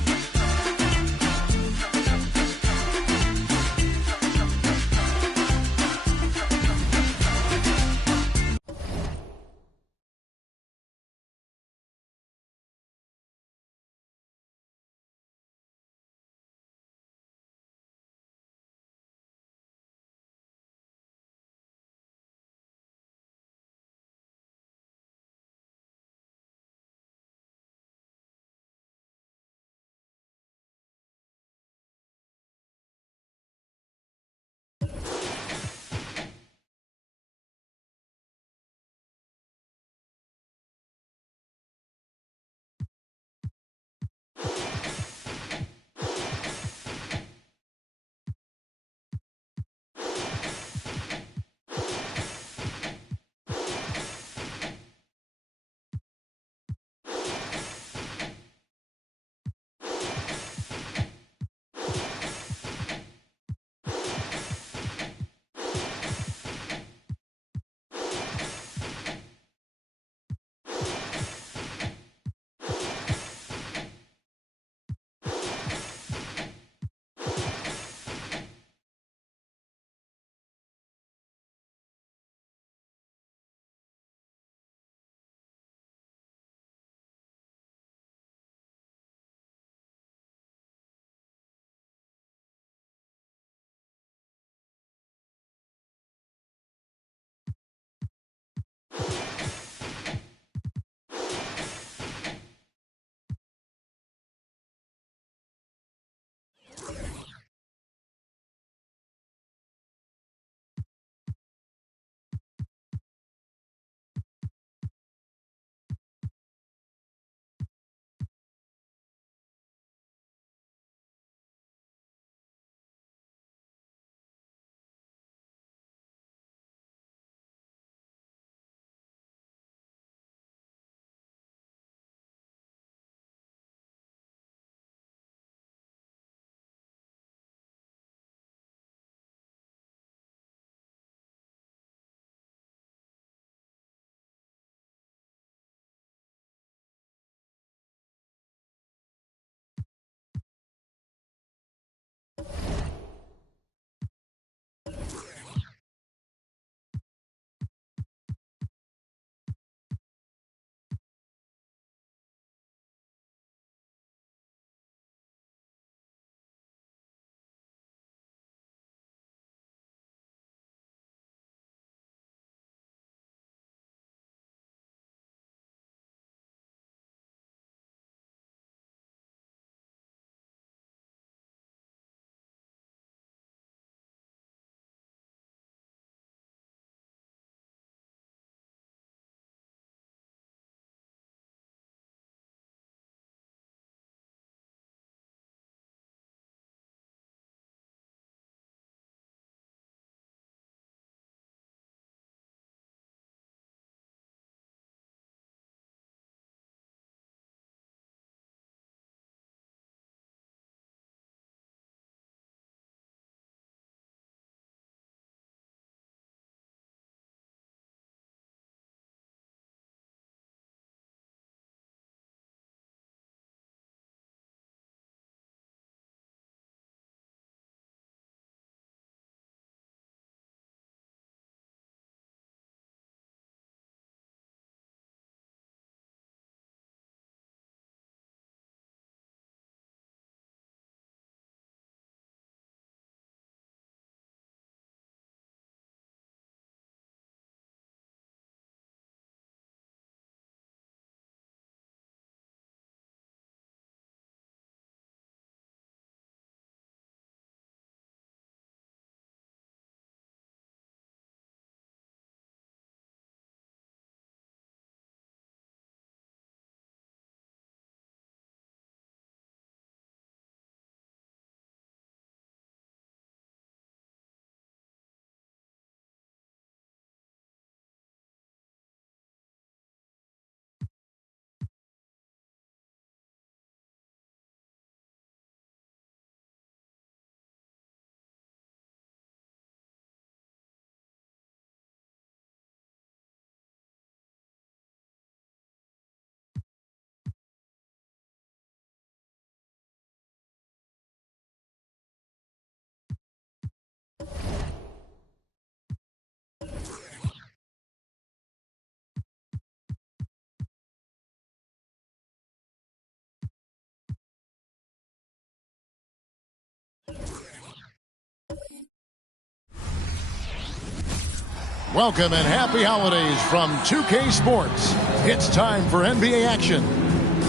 Welcome and happy holidays from 2K Sports. It's time for NBA action.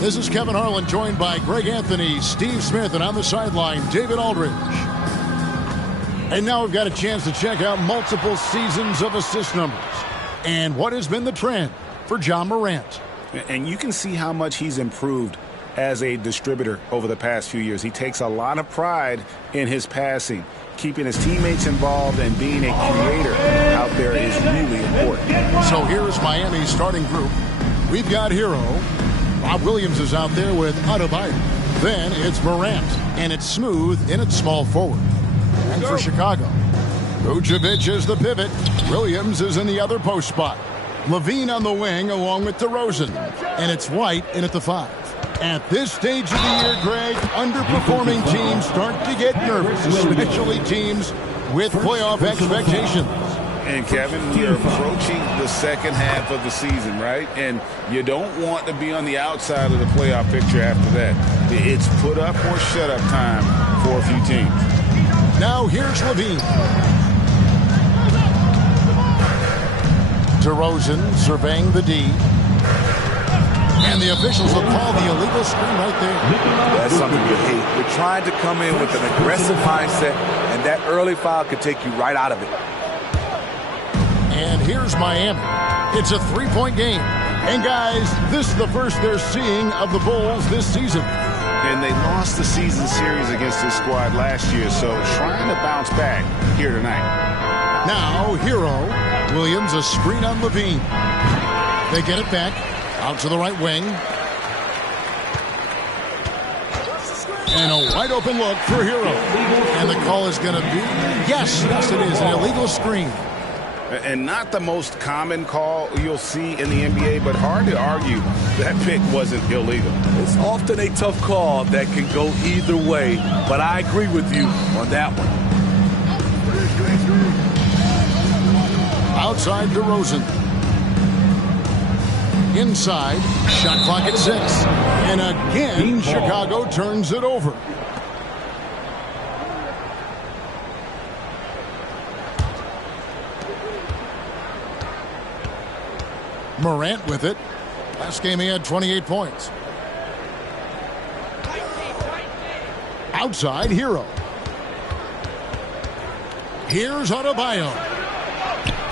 This is Kevin Harlan, joined by Greg Anthony, Steve Smith, and on the sideline, David Aldridge. And now we've got a chance to check out multiple seasons of assist numbers and what has been the trend for John Morant. And you can see how much he's improved as a distributor over the past few years. He takes a lot of pride in his passing. Keeping his teammates involved and being a creator out there is really important. So here's Miami's starting group. We've got Hero. Rob Williams is out there with Adebayo. Then it's Morant, and it's Smooth in its small forward. And for Chicago, Vucevic is the pivot. Williams is in the other post spot. Levine on the wing along with DeRozan. And it's White in at the 5. At this stage of the year, Greg, underperforming teams start to get nervous, especially teams with playoff expectations. And, Kevin, we are approaching the second half of the season, right? And you don't want to be on the outside of the playoff picture after that. It's put up or shut up time for a few teams. Now here's Levine. DeRozan surveying the D. And the officials will call the illegal screen right there. That's something you hate. We're trying to come in with an aggressive mindset, and that early foul could take you right out of it. And here's Miami. It's a three-point game. And, guys, this is the first they're seeing of the Bulls this season. And they lost the season series against this squad last year, so trying to bounce back here tonight. Now, Hero. Williams, a screen on Levine. They get it back. Out to the right wing. And a wide open look for Hero. And the call is going to be, yes, it is, an illegal screen. And not the most common call you'll see in the NBA, but hard to argue that pick wasn't illegal. It's often a tough call that can go either way, but I agree with you on that one. Outside DeRozan. Inside, shot clock at 6. And again, Chicago turns it over. Morant with it. Last game he had 28 points. Outside, Hero. Here's Adebayo.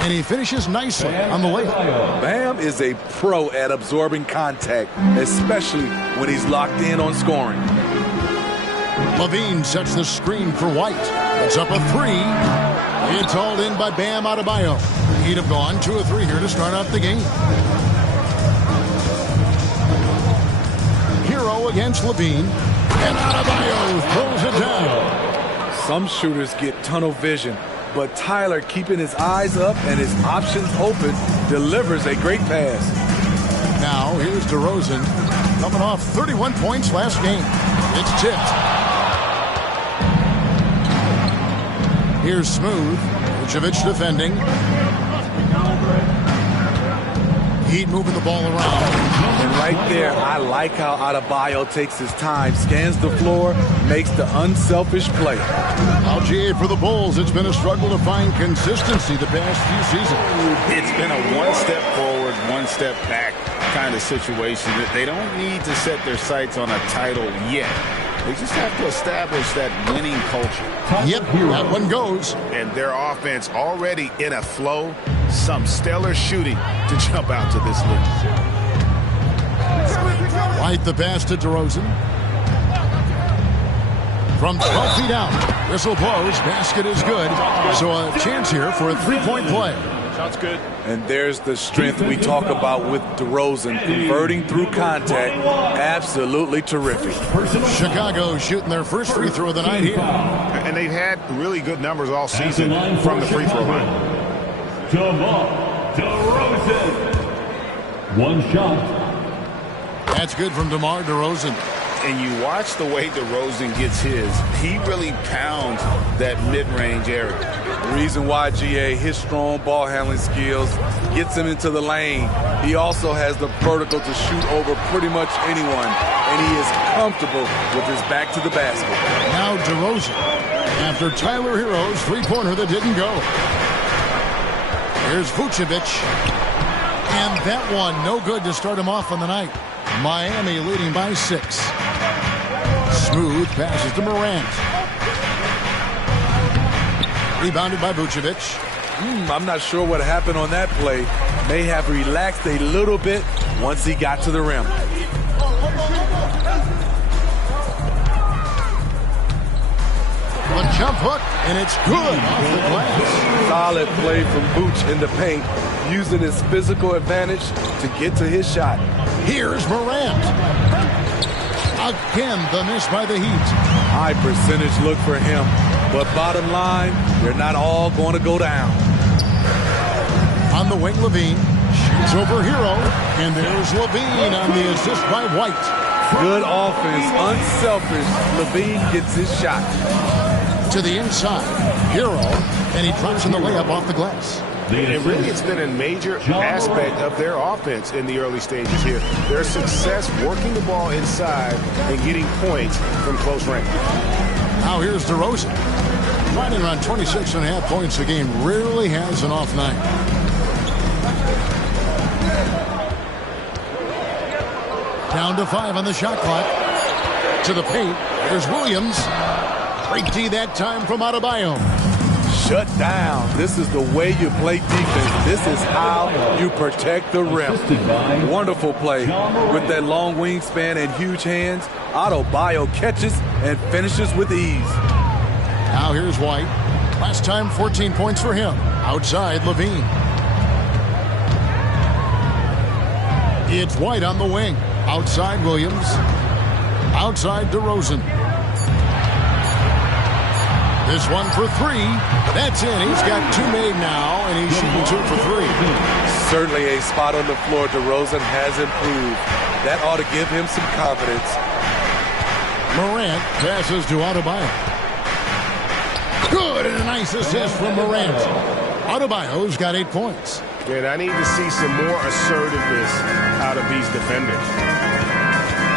And he finishes nicely on the layup. Bam is a pro at absorbing contact, especially when he's locked in on scoring. Levine sets the screen for White. It's up a 3. It's hauled in by Bam Adebayo. He'd have gone 2 or 3 here to start out the game. Hero against Levine. And Adebayo throws it down. Some shooters get tunnel vision, but Tyler, keeping his eyes up and his options open, delivers a great pass. Now, here's DeRozan, coming off 31 points last game. It's tipped. Here's Smooth. Vucevic defending. Heat moving the ball around. And right there, I like how Adebayo takes his time, scans the floor, makes the unselfish play. Now, GA for the Bulls, it's been a struggle to find consistency the past few seasons. It's been a one step forward, one step back kind of situation. They don't need to set their sights on a title yet. They just have to establish that winning culture. Yep, that one goes. And their offense already in a flow. Some stellar shooting to jump out to this lead. White the pass to DeRozan. From 12 feet out. Whistle blows. Basket is good. So a chance here for a three-point play. Shot's good. And there's the strength we talk about with DeRozan, converting through contact. Absolutely terrific. Chicago shooting their first free throw of the night here. And they've had really good numbers all season from the free throw line. DeRozan. One shot. That's good from DeMar DeRozan. And you watch the way DeRozan gets his. He really pounds that mid-range area. The reason why, GA, his strong ball handling skills gets him into the lane. He also has the vertical to shoot over pretty much anyone. And he is comfortable with his back to the basket. Now DeRozan, after Tyler Hero's three-pointer that didn't go. Here's Vucevic. And that one, no good to start him off on the night. Miami leading by 6. Smooth passes to Morant. Rebounded by Vucevic. I'm not sure what happened on that play. May have relaxed a little bit once he got to the rim. A jump hook, and it's good off the glass. Solid play from Vooch in the paint, using his physical advantage to get to his shot. Here's Morant. Again, the miss by the Heat. High percentage look for him, but bottom line, they're not all going to go down. On the wing, Levine shoots over Hero, and there's Levine on the assist by White. Good offense, unselfish. Levine gets his shot. To the inside, Hero, and he drops in the layup off the glass. And really, it's been a major aspect of their offense in the early stages here. Their success working the ball inside and getting points from close range. Now here's DeRozan. Running around 26.5 points a game. Rarely has an off night. Down to 5 on the shot clock. To the paint. There's Williams. Great D that time from Adebayo. Shut down. This is the way you play defense. This is how you protect the rim. Wonderful play. With that long wingspan and huge hands, Adebayo catches and finishes with ease. Now here's White. Last time 14 points for him. Outside Levine. It's White on the wing. Outside Williams. Outside DeRozan. This one for 3. That's in. He's got 2 made now, and he's shooting 2 for 3. Certainly a spot on the floor. DeRozan has improved. That ought to give him some confidence. Morant passes to Adebayo. Good, and a nice assist from Morant. Adebayo's got 8 points. And I need to see some more assertiveness out of these defenders.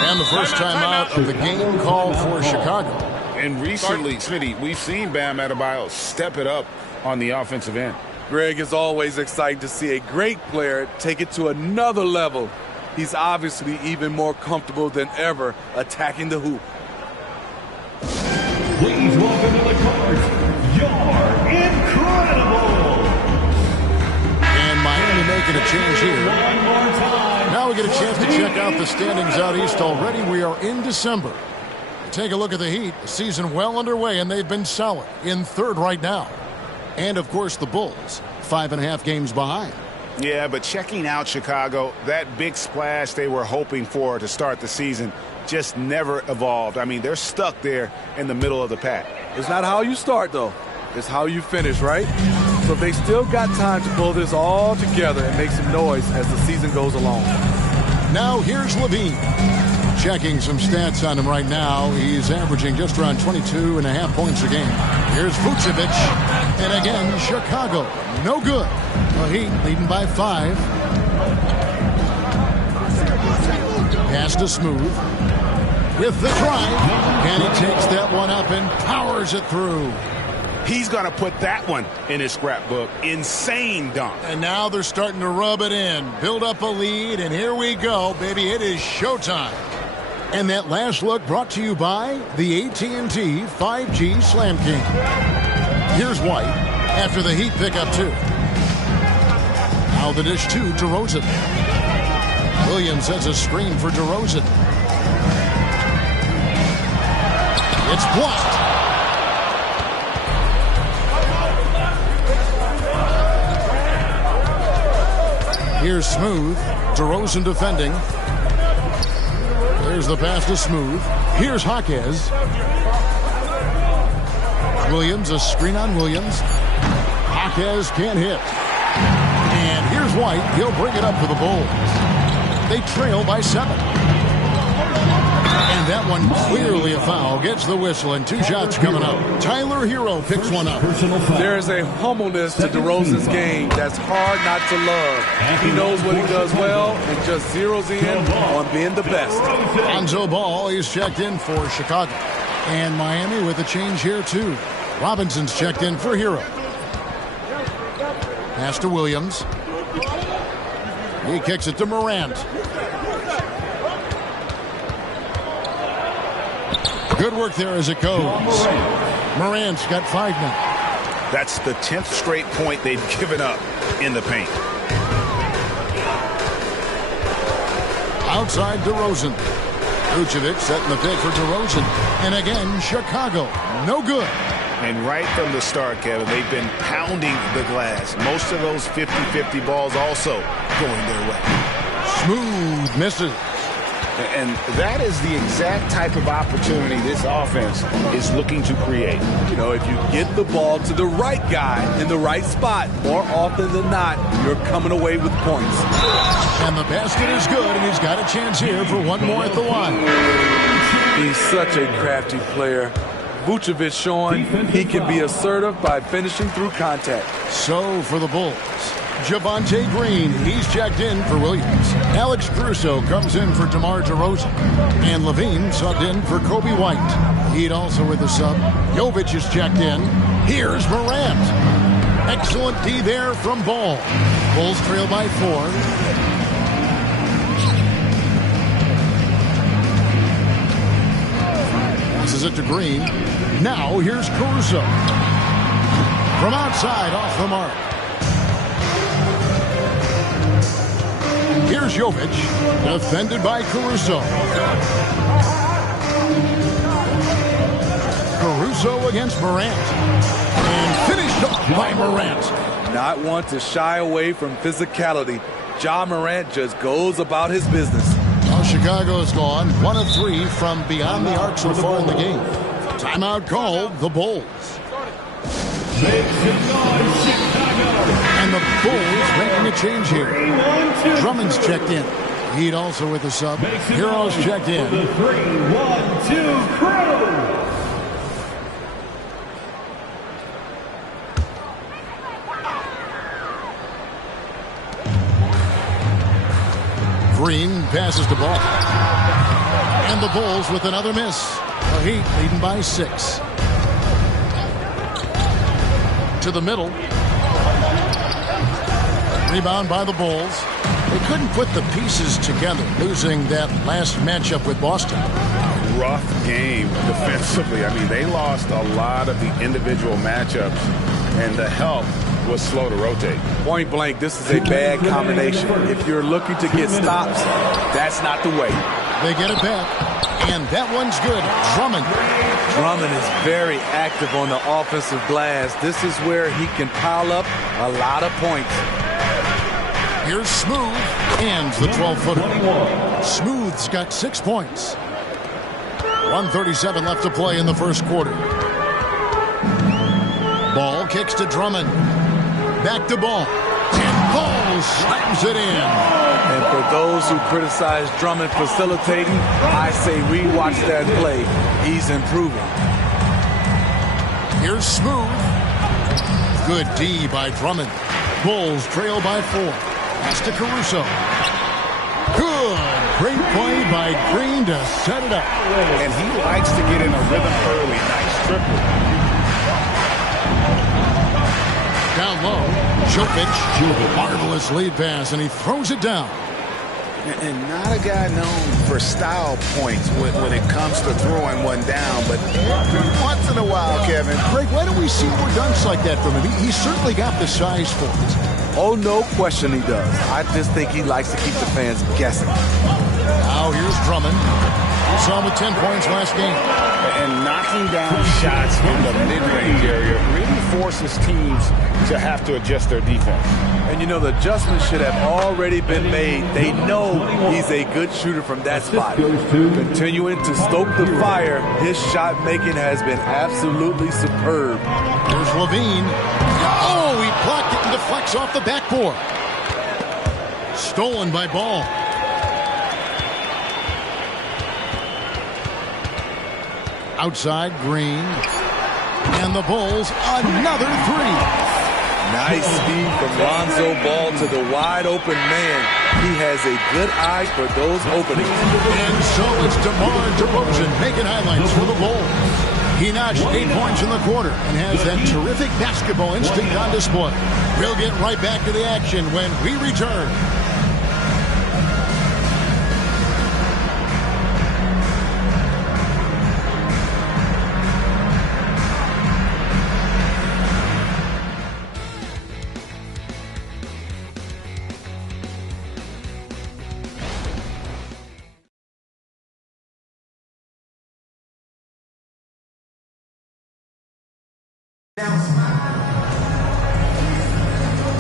And the first time out of the game called for Chicago. And recently, Smitty, we've seen Bam Adebayo step it up on the offensive end. Greg, is always exciting to see a great player take it to another level. He's obviously even more comfortable than ever attacking the hoop. Please welcome to the court, you're incredible. And Miami making a change here. One more time. Now we get a chance to check out the standings out east already. We are in December. Take a look at the Heat. The season well underway, and they've been solid in 3rd right now. And, of course, the Bulls, 5.5 games behind. Yeah, but checking out Chicago, that big splash they were hoping for to start the season just never evolved. I mean, they're stuck there in the middle of the pack. It's not how you start, though. It's how you finish, right? So they still got time to pull this all together and make some noise as the season goes along. Now here's Levine. Checking some stats on him right now. He's averaging just around 22.5 points a game. Here's Vucevic. And again, Chicago. No good. The Heat leading by 5. Pass to Smooth. With the drive. And he takes that one up and powers it through. He's going to put that one in his scrapbook. Insane dunk. And now they're starting to rub it in. Build up a lead, and here we go, baby. It is showtime. And that last look brought to you by the AT&T 5G Slam King. Here's White after the Heat pick up 2. Now the dish to DeRozan. Williams sets a screen for DeRozan. It's blocked. Here's Smooth. DeRozan defending. There's the pass to Smooth. Here's Jaquez. Williams, a screen on Williams. Jaquez can't hit. And here's White. He'll bring it up for the Bulls. They trail by 7. And that one clearly a foul. Gets the whistle, and 2 shots coming up. Tyler Hero picks one up. There is a humbleness to DeRozan's game that's hard not to love. He knows what he does well and just zeroes in on being the best. Lonzo Ball is checked in for Chicago. And Miami with a change here, too. Robinson's checked in for Hero. Pass to Williams. He kicks it to Morant. Good work there as it goes. Morant's got 5 now. That's the 10th straight point they've given up in the paint. Outside DeRozan. Vucevic setting the pick for DeRozan. And again, Chicago. No good. And right from the start, Kevin, they've been pounding the glass. Most of those 50-50 balls also going their way. Smooth misses. And that is the exact type of opportunity this offense is looking to create. You know, if you get the ball to the right guy in the right spot, more often than not, you're coming away with points. And the basket is good, and he's got a chance here for one more at the line. He's such a crafty player. Vucevic showing he can be assertive by finishing through contact. So for the Bulls, Javonte Green, he's checked in for Williams. Alex Caruso comes in for DeMar DeRozan. And Levine subbed in for Kobe White. Heat also with a sub. Jovic is checked in. Here's Morant. Excellent D there from Ball. Bulls trail by 4. Passes it to Green. Now here's Caruso. From outside, off the mark. Here's Jovic, defended by Caruso. Caruso against Morant. And finished off by Morant. Not one to shy away from physicality. Ja Morant just goes about his business. Well, Chicago's gone 1 of 3 from beyond the arc so far in the game. Timeout called, the Bulls. And the Bulls making a change here. Drummond's checked in. Heat also with the sub. Heroes checked in. 3-1-2 crew. Green passes the ball. And the Bulls with another miss. The Heat leading by 6. To the middle. Rebound by the Bulls. They couldn't put the pieces together, losing that last matchup with Boston. Rough game defensively. I mean, they lost a lot of the individual matchups, and the help was slow to rotate. Point blank, this is a bad combination. If you're looking to get stops, that's not the way. They get it back, and that one's good. Drummond. Drummond is very active on the offensive glass. This is where he can pile up a lot of points. Here's Smooth, and the 12-footer. Smooth's got 6 points. 1:37 left to play in the first quarter. Ball kicks to Drummond. Back to Ball. And Ball slams it in. And for those who criticize Drummond facilitating, I say rewatch that play. He's improving. Here's Smooth. Good D by Drummond. Bulls trail by 4. Pass to Caruso. Good. Great play by Green to set it up. And he likes to get in a rhythm early. Nice triple. Down low. Jovic. Marvelous lead pass, and he throws it down. And not a guy known for style points when it comes to throwing one down, but every once in a while, Kevin. Greg, why don't we see more dunks like that from him? He's certainly got the size for it. Oh, no question he does. I just think he likes to keep the fans guessing. Now here's Drummond. We saw him with 10 points last game. And knocking down shots in the mid-range area really forces teams to have to adjust their defense. And, you know, the adjustments should have already been made. They know he's a good shooter from that spot. Continuing to stoke the fire, his shot making has been absolutely superb. There's Levine. Oh, he blocked it and deflects off the backboard. Stolen by Ball. Outside, Green. And the Bulls, another 3. Nice speed from Lonzo Ball to the wide open man. He has a good eye for those openings. And so it's DeMar DeRozan making highlights for the Bulls. He notched 8 points in the quarter and has that terrific basketball instinct on display. We'll get right back to the action when we return.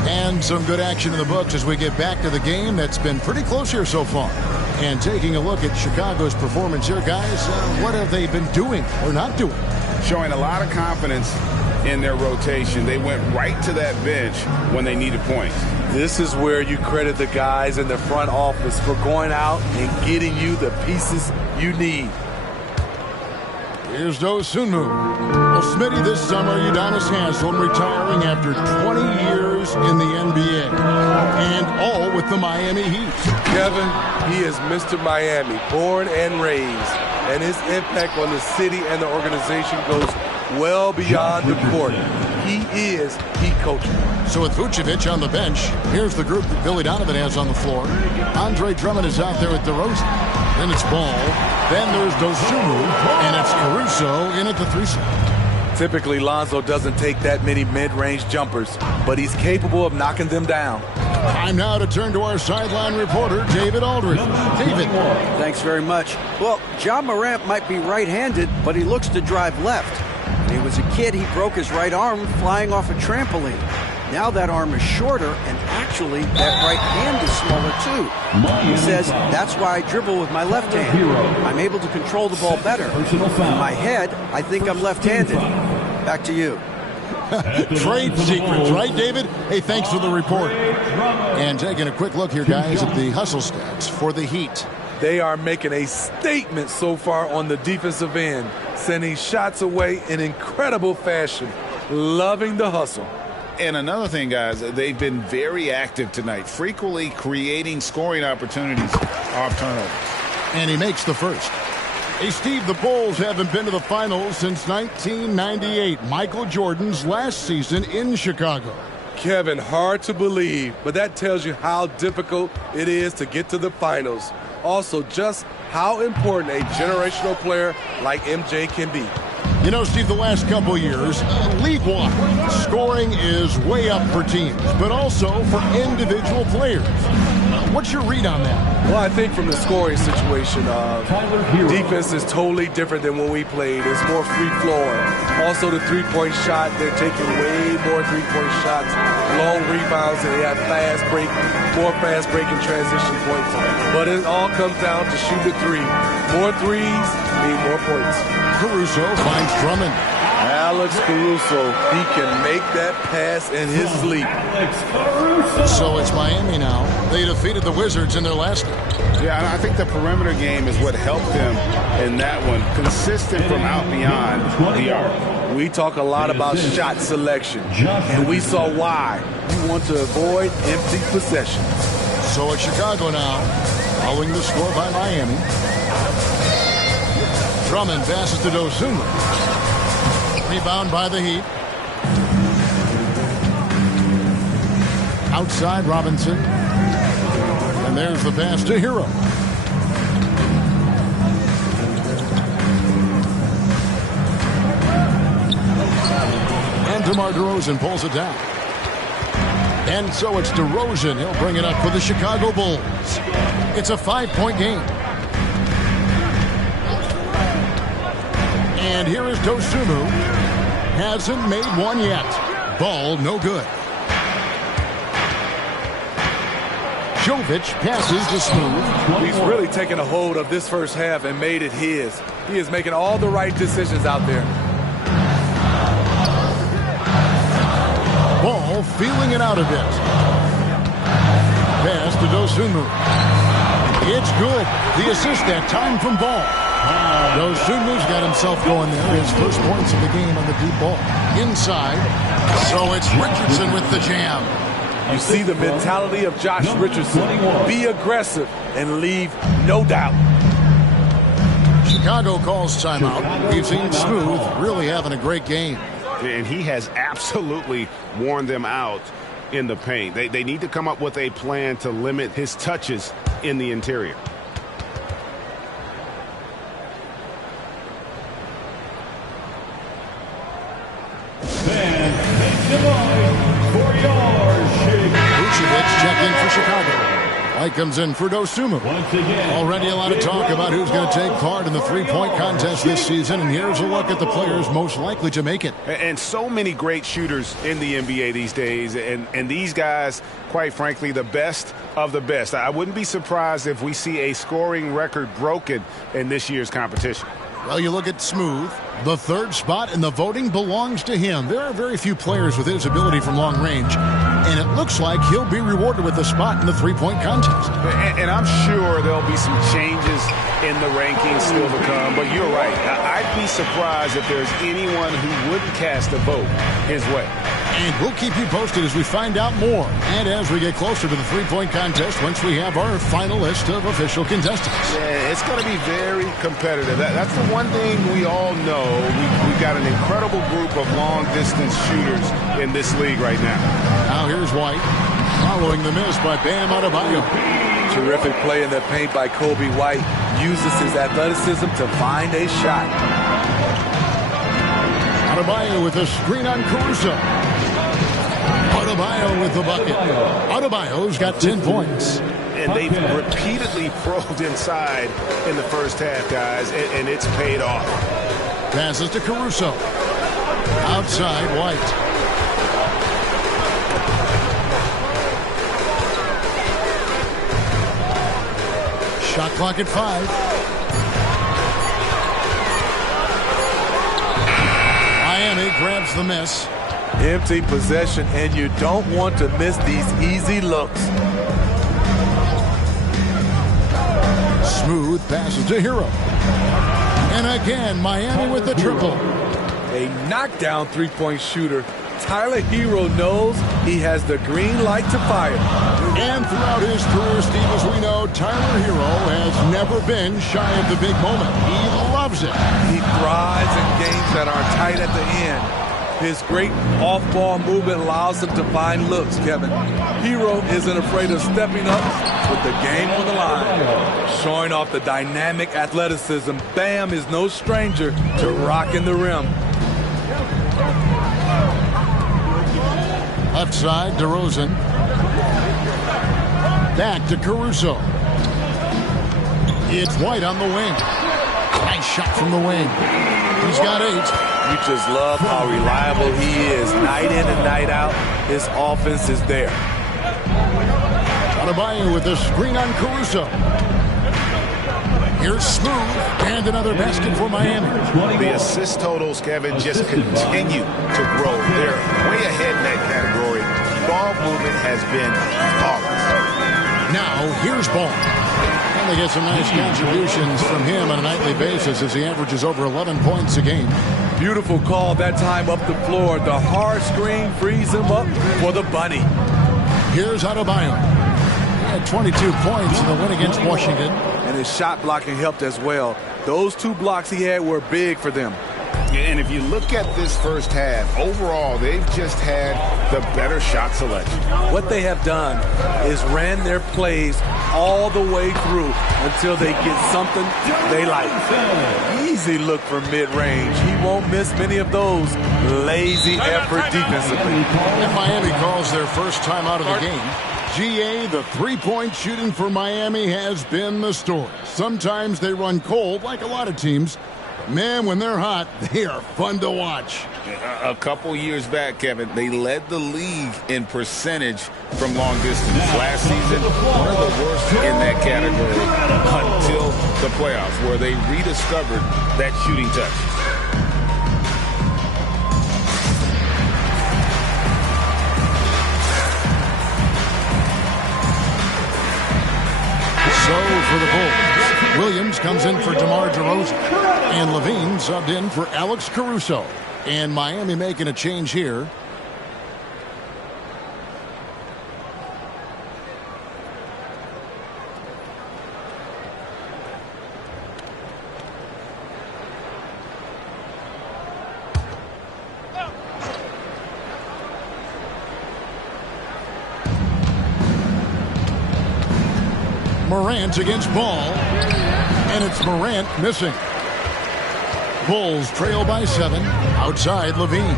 And some good action in the books as we get back to the game that's been pretty close here so far. And taking a look at Chicago's performance here, guys, what have they been doing or not doing? Showing a lot of confidence in their rotation. They went right to that bench when they needed points. This is where you credit the guys in the front office for going out and getting you the pieces you need. Here's Dosunmu. Well, Smitty, this summer, Udonis Haslem retiring after 20 years in the NBA. And all with the Miami Heat. Kevin, he is Mr. Miami, born and raised. And his impact on the city and the organization goes well beyond the court. He is Heat coaching. So with Vucevic on the bench, here's the group that Billy Donovan has on the floor. Andre Drummond is out there with DeRozan. Then it's Ball. Then there's Dosunmu, and it's Caruso in at the 3 slot. Typically, Lonzo doesn't take that many mid-range jumpers, but he's capable of knocking them down. Time now to turn to our sideline reporter, David Aldridge. David. Thanks very much. Well, Ja Morant might be right-handed, but he looks to drive left. When he was a kid, he broke his right arm flying off a trampoline. Now that arm is shorter, and actually that right hand is smaller too. He says, that's why I dribble with my left hand. I'm able to control the ball better. In my head, I think I'm left-handed. Back to you. Trade secrets, right, David? Hey, thanks for the report. And taking a quick look here, guys, at the hustle stats for the Heat. They are making a statement so far on the defensive end, sending shots away in incredible fashion. Loving the hustle. And another thing, guys, they've been very active tonight, frequently creating scoring opportunities off turnovers. And he makes the first. Hey, Steve, the Bulls haven't been to the finals since 1998, Michael Jordan's last season in Chicago. Kevin, hard to believe, but that tells you how difficult it is to get to the finals. Also, just how important a generational player like MJ can be. You know, Steve, the last couple years, league-wide, scoring is way up for teams, but also for individual players. What's your read on that? Well, I think from the scoring situation, defense is totally different than when we played. It's more free-flowing. Also, the three-point shot, they're taking way more three-point shots, long rebounds, and they have more fast-breaking transition points. But it all comes down to shooting the three. More threes mean more points. Caruso finds Drummond. Alex Caruso, he can make that pass in his sleep. So it's Miami now. They defeated the Wizards in their last game. Yeah, and I think the perimeter game is what helped them in that one. Consistent from out beyond the arc. We talk a lot about shot selection, and we saw why. You want to avoid empty possessions. So it's Chicago now, following the score by Miami. Drummond passes to Dosunmu. Rebound by the Heat. Outside Robinson. And there's the pass to Hero. And DeMar DeRozan pulls it down. And so it's DeRozan. He'll bring it up for the Chicago Bulls. It's a 5-point game. And here is Dosunmu. Hasn't made one yet. Ball no good. Jovic passes to Smooth. He's really taken a hold of this first half and made it his. He is making all the right decisions out there. Ball feeling it out a bit. Pass to Dosunmu. It's good. The assist that time from Ball. Dosunmu's got himself going there. His first points of the game on the deep ball. Inside. So it's Richardson with the jam. You see the mentality of Josh Richardson. Be aggressive and leave no doubt. Chicago calls timeout. We've seen Smooth really having a great game. And he has absolutely worn them out in the paint. They need to come up with a plan to limit his touches in the interior. Vucevic check in for Chicago. White comes in for Dosunmu. Already a lot of talk about who's going to take part in the three-point contest this season, and here's a look at the players most likely to make it. And so many great shooters in the NBA these days, and these guys, quite frankly, the best of the best. I wouldn't be surprised if we see a scoring record broken in this year's competition. Well, you look at Smooth. The third spot in the voting belongs to him. There are very few players with his ability from long range, and it looks like he'll be rewarded with a spot in the three-point contest. And I'm sure there'll be some changes in the rankings still to come, but you're right. I'd be surprised if there's anyone who wouldn't cast a vote his way. And we'll keep you posted as we find out more, and as we get closer to the three-point contest once we have our final list of official contestants. Yeah, it's going to be very competitive. That's the one thing we all know. We've got an incredible group of long-distance shooters in this league right now. Now here's White, following the miss by Bam Adebayo. Terrific play in the paint by Kobe White. Uses his athleticism to find a shot. Adebayo with a screen on Caruso. Adebayo with the bucket. Adebayo's got 10 points. And they've repeatedly probed inside in the first half, guys, and it's paid off. Passes to Caruso. Outside, White. Shot clock at 5. Miami grabs the miss. Empty possession, and you don't want to miss these easy looks. Smooth passes to Hero. And again, Miami with the triple. A knockdown three-point shooter. Tyler Hero knows he has the green light to fire. And throughout his career, Steve, as we know, Tyler Hero has never been shy of the big moment. He loves it. He thrives in games that are tight at the end. His great off-ball movement allows him to find looks, Kevin. Hero isn't afraid of stepping up with the game on the line. Showing off the dynamic athleticism, Bam is no stranger to rocking the rim. Left side, DeRozan. Back to Caruso. It's White on the wing. Nice shot from the wing. He's got 8. You just love how reliable he is. Night in and night out, his offense is there. Adebayo with a screen on Caruso. Here's Smooth, and another basket for Miami. The assist totals, Kevin, just continue to grow. They're way ahead in that category. Ball movement has been flawless. Now, here's Ball. And they get some nice contributions from him on a nightly basis as he averages over 11 points a game. Beautiful call that time up the floor. The hard screen frees him up for the bunny. Here's Adebayo. He had 22 points in the win against Washington. And his shot blocking helped as well. Those 2 blocks he had were big for them. And if you look at this first half, overall, they've just had the better shot selection. What they have done is ran their plays all the way through until they get something they like. Easy look from mid-range. He won't miss many of those. Lazy effort defensively. And Miami calls their first time out of the game. GA, the three-point shooting for Miami has been the story. Sometimes they run cold like a lot of teams. Man, when they're hot, they are fun to watch. A couple years back, Kevin, they led the league in percentage from long distance. Last season, one of the worst in that category until the playoffs, where they rediscovered that shooting touch. So for the Bulls, Williams comes in for DeMar DeRozan, and Levine subbed in for Alex Caruso. And Miami making a change here. Morant against Ball. And it's Morant missing. Bulls trail by 7. Outside, Levine.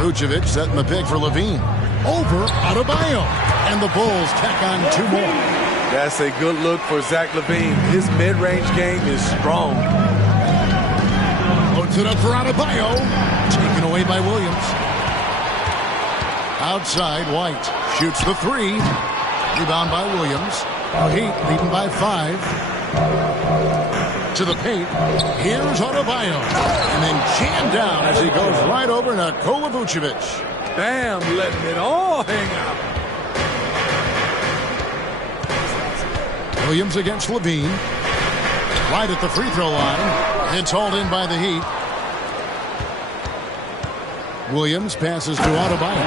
Vucevic setting the pick for Levine. Over Adebayo. And the Bulls tack on 2 more. That's a good look for Zach LaVine. His mid-range game is strong. Loads it up for Adebayo. Taken away by Williams. Outside, White shoots the 3. Rebound by Williams. Heat leading by 5. To the paint. Here's Adebayo. And then jammed down as he goes right over Nikola Vucevic. Bam, letting it all hang out. Williams against Levine. Right at the free throw line. It's hauled in by the Heat. Williams passes to Adebayo.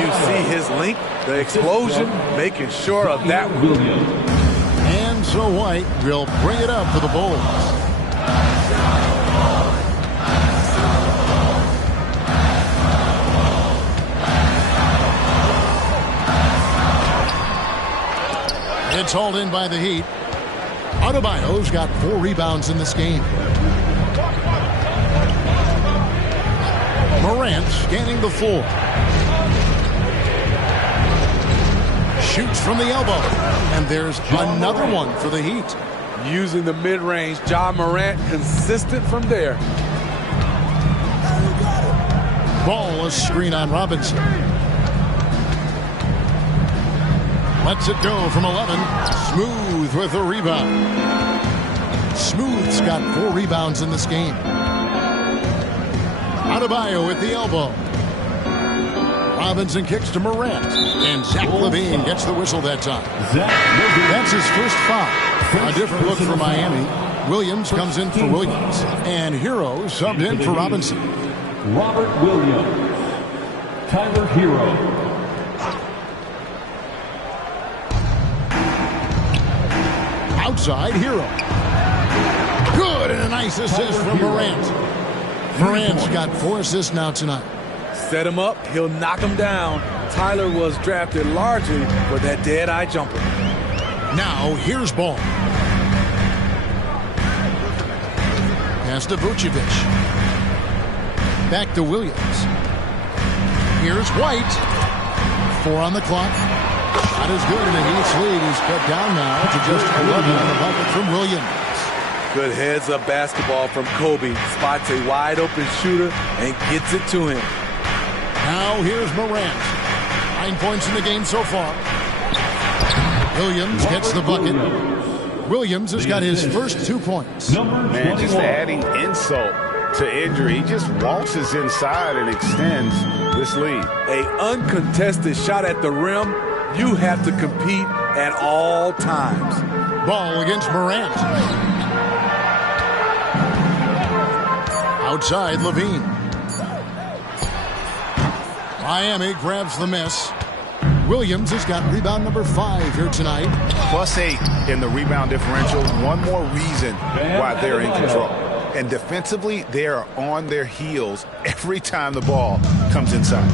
You see his length, the explosion, making sure of that. And so White will bring it up for the Bulls. It's hauled in by the Heat. Adebayo's got 4 rebounds in this game. Morant scanning the floor. Shoots from the elbow. And there's another one for the Heat. Using the mid-range, Ja Morant consistent from there. Ball, a screen on Robinson. Lets it go from 11. Smooth with a rebound. Smooth's got 4 rebounds in this game. Adebayo with the elbow. Robinson kicks to Morant. And Zach LaVine gets the whistle that time. That's his first foul. A different look for Miami. Williams comes in for Williams. And Hero subbed in for Robinson. Robert Williams. Tyler Hero. Outside, Hero. Good, and a nice assist from Morant. Morant's got 4 assists now tonight. Set him up, he'll knock him down. Tyler was drafted largely for that dead-eye jumper. Now, here's Ball. Pass to Vucevic. Back to Williams. Here's White. 4 on the clock. Shot is good, and the Heat's lead is cut down now to just 11 on the bucket from Williams. Good heads-up basketball from Kobe. Spots a wide-open shooter and gets it to him. Now here's Morant. 9 points in the game so far. Williams gets the bucket. Williams has got his first 2 points. Man, just adding insult to injury. He just waltzes inside and extends this lead. A uncontested shot at the rim. You have to compete at all times. Ball against Morant. Outside, Levine. Miami grabs the miss. Williams has got rebound number 5 here tonight. +8 in the rebound differential. One more reason why they're in control. And defensively, they are on their heels every time the ball comes inside.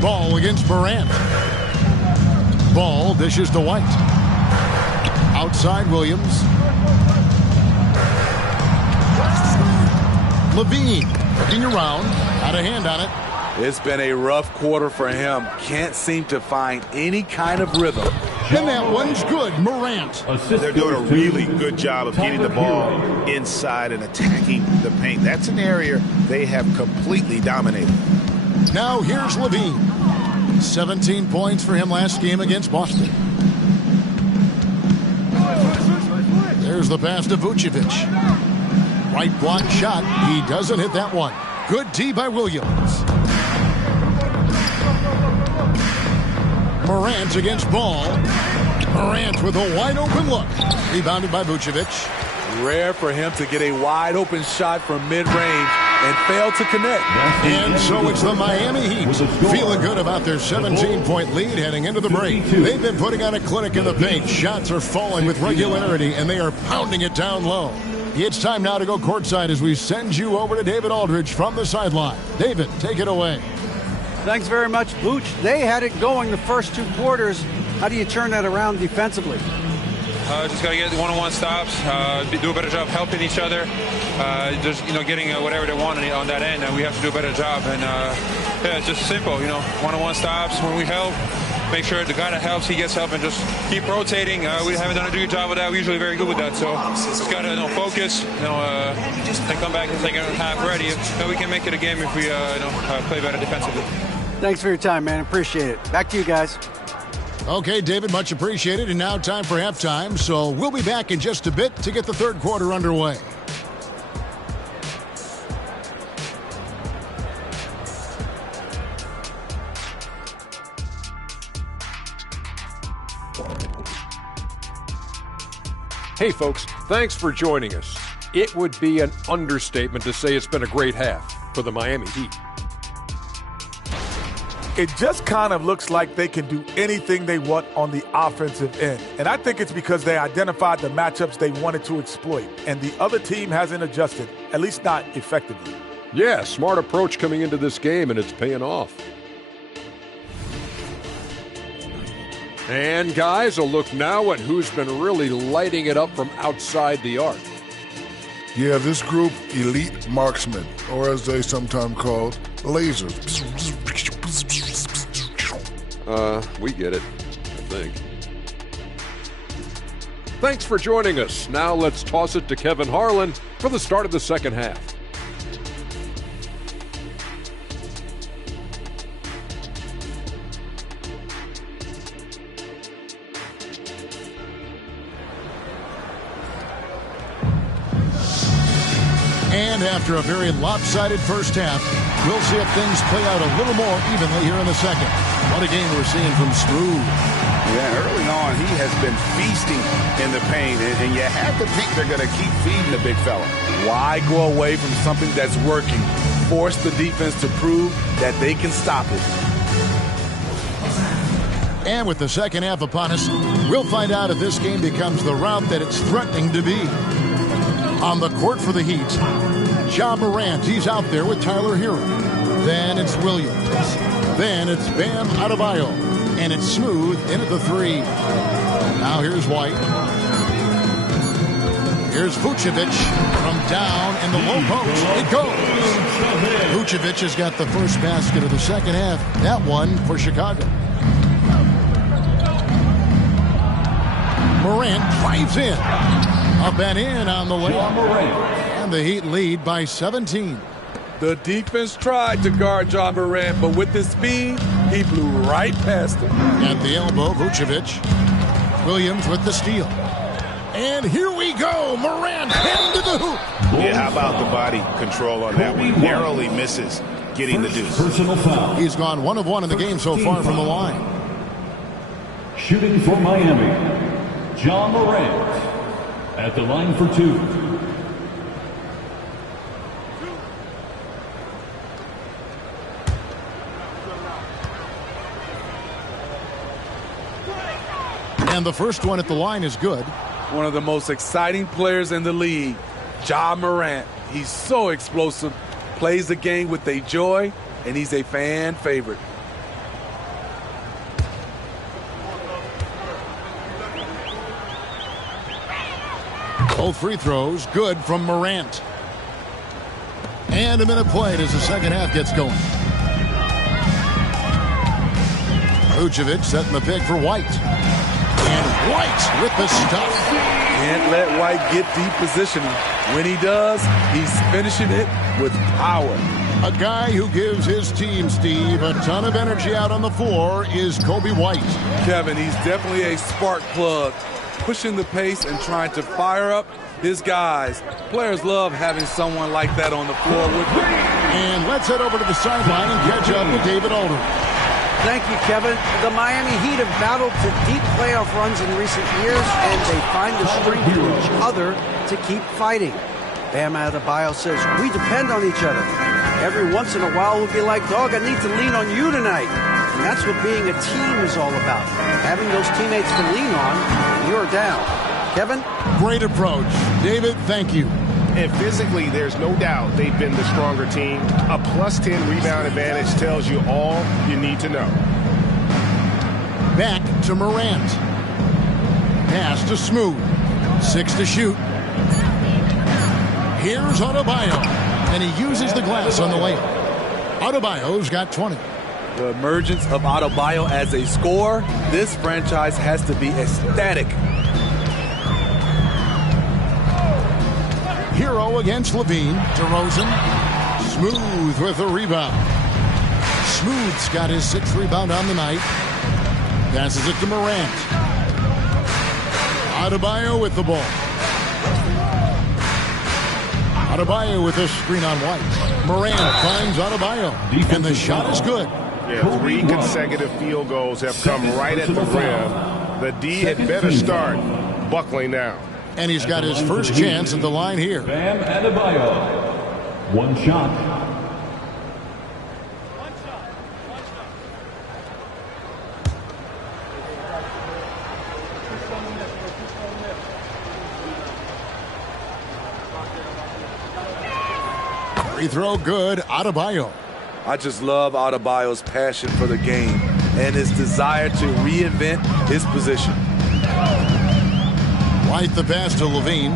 Ball against Morant. Ball dishes to White. Outside, Williams. Levine looking around. Got a hand on it. It's been a rough quarter for him. Can't seem to find any kind of rhythm. And that one's good. Morant. They're doing a really good job of getting the ball inside and attacking the paint. That's an area they have completely dominated. Now here's Levine. 17 points for him last game against Boston. There's the pass to Vucevic. Right block shot. He doesn't hit that one. Good D by Williams. Morant against Ball. Morant with a wide open look. Rebounded by Vucevic. Rare for him to get a wide open shot from mid-range and fail to connect. And so it's the Miami Heat feeling good about their 17-point lead heading into the break. They've been putting on a clinic in the paint. Shots are falling with regularity, and they are pounding it down low. It's time now to go courtside as we send you over to David Aldridge from the sideline. David, take it away. Thanks very much, Vooch. They had it going the first 2 quarters. How do you turn that around defensively? Just got to get one-on-one stops, do a better job helping each other, just, getting whatever they want on that end, and we have to do a better job. And, it's just simple, one-on-one stops when we help. Make sure the guy that helps, he gets help, and just keep rotating. We haven't done a good job of that. We're usually very good with that. So just got to focus, and come back and take a half ready. And we can make it a game if we play better defensively. Thanks for your time, man. Appreciate it. Back to you guys. Okay, David, much appreciated. And now time for halftime. So we'll be back in just a bit to get the third quarter underway. Hey, folks, thanks for joining us. It would be an understatement to say it's been a great half for the Miami Heat. It just kind of looks like they can do anything they want on the offensive end. And I think it's because they identified the matchups they wanted to exploit, and the other team hasn't adjusted, at least not effectively. Yeah, smart approach coming into this game, and it's paying off. And guys, a look now at who's been really lighting it up from outside the arc. Yeah, this group, elite marksmen, or as they sometimes called, lasers. We get it, I think. Thanks for joining us. Now let's toss it to Kevin Harlan for the start of the second half. And after a very lopsided first half, we'll see if things play out a little more evenly here in the second. What a game we're seeing from Smooth. Yeah, early on, he has been feasting in the paint, and you have to think they're going to keep feeding the big fella. Why go away from something that's working? Force the defense to prove that they can stop it. And with the second half upon us, we'll find out if this game becomes the route that it's threatening to be. On the court for the Heat, Ja Morant, he's out there with Tyler Hero. Then it's Williams. Then it's Bam Adebayo. And it's Smooth in at the 3. Now here's White. Here's Vucevic from down in the low post. It goes. Vucevic has got the first basket of the second half. That one for Chicago. Morant drives in. Up and in on the layup. And the Heat lead by 17. The defense tried to guard Ja Morant, but with his speed, he blew right past him. At the elbow, Vucevic. Williams with the steal. And here we go. Morant pinned to the hoop. Yeah, how about the body control on that one? Narrowly misses getting the deuce. Personal foul. He's gone 1 of 1 in the game so far from the line. Shooting for Miami, Ja Morant. At the line for 2. And the first one at the line is good. One of the most exciting players in the league, Ja Morant. He's so explosive, plays the game with a joy, and he's a fan favorite. Both free throws good from Morant. And a minute played as the second half gets going. Vucevic setting the pick for White. And White with the stuff. Can't let White get deep positioning. When he does, he's finishing it with power. A guy who gives his team, Steve, a ton of energy out on the floor is Kobe White. Kevin, he's definitely a spark plug, pushing the pace and trying to fire up his guys. Players love having someone like that on the floor with them. And let's head over to the sideline and catch up with David Aldridge. Thank you, Kevin. The Miami Heat have battled to deep playoff runs in recent years, and they find the strength in each other to keep fighting. Bam Adebayo says, we depend on each other. Every once in a while, we'll be like, dog, I need to lean on you tonight. And that's what being a team is all about. Having those teammates to lean on when you're down. Kevin? Great approach. David, thank you. And physically, there's no doubt they've been the stronger team. A +10 rebound advantage tells you all you need to know. Back to Morant. Pass to Smooth. 6 to shoot. Here's Adebayo. And he uses the glass on the layup. Adebayo's got 20. The emergence of Adebayo as a scorer, this franchise has to be ecstatic. Hero against Levine. DeRozan. Smooth with a rebound. Smooth's got his 6th rebound on the night. Passes it to Morant. Adebayo with the ball. Adebayo with a screen on White. Morant finds Adebayo. And the shot is good. Yeah, 3 consecutive field goals have come right at the rim. The D had better start buckling now. And he's got his first chance at the line here. Bam Adebayo. 1 shot. Free throw good. Adebayo. I just love Adebayo's passion for the game and his desire to reinvent his position. White the pass to Levine.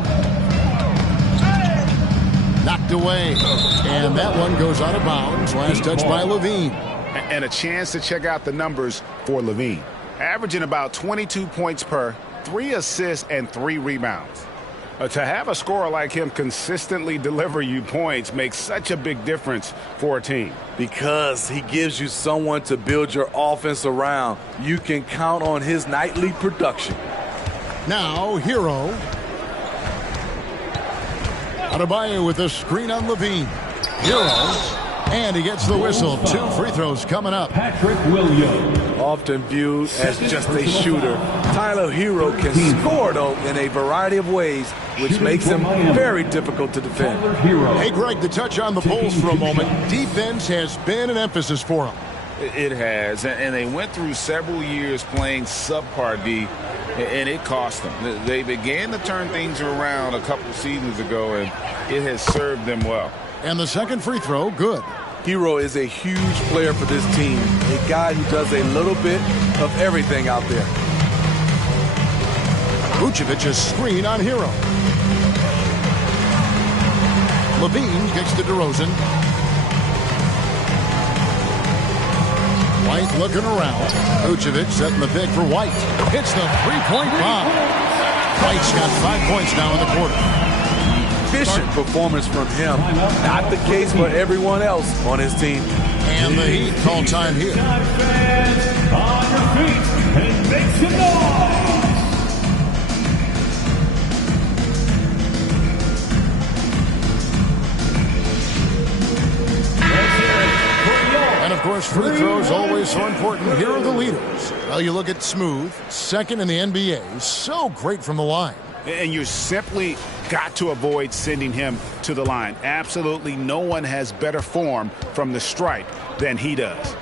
Knocked away. And that one goes out of bounds. Last touch by Levine. And a chance to check out the numbers for Levine. Averaging about 22 points per, 3 assists, and 3 rebounds. To have a scorer like him consistently deliver you points makes such a big difference for a team. Because he gives you someone to build your offense around. You can count on his nightly production. Now, Hero. Adebayo with a screen on Levine. Hero. And he gets the whistle. 2 free throws coming up. Patrick Williams. Often viewed as just a shooter, Tyler Hero can score, though, in a variety of ways, which makes him very difficult to defend. Hey, Greg, to touch on the Bulls for a moment, defense has been an emphasis for them. It has, and they went through several years playing subpar D, and it cost them. They began to turn things around a couple seasons ago, and it has served them well. And the second free throw, good. Hero is a huge player for this team, a guy who does a little bit of everything out there. Vucevic's screen on Hero. Levine kicks to DeRozan. White looking around. Vucevic setting the pick for White. Hits the three-point bomb. White's got 5 points now in the quarter. Efficient performance from him. Not the case for everyone else on his team. And the Heat call time here. Fans on your feet and make some noise. And of course, free throws always so important. Here are the leaders. Well, you look at Smooth, second in the NBA. So great from the line. And you simply got to avoid sending him to the line. Absolutely no one has better form from the stripe than he does.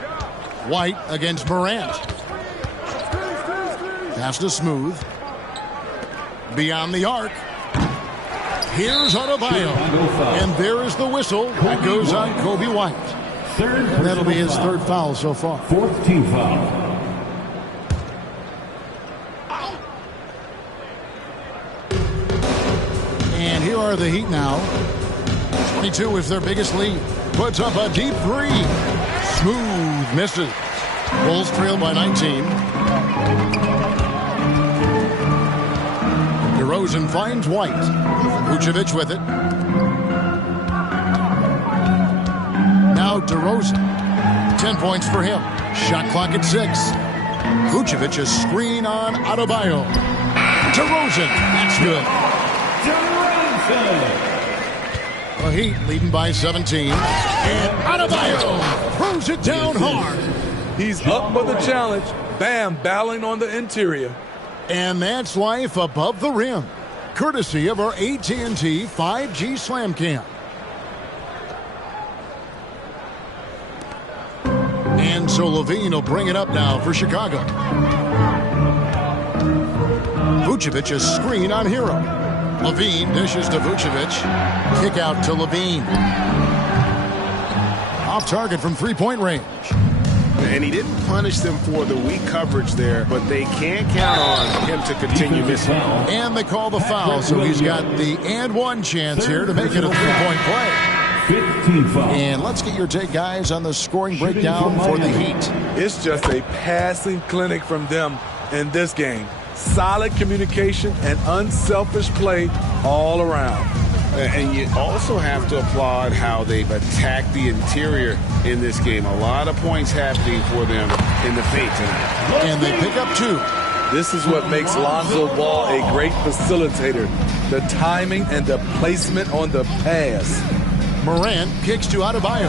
White against Morant. Pass to Smooth. Beyond the arc. Here's Adebayo. And there is the whistle. That goes on Kobe White. And that'll be his 3rd foul so far. 4th team foul. And here are the Heat now. 22 is their biggest lead. Puts up a deep 3. Smooth misses. Bulls trail by 19. DeRozan finds White. Vucevic with it. Now DeRozan. 10 points for him. Shot clock at 6. Vucevic's screen on Adebayo. DeRozan. That's good. The Heat leading by 17. And Adebayo throws it down hard. He's up for the challenge. Bam, battling on the interior. And that's life above the rim. Courtesy of our AT&T 5G Slam Cam. And so Levine will bring it up now for Chicago. Vucevic's screen on Hero. Levine dishes to Vucevic. Kick out to Levine. Off target from three-point range. And he didn't punish them for the weak coverage there, but they can't count on him to continue missing. And they call the foul, so he's got the and one chance here to make it a three-point play. And let's get your take, guys, on the scoring breakdown for the Heat. It's just a passing clinic from them in this game. Solid communication and unselfish play all around. And you also have to applaud how they've attacked the interior in this game. A lot of points happening for them in the paint tonight. And they pick up 2. This is what makes Lonzo Ball a great facilitator. The timing and the placement on the pass. Morant kicks to Adebayo.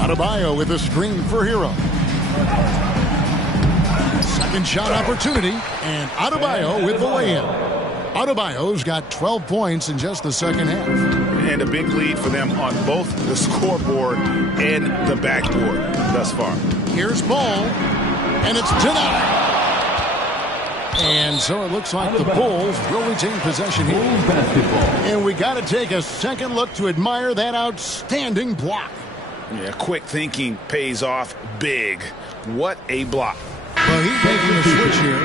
Adebayo with a screen for Hero. Second shot opportunity, and Adebayo with the lay-in. Adebayo's got 12 points in just the second half. And a big lead for them on both the scoreboard and the backboard thus far. Here's Ball, and it's denied. And so it looks like the Bulls will retain possession here. And we got to take a second look to admire that outstanding block. Yeah, quick thinking pays off big. What a block. Well, he's making a switch here.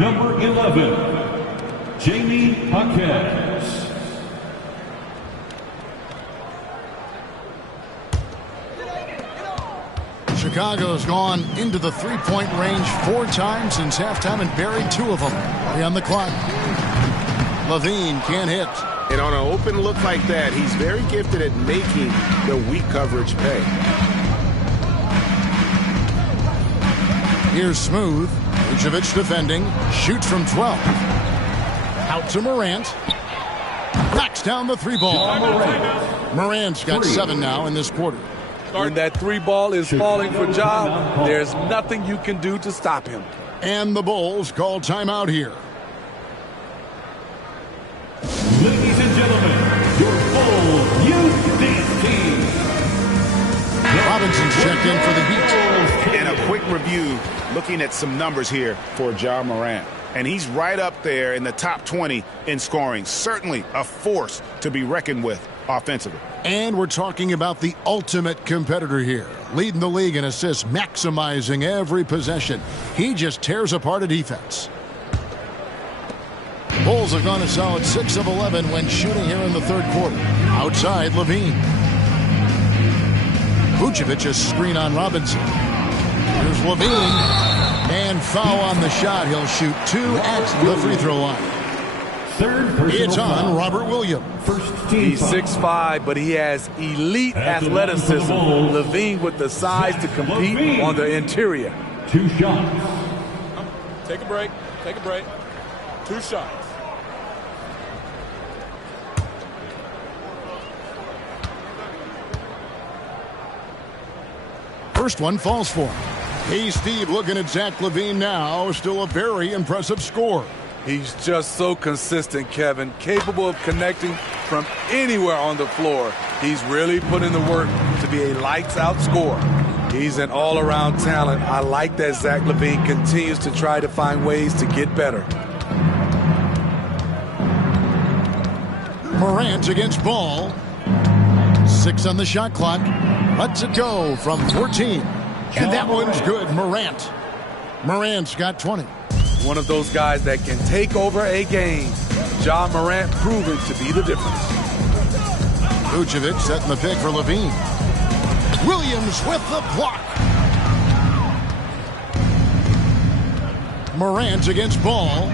Number 11. Jamie Hawkins. Chicago's gone into the three-point range 4 times since halftime and buried 2 of them. 3 on the clock. Levine can't hit. And on an open look like that, he's very gifted at making the weak coverage pay. Here's Smooth. Vucevic defending. Shoots from 12. Out to Morant. Knocks down the 3-ball. Morant's got 7 now in this quarter. When that 3-ball is falling for Ja, there's nothing you can do to stop him. And the Bulls call timeout here. Ladies and gentlemen, your Bulls youth dance team. Robinson's checked in for the Heat. And a quick review looking at some numbers here for Ja Morant. And he's right up there in the top 20 in scoring. Certainly a force to be reckoned with offensively. And we're talking about the ultimate competitor here. Leading the league in assists, maximizing every possession. He just tears apart a defense. Bulls have gone a solid 6 of 11 when shooting here in the third quarter. Outside, Levine. Vucevic a screen on Robinson. Here's Levine. And foul on the shot. He'll shoot 2 at the free throw line. It's on Robert Williams. He's 6'5", but he has elite athleticism. Levine with the size to compete on the interior. 2 shots. Take a break. Take a break. 2 shots. First one falls for him. Hey, Steve, looking at Zach LaVine now. Still a very impressive score. He's just so consistent, Kevin. Capable of connecting from anywhere on the floor. He's really put in the work to be a lights-out scorer. He's an all-around talent. I like that Zach LaVine continues to try to find ways to get better. Morant against Ball. 6 on the shot clock. Lets it go from 14. And that one's good. Morant's got 20. One of those guys that can take over a game. Ja Morant proven to be the difference. Vucevic setting the pick for Levine. Williams with the block. Morant against Ball.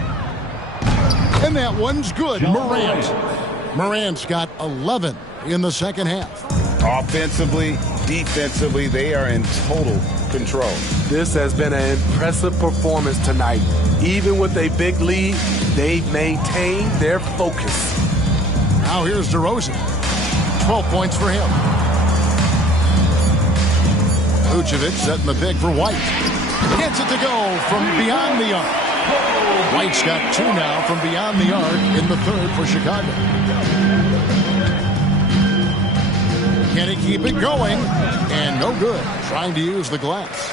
And that one's good. Morant's got 11 in the second half. Offensively, defensively, they are in total control. This has been an impressive performance tonight. Even with a big lead, they've maintained their focus. Now here's DeRozan. 12 points for him. Vucevic setting the pick for White. Gets it to go from beyond the arc. White's got 2 now from beyond the arc in the third for Chicago. Can he keep it going? And no good. Trying to use the glass.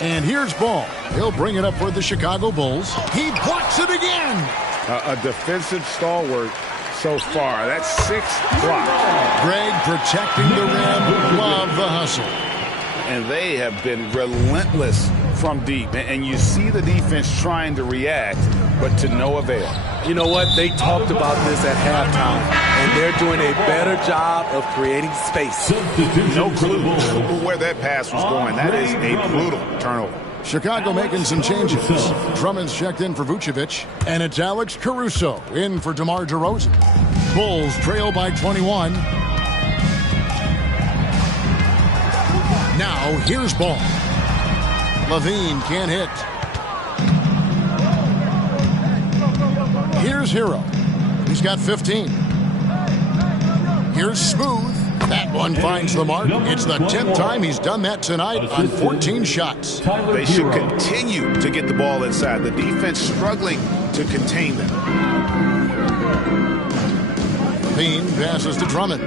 And here's ball. He'll bring it up for the Chicago Bulls. He blocks it again. A defensive stalwart so far. That's 6 blocks. Greg protecting the rim. Love the hustle. And they have been relentless from deep. And you see the defense trying to react, but to no avail. You know what? They talked about this at halftime, and they're doing a better job of creating space. No clue where that pass was going. That is a brutal turnover. Chicago making some changes. Drummond's checked in for Vucevic, and it's Alex Caruso in for DeMar DeRozan. Bulls trail by 21. Now here's ball. Levine can't hit. Here's Hero. He's got 15. Here's Smooth. That one finds the mark. It's the 10th time he's done that tonight on 14 shots. They should continue to get the ball inside. The defense struggling to contain them. Levine passes to Drummond.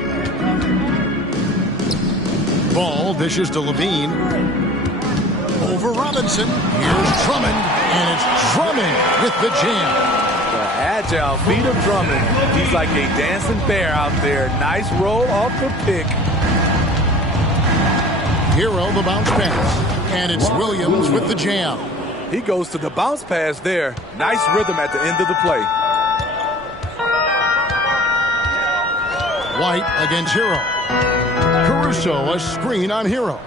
Ball dishes to Levine. Over Robinson. Here's Drummond. And it's Drummond with the jam. Agile feet of Drummond. He's like a dancing bear out there. Nice roll off the pick. Hero the bounce pass. And it's Williams with the jam. He goes to the bounce pass there. Nice rhythm at the end of the play. White against Hero. Caruso a screen on Hero.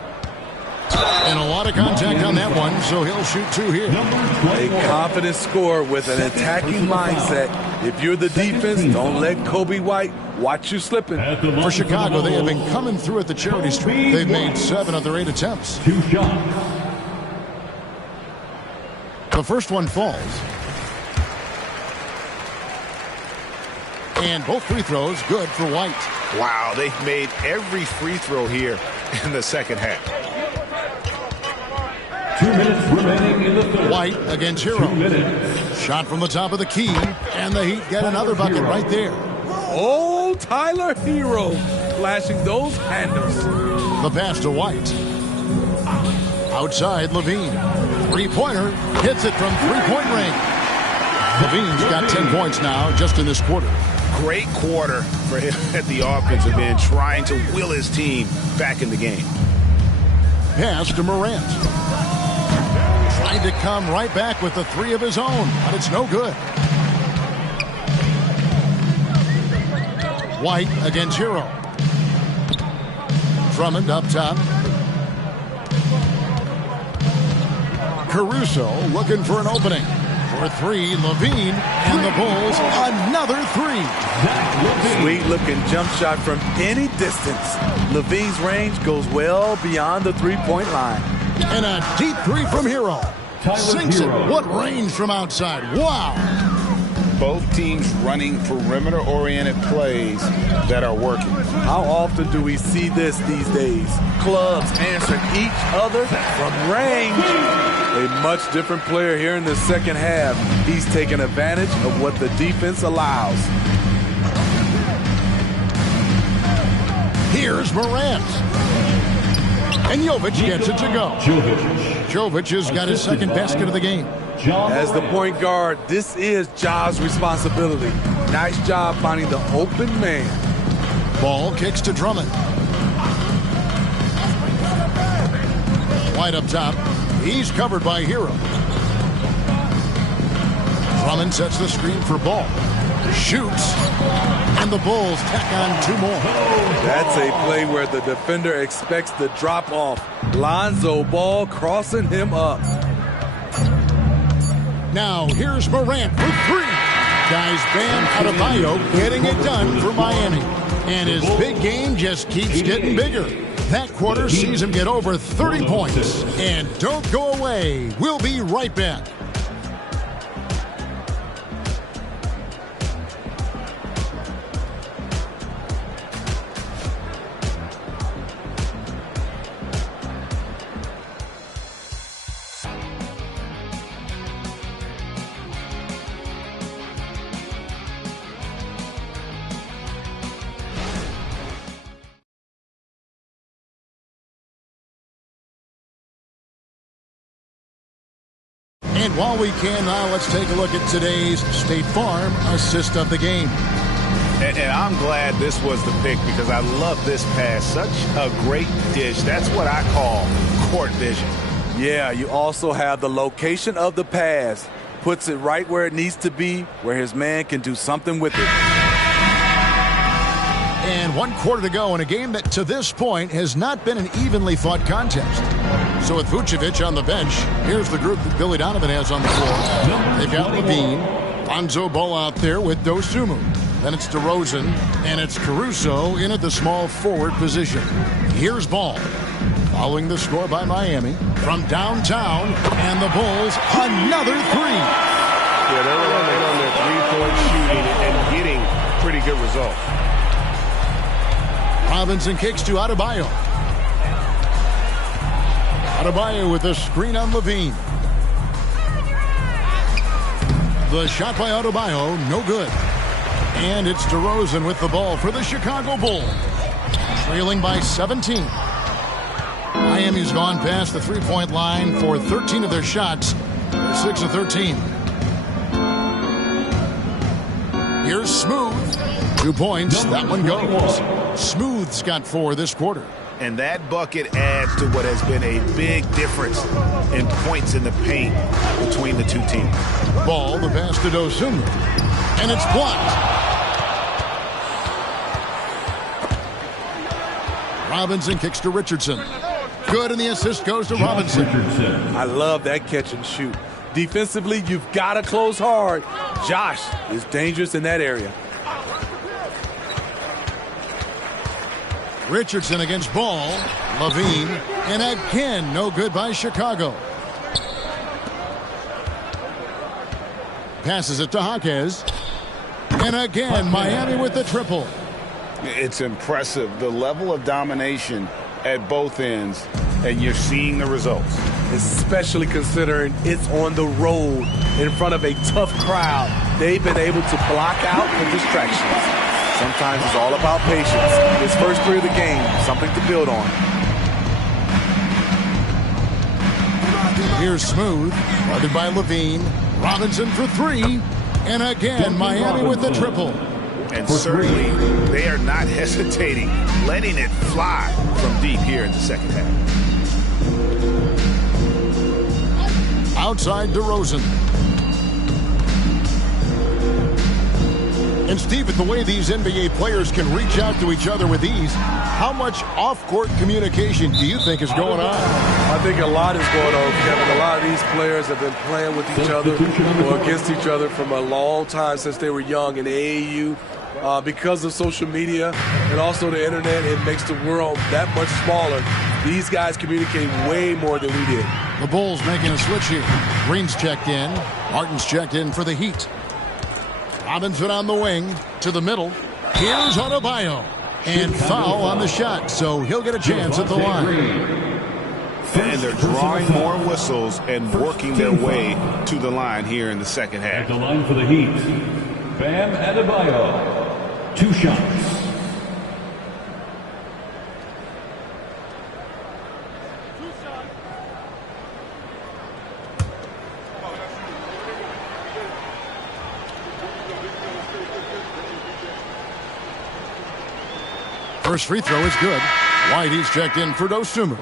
And a lot of contact on that one, so he'll shoot 2 here. A confident scorer with an attacking mindset. If you're the defense, don't let Kobe White watch you slipping. For Chicago, they have been coming through at the charity stripe. They've made 7 of their 8 attempts. 2 shots. The first one falls. And both free throws good for White. Wow, they've made every free throw here in the second half. 2 minutes remaining in the third. White against Hero. 2 minutes. Shot from the top of the key, and the Heat get another bucket right there. Oh, Tyler Hero flashing those handles. The pass to White. Outside, Levine. Three-pointer. Hits it from three-point range. Levine's got 10 points now just in this quarter. Great quarter for him at the offensive end, trying to will his team back in the game. Pass to Morant. Tried to come right back with the 3 of his own, but it's no good. White against Hero. Drummond up top. Caruso looking for an opening. For 3, Levine, and the Bulls, another 3. Sweet-looking jump shot from any distance. Levine's range goes well beyond the three-point line. And a deep 3 from Hero. Sinks it. What range from outside. Wow. Both teams running perimeter-oriented plays that are working. How often do we see this these days? Clubs answering each other from range. A much different player here in the second half. He's taking advantage of what the defense allows. Here's Morant. And Jovic gets it to go. Jovic has got his second basket of the game. As the point guard, this is Ja's responsibility. Nice job finding the open man. Ball kicks to Drummond. White up top. He's covered by Hero. Drummond sets the screen for Ball. Shoots. And the Bulls tack on 2 more. That's a play where the defender expects the drop off. Lonzo Ball crossing him up. Now here's Morant for 3. Guys, Bam Adebayo getting it done for Miami. And his big game just keeps getting bigger. That quarter sees him get over 30 points. And don't go away. We'll be right back. And while we can now, let's take a look at today's State Farm assist of the game. And I'm glad this was the pick because I love this pass. Such a great dish. That's what I call court vision. Yeah, you also have the location of the pass. Puts it right where it needs to be, where his man can do something with it. And 1 quarter to go in a game that to this point has not been an evenly fought contest. So with Vucevic on the bench, here's the group that Billy Donovan has on the floor. They've got Levine, Lonzo Ball out there with Dosunmu. Then it's DeRozan, and it's Caruso in at the small forward position. Here's Ball. Following the score by Miami from downtown, and the Bulls another three. Yeah, they're relying on their three-point shooting and getting pretty good results. Robinson kicks to Adebayo. Adebayo with a screen on Levine. The shot by Adebayo, no good. And it's DeRozan with the ball for the Chicago Bulls. Trailing by 17. Miami's gone past the three-point line for 13 of their shots. 6 of 13. Here's Smooth. 2 points. That one goes. Smooth's got 4 this quarter. And that bucket adds to what has been a big difference in points in the paint between the two teams. Ball, the pass to Dosunmu. And it's blocked. Robinson kicks to Richardson. Good, and the assist goes to Robinson. I love that catch and shoot. Defensively, you've got to close hard. Josh is dangerous in that area. Richardson against Ball. Levine. And again, no good by Chicago. Passes it to Jaquez. And again, Miami with the triple. It's impressive, the level of domination at both ends, and you're seeing the results. Especially considering it's on the road in front of a tough crowd. They've been able to block out the distractions. Sometimes it's all about patience. His first three of the game, something to build on. Here's Smooth, guarded by Levine. Robinson for 3. And again, Miami with the triple. And certainly, they are not hesitating, letting it fly from deep here in the second half. Outside DeRozan. And Steve, with the way these NBA players can reach out to each other with ease, how much off-court communication do you think is going on? I think a lot is going on, Kevin. A lot of these players have been playing with each other or against each other from a long time since they were young in the AAU. Because of social media and also the internet, it makes the world that much smaller. These guys communicate way more than we did. The Bulls making a switch here. Green's checked in. Martin's checked in for the Heat. Robinson on the wing to the middle. Here's Adebayo. And foul on the shot, so he'll get a chance at the line. And they're drawing more whistles and working their way to the line here in the second half. At the line for the Heat, Bam Adebayo. 2 shots. First free throw is good. White, he's checked in for Dosunmu.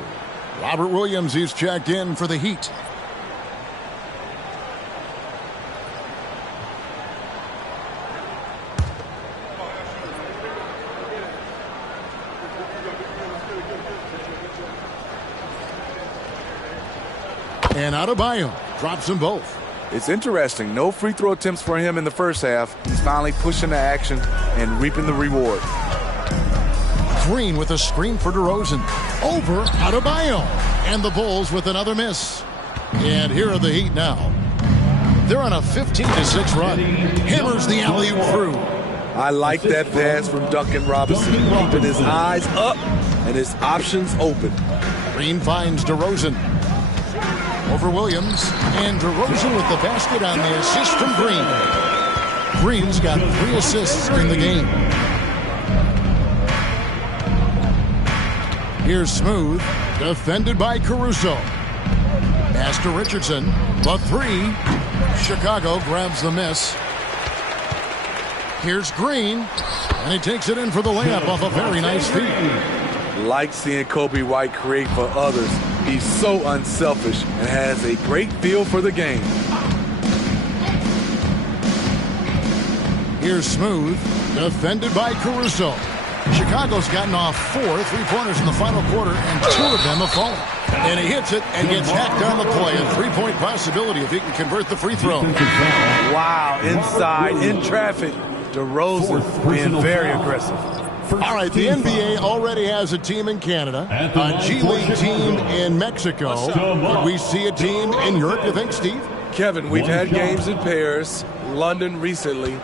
Robert Williams, he's checked in for the Heat. And Adebayo drops them both. It's interesting. No free throw attempts for him in the first half. He's finally pushing the action and reaping the reward. Green with a screen for DeRozan. Over Adebayo. And the Bulls with another miss. And here are the Heat now. They're on a 15-6 run. Hammers the alley-oop through. I like that pass from Duncan Robinson. Keeping his eyes up and his options open. Green finds DeRozan. Over Williams. And DeRozan with the basket on the assist from Green. Green's got 3 assists in the game. Here's Smooth, defended by Caruso. Pass to Richardson. The three. Chicago grabs the miss. Here's Green. And he takes it in for the layup off a very nice feed. Like seeing Kobe White create for others. He's so unselfish and has a great feel for the game. Here's Smooth, defended by Caruso. Chicago's gotten off 4 3-pointers in the final quarter, and 2 of them have fallen. And he hits it and gets hacked on the play. A 3-point possibility if he can convert the free throw. Wow, inside, in traffic. DeRozan being very aggressive. All right, the NBA already has a team in Canada, a G League team in Mexico. Could we see a team in Europe, you think, Steve? Kevin, we've had games in Paris, London recently.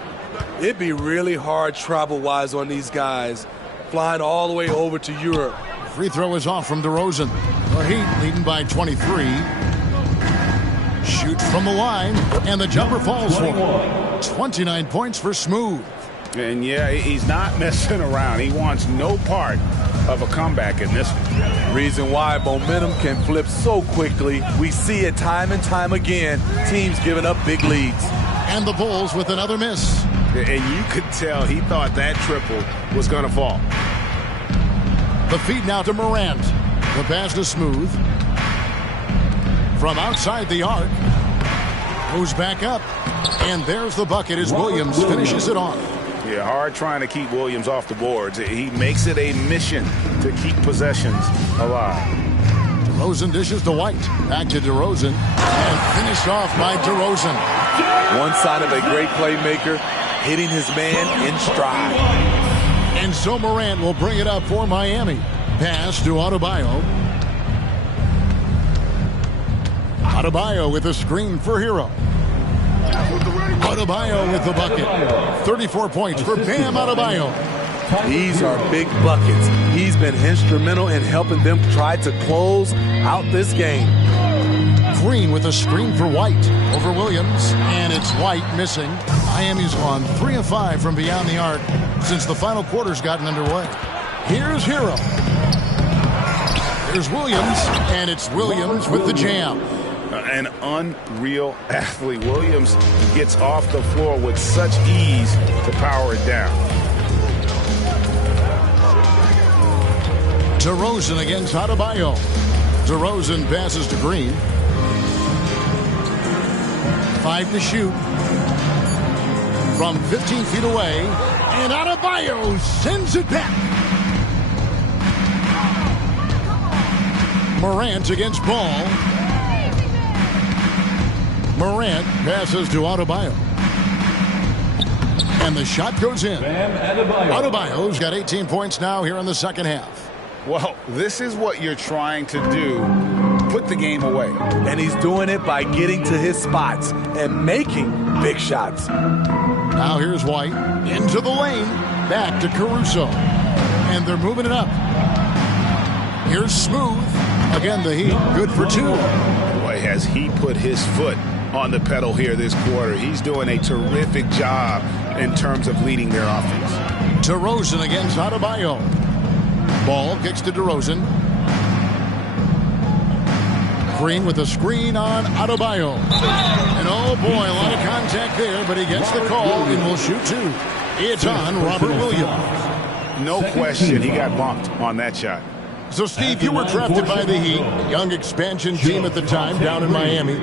It'd be really hard travel-wise on these guys, flying all the way over to Europe. Free throw is off from DeRozan. The Heat leading by 23. Shoots from the line, and the jumper falls for him. 29 points for Smooth. And yeah, he's not messing around. He wants no part of a comeback in this one. Reason why momentum can flip so quickly. We see it time and time again. Teams giving up big leads. And the Bulls with another miss. And you could tell he thought that triple was going to fall. The feed now to Morant. The pass to Smooth. From outside the arc. Goes back up. And there's the bucket as Williams finishes it off. Yeah, hard trying to keep Williams off the boards. He makes it a mission to keep possessions alive. DeRozan dishes to White. Back to DeRozan. And finished off by DeRozan. One side of a great playmaker, hitting his man in stride. And so Morant will bring it up for Miami. Pass to Adebayo. Adebayo with a screen for Hero. Adebayo with the bucket. 34 points for Bam Adebayo. These are big buckets. He's been instrumental in helping them try to close out this game. Green with a screen for White over Williams, and it's White missing. Miami's gone 3 of 5 from beyond the arc since the final quarter's gotten underway. Here's Hero. Here's Williams, and it's Williams with the jam. An unreal athlete. Williams gets off the floor with such ease to power it down. DeRozan against Adebayo. DeRozan passes to Green. 5 to shoot. From 15 feet away. And Adebayo sends it back. Morant against Ball. Morant passes to Adebayo. And the shot goes in. Adebayo's got 18 points now here in the second half. Well, this is what you're trying to do. Put the game away. And he's doing it by getting to his spots and making big shots. Now here's White into the lane. Back to Caruso. And they're moving it up. Here's Smooth. Again, the Heat good for 2. Boy, has he put his foot on the pedal here this quarter. He's doing a terrific job in terms of leading their offense. DeRozan against Adebayo. Ball kicks to DeRozan. Green with a screen on Adebayo. And oh boy, a lot of contact there, but he gets the call and will shoot 2. It's on Robert Williams. No question, he got bumped on that shot. So, Steve, you were drafted by the Heat, young expansion team at the time down in Miami.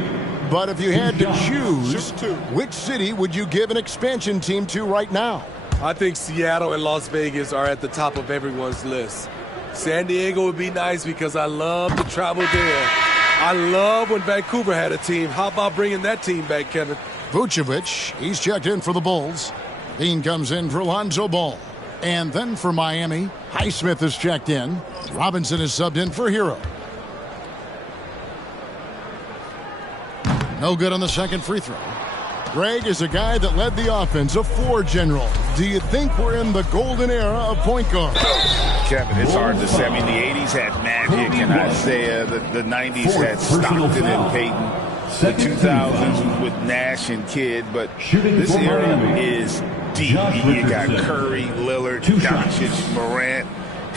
But if you had to choose, which city would you give an expansion team to right now? I think Seattle and Las Vegas are at the top of everyone's list. San Diego would be nice because I love to travel there. I love when Vancouver had a team. How about bringing that team back, Kevin? Vucevic, he's checked in for the Bulls. Dean comes in for Lonzo Ball. And then for Miami, Highsmith is checked in. Robinson is subbed in for Hero. No good on the second free throw. Greg is a guy that led the offense, a 4 general. Do you think we're in the golden era of point guard? Kevin, it's hard to say. I mean, the 80s had Magic and Isaiah. The 90s had Stockton and Payton. The 2000s with Nash and Kidd. But this era is deep. You got Curry, Lillard, Doncic, Morant,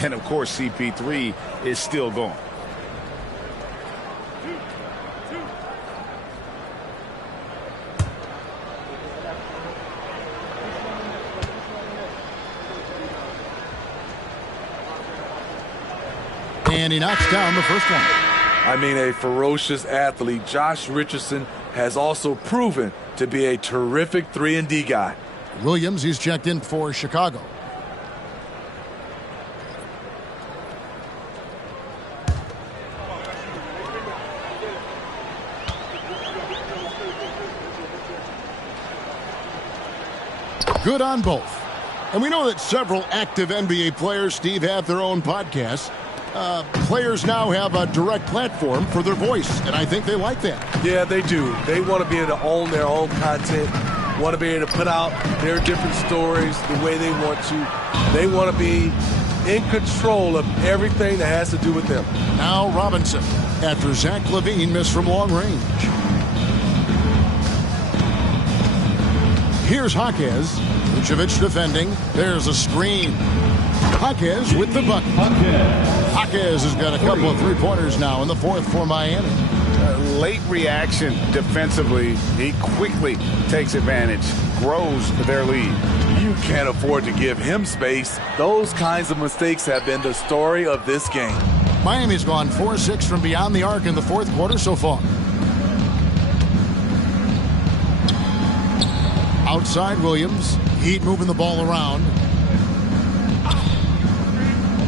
and, of course, CP3 is still going. And he knocks down the first one. I mean, a ferocious athlete. Josh Richardson has also proven to be a terrific 3-and-D guy. Williams, he's checked in for Chicago. Good on both. And we know that several active NBA players, Steve, have their own podcasts. Players now have a direct platform for their voice, and I think they like that. Yeah, they do. They want to be able to own their own content, want to be able to put out their different stories the way they want to. They want to be in control of everything that has to do with them. Now Robinson, after Zach LaVine missed from long range. Here's Jaquez. Vucevic defending. There's a screen. Jaquez with the bucket. Jaquez has got a couple of three-pointers now in the fourth for Miami. Late reaction defensively. He quickly takes advantage, grows their lead. You can't afford to give him space. Those kinds of mistakes have been the story of this game. Miami's gone 4-6 from beyond the arc in the fourth quarter so far. Outside Williams. Heat moving the ball around.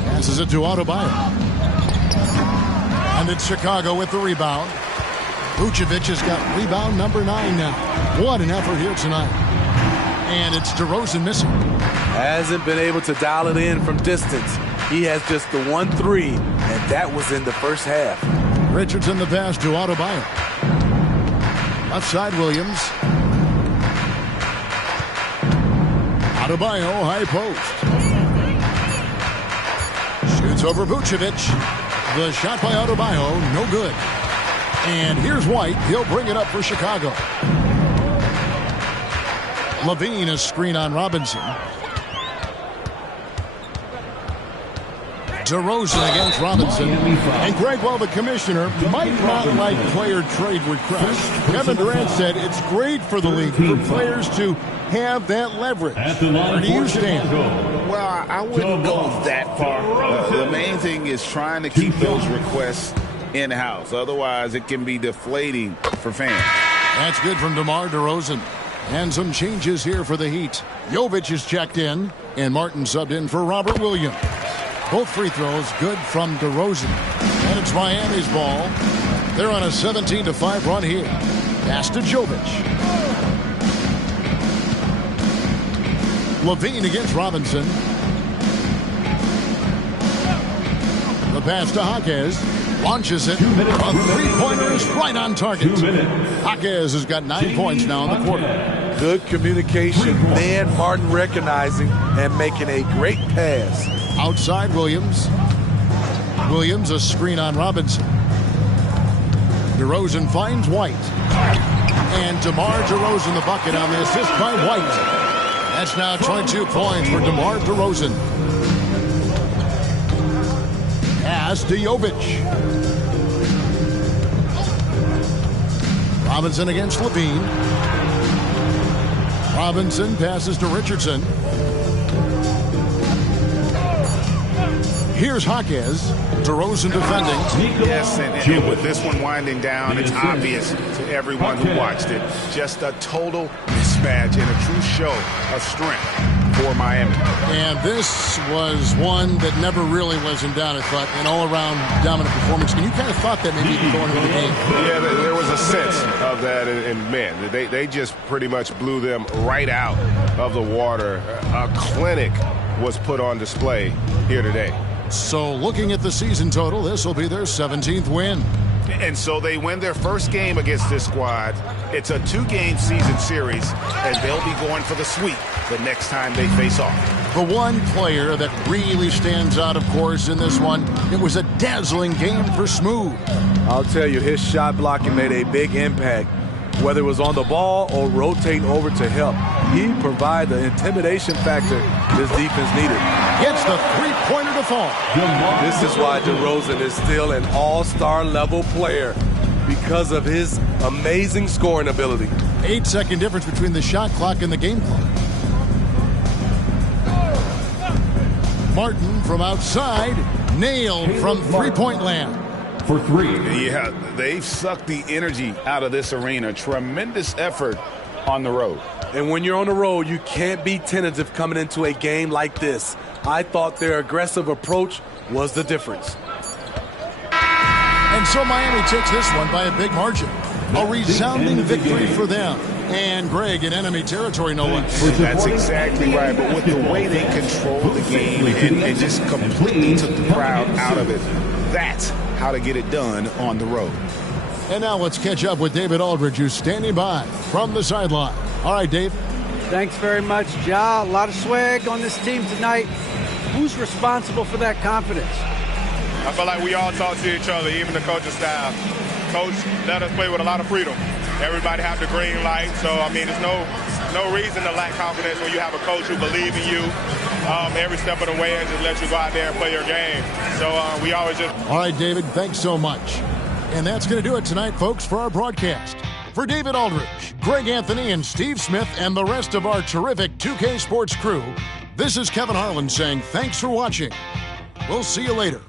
Passes it to Adebayo. And it's Chicago with the rebound. Vucevic has got rebound number 9 now. What an effort here tonight. And it's DeRozan missing. Hasn't been able to dial it in from distance. He has just the 1-3, and that was in the first half. Richardson the pass to Adebayo. Left side Williams. Adebayo, high post. Shoots over Vucevic. The shot by Adebayo, no good. And here's White. He'll bring it up for Chicago. LaVine, a screen on Robinson. DeRozan against Robinson. And Greg, while the commissioner might not like player trade requests, Kevin Durant said it's great for the league for players to have that leverage. Where do you stand? Well, I wouldn't go that far. The main thing is trying to keep those requests in-house. Otherwise, it can be deflating for fans. That's good from DeMar DeRozan. And some changes here for the Heat. Jovic is checked in, and Martin subbed in for Robert Williams. Both free throws good from DeRozan. And it's Miami's ball. They're on a 17-5 run here. Pass to Jovic. LaVine against Robinson. The pass to Jaquez. Launches it. A three-pointer is right on target. Jaquez has got 9 points now in the quarter. Good communication. Man Martin recognizing and making a great pass. Outside Williams. Williams a screen on Robinson. DeRozan finds White. And DeMar DeRozan the bucket on the assist by White. That's now 22 points for DeMar DeRozan. Pass to Jovic. Robinson against LaVine. Robinson passes to Richardson. Here's Jaquez. DeRozan defending. Yes, and with this one winding down, it's obvious to everyone who watched it. Just a total mismatch and a true show of strength for Miami. And this was one that never really was in doubt, I thought, an all-around dominant performance. And you kind of thought that maybe going into the game. Yeah, there was a sense of that, and man, they just pretty much blew them right out of the water. A clinic was put on display here today. So looking at the season total, this will be their 17th win. And so they win their first game against this squad. It's a 2-game season series, and they'll be going for the sweep the next time they face off. The one player that really stands out, of course, in this one, it was a dazzling game for Smooth. I'll tell you, his shot blocking made a big impact. Whether it was on the ball or rotating over to help, he provided the intimidation factor this defense needed. Gets the three-pointer to fall. This is why DeRozan is still an all-star level player, because of his amazing scoring ability. 8-second difference between the shot clock and the game clock. Martin from outside. nailed from three-point land. For three. Yeah, they've sucked the energy out of this arena. Tremendous effort on the road. And when you're on the road, you can't be tentative coming into a game like this. I thought their aggressive approach was the difference. And so Miami takes this one by a big margin. A resounding victory for them. And Greg in enemy territory, no less. That's exactly right. But with the way they controlled the game and just completely took the crowd out of it, that's how to get it done on the road. And now let's catch up with David Aldridge, who's standing by from the sideline. All right, Dave. Thanks very much, Ja. A lot of swag on this team tonight. Who's responsible for that confidence? I feel like we all talk to each other, even the coaching staff. Coach let us play with a lot of freedom. Everybody have the green light, so, I mean, there's no reason to lack confidence when you have a coach who believes in you every step of the way and just let you go out there and play your game. So we always just... All right, David, thanks so much. And that's going to do it tonight, folks, for our broadcast. For David Aldridge, Greg Anthony, and Steve Smith, and the rest of our terrific 2K Sports crew, this is Kevin Harlan saying thanks for watching. We'll see you later.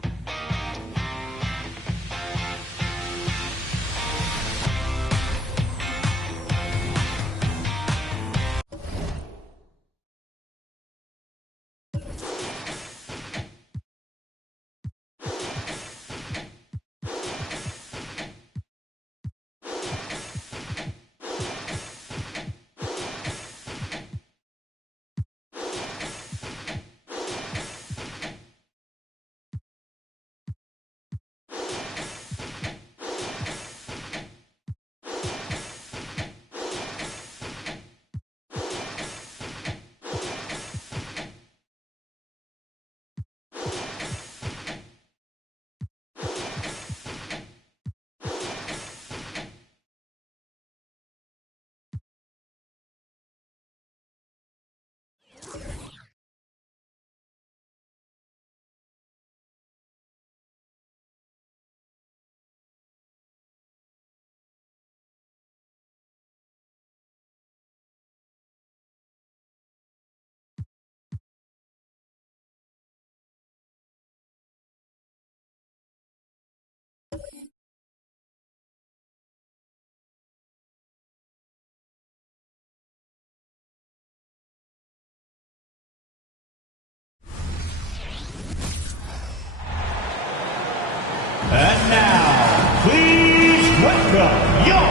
And now, please welcome your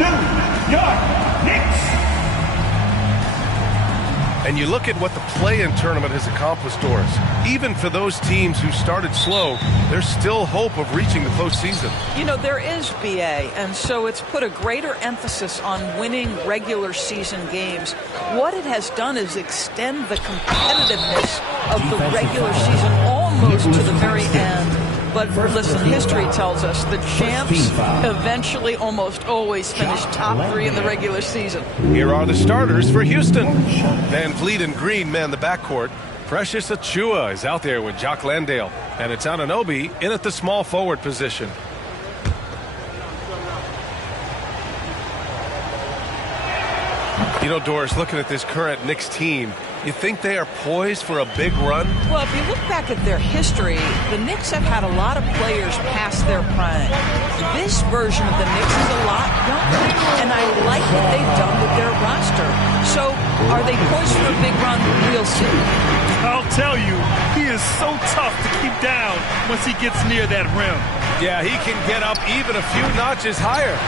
New York Knicks. And you look at what the play-in tournament has accomplished, Doris. Even for those teams who started slow, there's still hope of reaching the postseason. You know, there is BA, and so it's put a greater emphasis on winning regular season games. What it has done is extend the competitiveness of the regular season almost to the very end. But listen, history tells us the champs eventually almost always finish top three in the regular season. Here are the starters for Houston. Van Vliet and Green man the backcourt. Precious Achiuwa is out there with Jock Landale. And it's Anunoby in at the small forward position. You know, Doris, looking at this current Knicks team, you think they are poised for a big run? Well, if you look back at their history, the Knicks have had a lot of players past their prime. This version of the Knicks is a lot younger, and I like what they've done with their roster. So, are they poised for a big run? We'll see. I'll tell you, he is so tough to keep down once he gets near that rim. Yeah, he can get up even a few notches higher.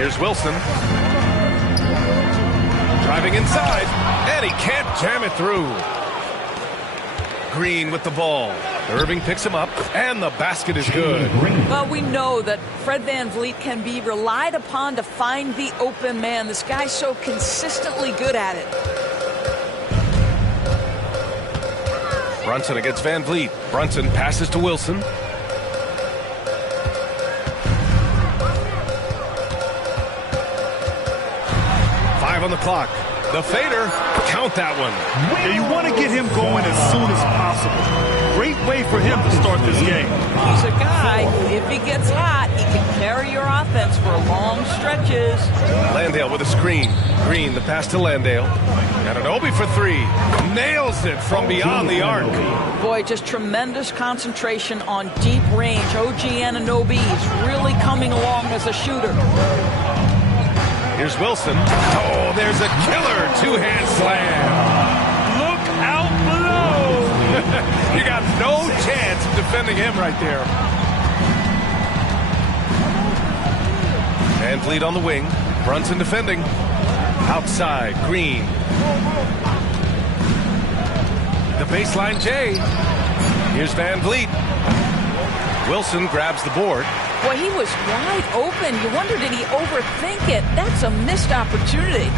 Here's Wilson. Driving inside, and he can't jam it through. Green with the ball. Irving picks him up, and the basket is good. Well, we know that Fred Van Vliet can be relied upon to find the open man. This guy's so consistently good at it. Brunson against Van Vliet. Brunson passes to Wilson. On the clock. The fader, count that one. Yeah, you want to get him going as soon as possible. great way for him to start this game. He's a guy who, if he gets hot, he can carry your offense for long stretches. Landale with a screen. Green, the pass to Landale. Anunoby for three. Nails it from beyond the arc. Boy, just tremendous concentration on deep range. OG Anunoby is really coming along as a shooter. Here's Wilson. Oh, there's a killer two-hand slam. Look out below. You got no chance of defending him right there. Van Vliet on the wing. Brunson defending. Outside, Green. The baseline J. Here's Van Vliet. Wilson grabs the board. Boy, he was wide open. You wonder, did he overthink it? That's a missed opportunity.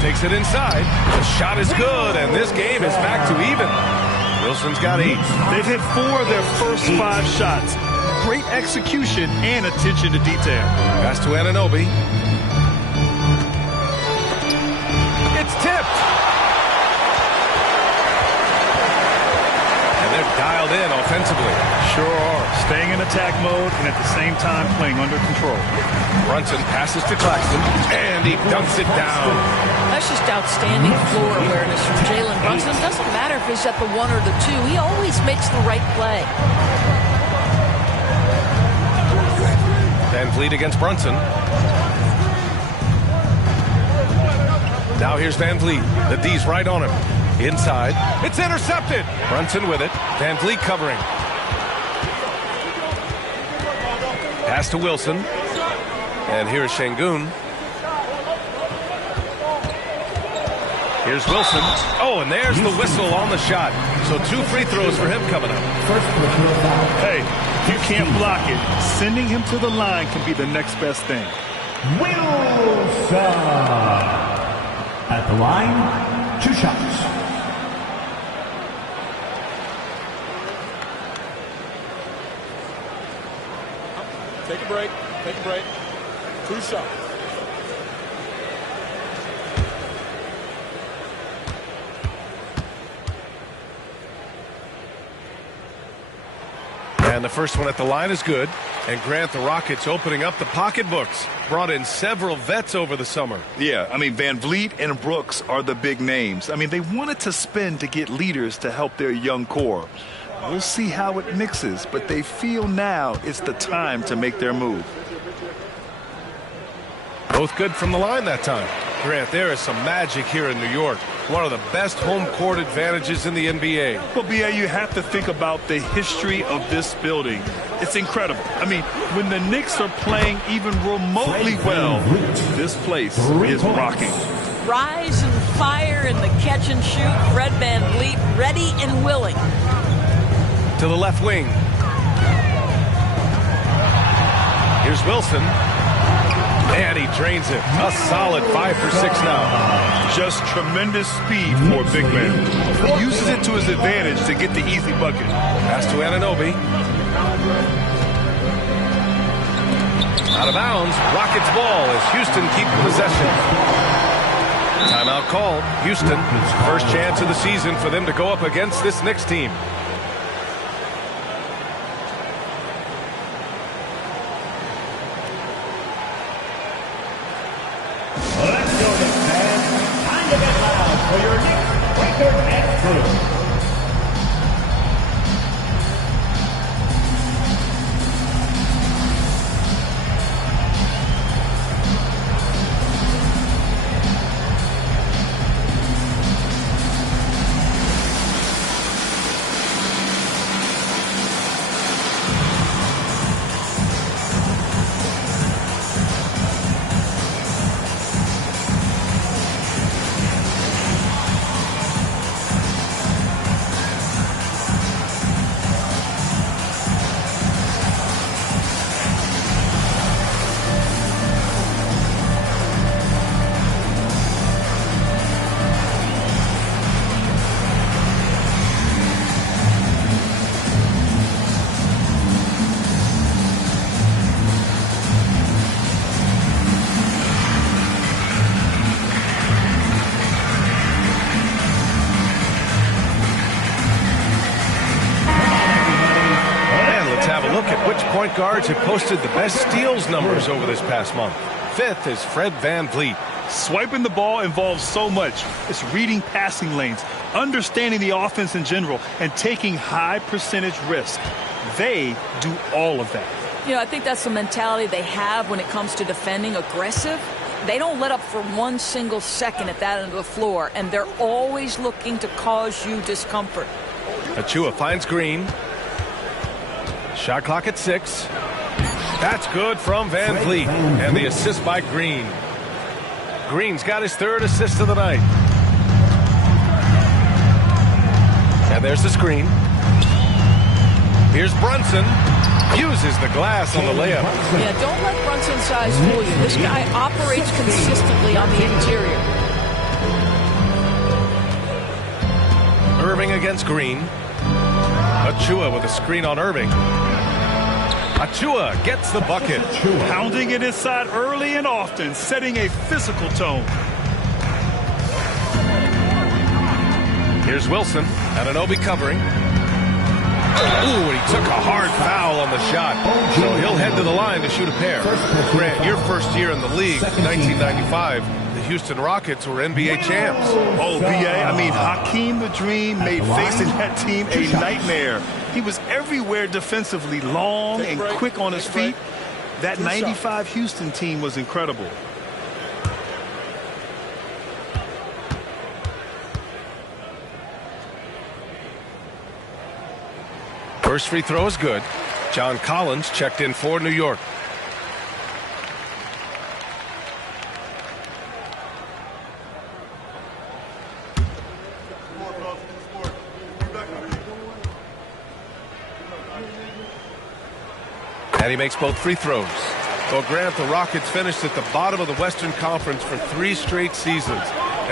Takes it inside. The shot is good, and this game is back to even. Wilson's got 8. They've hit 4 of their first 5 shots. Great execution and attention to detail. Pass to Anunoby. It's tipped. And they're dialed in offensively. Sure are. Staying in attack mode and at the same time playing under control. Brunson passes to Claxton, and he dunks it down. That's just outstanding floor awareness from Jalen Brunson. Doesn't matter if he's at the 1 or the 2. He always makes the right play. Van Vliet against Brunson. Now here's Van Vliet. The D's right on him. Inside. It's intercepted. Brunson with it. Van Vliet covering. Pass to Wilson. And here's Şengün. Here's Wilson. Oh, and there's the whistle on the shot. So 2 free throws for him coming up. Hey, you can't block it. Sending him to the line can be the next best thing. Wilson. At the line, 2 shots. Take a break. Take a break. 2 shots. And the first one at the line is good. And Grant, the Rockets opening up the pocketbooks. Brought in several vets over the summer. Yeah, I mean, Van Vliet and Brooks are the big names. I mean, they wanted to spend to get leaders to help their young core. We'll see how it mixes, but they feel now it's the time to make their move. Both good from the line that time. Grant, there is some magic here in New York. One of the best home court advantages in the NBA. Well, B.A., you have to think about the history of this building. It's incredible. I mean, when the Knicks are playing even remotely well, this place is rocking. Rise and fire in the catch and shoot. Fred Van Vliet ready and willing. To the left wing. Here's Wilson. And he drains it. A solid 5 for 6 now. Just tremendous speed for a big man. He uses it to his advantage to get the easy bucket. Pass to Anunoby. Out of bounds. Rockets ball as Houston keep possession. Timeout called. Houston. First chance of the season for them to go up against this Knicks team. Let's go, Knicks fans. Time to get loud for your Knicks record and crew. point guards have posted the best steals numbers over this past month. 5th is Fred VanVleet. Swiping the ball involves so much. It's reading passing lanes, understanding the offense in general, and taking high percentage risk. They do all of that. I think that's the mentality they have when it comes to defending, aggressive. They don't let up for one single second at that end of the floor, and they're always looking to cause you discomfort. Achua finds Green. Shot clock at 6. That's good from VanVleet, and the assist by Green. Green's got his 3rd assist of the night. And there's the screen. Here's Brunson. Uses the glass on the layup. Yeah, don't let Brunson's size fool you. This guy operates consistently on the interior. Irving against Green. Achua with a screen on Irving. Achua gets the bucket. Pounding it inside early and often, setting a physical tone. Here's Wilson. Anunoby covering. Ooh, and he took a hard foul on the shot. So he'll head to the line to shoot a pair. Grant, your first year in the league, 1995, the Houston Rockets were NBA champs. Oh, B.A., I mean, Hakeem the Dream made facing that team a nightmare. He was everywhere defensively, long and quick on his feet. That 95 Houston team was incredible. First free throw is good. John Collins checked in for New York. And he makes both free throws. Well, Grant, the Rockets finished at the bottom of the Western Conference for 3 straight seasons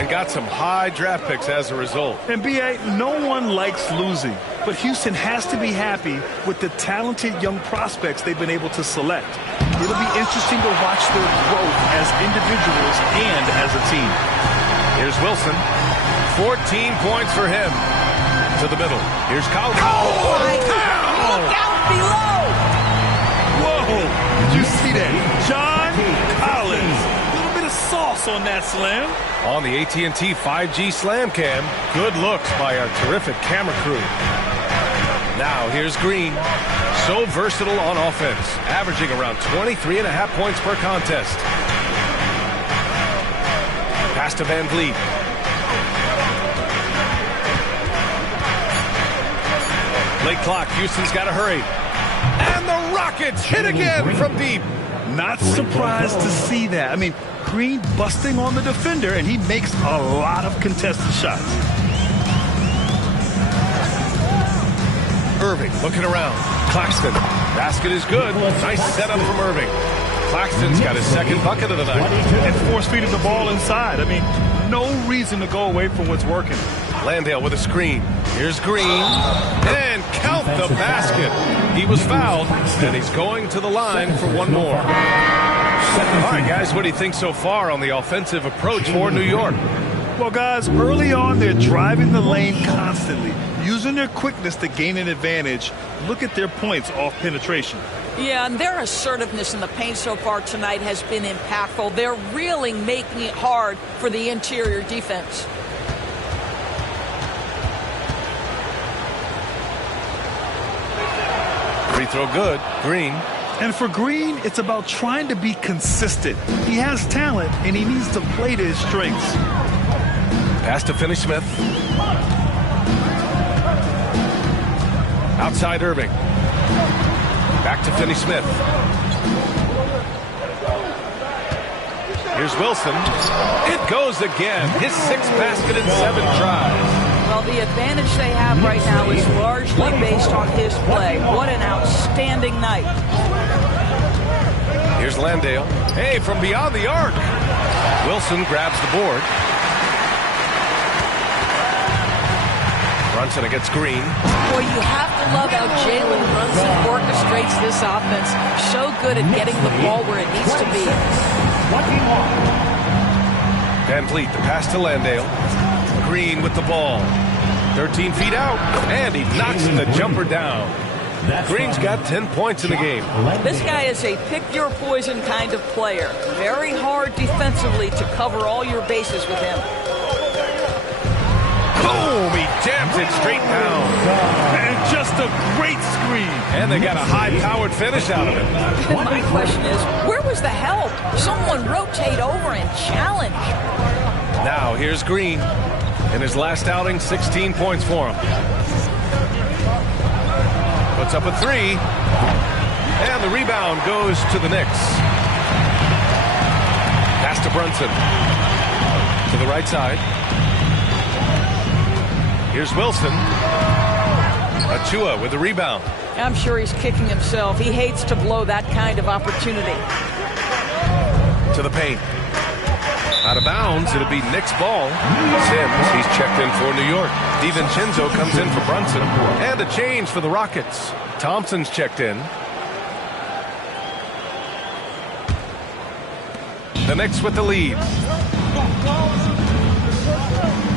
and got some high draft picks as a result. And B.A., no one likes losing, but Houston has to be happy with the talented young prospects they've been able to select. It'll be interesting to watch their growth as individuals and as a team. Here's Wilson. 14 points for him. To the middle. Here's Collins. Oh, my God. Look out below. Whoa. Did you see that? John Collins. A little bit of sauce on that slam. On the AT&T 5G Slam Cam. Good looks by our terrific camera crew. Now here's Green. So versatile on offense. Averaging around 23.5 points per contest. Pass to VanVleet. Late clock. Houston's got to hurry. And the Rockets hit again from deep. Not surprised to see that. I mean, Green busting on the defender, and he makes a lot of contested shots. Irving looking around. Claxton. Basket is good. Nice setup from Irving. Claxton's got his 2nd bucket of the night. And force-feeding the ball inside. I mean, no reason to go away from what's working. Landale with a screen. Here's Green. And count the basket. He was fouled, and he's going to the line for one more. All right, guys, what do you think so far on the offensive approach for New York? Well, guys, early on, they're driving the lane constantly, using their quickness to gain an advantage. Look at their points off penetration. Yeah, and their assertiveness in the paint so far tonight has been impactful. They're really making it hard for the interior defense. Free throw good. Green. And for Green, it's about trying to be consistent. He has talent, and he needs to play to his strengths. Pass to Finney-Smith. Outside Irving. Back to Finney-Smith. Here's Wilson. It goes again. His 6th basket in 7 tries. Well, the advantage they have right now is largely based on his play. What an outstanding night. Here's Landale. Hey, from beyond the arc. Wilson grabs the board. Brunson against Green. Boy, you have to love how Jalen Brunson orchestrates this offense. So good at getting the ball where it needs to be. VanVleet, the pass to Landale. Green with the ball. 13 feet out, and he knocks the jumper down. Green's got 10 points in the game. This guy is a pick-your-poison kind of player. Very hard defensively to cover all your bases with him. Boom! He jams it straight down. And just a great screen. And they got a high-powered finish out of it. My question is, where was the help? Someone rotate over and challenge. Now here's Green. In his last outing, 16 points for him. Puts up a 3. And the rebound goes to the Knicks. Pass to Brunson. To the right side. Here's Wilson. Achua with the rebound. I'm sure he's kicking himself. He hates to blow that kind of opportunity. To the paint. Out of bounds, it'll be Knicks ball. Sims, he's checked in for New York. DiVincenzo comes in for Brunson. And a change for the Rockets. Thompson's checked in. The Knicks with the lead.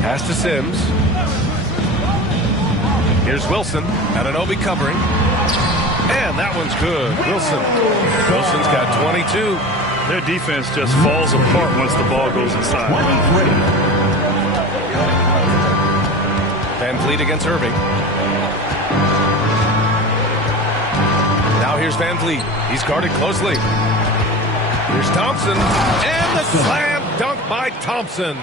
Pass to Sims. Here's Wilson. Anunoby covering. And that one's good. Wilson's got 22. Their defense just falls apart once the ball goes inside. Van Vliet against Irving. Now here's Van Vliet. He's guarded closely. Here's Thompson. And the slam dunk by Thompson.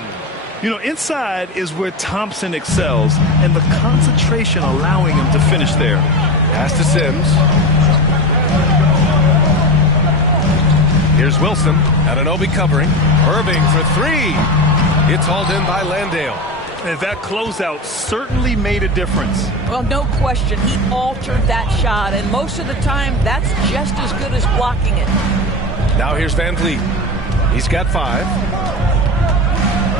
You know, inside is where Thompson excels, and the concentration allowing him to finish there. Pass to Sims. Here's Wilson. Anunoby covering. Irving for 3. It's hauled in by Landale. And that closeout certainly made a difference. Well, no question. He altered that shot, and most of the time, that's just as good as blocking it. Now here's Van Vliet. He's got 5.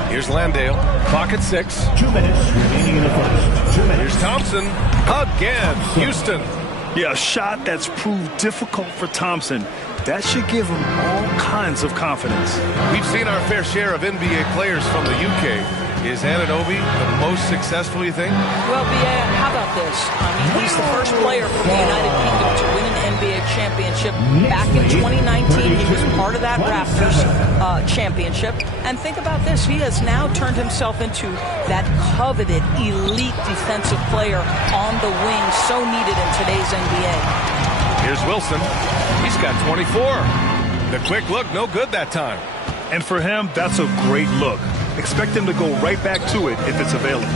Here's Landale. Clock at 6. 2 minutes remaining in the first. 2 minutes. Here's Thompson. Again. Houston. Yeah, a shot that's proved difficult for Thompson. That should give him all kinds of confidence. We've seen our fair share of NBA players from the UK. Is Anunoby the most successful, you think? Well, B.A., how about this? I mean, he's the first player from the United Kingdom to win an NBA championship. Back in 2019, he was part of that Raptors championship. And think about this. He has now turned himself into that coveted elite defensive player on the wing, so needed in today's NBA. Here's Wilson. He's got 24. The quick look, no good that time. And for him, that's a great look. Expect him to go right back to it if it's available.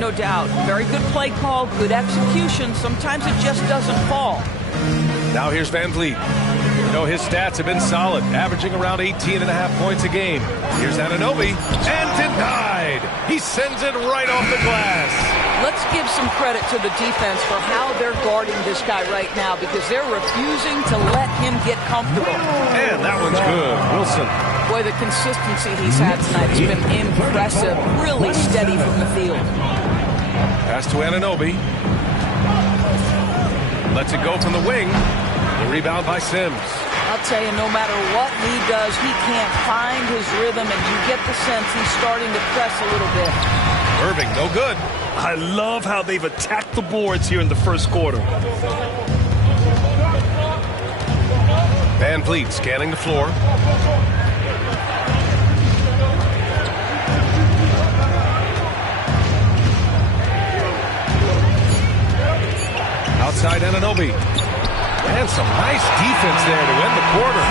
No doubt. Very good play call, good execution. Sometimes it just doesn't fall. Now here's Van Vliet. You know, his stats have been solid, averaging around 18.5 points a game. Here's Anunoby, and denied. He sends it right off the glass. Let's give some credit to the defense for how they're guarding this guy right now, because they're refusing to let him get comfortable. And that one's good. Wilson. Boy, the consistency he's had tonight has been impressive. Really steady from the field. Pass to Anunoby. Lets it go from the wing. The rebound by Sims. I'll tell you, no matter what he does, he can't find his rhythm, and you get the sense he's starting to press a little bit. Irving, no good. I love how they've attacked the boards here in the first quarter. Van Vliet scanning the floor. Outside Anunoby. And some nice defense there to end the quarter.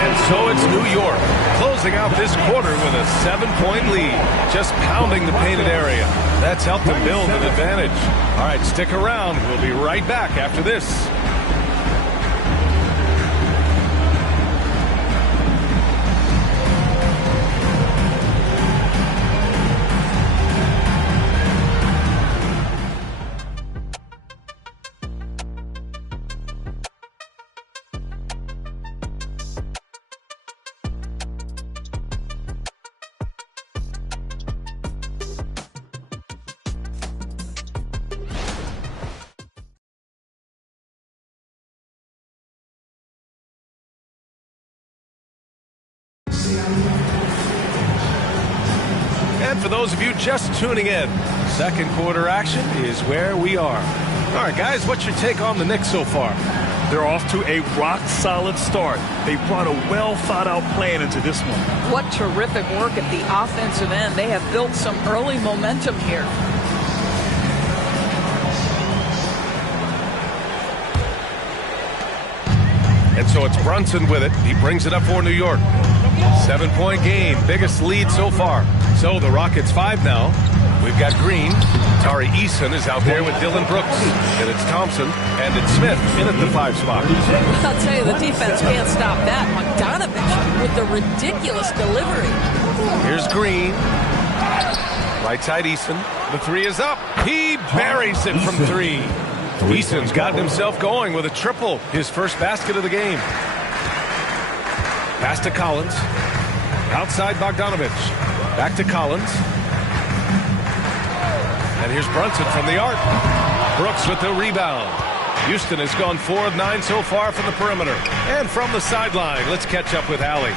And so it's New York closing out this quarter with a 7-point lead. Just pounding the painted area. That's helped them build an advantage. All right, stick around. We'll be right back after this. And for those of you just tuning in, second quarter action is where we are. All right, guys, what's your take on the Knicks so far? They're off to a rock-solid start. They brought a well-thought-out plan into this one. What terrific work at the offensive end. They have built some early momentum here. And so it's Brunson with it. He brings it up for New York. 7-point game, biggest lead so far. So the Rockets 5 now. We've got Green. Tari Eason is out there with Dylan Brooks. And it's Thompson. And it's Smith in at the 5 spot. I'll tell you, the defense can't stop that. Bogdanovich with the ridiculous delivery. Here's Green. Right side Eason. The 3 is up. He buries it from 3. Eason's gotten himself going with a triple. His first basket of the game. Pass to Collins. Outside Bogdanovich. Back to Collins. And here's Brunson from the arc. Brooks with the rebound. Houston has gone 4 of 9 so far from the perimeter. And from the sideline, let's catch up with Allie.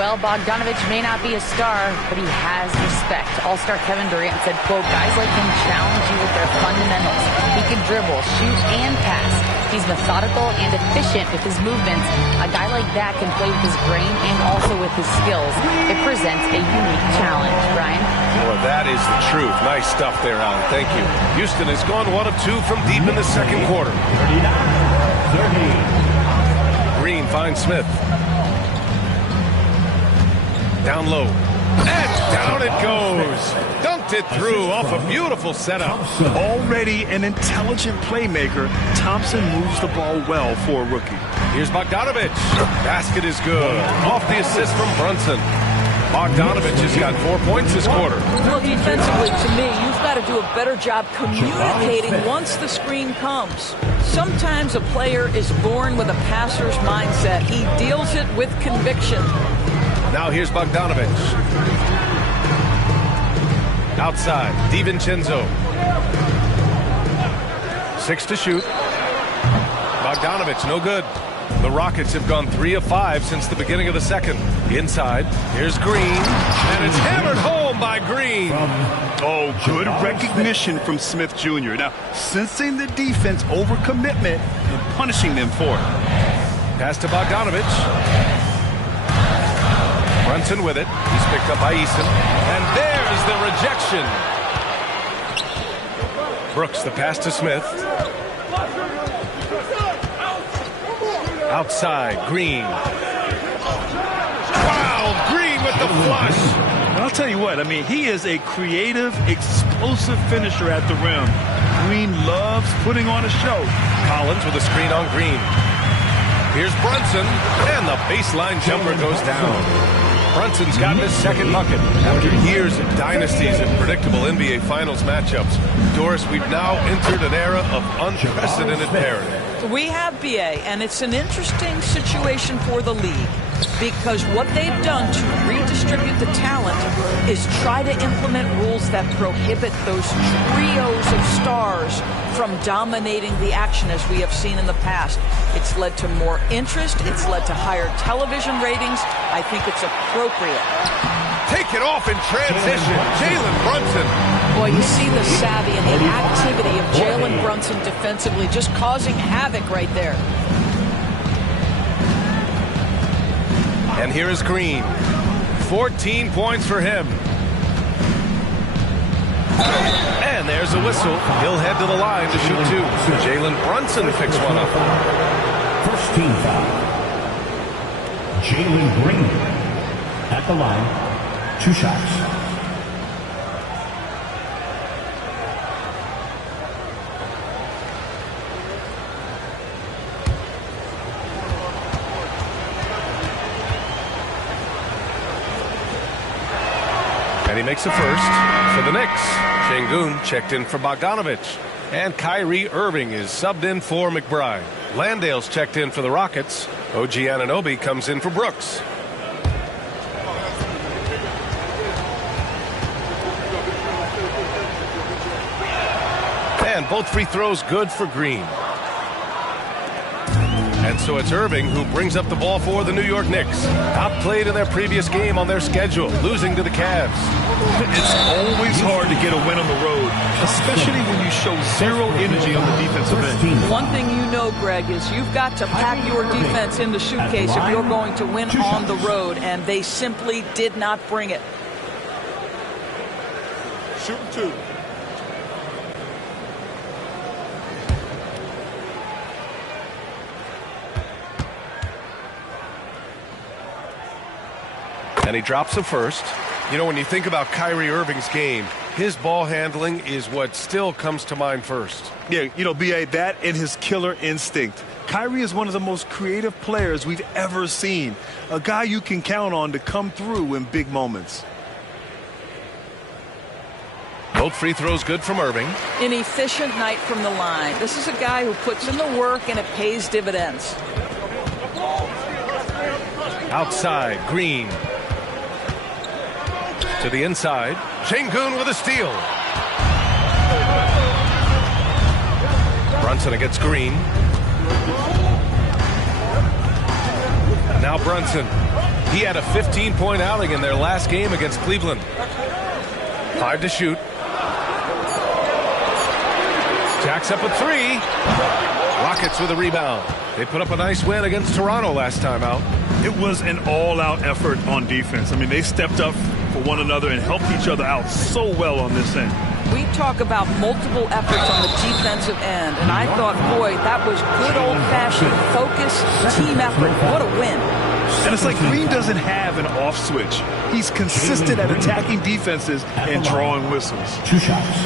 Well, Bogdanovich may not be a star, but he has respect. All-star Kevin Durant said, quote, guys like him challenge you with their fundamentals. He can dribble, shoot, and pass. He's methodical and efficient with his movements. A guy like that can play with his brain and also with his skills. It presents a unique challenge. Brian? Well, that is the truth. Nice stuff there, Allie. Thank you. Houston has gone 1 of 2 from deep in the second quarter. Green finds Smith. Down low. And down it goes. Dunked it through off a beautiful setup. Already an intelligent playmaker, Thompson moves the ball well for a rookie. Here's Bogdanovich. Basket is good. Off the assist from Brunson. Bogdanovich has got 4 points this quarter. Well, defensively, to me, you've got to do a better job communicating once the screen comes. Sometimes a player is born with a passer's mindset. He deals it with conviction. Now here's Bogdanovich. Outside, DiVincenzo. 6 to shoot. Bogdanovich, no good. The Rockets have gone 3 of 5 since the beginning of the second. Inside, here's Green. And it's hammered home by Green. Oh, good recognition from Smith Jr. Now, sensing the defense overcommitment and punishing them for it. Pass to Bogdanovich. Brunson with it. He's picked up by Eason. And there's the rejection. Brooks, the pass to Smith. Outside, Green. Wow, Green with the flush. And I'll tell you what, I mean, he is a creative, explosive finisher at the rim. Green loves putting on a show. Collins with a screen on Green. Here's Brunson, and the baseline jumper goes down. Brunson's gotten his second bucket after years of dynasties and predictable NBA Finals matchups. Doris, we've now entered an era of unprecedented parity. We have, BA, and it's an interesting situation for the league because what they've done to redistribute the talent is try to implement rules that prohibit those trios of stars from dominating the action as we have seen in the past. It's led to more interest. It's led to higher television ratings. I think it's appropriate. Take it off in transition. Jalen Brunson. Boy, you see the savvy and the activity of Jalen Brunson defensively, just causing havoc right there. And here is Green. 14 points for him. And there's a whistle. He'll head to the line to shoot 2. Jalen Brunson picks one up. First team foul. Jalen Green at the line. 2 shots. And he makes a first for the Knicks. Şengün checked in for Bogdanovich. And Kyrie Irving is subbed in for McBride. Landale's checked in for the Rockets. OG Anunoby comes in for Brooks. And both free throws good for Green. And so it's Irving who brings up the ball for the New York Knicks. Outplayed in their previous game on their schedule, losing to the Cavs. It's always hard to get a win on the road, especially when you show zero energy on the defensive end. One thing you know, Greg, is you've got to pack your defense in the suitcase if you're going to win on the road, and they simply did not bring it. Shoot 2. And he drops the first. You know, when you think about Kyrie Irving's game, his ball handling is what still comes to mind first. Yeah, you know, B.A., that and his killer instinct. Kyrie is one of the most creative players we've ever seen. A guy you can count on to come through in big moments. Both free throws good from Irving. An efficient night from the line. This is a guy who puts in the work and it pays dividends. Outside, Green. To the inside, Şengün with a steal. Brunson against Green. Now Brunson. He had a 15-point outing in their last game against Cleveland. 5 to shoot. Jacks up a 3. Rockets with a rebound. They put up a nice win against Toronto last time out. It was an all-out effort on defense. I mean, they stepped up for one another and helped each other out so well on this end. We talk about multiple efforts on the defensive end, and I thought, boy, that was good old-fashioned focus, team effort. What a win. And it's like Green doesn't have an off switch. He's consistent at attacking defenses and drawing whistles. 2 shots.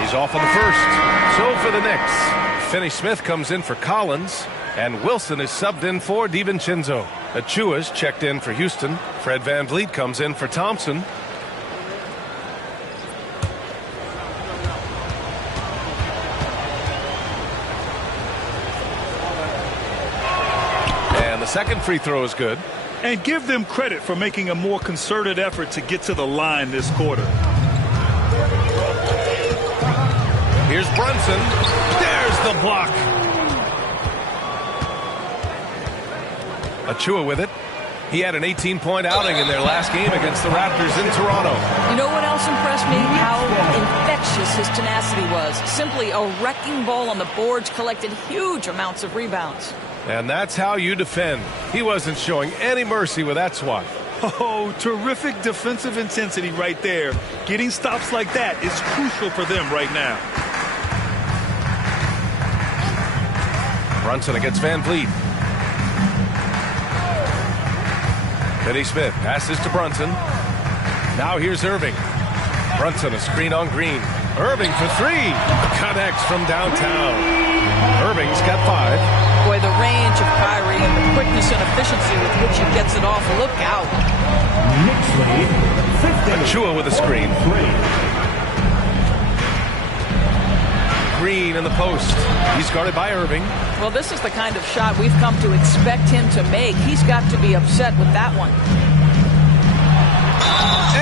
He's off on the first. So for the Knicks, Finney-Smith comes in for Collins, and Wilson is subbed in for DiVincenzo. Achua's checked in for Houston. Fred VanVleet comes in for Thompson. And the second free throw is good. And give them credit for making a more concerted effort to get to the line this quarter. Here's Brunson. There's the block. Achua with it. He had an 18-point outing in their last game against the Raptors in Toronto. You know what else impressed me? How infectious his tenacity was. Simply a wrecking ball on the boards, collected huge amounts of rebounds. And that's how you defend. He wasn't showing any mercy with that swat. Oh, terrific defensive intensity right there. Getting stops like that is crucial for them right now. Brunson against VanVleet. Finney-Smith passes to Brunson. Now here's Irving. Brunson a screen on Green. Irving for 3. Connects from downtown. Irving's got 5. Boy, the range of Kyrie and the quickness and efficiency with which he gets it off. Look out. Achua with a screen. Green in the post. He's guarded by Irving. Well, this is the kind of shot we've come to expect him to make. He's got to be upset with that one.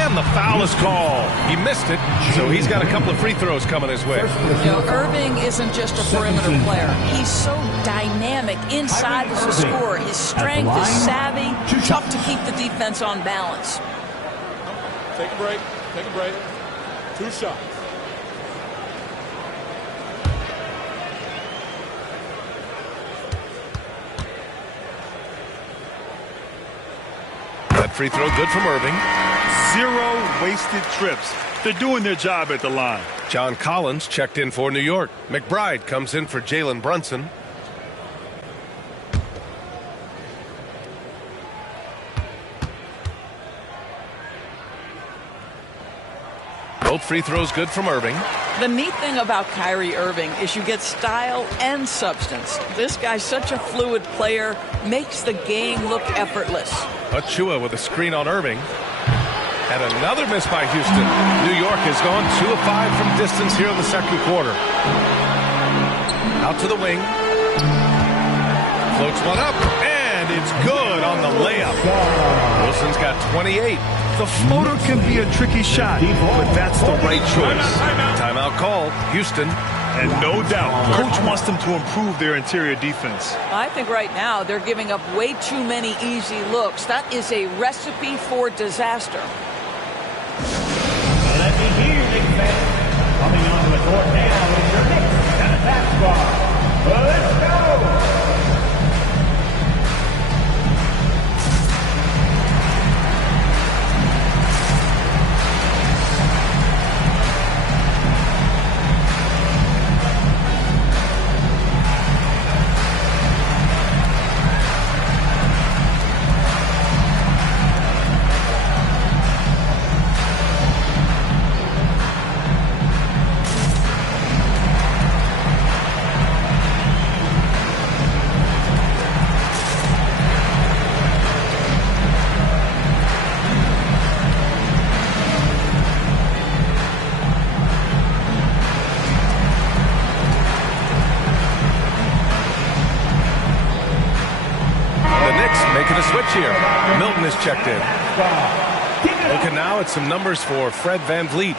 And the foul is called. He missed it, so he's got a couple of free throws coming his way. You know, Irving isn't just a perimeter player. He's so dynamic inside as a scorer. His strength is savvy, tough to keep the defense on balance. Take a break. Take a break. 2 shots. That free throw good from Irving. 0 wasted trips. They're doing their job at the line. John Collins checked in for New York. McBride comes in for Jalen Brunson. Both free throws good from Irving. The neat thing about Kyrie Irving is you get style and substance. This guy's such a fluid player, makes the game look effortless. Achua with a screen on Irving. And another miss by Houston. New York has gone 2 of 5 from distance here in the second quarter. Out to the wing. Floats one up, and it's good on on the layup. Wilson's got 28. The floater can be a tricky shot, but that's the right choice. Timeout called. Houston. And no doubt, coach wants them to improve their interior defense. I think right now they're giving up way too many easy looks. That is a recipe for disaster. Let me hear you, big man. Coming onto the court now is your Knicks and basketball. Let's go! Here. Milton is checked in. Looking now at some numbers for Fred VanVleet.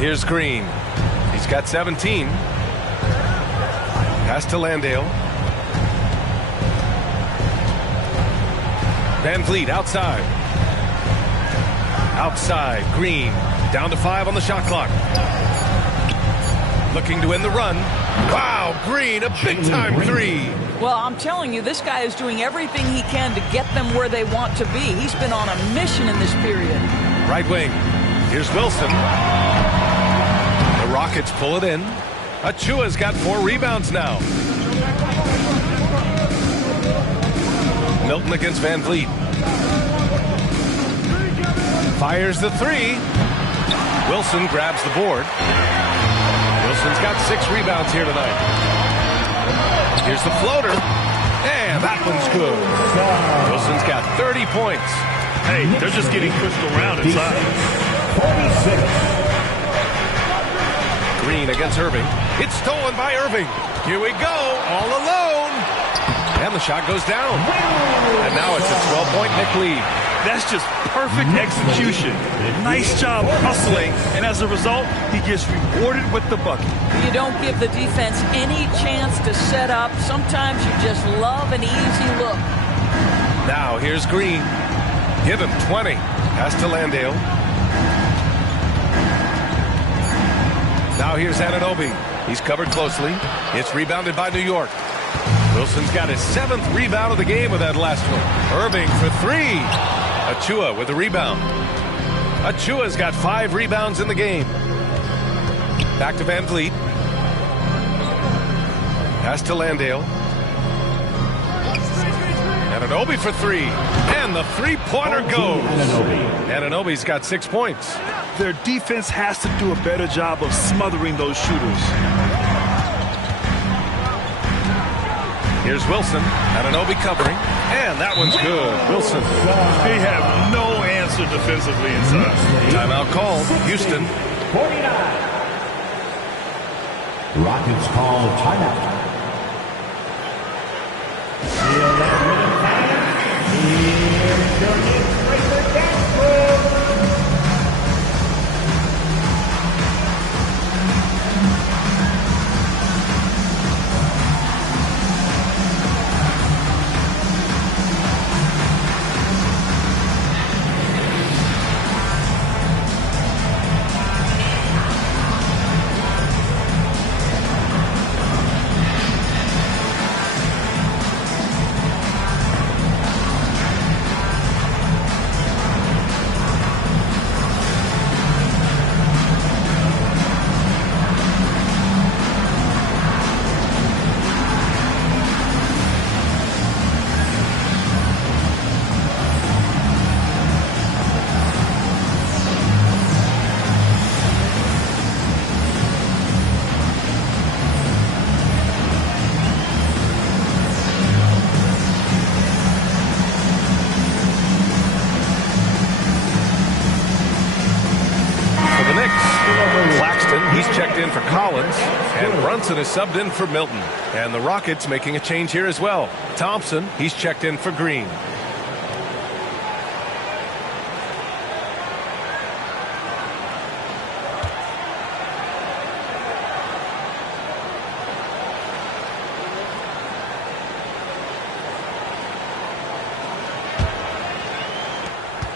Here's Green. He's got 17. Pass to Landale. VanVleet outside. Outside. Green. Down to 5 on the shot clock. Looking to end the run. Wow, Green, a big-time three. Well, I'm telling you, this guy is doing everything he can to get them where they want to be. He's been on a mission in this period. Right wing. Here's Wilson. The Rockets pull it in. Achua's got 4 rebounds now. Milton against VanVleet. Fires the 3. Wilson grabs the board. Wilson's got 6 rebounds here tonight. Here's the floater. And that one's good. Wilson's got 30 points. Hey, they're just getting pushed around inside. 46. Green against Irving. It's stolen by Irving. Here we go, all alone. And the shot goes down. And now it's a 12-point Knick lead. That's just perfect execution. Nice job hustling. And as a result, he gets rewarded with the bucket. You don't give the defense any chance to set up. Sometimes you just love an easy look. Now here's Green. Give him 20. Pass to Landale. Now here's Anunoby. He's covered closely. It's rebounded by New York. Wilson's got his 7th rebound of the game with that last one. Irving for 3. Achua with a rebound. Achua's got 5 rebounds in the game. Back to VanVleet. Pass to Landale. Anunoby for 3. And the three-pointer goes. Anunoby's got 6 points. Their defense has to do a better job of smothering those shooters. Here's Wilson. Anunoby covering. And that one's good. Wilson. They have no answer defensively inside. Timeout called. Houston. 49. Rockets call timeout. Here's your Knicks breaker, Castro. Houston, he's checked in for Collins, and Brunson is subbed in for Milton. And the Rockets making a change here as well. Thompson, he's checked in for Green.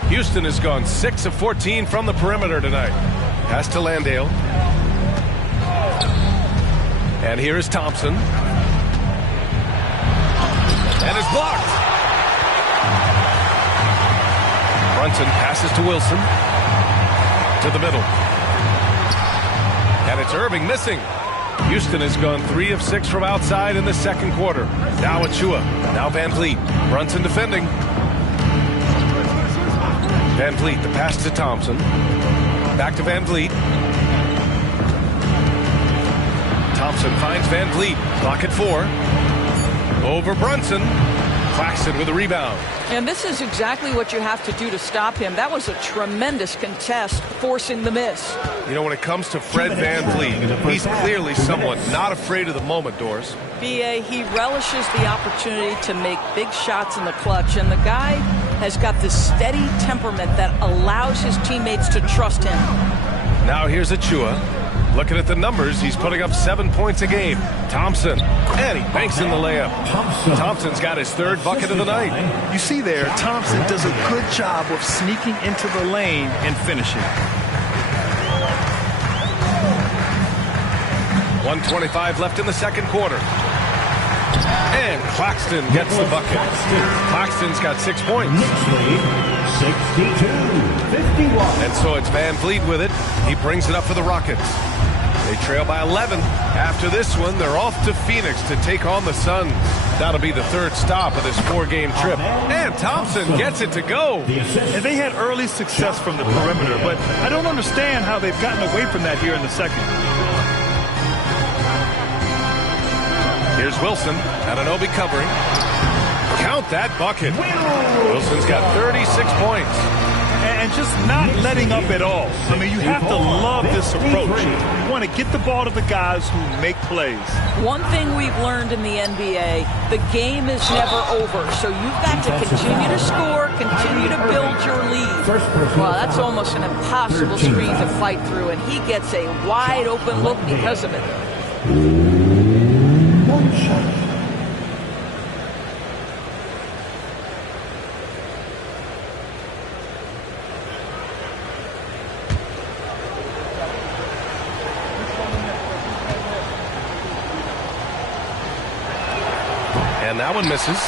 Houston has gone 6 of 14 from the perimeter tonight. Pass to Landale. And here is Thompson. And is blocked. Brunson passes to Wilson. To the middle. And it's Irving missing. Houston has gone 3 of 6 from outside in the second quarter. Now Achua. Now Van Vliet. Brunson defending. Van Vliet, the pass to Thompson. Back to Van Vliet. Thompson finds Van Vliet. Clock at 4. Over Brunson. Claxton with a rebound. And this is exactly what you have to do to stop him. That was a tremendous contest, forcing the miss. You know, when it comes to Fred Van Vliet, he's clearly someone not afraid of the moment, Doris. B.A., he relishes the opportunity to make big shots in the clutch, and the guy has got this steady temperament that allows his teammates to trust him. Now here's Achua. Looking at the numbers, he's putting up 7 points a game. Thompson, and he banks in the layup. Thompson's got his 3rd bucket of the night. You see there, Thompson does a good job of sneaking into the lane and finishing. 1:25 left in the second quarter. And Claxton gets the bucket. Claxton's got 6 points. 62-51. And so it's Van Vliet with it. He brings it up for the Rockets. They trail by 11. After this one, they're off to Phoenix to take on the Suns. That'll be the 3rd stop of this 4-game trip. And Thompson gets it to go. And they had early success from the perimeter, but I don't understand how they've gotten away from that here in the second. Here's Wilson. Anunoby covering. Count that bucket. Wilson's got 36 points. And just not letting up at all. I mean, you have to love this approach. You want to get the ball to the guys who make plays. One thing we've learned in the NBA, the game is never over. So you've got to continue to score, continue to build your lead. Well, that's almost an impossible screen to fight through, and he gets a wide open look because of it. One shot. And that one misses.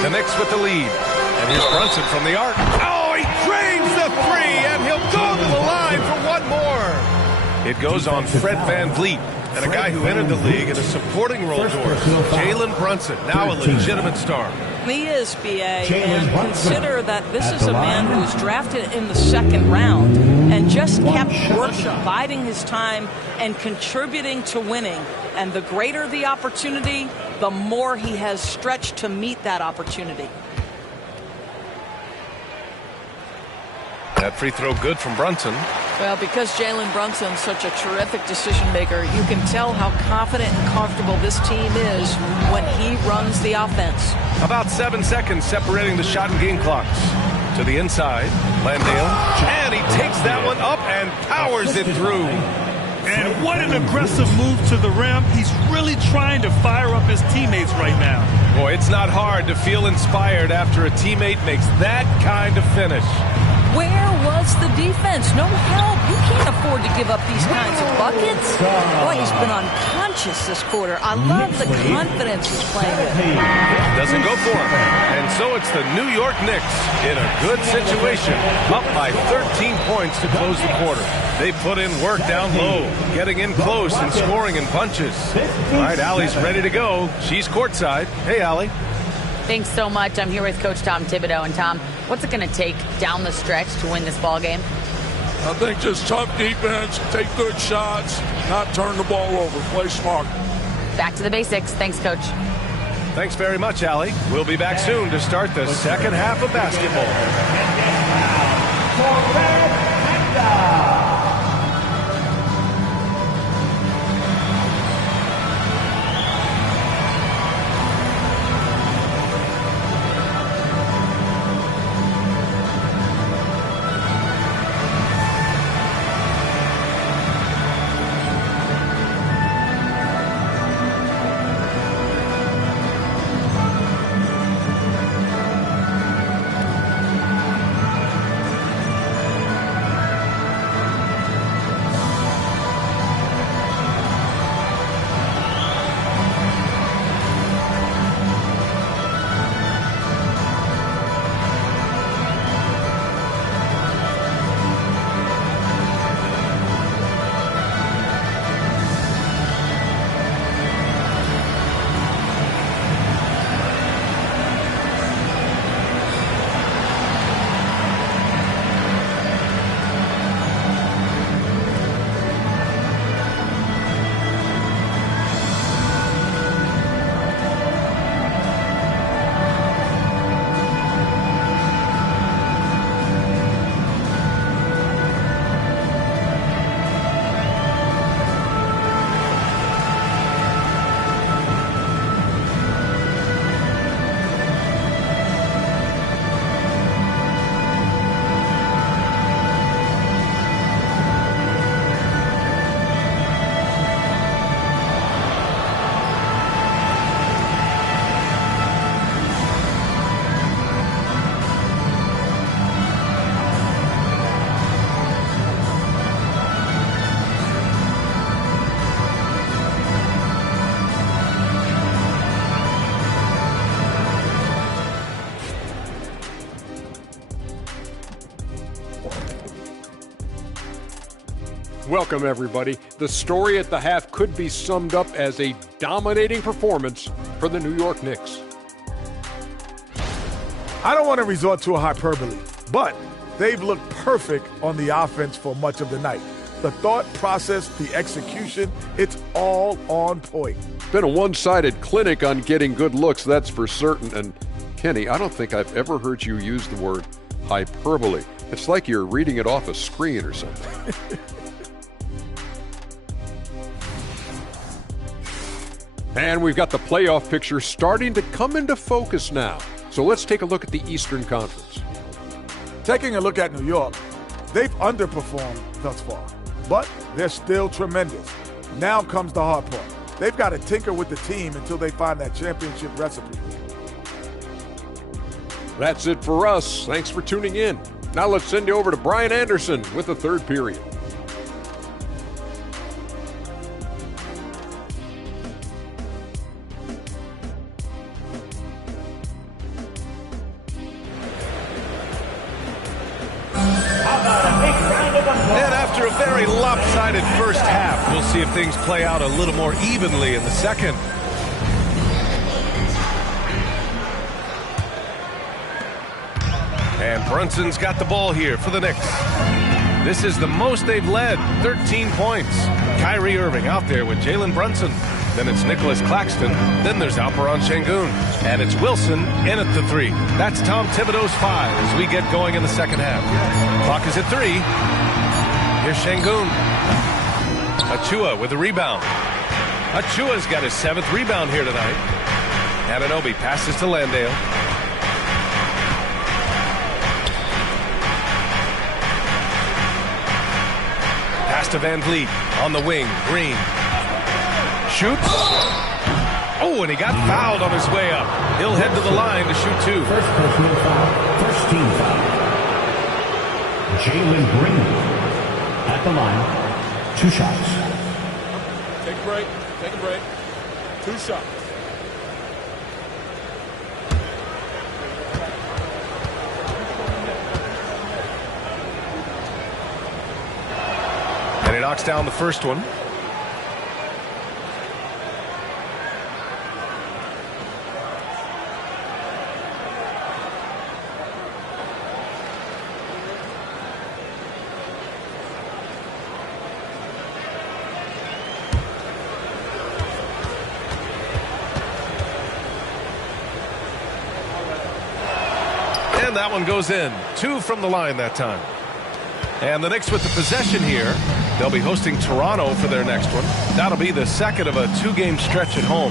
The Knicks with the lead. And here's Brunson from the arc. Oh, he drains the 3, and he'll go to the line for one more. It goes on Fred Van Vliet, and a guy who entered the league in a supporting role, Doris. Jalen Brunson, now a legitimate star. He is, B.A., and consider that this is a man who was drafted in the 2nd round and just kept working, biding his time, and contributing to winning. And the greater the opportunity, the more he has stretched to meet that opportunity. That free throw good from Brunson. Well, because Jalen Brunson's such a terrific decision maker, you can tell how confident and comfortable this team is when he runs the offense. About 7 seconds separating the shot and game clocks. To the inside, Landale, and he takes that one up and powers it through. And what an aggressive move to the rim. He's really trying to fire up his teammates right now. Boy, it's not hard to feel inspired after a teammate makes that kind of finish. Where was the defense? No help. You can't afford to give up these kinds of buckets. Boy, he's been unconscious this quarter. I love the confidence he's playing with. Doesn't go for him. And so it's the New York Knicks in a good situation, up by 13 points to close the quarter. They put in work down low, getting in close and scoring in bunches. All right, Allie's ready to go. She's courtside. Hey, Allie. Thanks so much. I'm here with Coach Tom Thibodeau. And Tom, what's it going to take down the stretch to win this ball game? I think just tough defense, take good shots, not turn the ball over, play smart. Back to the basics. Thanks, Coach. Thanks very much, Allie. We'll be back soon to start the second half of basketball. Welcome, everybody. The story at the half could be summed up as a dominating performance for the New York Knicks. I don't want to resort to a hyperbole, but they've looked perfect on the offense for much of the night. The thought process, the execution, it's all on point. Been a one-sided clinic on getting good looks, that's for certain. And Kenny, I don't think I've ever heard you use the word hyperbole. It's like you're reading it off a screen or something. And we've got the playoff picture starting to come into focus now. So let's take a look at the Eastern Conference. Taking a look at New York, they've underperformed thus far, but they're still tremendous. Now comes the hard part. They've got to tinker with the team until they find that championship recipe. That's it for us. Thanks for tuning in. Now let's send you over to Brian Anderson with the third period. And after a very lopsided first half, we'll see if things play out a little more evenly in the second. And Brunson's got the ball here for the Knicks. This is the most they've led, 13 points. Kyrie Irving out there with Jalen Brunson. Then it's Nicholas Claxton. Then there's Alperen Şengün. And it's Wilson in at the 3. That's Tom Thibodeau's 5 as we get going in the second half. Clock is at 3. Here's Şengün. Achua with the rebound. Achua's got his 7th rebound here tonight. Anunoby passes to Landale. Pass to Van Vliet on the wing. Green shoots. Oh, and he got fouled on his way up. He'll head to the line to shoot 2. First personal foul. First team foul. Jalen Green at the line. 2 shots. Take a break. Take a break. 2 shots. And he knocks down the first one. And that one goes in. 2 from the line that time. And the Knicks with the possession here. They'll be hosting Toronto for their next one. That'll be the second of a 2-game stretch at home.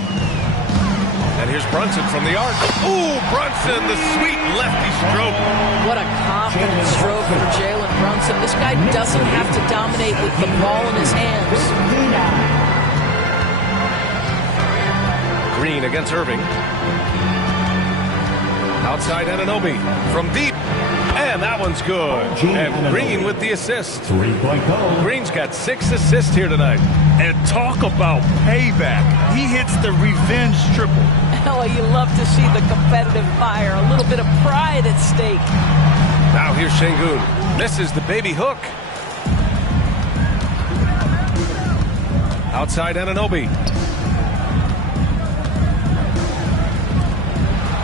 And here's Brunson from the arc. Ooh, Brunson, the sweet lefty stroke. What a confident stroke for Jalen Brunson. This guy doesn't have to dominate with the ball in his hands. Green against Irving. Outside Anunoby from deep. And that one's good. And Green with the assist. 3-point goal. Green's got 6 assists here tonight. And talk about payback. He hits the revenge triple. Oh, you love to see the competitive fire. A little bit of pride at stake. Now here's Şengün. Misses the baby hook. Outside Anunoby.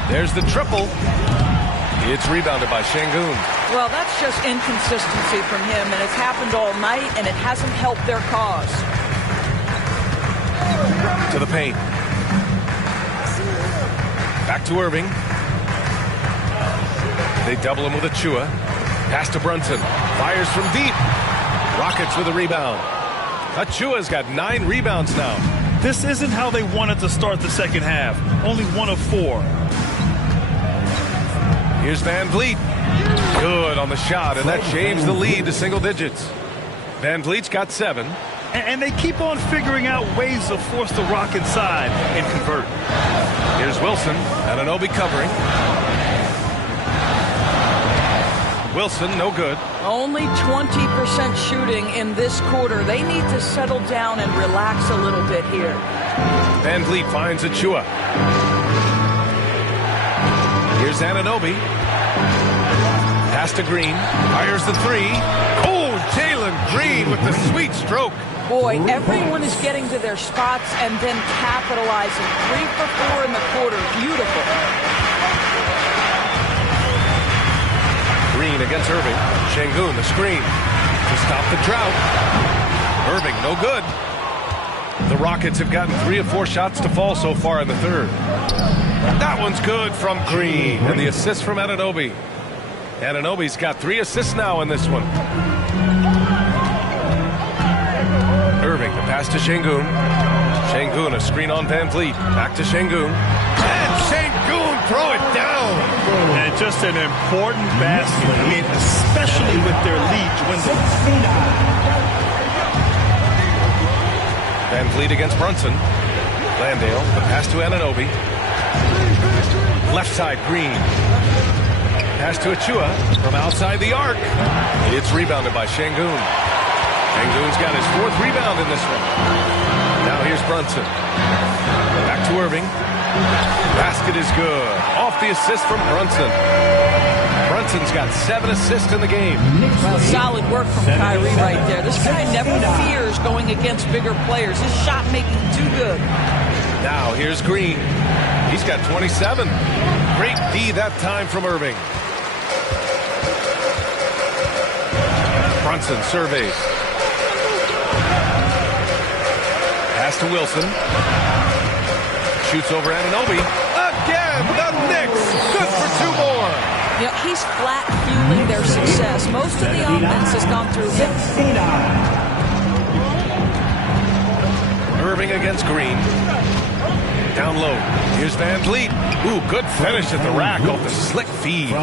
There's the triple. It's rebounded by Şengün. Well, that's just inconsistency from him, and it's happened all night, and it hasn't helped their cause. To the paint. Back to Irving. They double him with Achua. Pass to Brunson. Fires from deep. Rockets with a rebound. Achua's got 9 rebounds now. This isn't how they wanted to start the second half. Only 1 of 4. Here's Van Vliet. Good on the shot, and that shaves the lead to single digits. Van Vliet's got 7. And they keep on figuring out ways to force the rock inside and convert. Here's Wilson. Anunoby covering. Wilson, no good. Only 20% shooting in this quarter. They need to settle down and relax a little bit here. Van Vliet finds Achua. Here's Anunoby. Pass to Green. Fires the 3. Oh, Jalen Green with the sweet stroke. Boy, everyone is getting to their spots and then capitalizing. 3 for 4 in the quarter. Beautiful. Green against Irving. Şengün, the screen to stop the drought. Irving, no good. The Rockets have gotten 3 of 4 shots to fall so far in the third. That one's good from Green. And the assist from Anunoby. Anunoby's got 3 assists now in this one. Irving, the pass to Şengün. Şengün, a screen on Van Vliet. Back to Şengün. And Şengün, throw it down. And just an important basket. I mean, especially with their lead dwindling. Van Vliet against Brunson. Landale, the pass to Anunoby. Left side, Green. Pass to Achua from outside the arc. It's rebounded by Şengün. Şengün's got his 4th rebound in this one. Now here's Brunson. Back to Irving. Basket is good. Off the assist from Brunson. Brunson's got 7 assists in the game. Well, solid work from Kyrie right there. This guy never fears going against bigger players. His shot making too good. Now here's Green. He's got 27. Great D that time from Irving. Brunson surveys. Pass to Wilson. Shoots over Anunoby. Again, the Knicks. Good for 2 more. You know, he's flat fueling their success. Most of the offense has gone through him. Irving against Green. Down low. Here's Van Vliet. Ooh, good finish at the rack off the slick feed.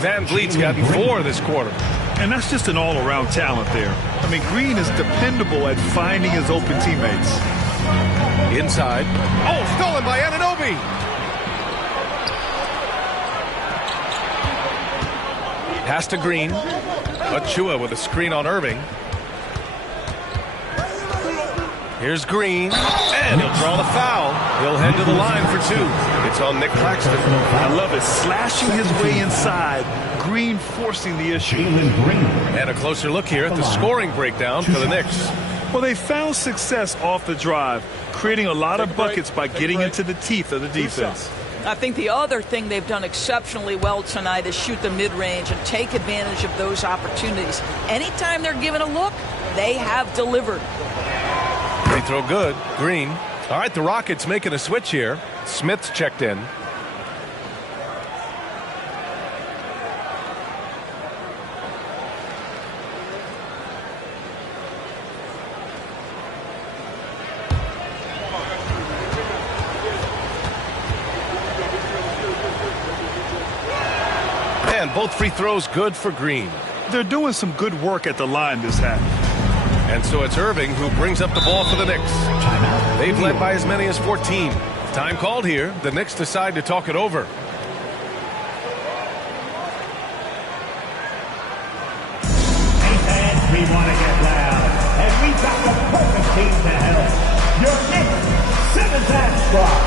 Van Vliet's got 4 this quarter. And that's just an all-around talent there. I mean, Green is dependable at finding his open teammates. Inside. Oh, stolen by Anunoby. Pass to Green. Achua with a screen on Irving. Here's Green. And he'll draw the foul. He'll head to the line for 2. It's on Nick Claxton. I love it. Slashing his way inside. Green forcing the issue. And a closer look here at the scoring breakdown for the Knicks. Well, they found success off the drive, creating a lot of buckets by getting into the teeth of the defense. I think the other thing they've done exceptionally well tonight is shoot the mid-range and take advantage of those opportunities. Anytime they're given a look, they have delivered. Free throw good. Green. All right, the Rockets making a switch here. Smith's checked in. And both free throws good for Green. They're doing some good work at the line this half. And so it's Irving who brings up the ball for the Knicks. They've led by as many as 14. Time called here. The Knicks decide to talk it over. Hey fans, we want to get loud. And we've got the perfect team to help. Your Knicks 7-man squad.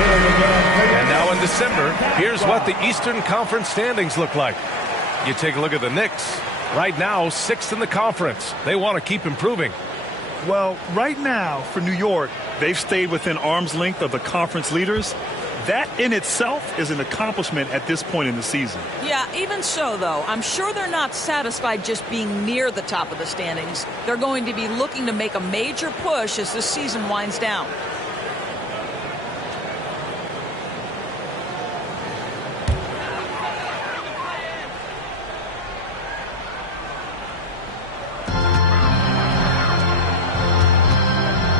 And now in December, here's what the Eastern Conference standings look like. You take a look at the Knicks. Right now, 6th in the conference. They want to keep improving. Well, right now, for New York, they've stayed within arm's length of the conference leaders. That in itself is an accomplishment at this point in the season. Yeah, even so, though, I'm sure they're not satisfied just being near the top of the standings. They're going to be looking to make a major push as this season winds down.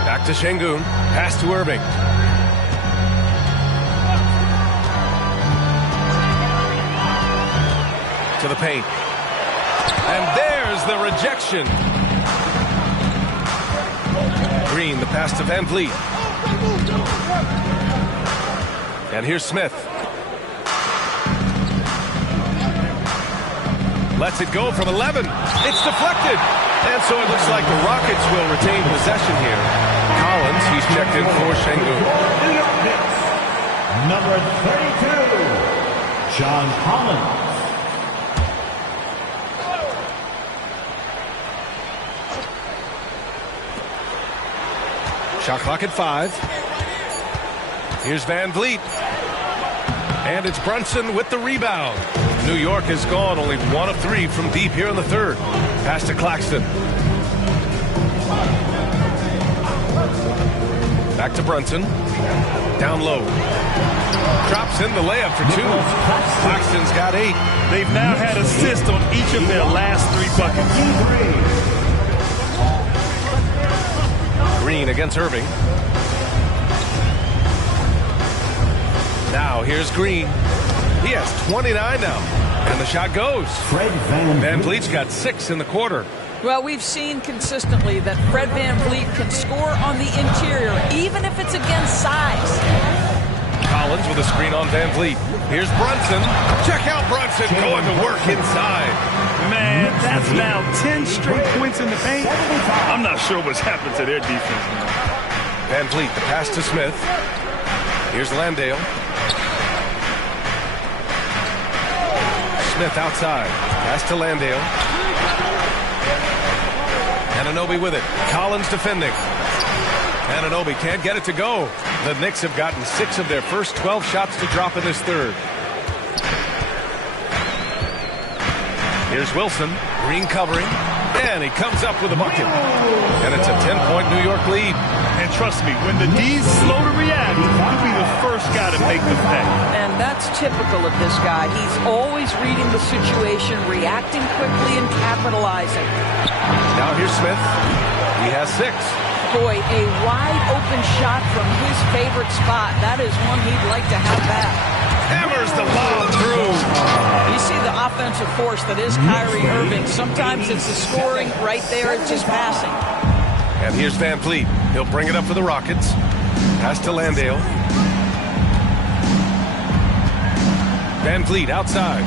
Back to Şengün. Pass to Irving. To the paint. And there's the rejection. Green, the pass to Van Vliet. And here's Smith. Lets it go from 11. It's deflected. And so it looks like the Rockets will retain possession here. Collins, he's checked in for Şengün. Number 32, John Collins. Shot clock at 5. Here's Van Vliet. And it's Brunson with the rebound. New York has gone only 1 of 3 from deep here in the third. Pass to Claxton. Back to Brunson. Down low. Drops in the layup for 2. Claxton's got 8. They've now had assists on each of their last 3 buckets. Green against Irving. Now here's Green. He has 29 now. And the shot goes. Van Vliet's got 6 in the quarter. Well, we've seen consistently that Fred Van Vliet can score on the interior, even if it's against size. Collins with a screen on Van Vliet. Here's Brunson. Check out Brunson going to work inside. Man, that's now 10 straight points in the paint. I'm not sure what's happened to their defense now. Van Vliet, the pass to Smith. Here's Landale. Smith outside. Pass to Landale. Anunoby with it. Collins defending. Anunoby can't get it to go. The Knicks have gotten 6 of their first 12 shots to drop in this third. Here's Wilson. Green covering. And he comes up with a bucket. And it's a 10-point New York lead. And trust me, when the D's slow to react, he'll be the first guy to make the pay. And that's typical of this guy. He's always reading the situation, reacting quickly, and capitalizing. Now here's Smith. He has 6. Boy, a wide open shot from his favorite spot. That is one he'd like to have back. Hammers the lob through. You see the offensive force that is Kyrie Irving. Sometimes it's the scoring. Right there, it's just passing. And here's Van Vliet. He'll bring it up for the Rockets. Pass to Landale. Van Vliet outside.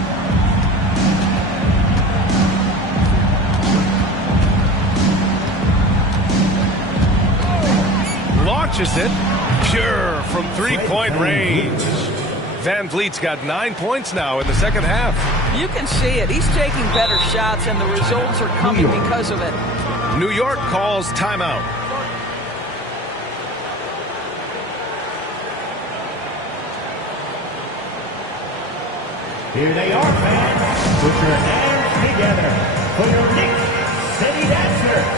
Launches it. Pure from three-point range. Van Vliet's got 9 points now in the second half. You can see it. He's taking better shots, and the results are coming because of it. New York calls timeout. Here they are, fans. Put your hands together for your Knicks City Dancer.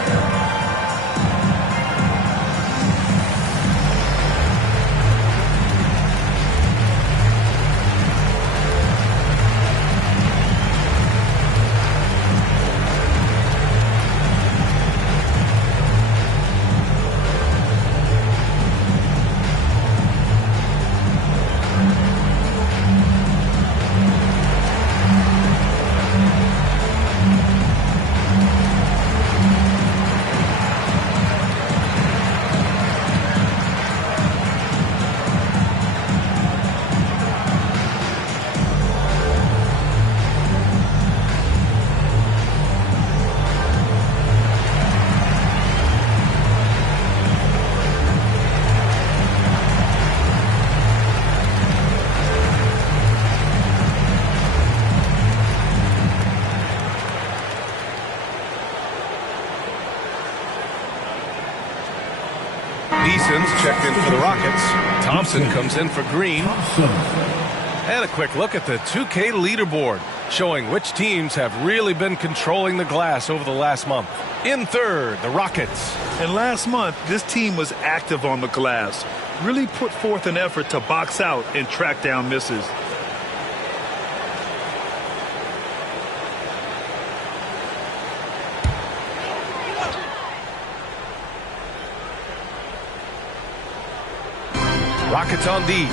Beeson's checked in for the Rockets. Thompson comes in for Green. And a quick look at the 2K leaderboard, showing which teams have really been controlling the glass over the last month. In third, the Rockets. And last month, this team was active on the glass. Really put forth an effort to box out and track down misses. Rockets on D.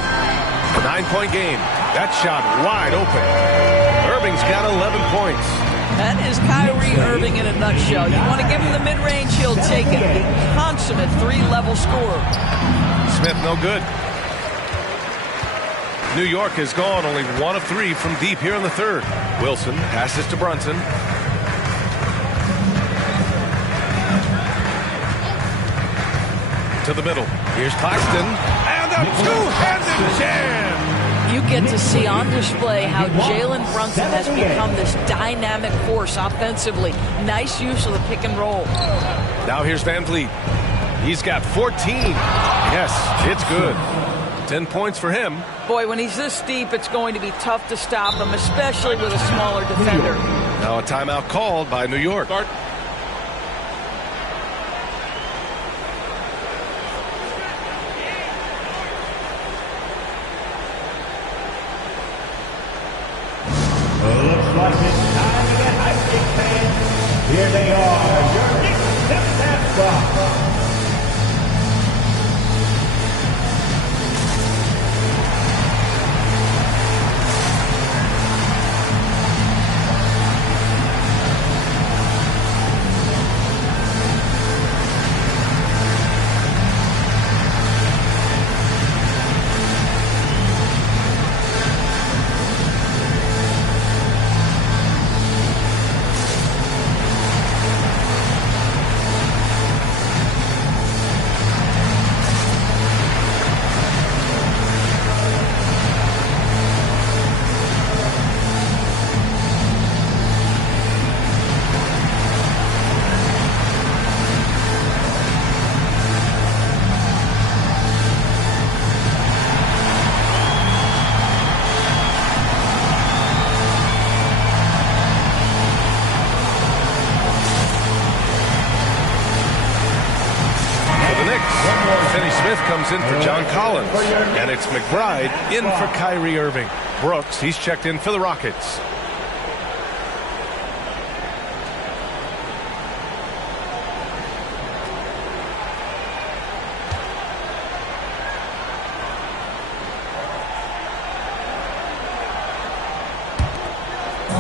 9-point game. That shot wide open. Irving's got 11 points. That is Kyrie Irving in a nutshell. You want to give him the mid-range, he'll take it. The consummate three-level scorer. Smith no good. New York has gone only 1 of 3 from deep here in the third. Wilson passes to Brunson. To the middle. Here's Claxton. And a two-handed jam. You get to see on display how Jalen Brunson has become this dynamic force offensively. Nice use of the pick and roll. Now here's Van Vliet. He's got 14. Yes, it's good. 10 points for him. Boy, when he's this deep, it's going to be tough to stop him, especially with a smaller defender. Now a timeout called by New York. Looks like it's time to get hyped, fans. Here they are, your Knicks mascots. Comes in for John Collins, and it's McBride in for Kyrie Irving. Brooks, he's checked in for the Rockets.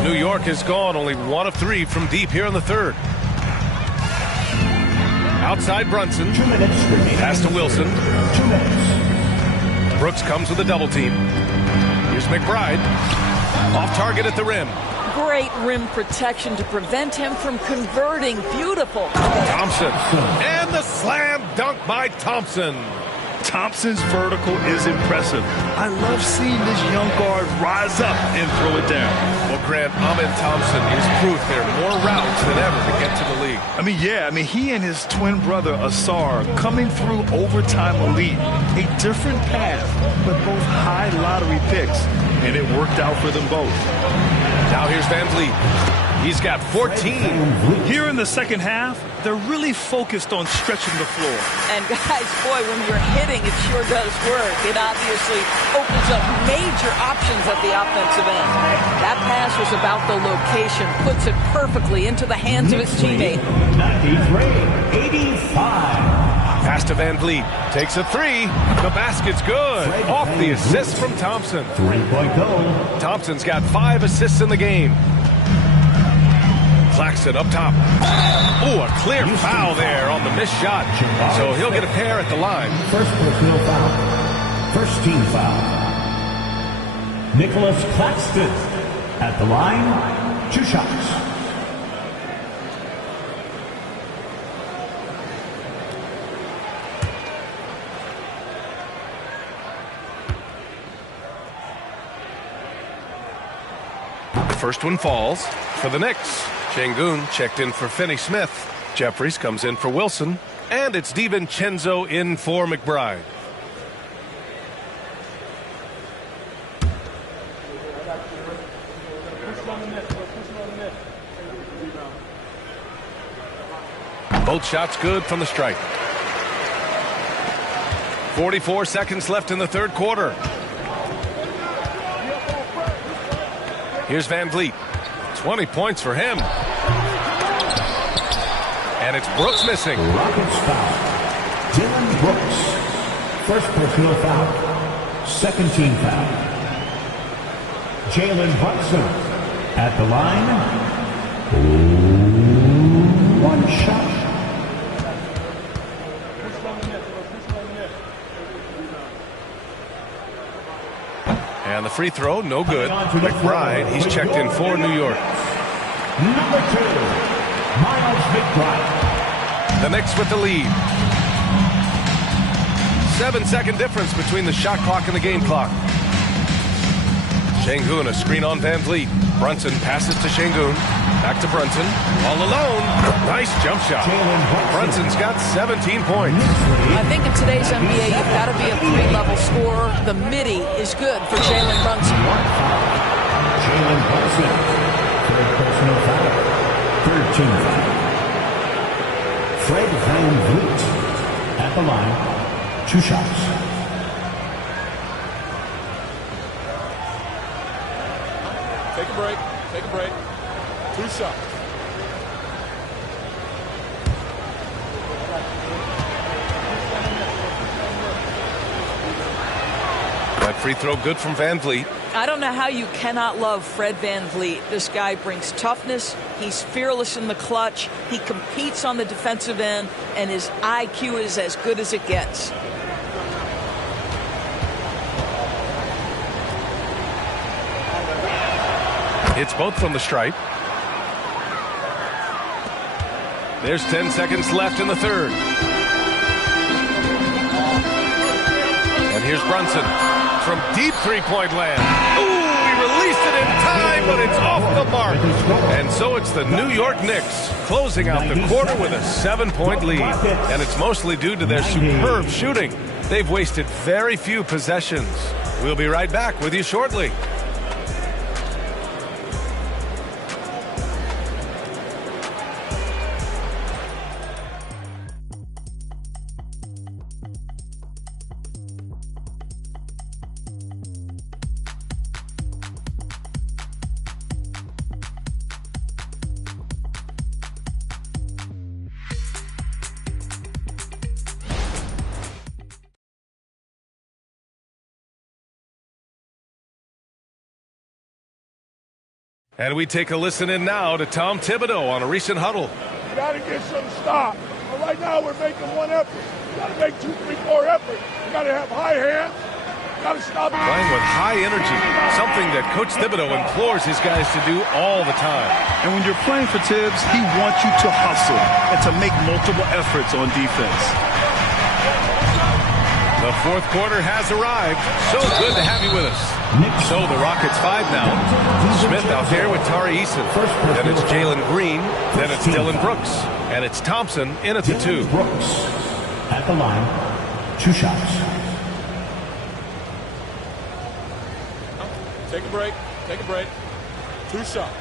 New York has gone only 1 of 3 from deep here in the third. Outside Brunson. Pass to Wilson. Brooks comes with a double team. Here's McBride. Off target at the rim. Great rim protection to prevent him from converting. Beautiful. Thompson. And the slam dunk by Thompson. Thompson's vertical is impressive. I love seeing this young guard rise up and throw it down. Well, Grant, Ahmed Thompson is proof there are more routes than ever to get to the league. He and his twin brother, Asar, coming through overtime elite. A different path, but both high lottery picks, and it worked out for them both. Now here's Van Vliet. He's got 14. Here in the second half, they're really focused on stretching the floor. And guys, boy, when you're hitting, it sure does work. It obviously opens up major options at the offensive end. That pass was about the location, puts it perfectly into the hands of his teammate. 93-85. Pass to Van Vliet. Takes a three. The basket's good. Off the assist from Thompson. 3-point goal. Thompson's got 5 assists in the game. Claxton up top. Oh, a clear foul there on the missed shot. So he'll get a pair at the line. First personal foul. First team foul. Nicholas Claxton at the line. 2 shots. The first one falls for the Knicks. Şengün checked in for Finney Smith. Jeffries comes in for Wilson. And it's DiVincenzo in for McBride. Both shots good from the stripe. 44 seconds left in the third quarter. Here's Van Vliet. 20 points for him. And it's Brooks missing. Rockets foul. Dylan Brooks. First personal foul. Second team foul. Jalen Brunson at the line. One shot. And the free throw, no good. McBride, he's checked in for New York. Number 2, Miles McBride. The Knicks with the lead. 7-second difference between the shot clock and the game clock. Şengün, a screen on Van Vliet. Brunson passes to Şengün. Back to Brunson. All alone. Nice jump shot. Brunson's got 17 points. I think in today's NBA, you've got to be a three-level scorer. The midi is good for Jalen Brunson. Jalen Brunson. Third personal foul. Third team foul. Fred Van Vliet at the line. 2 shots. Take a break. Take a break. 2 shots. That free throw good from Van Vliet. I don't know how you cannot love Fred Van Vliet. This guy brings toughness. He's fearless in the clutch. He competes on the defensive end, and his IQ is as good as it gets. It's both from the stripe. There's 10 seconds left in the third. And here's Brunson from deep three-point land. Ooh, he released it in time, but it's off the mark. And so it's the New York Knicks closing out the quarter with a 7-point lead. And it's mostly due to their superb shooting. They've wasted very few possessions. We'll be right back with you shortly. And we take a listen in now to Tom Thibodeau on a recent huddle. You got to get some stop. But right now we're making one effort. You got to make 2, 3, 4 efforts. You got to have high hands. You got to stop. Playing with high energy, something that Coach Thibodeau implores his guys to do all the time. And when you're playing for Tibbs, he wants you to hustle and to make multiple efforts on defense. The fourth quarter has arrived. So good to have you with us. So the Rockets 5 now. Smith out there with Tari Eason. Then it's Jalen Green. Then it's Dylan Brooks. And it's Thompson in at the 2. Brooks at the line. 2 shots. Take a break. Take a break. 2 shots.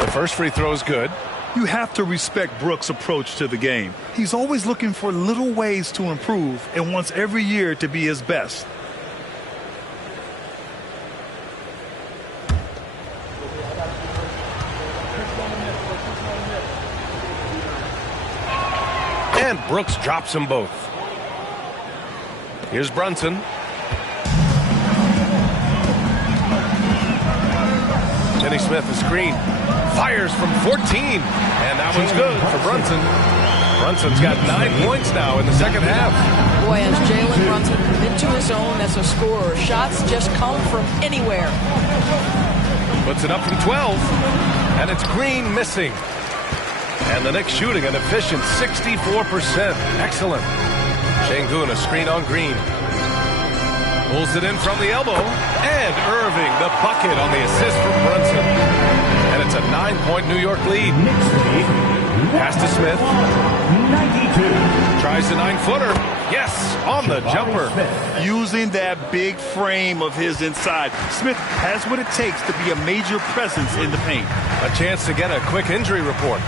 The first free throw is good. You have to respect Brooks' approach to the game. He's always looking for little ways to improve and wants every year to be his best. And Brooks drops them both. Here's Brunson. Denny Smith, the screen. Fires from 14. And that one's good for Brunson. Brunson's got 9 points now in the second half. Boy, as Jalen Brunson into his own as a scorer, shots just come from anywhere. Puts it up from 12. And it's Green missing. And the Knicks shooting an efficient 64%. Excellent. Şengün, a screen on Green. Pulls it in from the elbow. And Irving, the bucket on the assist from Brunson. And it's a 9-point New York lead. Pass to Smith. 92. Tries the 9-footer. Yes, on the jumper. Using that big frame of his inside. Smith has what it takes to be a major presence in the paint. A chance to get a quick injury report.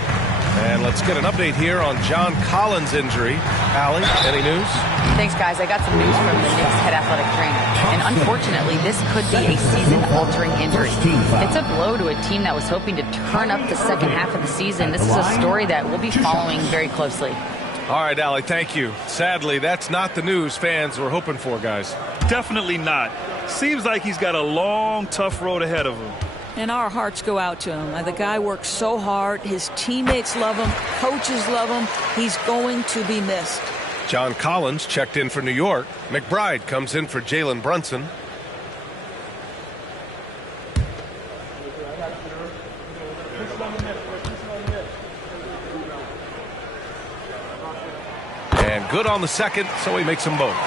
And let's get an update here on John Collins' injury. Allie, any news? Thanks, guys. I got some news from the Knicks head athletic trainer. And unfortunately, this could be a season-altering injury. It's a blow to a team that was hoping to turn up the second half of the season. This is a story that we'll be following very closely. All right, Allie, thank you. Sadly, that's not the news fans were hoping for, guys. Definitely not. Seems like he's got a long, tough road ahead of him. And our hearts go out to him. The guy works so hard. His teammates love him. Coaches love him. He's going to be missed. John Collins checked in for New York. McBride comes in for Jalen Brunson. And good on the second, so he makes them both.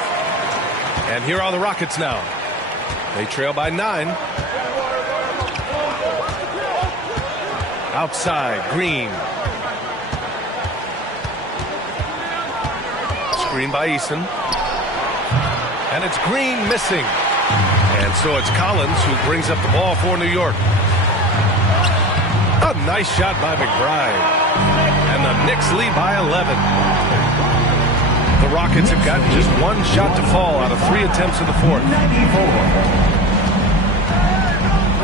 And here are the Rockets now. They trail by 9. Outside, Green. Screen by Eason. And it's Green missing. And so it's Collins who brings up the ball for New York. A nice shot by McBride. And the Knicks lead by 11. The Rockets have gotten just one shot to fall out of 3 attempts in the fourth.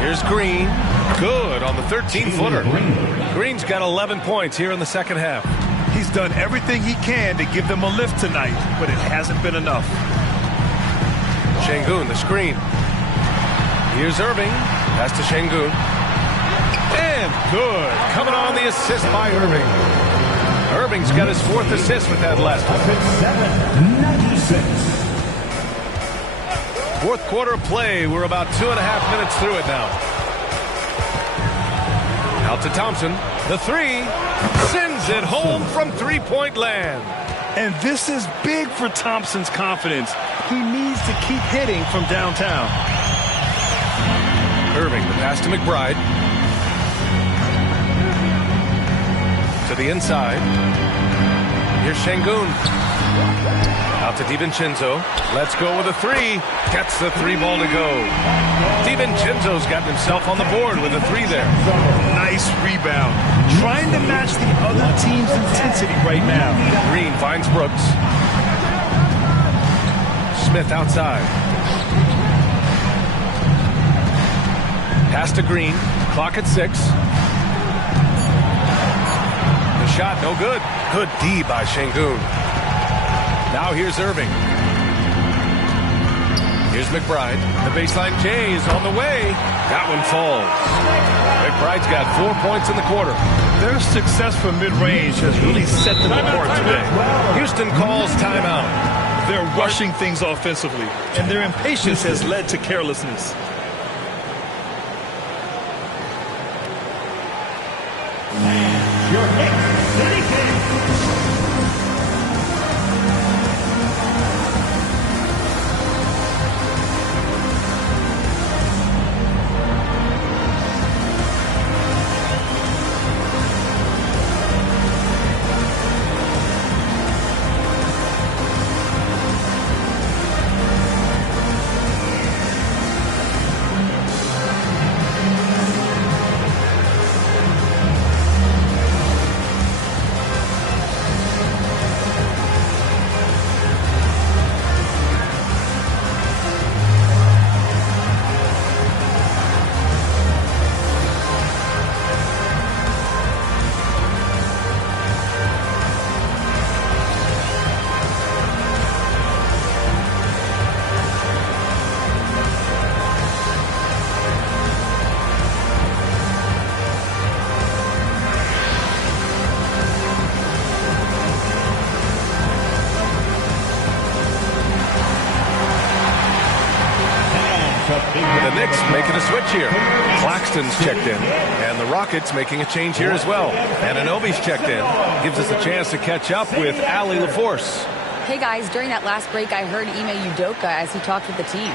Here's Green. Good on the 13-footer. Green's got 11 points here in the second half. He's done everything he can to give them a lift tonight, but it hasn't been enough. Şengün, the screen. Here's Irving. Pass to Şengün. And good. Coming on the assist by Irving. Irving's got his 4th assist with that last one. 96. Fourth quarter of play. We're about 2.5 minutes through it now. Out to Thompson. The 3. Sends it home from three-point land. And this is big for Thompson's confidence. He needs to keep hitting from downtown. Irving, the pass to McBride. To the inside. Here's Şengün. Out to DiVincenzo. Let's go with a 3. Gets the 3 ball to go. DiVincenzo's gotten himself on the board with a 3 there. Nice rebound. Trying to match the other team's intensity right now. Green finds Brooks. Smith outside. Pass to Green. Clock at 6. The shot, no good. Good D by Şengün. Now here's Irving. Here's McBride. The baseline J is on the way. That one falls. McBride's got 4 points in the quarter. Their success from mid-range has really set them apart today. Houston calls timeout. They're rushing things offensively, and their impatience has led to carelessness. Your Knicks City Kings. The Knicks making a switch here. Claxton's checked in, and the Rockets making a change here as well. And Anunoby's checked in. Gives us a chance to catch up with Allie LaForce. Hey guys, during that last break, I heard Ime Udoka as he talked with the team.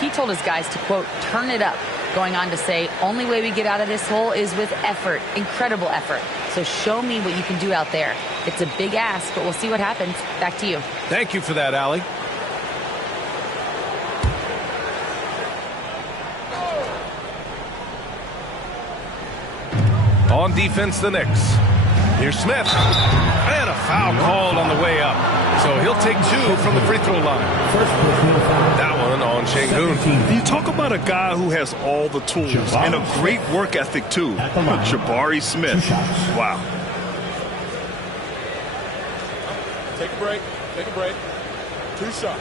He told his guys to, quote, turn it up, going on to say, only way we get out of this hole is with effort, incredible effort. So show me what you can do out there. It's a big ask, but we'll see what happens. Back to you. Thank you for that, Allie. On defense, the Knicks. Here's Smith. And a foul called on the way up. So he'll take 2 from the free throw line. That one on Şengün. You talk about a guy who has all the tools and a great work ethic, too. Jabari Smith. Wow. Take a break. Take a break. 2 shots.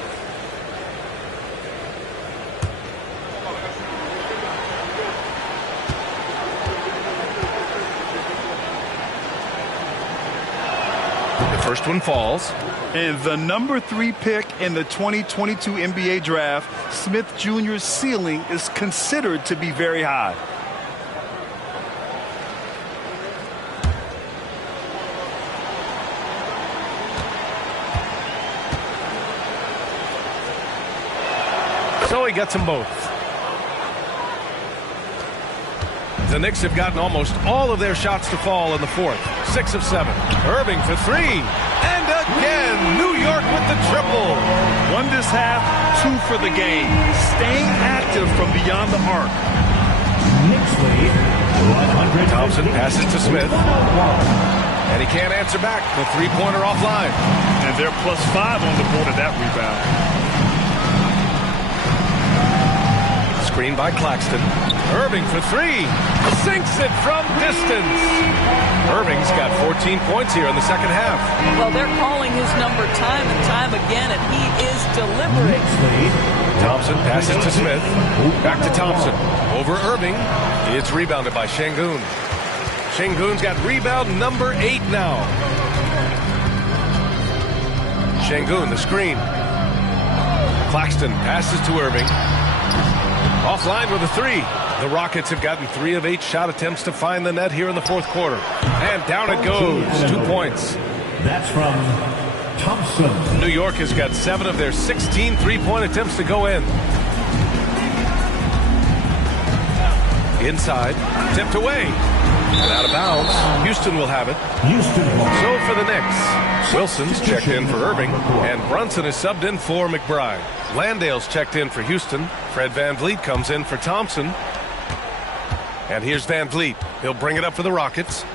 The first one falls. And the number 3 pick in the 2022 NBA draft, Smith Jr.'s ceiling is considered to be very high. So he gets them both. The Knicks have gotten almost all of their shots to fall in the fourth. 6 of 7. Irving for 3. And again, New York with the triple. 1 this half, 2 for the game. Staying active from beyond the arc. Knicks lead 100. Thompson passes to Smith. And he can't answer back. The three-pointer offline. And they're +5 on the board of that rebound. Screen by Claxton. Irving for 3. Sinks it from distance. Irving's got 14 points here in the second half. Well, they're calling his number time and time again, and he is delivering. Thompson passes to Smith. Back to Thompson. Over Irving. It's rebounded by Şengün. Şengün's got rebound number 8 now. Şengün, the screen. Claxton passes to Irving. Offline with a 3. The Rockets have gotten 3 of 8 shot attempts to find the net here in the fourth quarter. And down it goes. 2 points. That's from Thompson. New York has got 7 of their 16 three-point attempts to go in. Inside. Tipped away. And out of bounds. Houston will have it. So for the Knicks, Wilson's checked in for Irving, and Brunson is subbed in for McBride. Landale's checked in for Houston. Fred VanVleet comes in for Thompson. And here's VanVleet. He'll bring it up for the Rockets.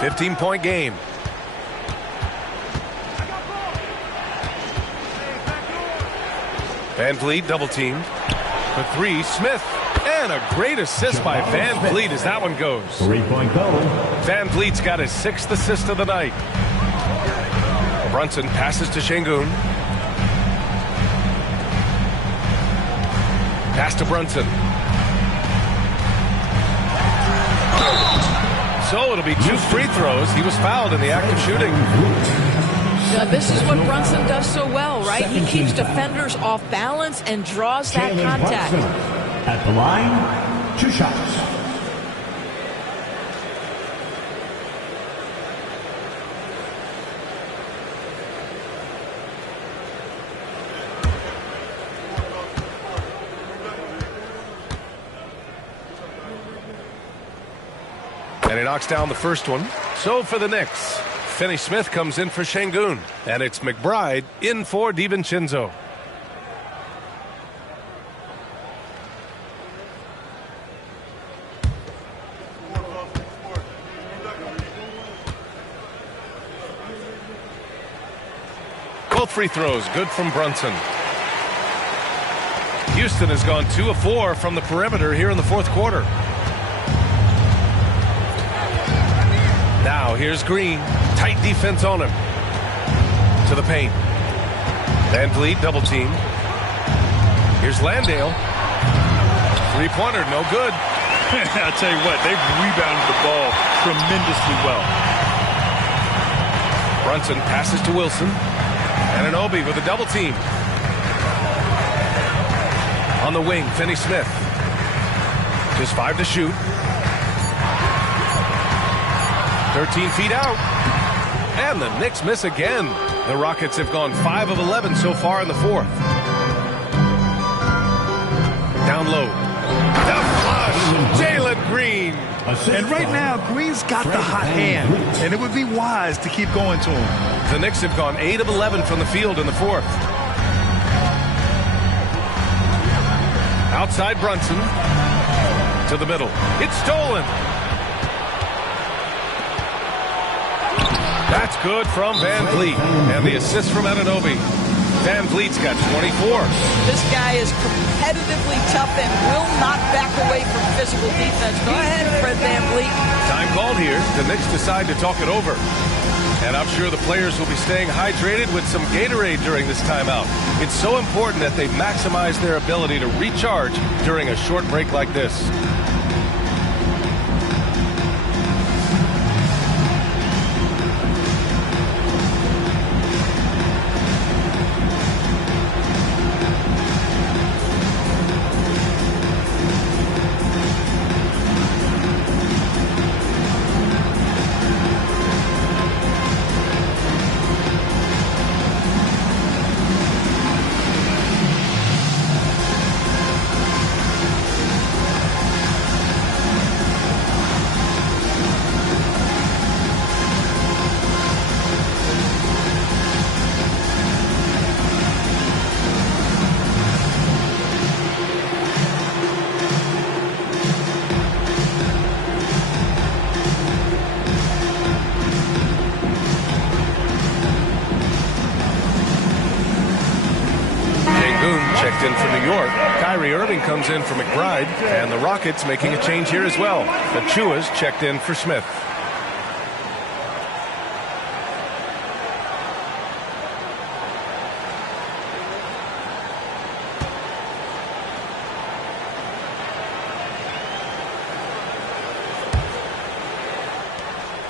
15-point game. VanVleet double-teamed. For 3, Smith. And a great assist by VanVleet as that one goes. 3-point goal. VanVleet's got his 6th assist of the night. Brunson passes to Şengün. Pass to Brunson. So it'll be 2 free throws. He was fouled in the act of shooting. This is what Brunson does so well, right? He keeps defenders off balance and draws that contact. Brunson. At the line, 2 shots. And he knocks down the first one. So for the Knicks, Finney Smith comes in for Şengün. And it's McBride in for DiVincenzo. Both free throws good from Brunson. Houston has gone 2 of 4 from the perimeter here in the fourth quarter. Now here's Green. Tight defense on him. To the paint. VanVleet double team. Here's Landale. Three-pointer, no good. I tell you what, they've rebounded the ball tremendously well. Brunson passes to Wilson. And Anunoby with a double team. On the wing, Finney Smith. Just 5 to shoot. 13 feet out. And the Knicks miss again. The Rockets have gone 5 of 11 so far in the fourth. Down low. The flush. Jalen Green. And right now, Green's got the hot hand, and it would be wise to keep going to him. The Knicks have gone 8 of 11 from the field in the fourth. Outside Brunson. To the middle. It's stolen. That's good from Van Vliet. And the assist from Anunoby. Van Vliet's got 24. This guy is competitively tough and will not back away from physical defense. Go ahead, Fred Van Vliet. Time called here. The Knicks decide to talk it over. And I'm sure the players will be staying hydrated with some Gatorade during this timeout. It's so important that they maximize their ability to recharge during a short break like this. In for New York. Kyrie Irving comes in for McBride, and the Rockets making a change here as well. Achua's checked in for Smith.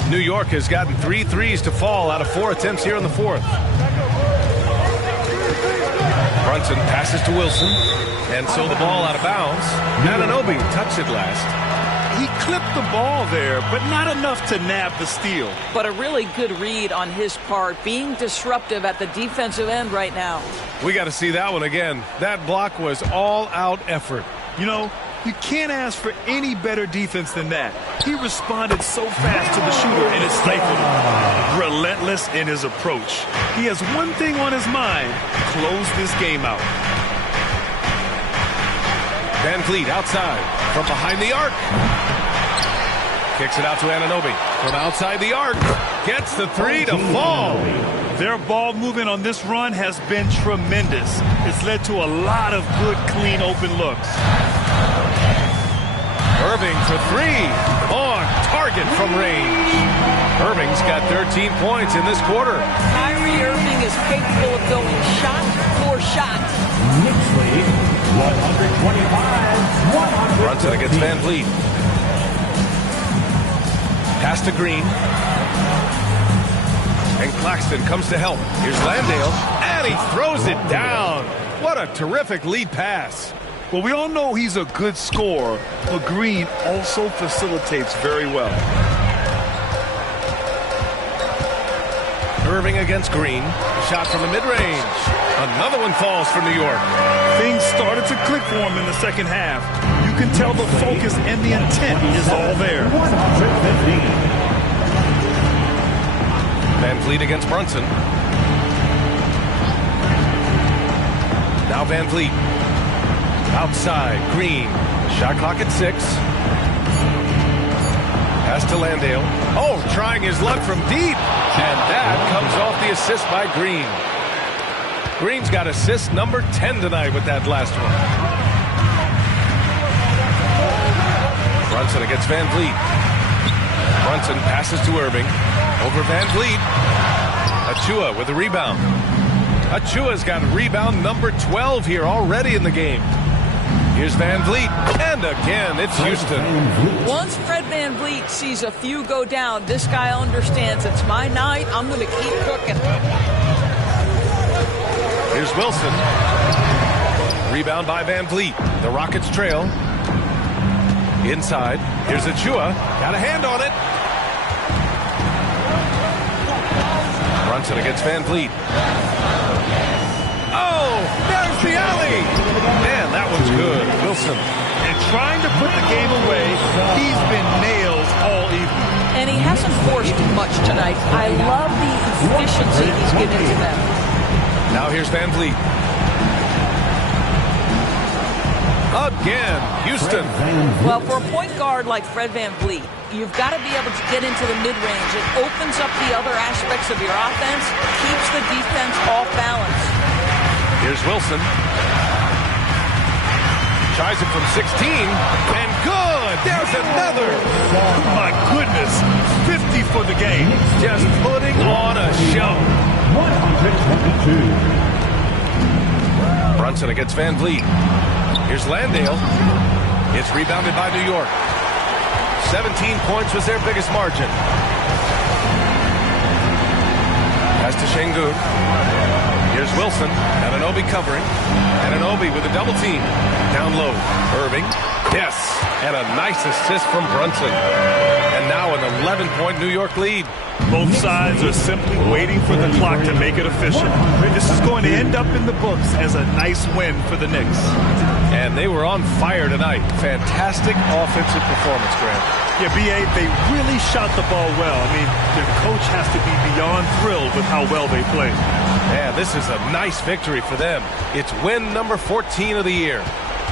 New York has gotten 3 threes to fall out of 4 attempts here in the fourth. Brunson passes to Wilson, and so the ball out of bounds. Anunoby touched it last. He clipped the ball there, but not enough to nab the steal. But a really good read on his part, being disruptive at the defensive end right now. We got to see that one again. That block was all-out effort. You know, you can't ask for any better defense than that. He responded so fast to the shooter, and it stifled him. Relentless in his approach. He has one thing on his mind: close this game out. Van Vliet outside from behind the arc. Kicks it out to Anunoby from outside the arc. Gets the three to fall. Their ball movement on this run has been tremendous. It's led to a lot of good, clean, open looks. Irving for three. On target from range. Irving's got 13 points in this quarter. Kyrie Irving is capable of going shot for shot. Knicks lead, 125-100. Brunson against Van Vliet. Pass to Green. And Claxton comes to help. Here's Landale. And he throws it down. What a terrific lead pass. Well, we all know he's a good scorer, but Green also facilitates very well. Irving against Green. Shot from the mid-range. Another one falls for New York. Things started to click for him in the second half. You can tell the focus and the intent is all there. 115. Van Vliet against Brunson. Now Van Vliet. Outside, Green. Shot clock at 6. Pass to Landale. Oh, trying his luck from deep. And that comes off the assist by Green. Green's got assist number 10 tonight with that last one. Brunson against Van Vliet. Brunson passes to Irving. Over Van Vliet. Achua with a rebound. Achua's got rebound number 12 here already in the game. Here's Van Vliet, and again, it's Houston. Once Fred Van Vliet sees a few go down, this guy understands it's my night. I'm going to keep cooking. Here's Wilson. Rebound by Van Vliet. The Rockets trail. Inside. Here's Achua. Got a hand on it. Brunson against Van Vliet. Oh, there's the alley. Man, that was good. Wilson. And trying to put the game away, he's been nailed all evening. And he hasn't forced much tonight. I love the efficiency he's given to them. Now here's Van Vliet. Again, Houston. Well, for a point guard like Fred Van Vliet, you've got to be able to get into the mid-range. It opens up the other aspects of your offense, keeps the defense off balance. Here's Wilson. Tries it from 16, and good! There's another! My goodness, 50 for the game. Just putting on a show. 122. Brunson against Van Vliet. Here's Landale. It's rebounded by New York. 17 points was their biggest margin. Pass to Şengün. Here's Wilson. Anunoby covering. Anunoby with a double team. Down low. Irving. Yes. And a nice assist from Brunson. And now an 11-point New York lead. Both sides are simply waiting for the clock to make it official. This is going to end up in the books as a nice win for the Knicks. And they were on fire tonight. Fantastic offensive performance, Grant. Yeah, B.A., they really shot the ball well. I mean, their coach has to be beyond thrilled with how well they played. Yeah, this is a nice victory for them. It's win number 14 of the year.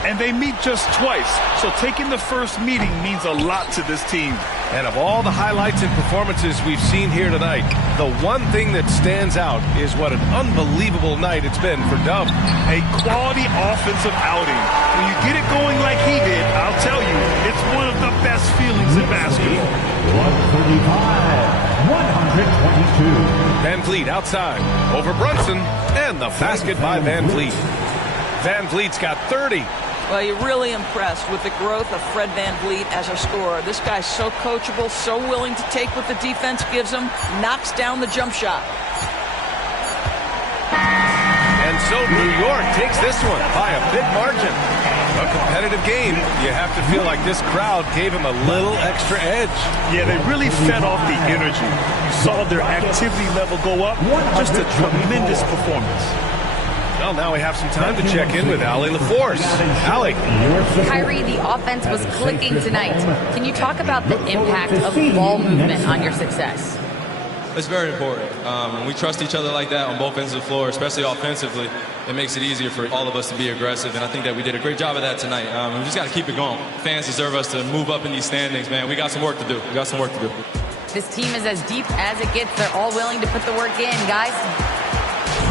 And they meet just twice, so taking the first meeting means a lot to this team. And of all the highlights and performances we've seen here tonight, the one thing that stands out is what an unbelievable night it's been for Dub. A quality offensive outing. When you get it going like he did, I'll tell you, it's one of the best feelings in basketball. 135, 122. Van Vliet outside, over Brunson, and the basket by Van Vliet. Van Vliet's got 30. Well, you're really impressed with the growth of Fred Van Vliet as a scorer. This guy's so coachable, so willing to take what the defense gives him, knocks down the jump shot. And so New York takes this one by a big margin. A competitive game. You have to feel like this crowd gave him a little extra edge. Yeah, they really fed off the energy. You saw their activity level go up. Just a tremendous performance. Well, now we have some time to check in with Allie LaForce. Allie. Kyrie, the offense was clicking tonight. Can you talk about the impact of ball movement on your success? It's very important. When we trust each other like that on both ends of the floor, especially offensively, it makes it easier for all of us to be aggressive, and I think that we did a great job of that tonight. We just got to keep it going. Fans deserve us to move up in these standings, man. We got some work to do. This team is as deep as it gets. They're all willing to put the work in, guys.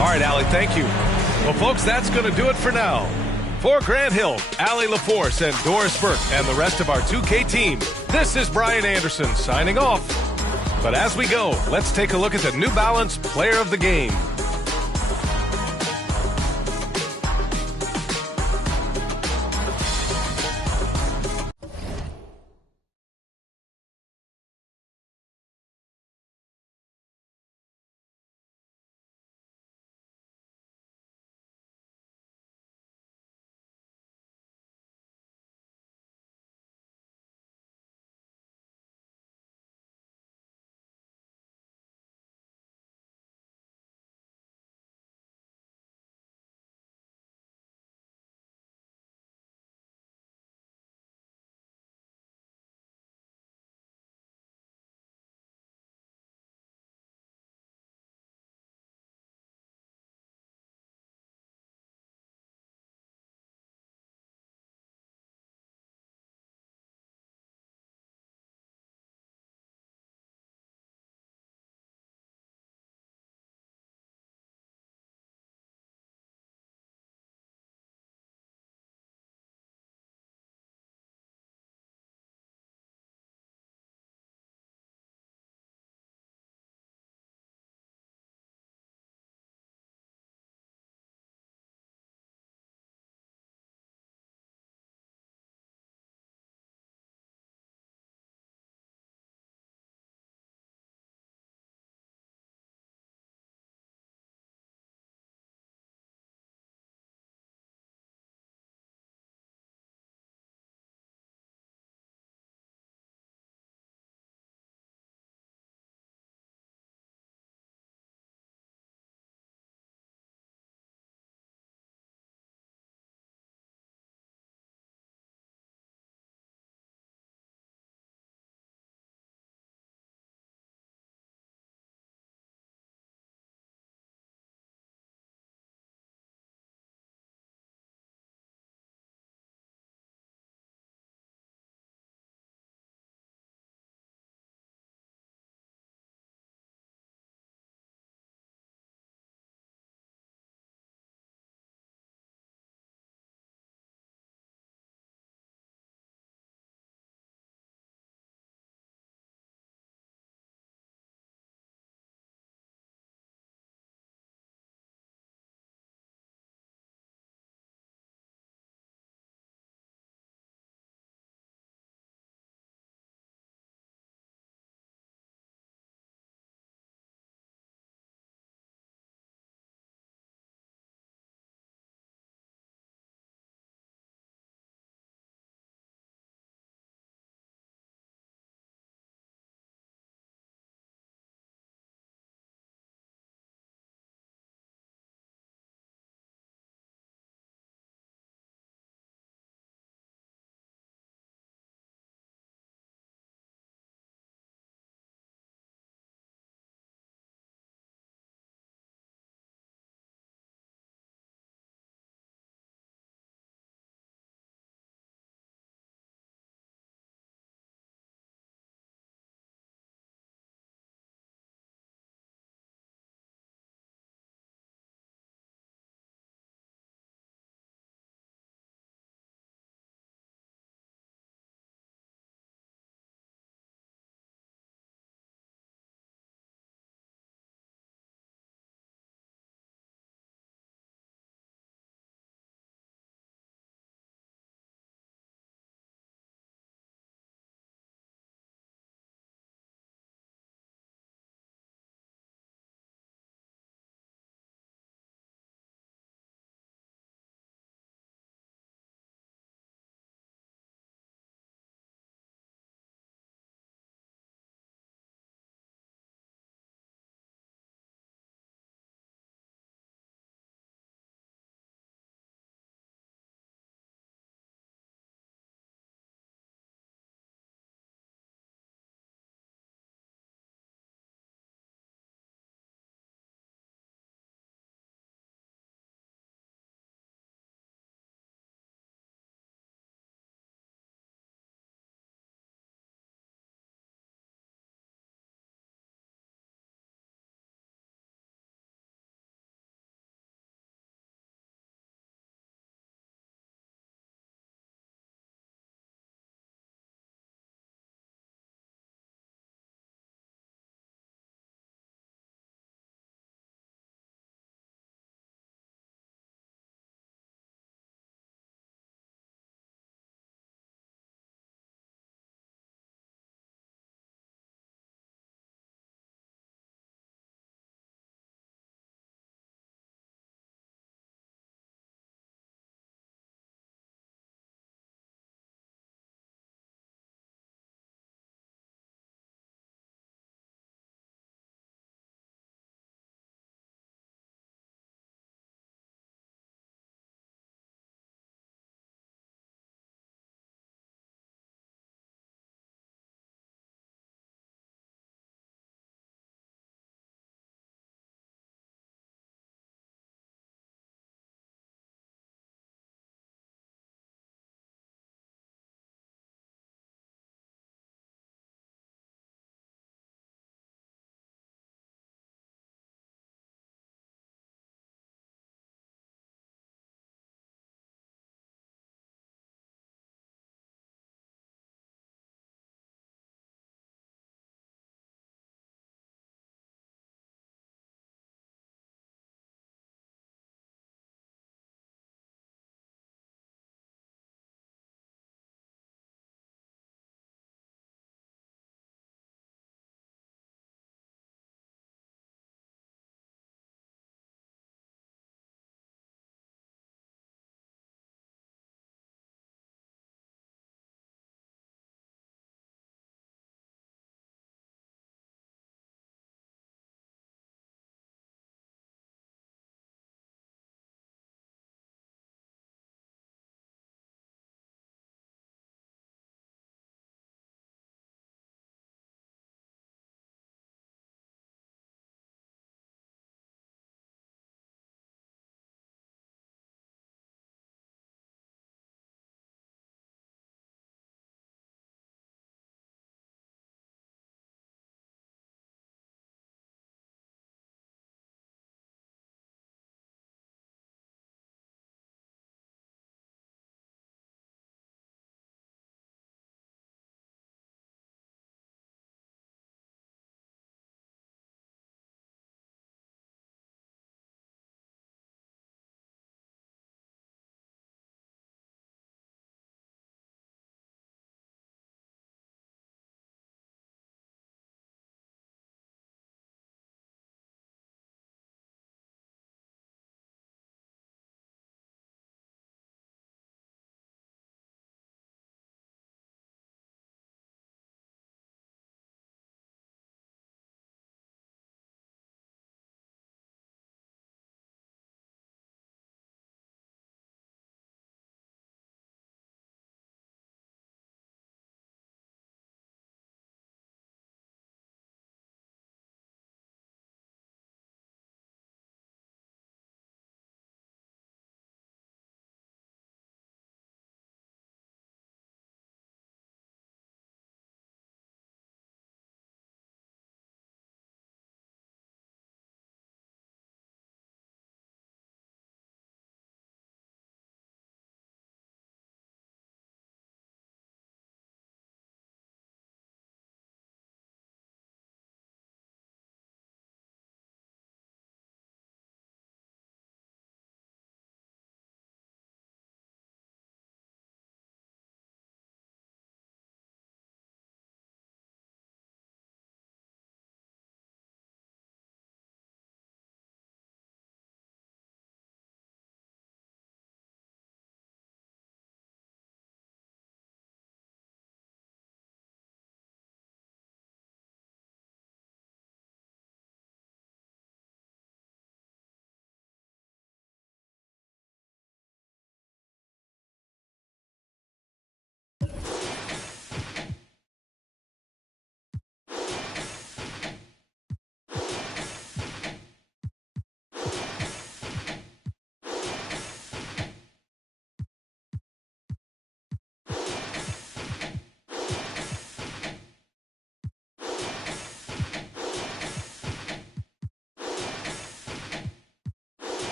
All right, Allie, thank you. Well, folks, that's going to do it for now. For Grant Hill, Allie LaForce, and Doris Burke, and the rest of our 2K team, this is Brian Anderson signing off. But as we go, let's take a look at the New Balance Player of the Game.